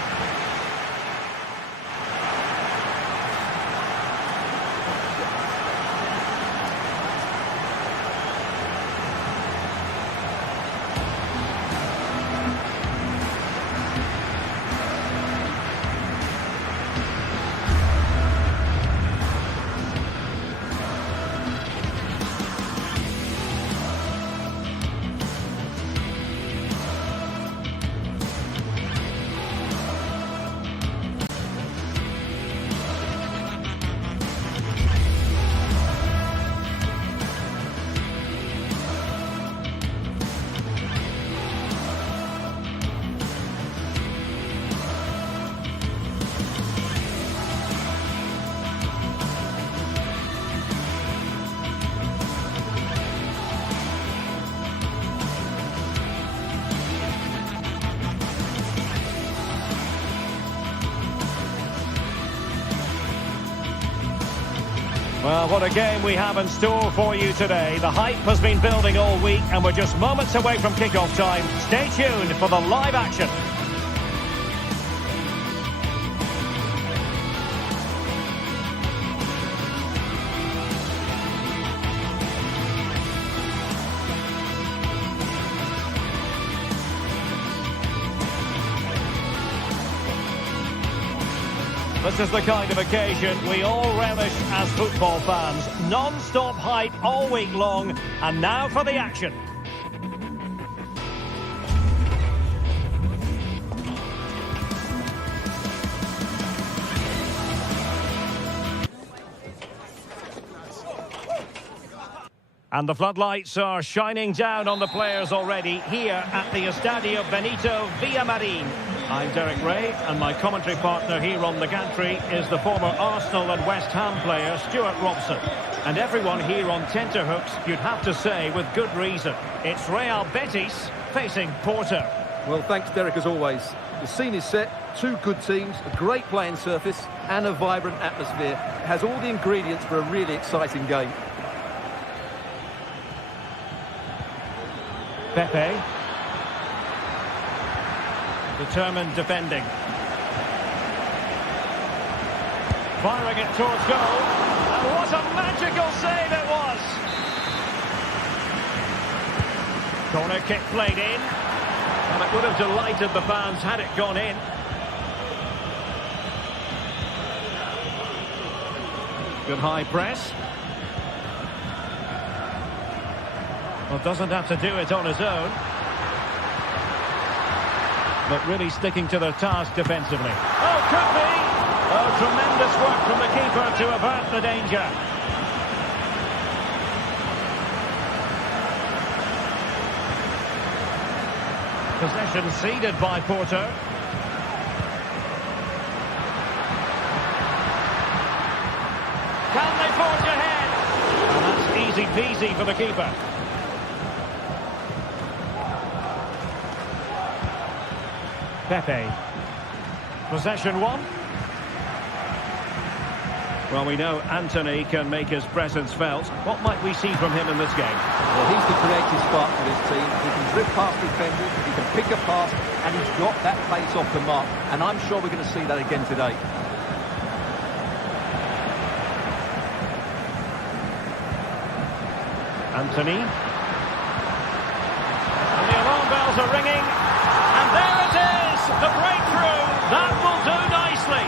Well, what a game we have in store for you today. The hype has been building all week and we're just moments away from kickoff time. Stay tuned for the live action. This is the kind of occasion we all relish as football fans. Non-stop hype all week long, and now for the action. And the floodlights are shining down on the players already here at the Estadio Benito Villamarin. I'm Derek Ray, and my commentary partner here on the gantry is the former Arsenal and West Ham player Stuart Robson. And everyone here on tenterhooks, you'd have to say with good reason. It's Real Betis facing Porto. Well, thanks, Derek, as always. The scene is set, two good teams, a great playing surface and a vibrant atmosphere. It has all the ingredients for a really exciting game. Pepe. Determined defending. Firing it towards goal. And what a magical save it was! Corner kick played in. And it would have delighted the fans had it gone in. Good high press. Well, doesn't have to do it on his own. But really sticking to their task defensively. Oh, could be! Oh, tremendous work from the keeper to avert the danger. Possession ceded by Porto. Can they forge ahead? And that's easy peasy for the keeper. Pepe. Possession one. Well, we know Anthony can make his presence felt. What might we see from him in this game? Well, he's the creative spark for this team. He can drift past defenders, he can pick a pass, and he's got that pace off the mark. And I'm sure we're going to see that again today. Anthony. And the alarm bells are ringing. And there it is! The breakthrough! That will do nicely!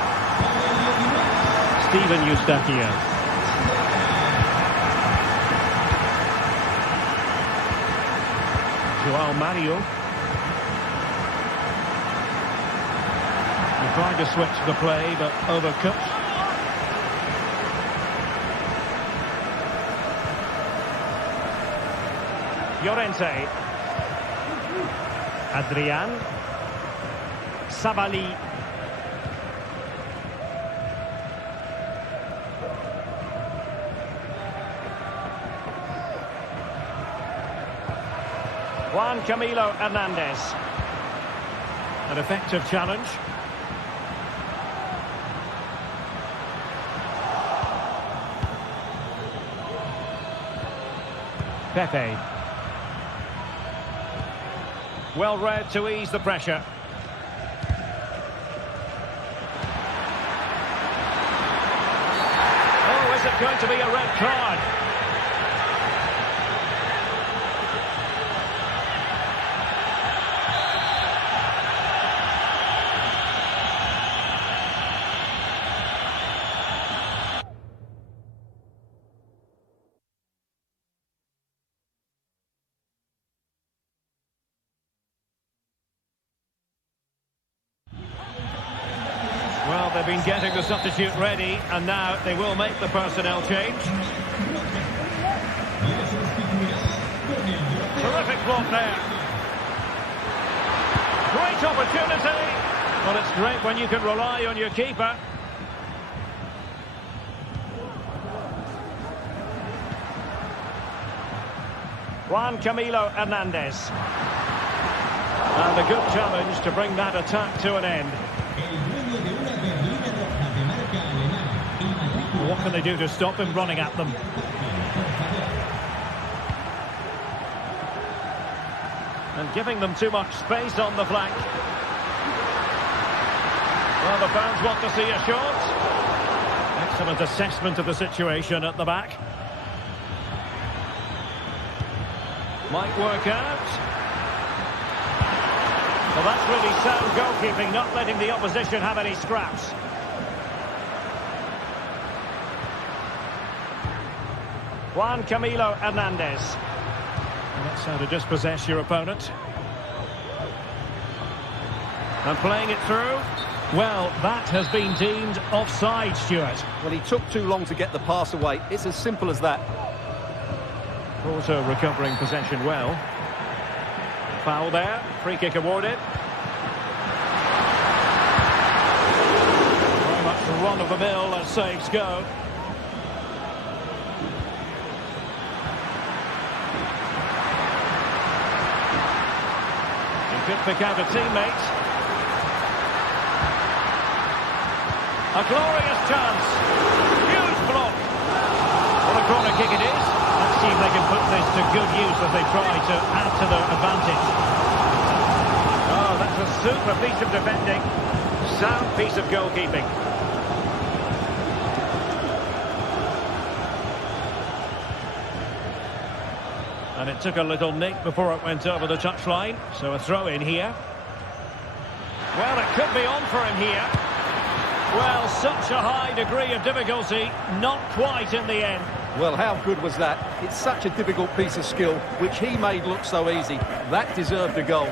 Steven Eustachio. Joao Mario. He tried to switch the play, but overcooked. Llorente. Adrian. Sabali. Juan Camilo Hernandez. An effective challenge. Pepe. Well read to ease the pressure. Oh, is it going to be a red card? Well, they've been getting the substitute ready, and now they will make the personnel change. Terrific block there. Great opportunity. Well, it's great when you can rely on your keeper. Juan Camilo Hernandez. And a good challenge to bring that attack to an end. What can they do to stop him running at them? And giving them too much space on the flank. Well, the fans want to see a shot. Excellent assessment of the situation at the back. Might work out. Well, that's really sound goalkeeping, not letting the opposition have any scraps. Juan Camilo Hernandez. And that's how to dispossess your opponent. And playing it through. Well, that has been deemed offside, Stuart. Well, he took too long to get the pass away. It's as simple as that. Also recovering possession well. Foul there. Free kick awarded. Very much run-of-the-mill as saves go. He could pick out a teammate. A glorious chance. Huge block. What a corner kick it is. Let's see if they can put this to good use as they try to add to their advantage. Oh, that's a super piece of defending. Sound piece of goalkeeping. And it took a little nick before it went over the touchline. So a throw in here. Well, it could be on for him here. Well, such a high degree of difficulty, not quite in the end. Well, how good was that? It's such a difficult piece of skill, which he made look so easy. That deserved a goal.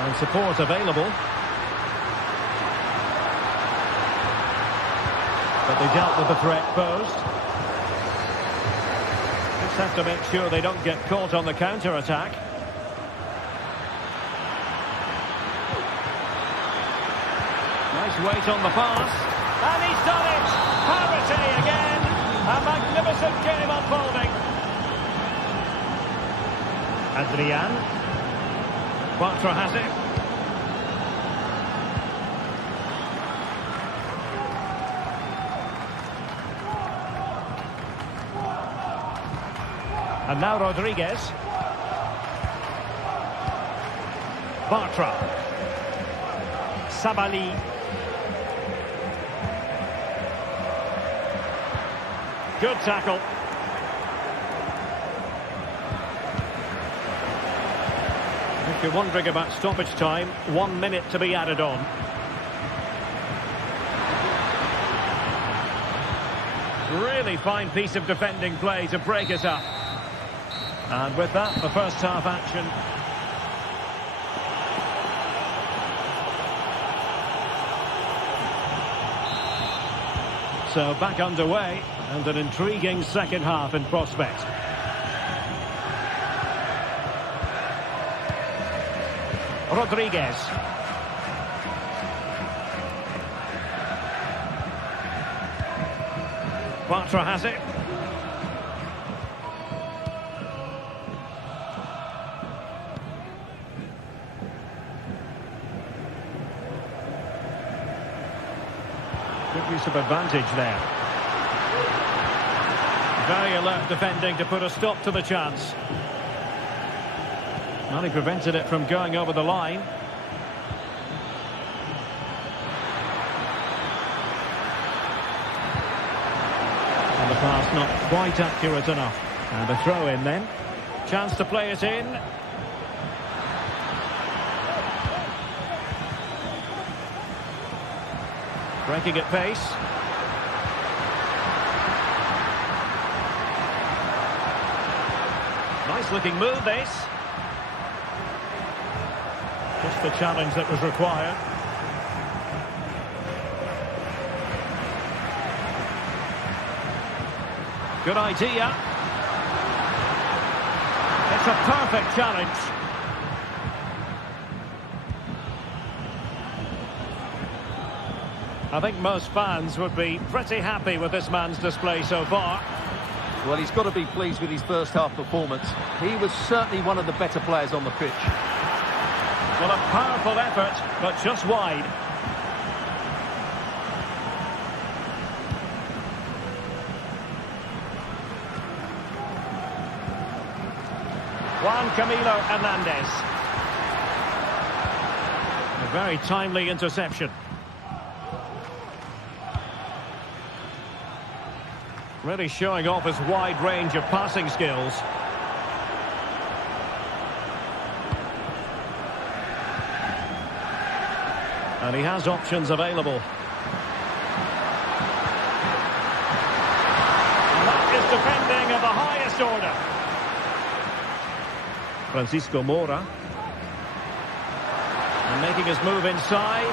And support available. But they dealt with the threat posed. Just have to make sure they don't get caught on the counter-attack. Nice weight on the pass. And he's done it! Parity again! A magnificent game unfolding. Adrian. Bartra has it. And now Rodriguez. Bartra. Sabali. Good tackle. If you're wondering about stoppage time, 1 minute to be added on. Really fine piece of defending play to break it up. And with that, the first half action. So back underway, and an intriguing second half in prospect. Rodriguez. Bartra has it. Good use of advantage there. Very alert defending to put a stop to the chance. Well, he prevented it from going over the line. And the pass not quite accurate enough. And a throw in then. Chance to play it in. Breaking at pace. Nice looking move this. Just the challenge that was required. Good idea. It's a perfect challenge. I think most fans would be pretty happy with this man's display so far. Well, he's got to be pleased with his first half performance. He was certainly one of the better players on the pitch. Well, a powerful effort, but just wide. Juan Camilo Hernandez. A very timely interception. Really showing off his wide range of passing skills. And he has options available. order. Francisco Mora. And making his move inside.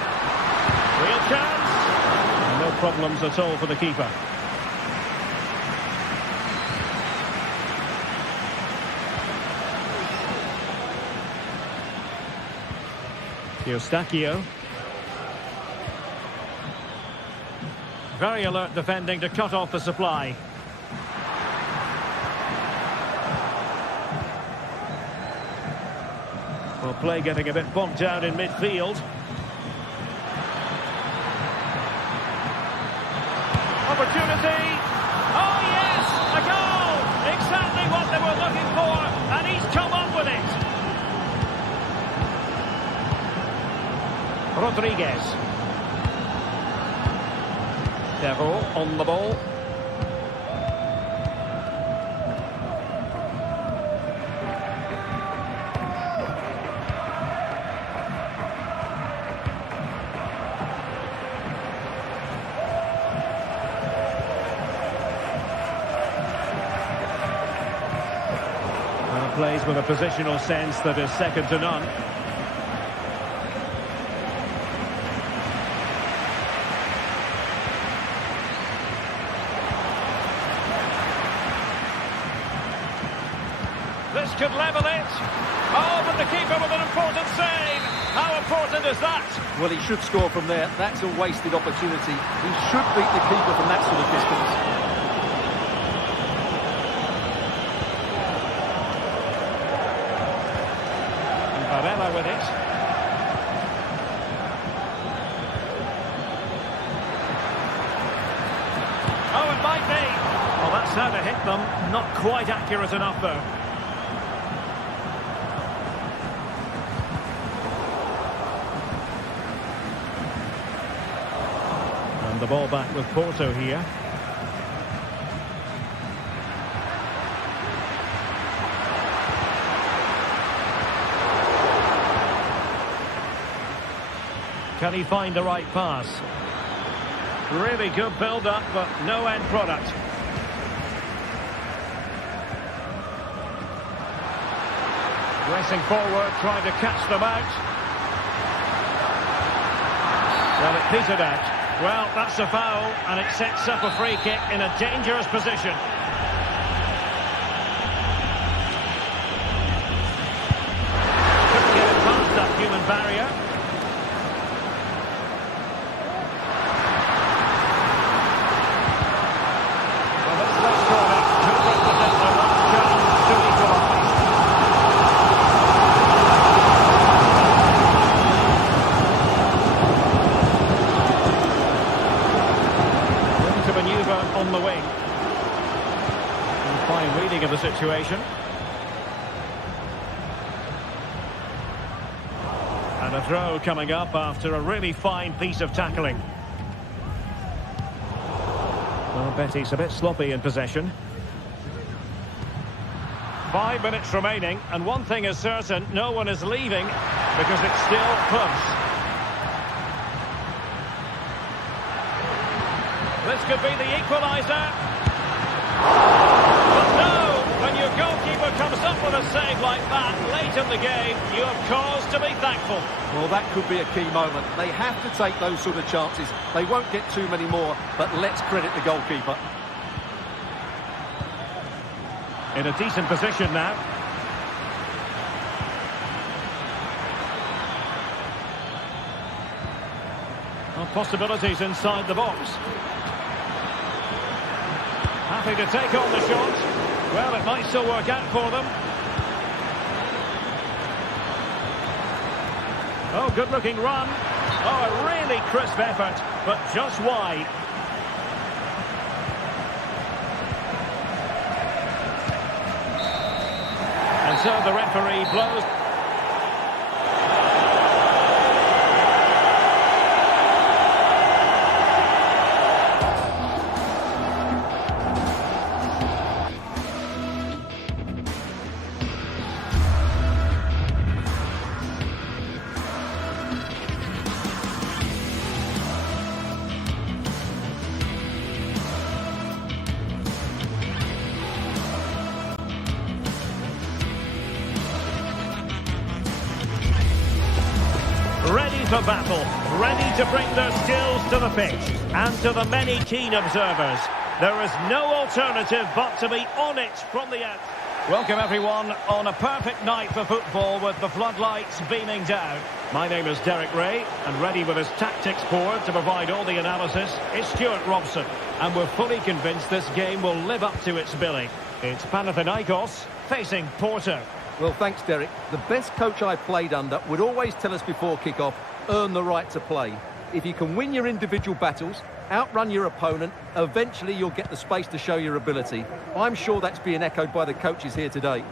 Real chance. And no problems at all for the keeper. Eustachio. Very alert defending to cut off the supply. Well, play getting a bit bogged down in midfield. Opportunity. Oh yes, a goal! Exactly what they were looking for, and he's come up with it. Rodriguez. Devil on the ball. Plays with a positional sense that is second to none. This could level it. Oh, but the keeper with an important save. How important is that? Well, he should score from there. That's a wasted opportunity. He should beat the keeper from that sort of distance. With it. Oh, it might be. Well, that's how to hit them. Not quite accurate enough, though. And the ball back with Porto here. Can he find the right pass? Really good build-up, but no end product. Pressing forward, trying to catch them out. Well, it petered out. Well, that's a foul, and it sets up a free kick in a dangerous position. Couldn't get it past that human barrier. On the wing. And fine reading of the situation. And a throw coming up after a really fine piece of tackling. Well, Betis a bit sloppy in possession. 5 minutes remaining, and one thing is certain, no one is leaving because it's still close. This could be the equaliser. But no, when your goalkeeper comes up with a save like that late in the game, you have cause to be thankful. Well, that could be a key moment. They have to take those sort of chances. They won't get too many more, but let's credit the goalkeeper. In a decent position now. Well, possibilities inside the box. Happy to take on the shot. Well, it might still work out for them. Oh, good-looking run. Oh, a really crisp effort, but just wide. And so the referee blows. for battle, ready to bring their skills to the pitch. And to the many keen observers, there is no alternative but to be on it from the out. Welcome everyone on a perfect night for football with the floodlights beaming down. My name is Derek Ray, and ready with his tactics board to provide all the analysis is Stuart Robson. And we're fully convinced this game will live up to its billing. It's Panathinaikos facing Porto. Well, thanks, Derek. The best coach I played under would always tell us before kick-off, earn the right to play. If you can win your individual battles, outrun your opponent, eventually you'll get the space to show your ability. I'm sure that's being echoed by the coaches here today.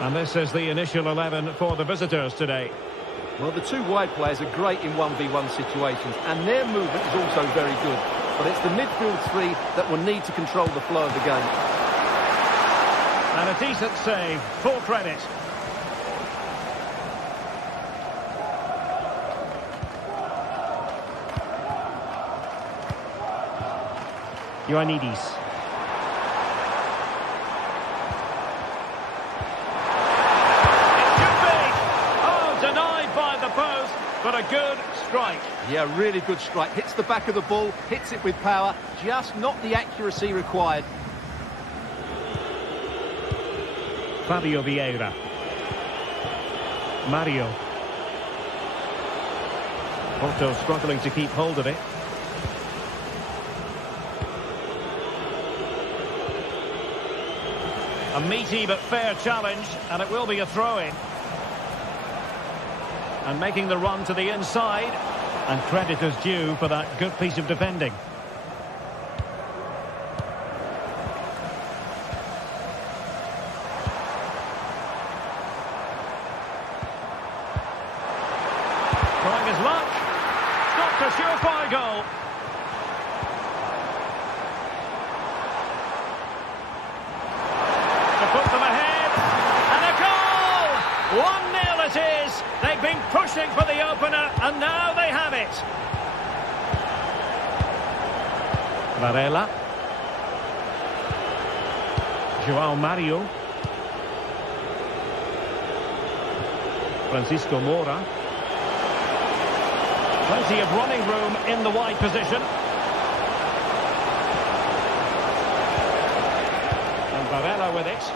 And this is the initial 11 for the visitors today. Well, the two wide players are great in 1v1 situations, and their movement is also very good. But it's the midfield three that will need to control the flow of the game. And a decent save, full credit. Ioannidis. It could be! Oh, denied by the post, but a good strike. Yeah, really good strike. Hits the back of the ball, hits it with power, just not the accuracy required. Fabio Vieira. Mario. Porto struggling to keep hold of it. A meaty but fair challenge, and it will be a throw-in. And making the run to the inside, and credit is due for that good piece of defending. Trying his luck. Stopped a surefire goal. Put them ahead, and a goal! 1-0 it is. They've been pushing for the opener, and now they have it. Varela. João Mario. Francisco Moura. Plenty of running room in the wide position. And Varela with it.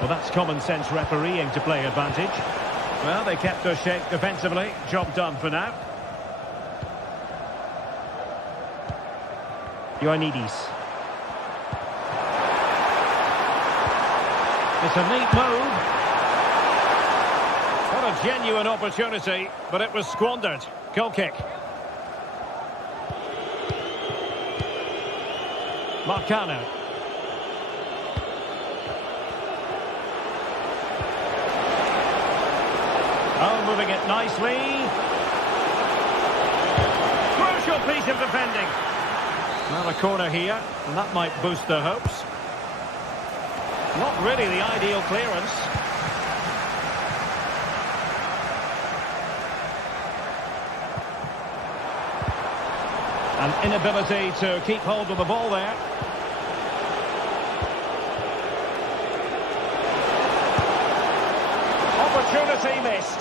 Well, that's common sense refereeing to play advantage. Well, they kept us shape defensively. Job done for now. Ioannidis. It's a neat move. What a genuine opportunity, but it was squandered. Goal kick. Marcano. Oh, moving it nicely. Crucial piece of defending. Well, a corner here, and that might boost their hopes. Not really the ideal clearance. An inability to keep hold of the ball there. Opportunity missed.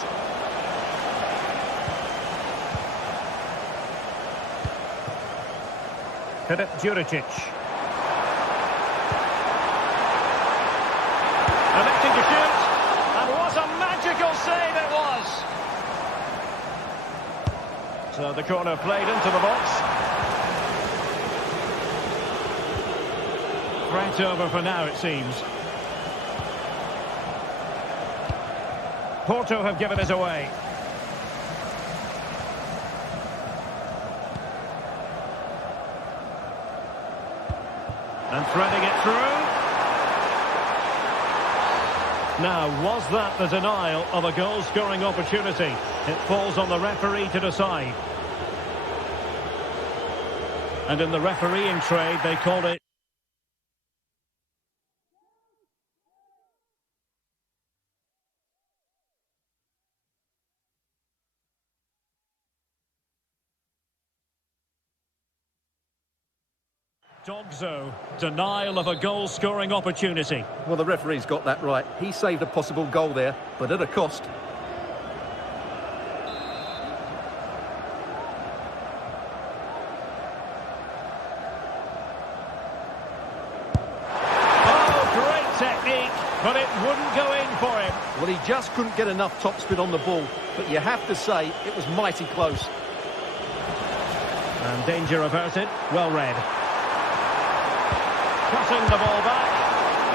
Filip Juricic. Electing to shoot. And what a magical save it was. So the corner played into the box. Threat over for now, it seems. Porto have given it away. And threading it through. Now, was that the denial of a goal-scoring opportunity? It falls on the referee to decide. And in the refereeing trade, they called it Dogzo, denial of a goal-scoring opportunity. Well, the referee's got that right. He saved a possible goal there, but at a cost. Oh, great technique, but it wouldn't go in for him. Well, he just couldn't get enough topspin on the ball, but you have to say it was mighty close. And danger averted, well read. Cutting the ball back.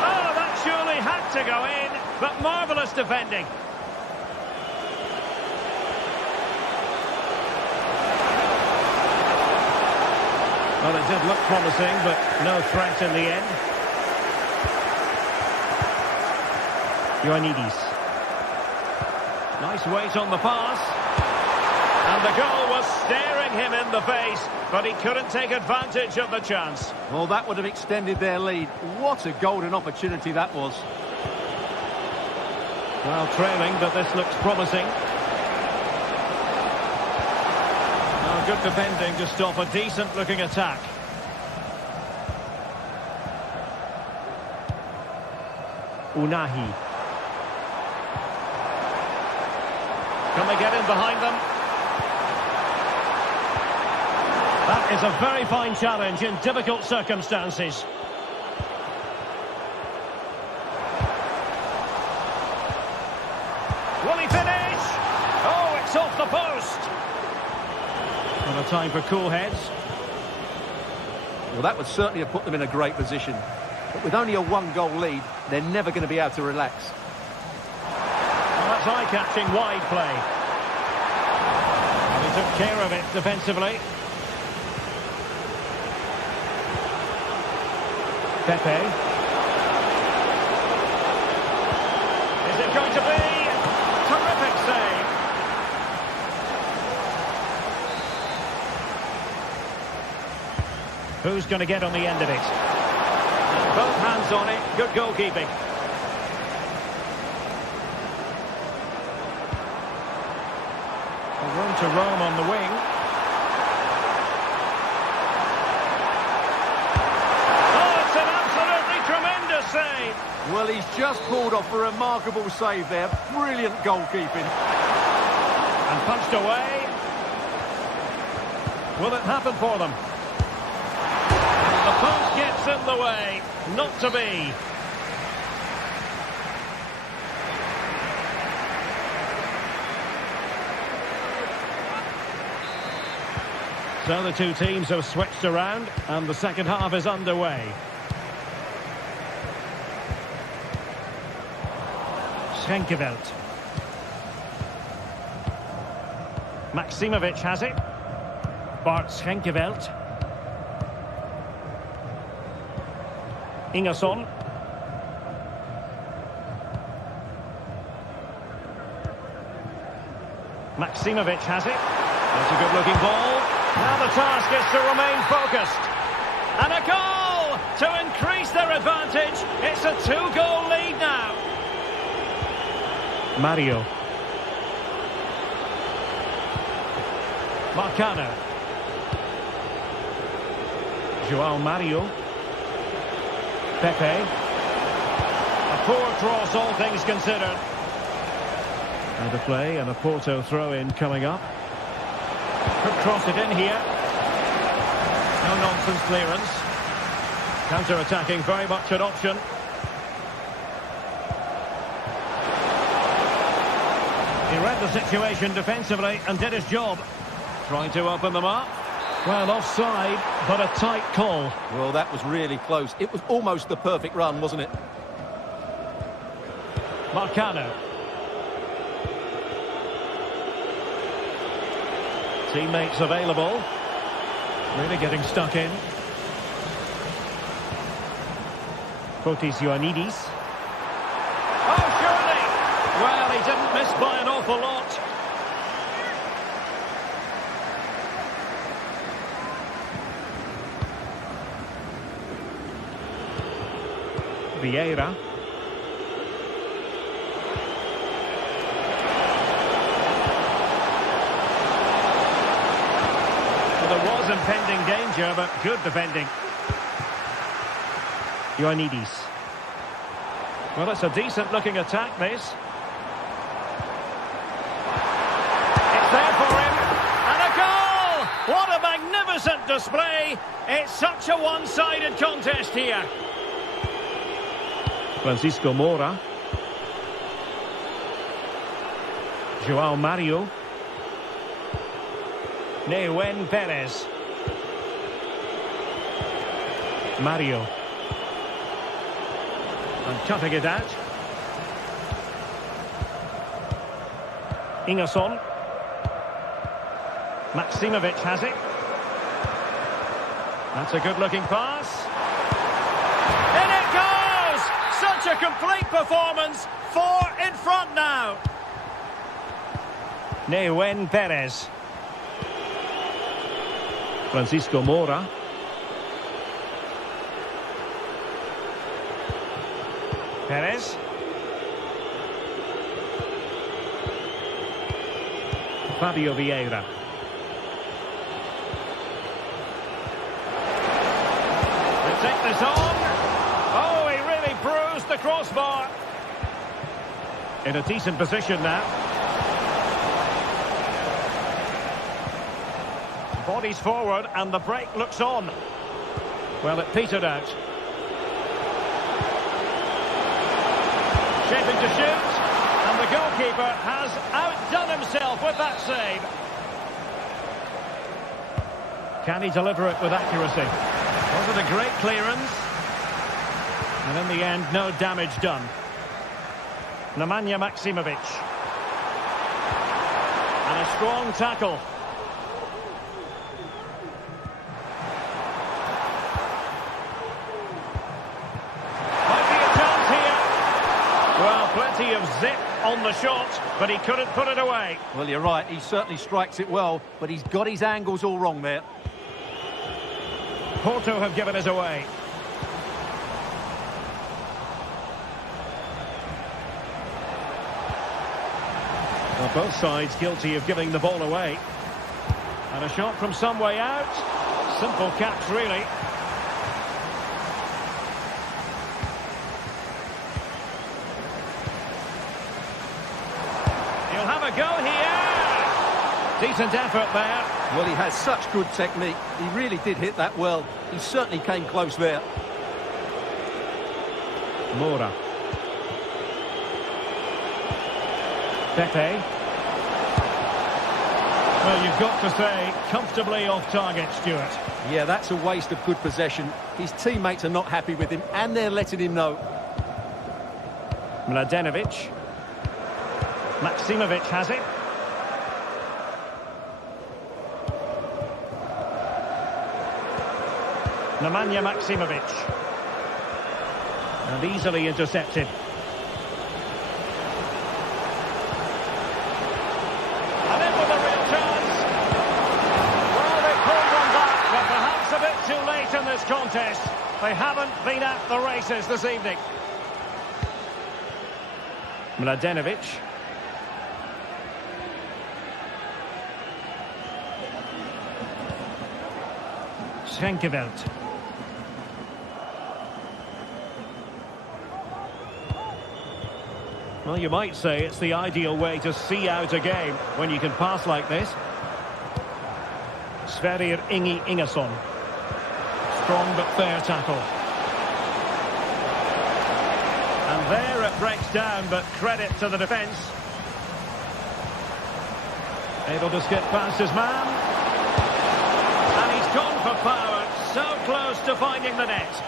Oh, that surely had to go in, but marvellous defending. Well, it did look promising, but no threat in the end. Ioannidis. Nice weight on the pass. And the goal was staring him in the face, but he couldn't take advantage of the chance. Well, that would have extended their lead. What a golden opportunity that was. Well, trailing, but this looks promising. Oh, good defending to stop a decent-looking attack. Unahi. Can they get in behind them? That is a very fine challenge in difficult circumstances. Will he finish? Oh, it's off the post. Not a time for cool heads. Well, that would certainly have put them in a great position. But with only a one-goal lead, they're never going to be able to relax. Well, that's eye-catching wide play. He took care of it defensively. Pepe. Is it going to be? Terrific save. Who's going to get on the end of it? Both hands on it. Good goalkeeping. Room to roam on the wing. Oh, it's an absolutely tremendous save. Well, he's just pulled off a remarkable save there. Brilliant goalkeeping. And punched away. Will it happen for them? The post gets in the way. Not to be. So the two teams have switched around and the second half is underway. Schenkeveld. Maximovic has it. Bart Schenkeveld. Ingerson. Maximovic has it. That's a good-looking ball. Now the task is to remain focused. And a goal to increase their advantage. It's a two-goal lead now. Mario. Marcano. João Mario. Pepe. A poor cross, all things considered. And a play and a Porto throw-in coming up. Could cross it in here. No nonsense clearance. Counter-attacking, very much an option. He read the situation defensively and did his job. Trying to open them up. Well, offside, but a tight call. Well, that was really close. It was almost the perfect run, wasn't it? Marcano. Teammates available. Really getting stuck in. Fotis Ioannidis. Oh, surely! Well, he didn't miss by an awful lot. Vieira. Well, there was impending danger, but good defending. Ioannidis. Well, it's a decent-looking attack, this. It's there for him. And a goal! What a magnificent display! It's such a one-sided contest here. Francisco Mora. João Mario. Neuen Perez. Mario. And cutting it out. Ingerson. Maximovic has it. That's a good-looking pass. In it goes! Such a complete performance. 4 in front now. Neuen Perez. Francisco Mora. Perez. Fabio Vieira. They take this on. Oh, he really bruised the crossbar. In a decent position now. Bodies forward and the break looks on. Well, it petered out. Shaping to shoot, and the goalkeeper has outdone himself with that save. Can he deliver it with accuracy? Was it a great clearance? And in the end, no damage done. Nemanja Maximovic. And a strong tackle. Plenty of zip on the shot, but he couldn't put it away. Well, you're right, he certainly strikes it well, but he's got his angles all wrong there. Porto have given us away. Well, both sides guilty of giving the ball away. And a shot from some way out. Simple catch, really. He'll have a go here. Decent effort there. Well, he has such good technique. He really did hit that well. He certainly came close there. Mora. Pepe. Well, you've got to say, comfortably off target, Stuart. Yeah, that's a waste of good possession. His teammates are not happy with him, and they're letting him know. Mladenovic. Maximovic has it. Nemanja Maximovic. And easily intercepted. And in with a real chance. Well, they pulled one back, but perhaps a bit too late in this contest. They haven't been at the races this evening. Mladenovic. Schenkeveld. Well, you might say it's the ideal way to see out a game when you can pass like this. Sverrir Ingi Ingerson. Strong but fair tackle. And there it breaks down, but credit to the defence. Able to skip past his man. And he's gone for power, so close to finding the net.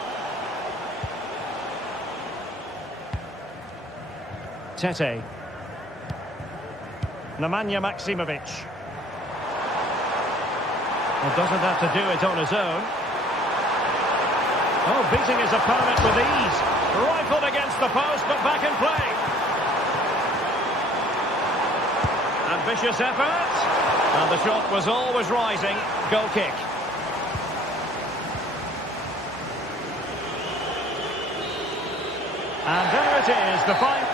Tete. Nemanja Maximovic. Well, doesn't have to do it on his own. Oh, beating his opponent with ease. Rifled against the post, but back in play. Ambitious effort. And the shot was always rising. Goal kick. And there it is, the final.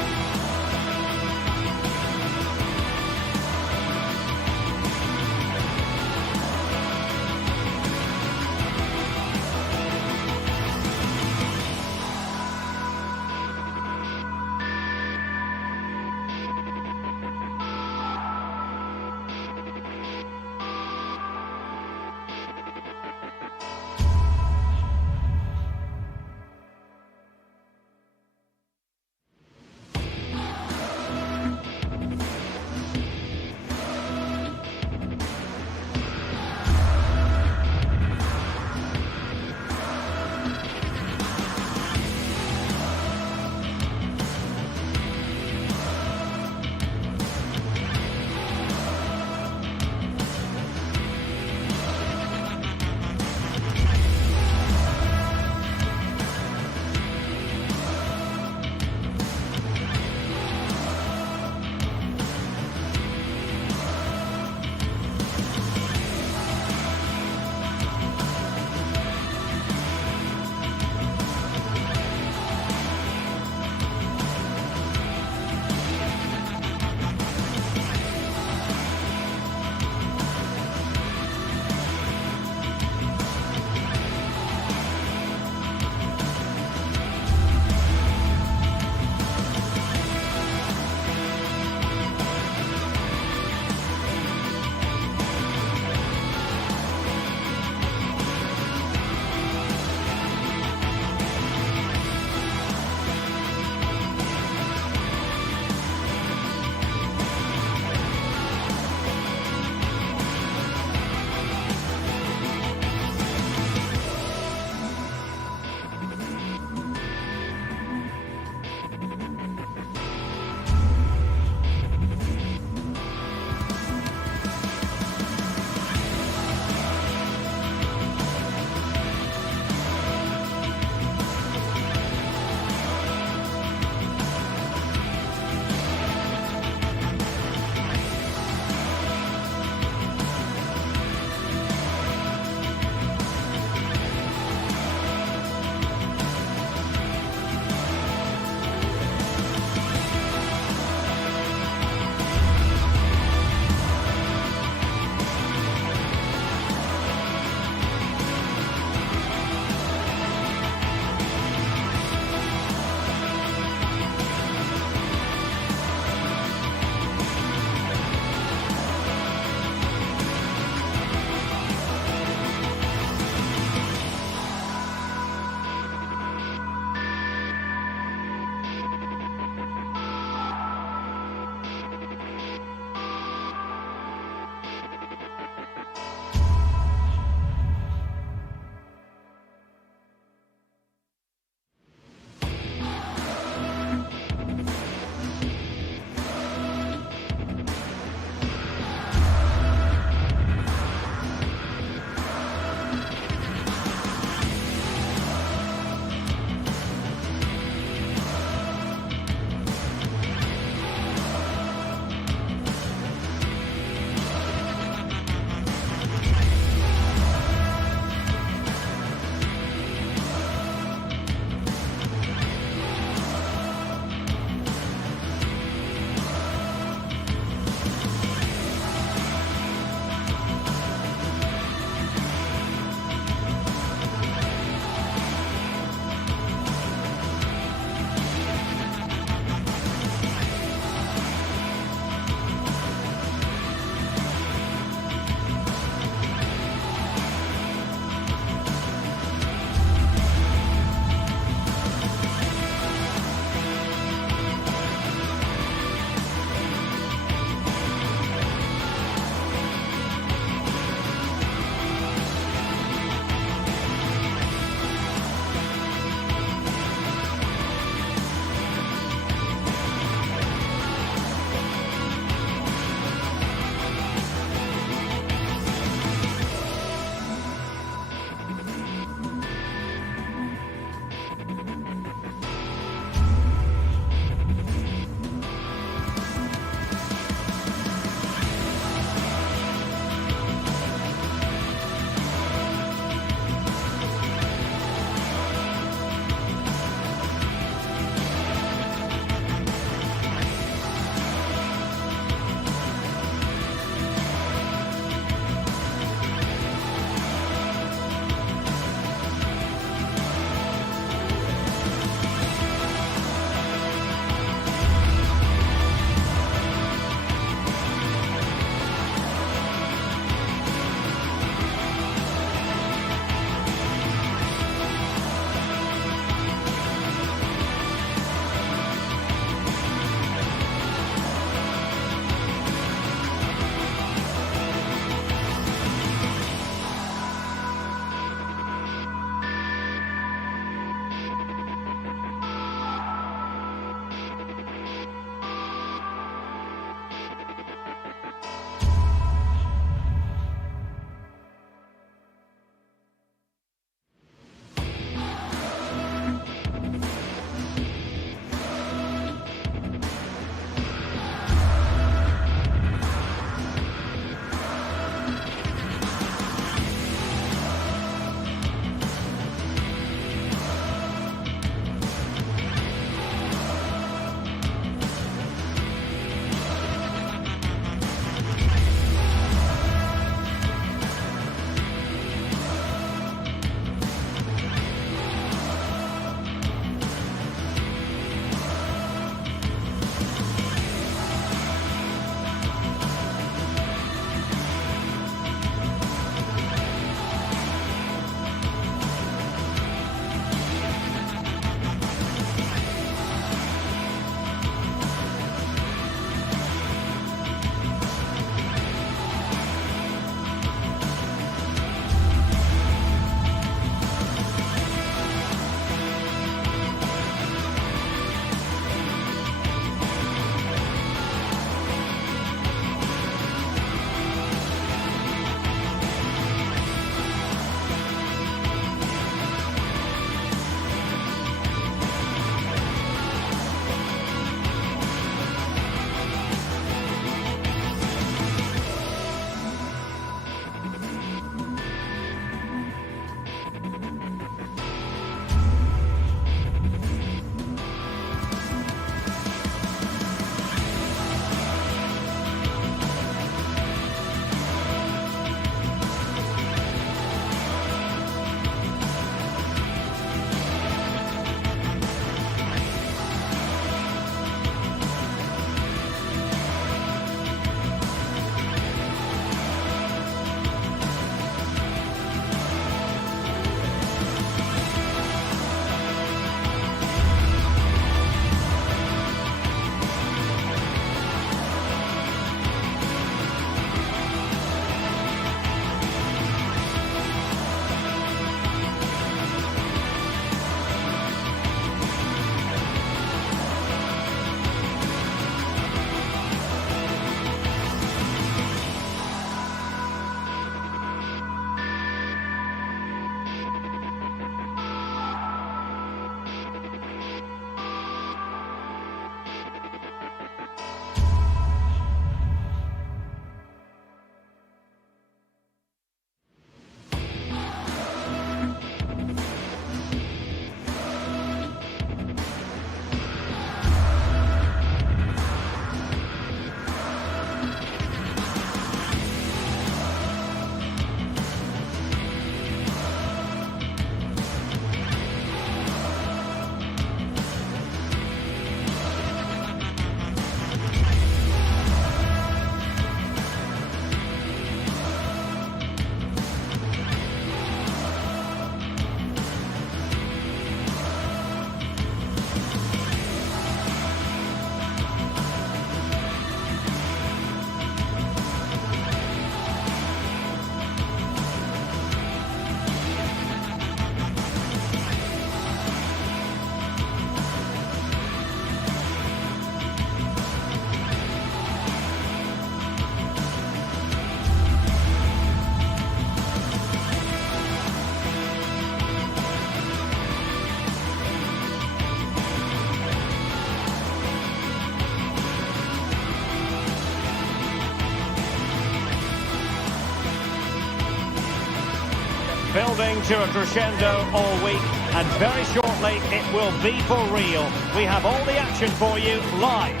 building to a crescendo all week, and very shortly it will be for real. We have all the action for you live.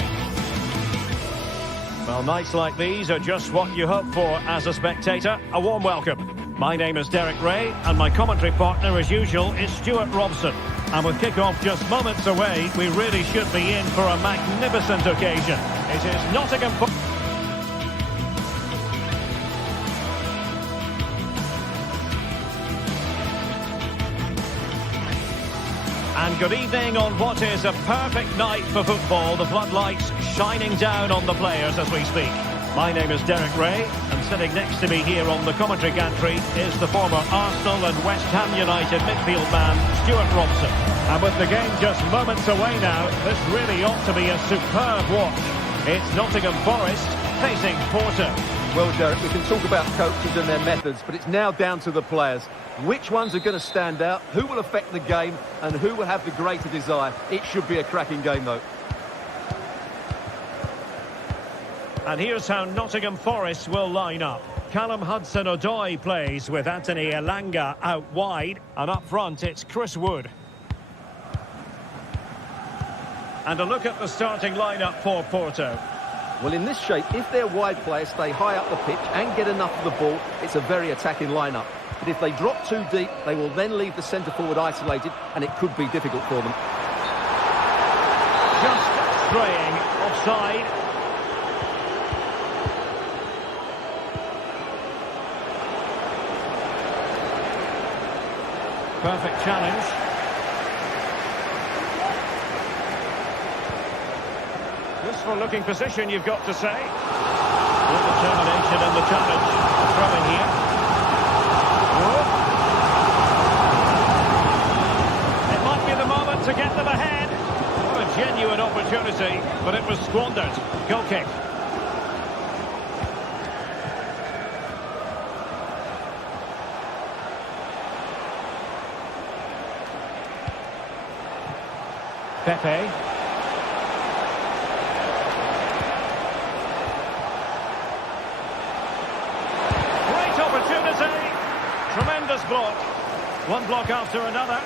Well, nights like these are just what you hope for as a spectator. A warm welcome. My name is Derek Ray, and my commentary partner, as usual, is Stuart Robson. And with kickoff just moments away, we really should be in for a magnificent occasion. It is Nottingham. And good evening on what is a perfect night for football. The floodlights shining down on the players as we speak. My name is Derek Ray, and sitting next to me here on the commentary gantry is the former Arsenal and West Ham United midfield man, Stuart Robson. And with the game just moments away now, this really ought to be a superb watch. It's Nottingham Forest facing Porto. Well, Derek, we can talk about coaches and their methods, but it's now down to the players. Which ones are going to stand out, who will affect the game, and who will have the greater desire? It should be a cracking game, though. And here's how Nottingham Forest will line up. Callum Hudson-Odoi plays with Anthony Elanga out wide, and up front it's Chris Wood. And a look at the starting lineup for Porto. Well, in this shape, if their wide players stay high up the pitch and get enough of the ball, it's a very attacking lineup. But if they drop too deep, they will then leave the centre-forward isolated, and it could be difficult for them. Just straying offside. Perfect challenge. Useful looking position, you've got to say. Good determination in the challenge. Throw in here. Good. It might be the moment to get them ahead. What a genuine opportunity, but it was squandered. Goal kick. Pepe. Great opportunity. Tremendous block. One block after another.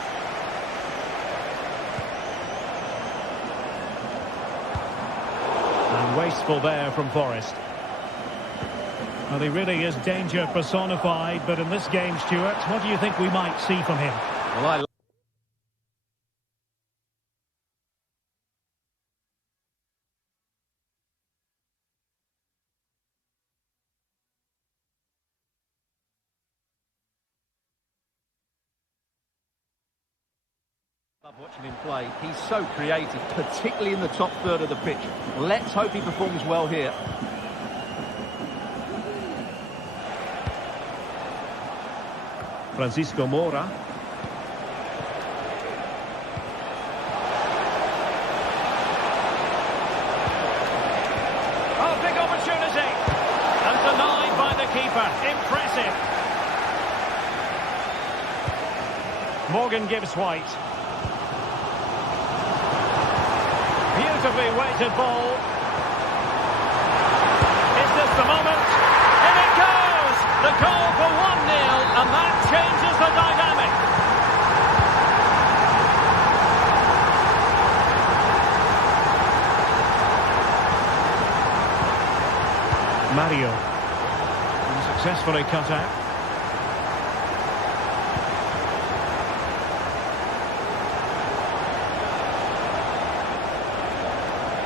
And wasteful there from Forest. Well, he really is danger personified, but in this game, Stuart, what do you think we might see from him? Well, love watching him play. He's so creative, particularly in the top third of the pitch. Let's hope he performs well here. Francisco Moura. Oh, big opportunity! And denied by the keeper. Impressive. Morgan Gibbs White. Beautifully weighted ball. Is this the moment? In it goes! The goal for 1-0, and that changes the dynamic. Mario. Successfully cut out.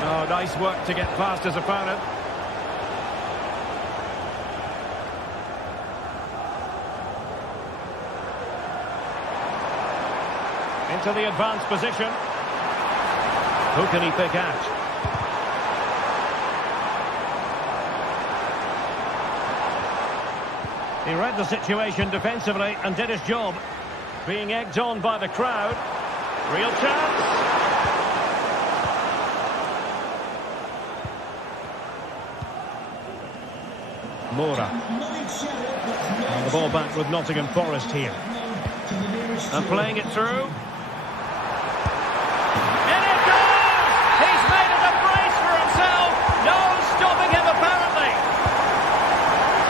Oh, nice work to get past his opponent. Into the advanced position. Who can he pick out? He read the situation defensively and did his job. Being egged on by the crowd. Real chance. Moura. And the ball back with Nottingham Forest here. And playing it through. In it goes! He's made it a brace for himself. No stopping him apparently.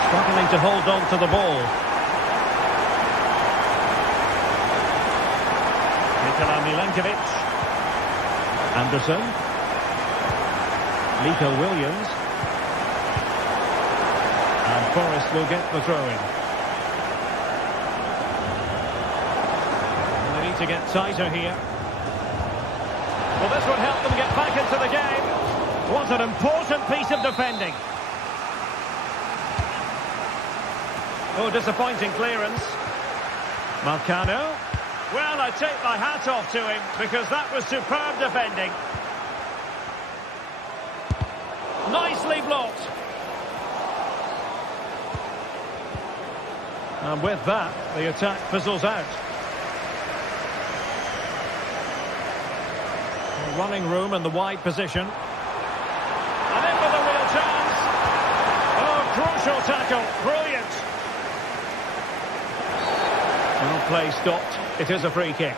Struggling to hold on to the ball. Milenkovic. Anderson. Nico Williams. And Forrest will get the throw-in. They need to get tighter here. Well, this would help them get back into the game. What an important piece of defending. Oh, disappointing clearance. Marcano. Well, I take my hat off to him because that was superb defending. Nicely blocked. And with that, the attack fizzles out. Running room in the wide position. And in with a real chance. Oh, crucial tackle. Brilliant. Well, play stopped. It is a free kick.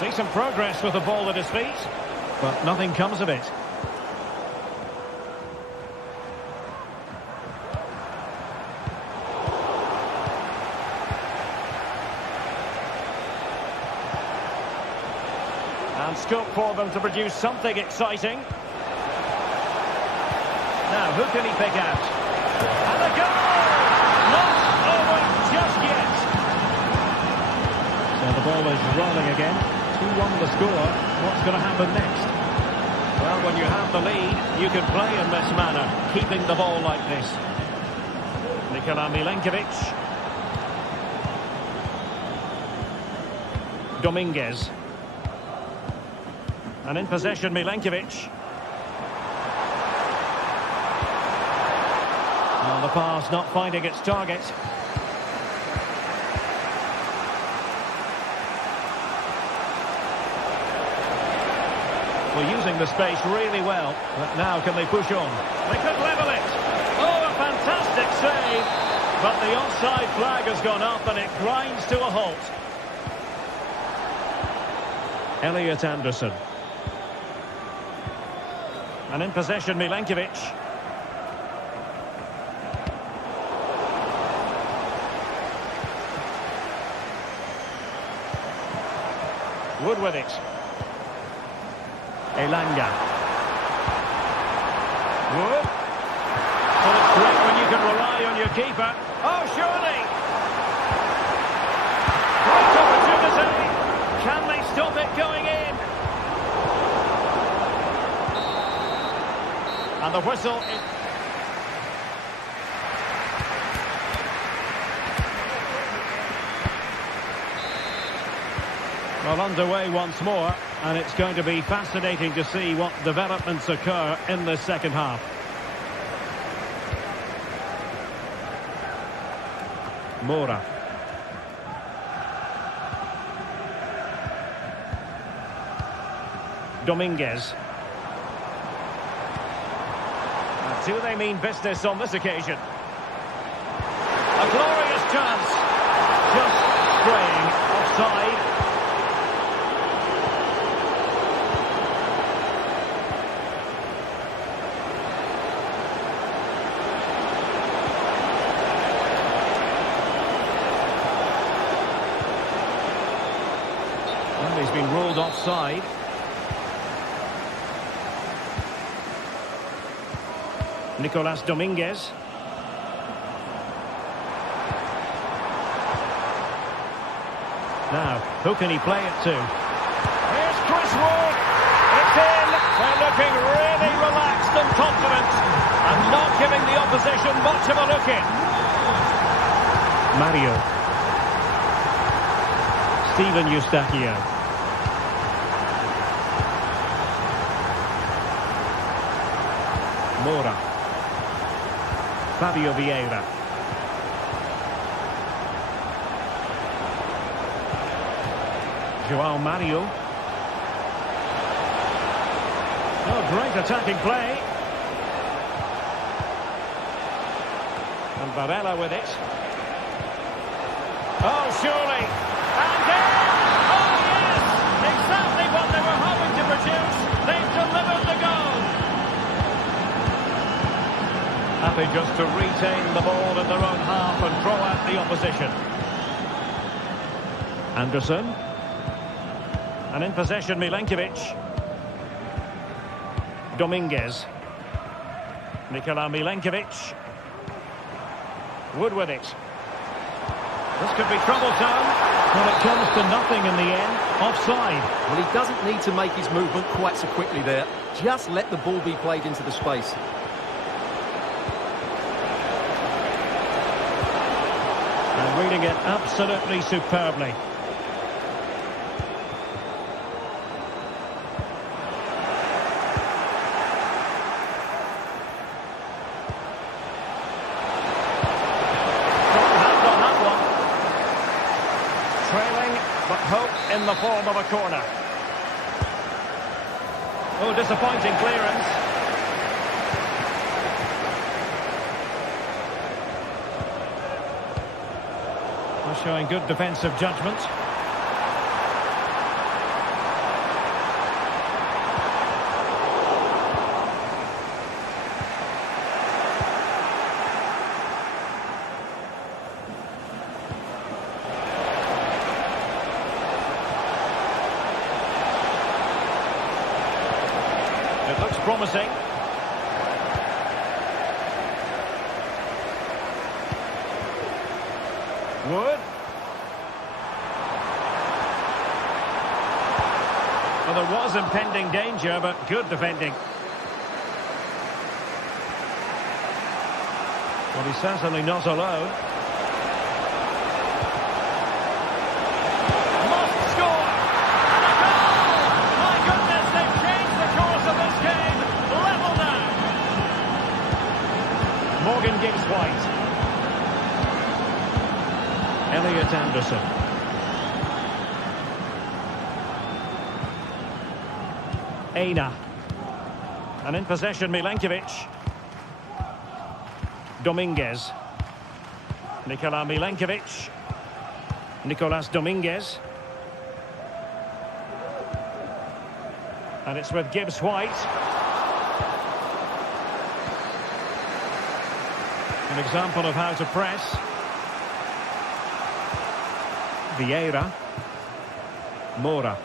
Decent progress with the ball at his feet, but nothing comes of it. And scope for them to produce something exciting. Now, who can he pick out? And a goal! Not over just yet. So the ball is rolling again. 2-1 the score. What's going to happen next? Well, when you have the lead, you can play in this manner, keeping the ball like this. Nikola Milenkovic. Dominguez. And in possession, Milenkovic. Well, the pass not finding its target. Well, using the space really well, but now can they push on? They could level it. Oh, a fantastic save. But the offside flag has gone up and it grinds to a halt. Elliot Anderson. And in possession, Milenkovic. Wood with it. Elanga. Wood. Well, it's great when you can rely on your keeper. Oh, surely. Great opportunity. Can they stop it going in? And the whistle is... Well, underway once more, and it's going to be fascinating to see what developments occur in the second half. Moura. Dominguez. Do they mean business on this occasion? A glorious chance. Just straying offside. And he's been ruled offside. Nicolas Dominguez. Now, who can he play it to? Here's Chris Wood. It's in. They're looking really relaxed and confident and not giving the opposition much of a look in. Mario. Steven Eustachio. Moura. Fabio Vieira. João Mario. Oh, great attacking play. And Varela with it. Oh, surely. And in! Oh, yes! Exactly what they were hoping to produce. They've delivered the goal. A Happy just to retain the ball in their own half and draw out the opposition. Anderson. And in possession, Milenkovic. Dominguez. Nikola Milenkovic. Wood with it. This could be troublesome. Well, it comes to nothing in the end. Offside. Well, he doesn't need to make his movement quite so quickly there. Just let the ball be played into the space. And reading it absolutely superbly. But hope in the form of a corner. Oh, disappointing clearance. Well, showing good defensive judgment. It looks promising. Wood. Well, there was impending danger, but good defending. Well, he's certainly not alone. Must score! And a goal! My goodness, they've changed the course of this game. Level now. Morgan gives White. Elliot Anderson. Aina. And in possession, Milenkovic. Dominguez. Nikola Milenkovic. Nicolas Dominguez. And it's with Gibbs White. An example of how to press. Vieira. Moura.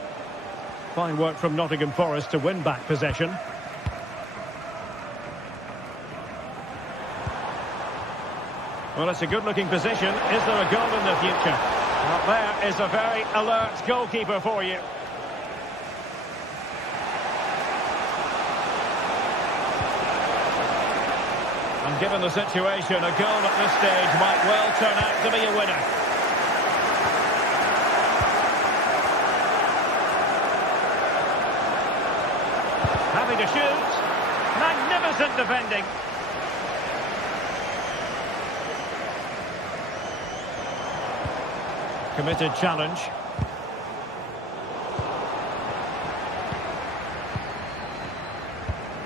Fine work from Nottingham Forest to win back possession. Well, it's a good-looking position. Is there a goal in the future? Well, there is a very alert goalkeeper for you. And given the situation, a goal at this stage might well turn out to be a winner. Happy to shoot. Magnificent defending. Committed challenge.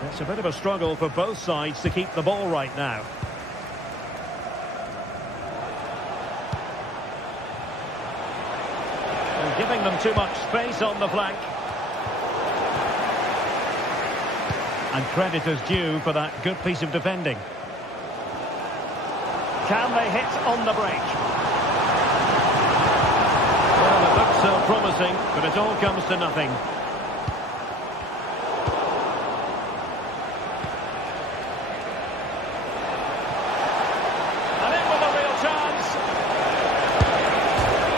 It's a bit of a struggle for both sides to keep the ball right now. And giving them too much space on the flank. And credit is due for that good piece of defending. Can they hit on the break? Well, it looks so promising, but it all comes to nothing. And in with a real chance.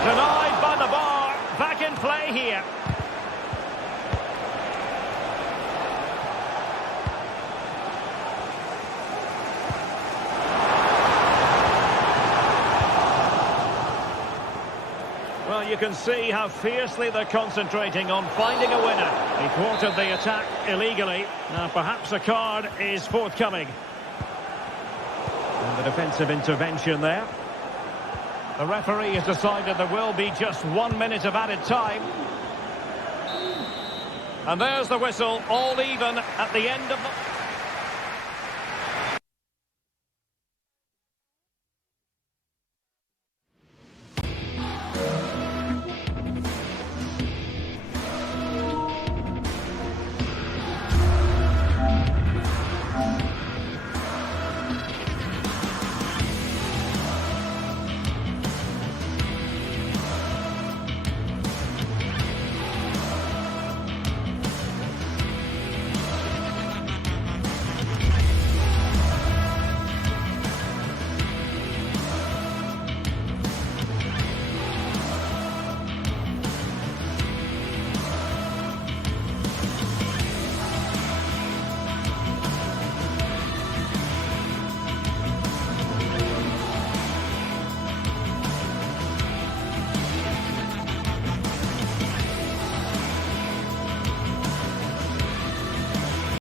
Denied by the bar. Back in play here. Well, you can see how fiercely they're concentrating on finding a winner. He thwarted the attack illegally. Now, perhaps a card is forthcoming. And the defensive intervention there. The referee has decided there will be just 1 minute of added time. And there's the whistle, all even at the end of the...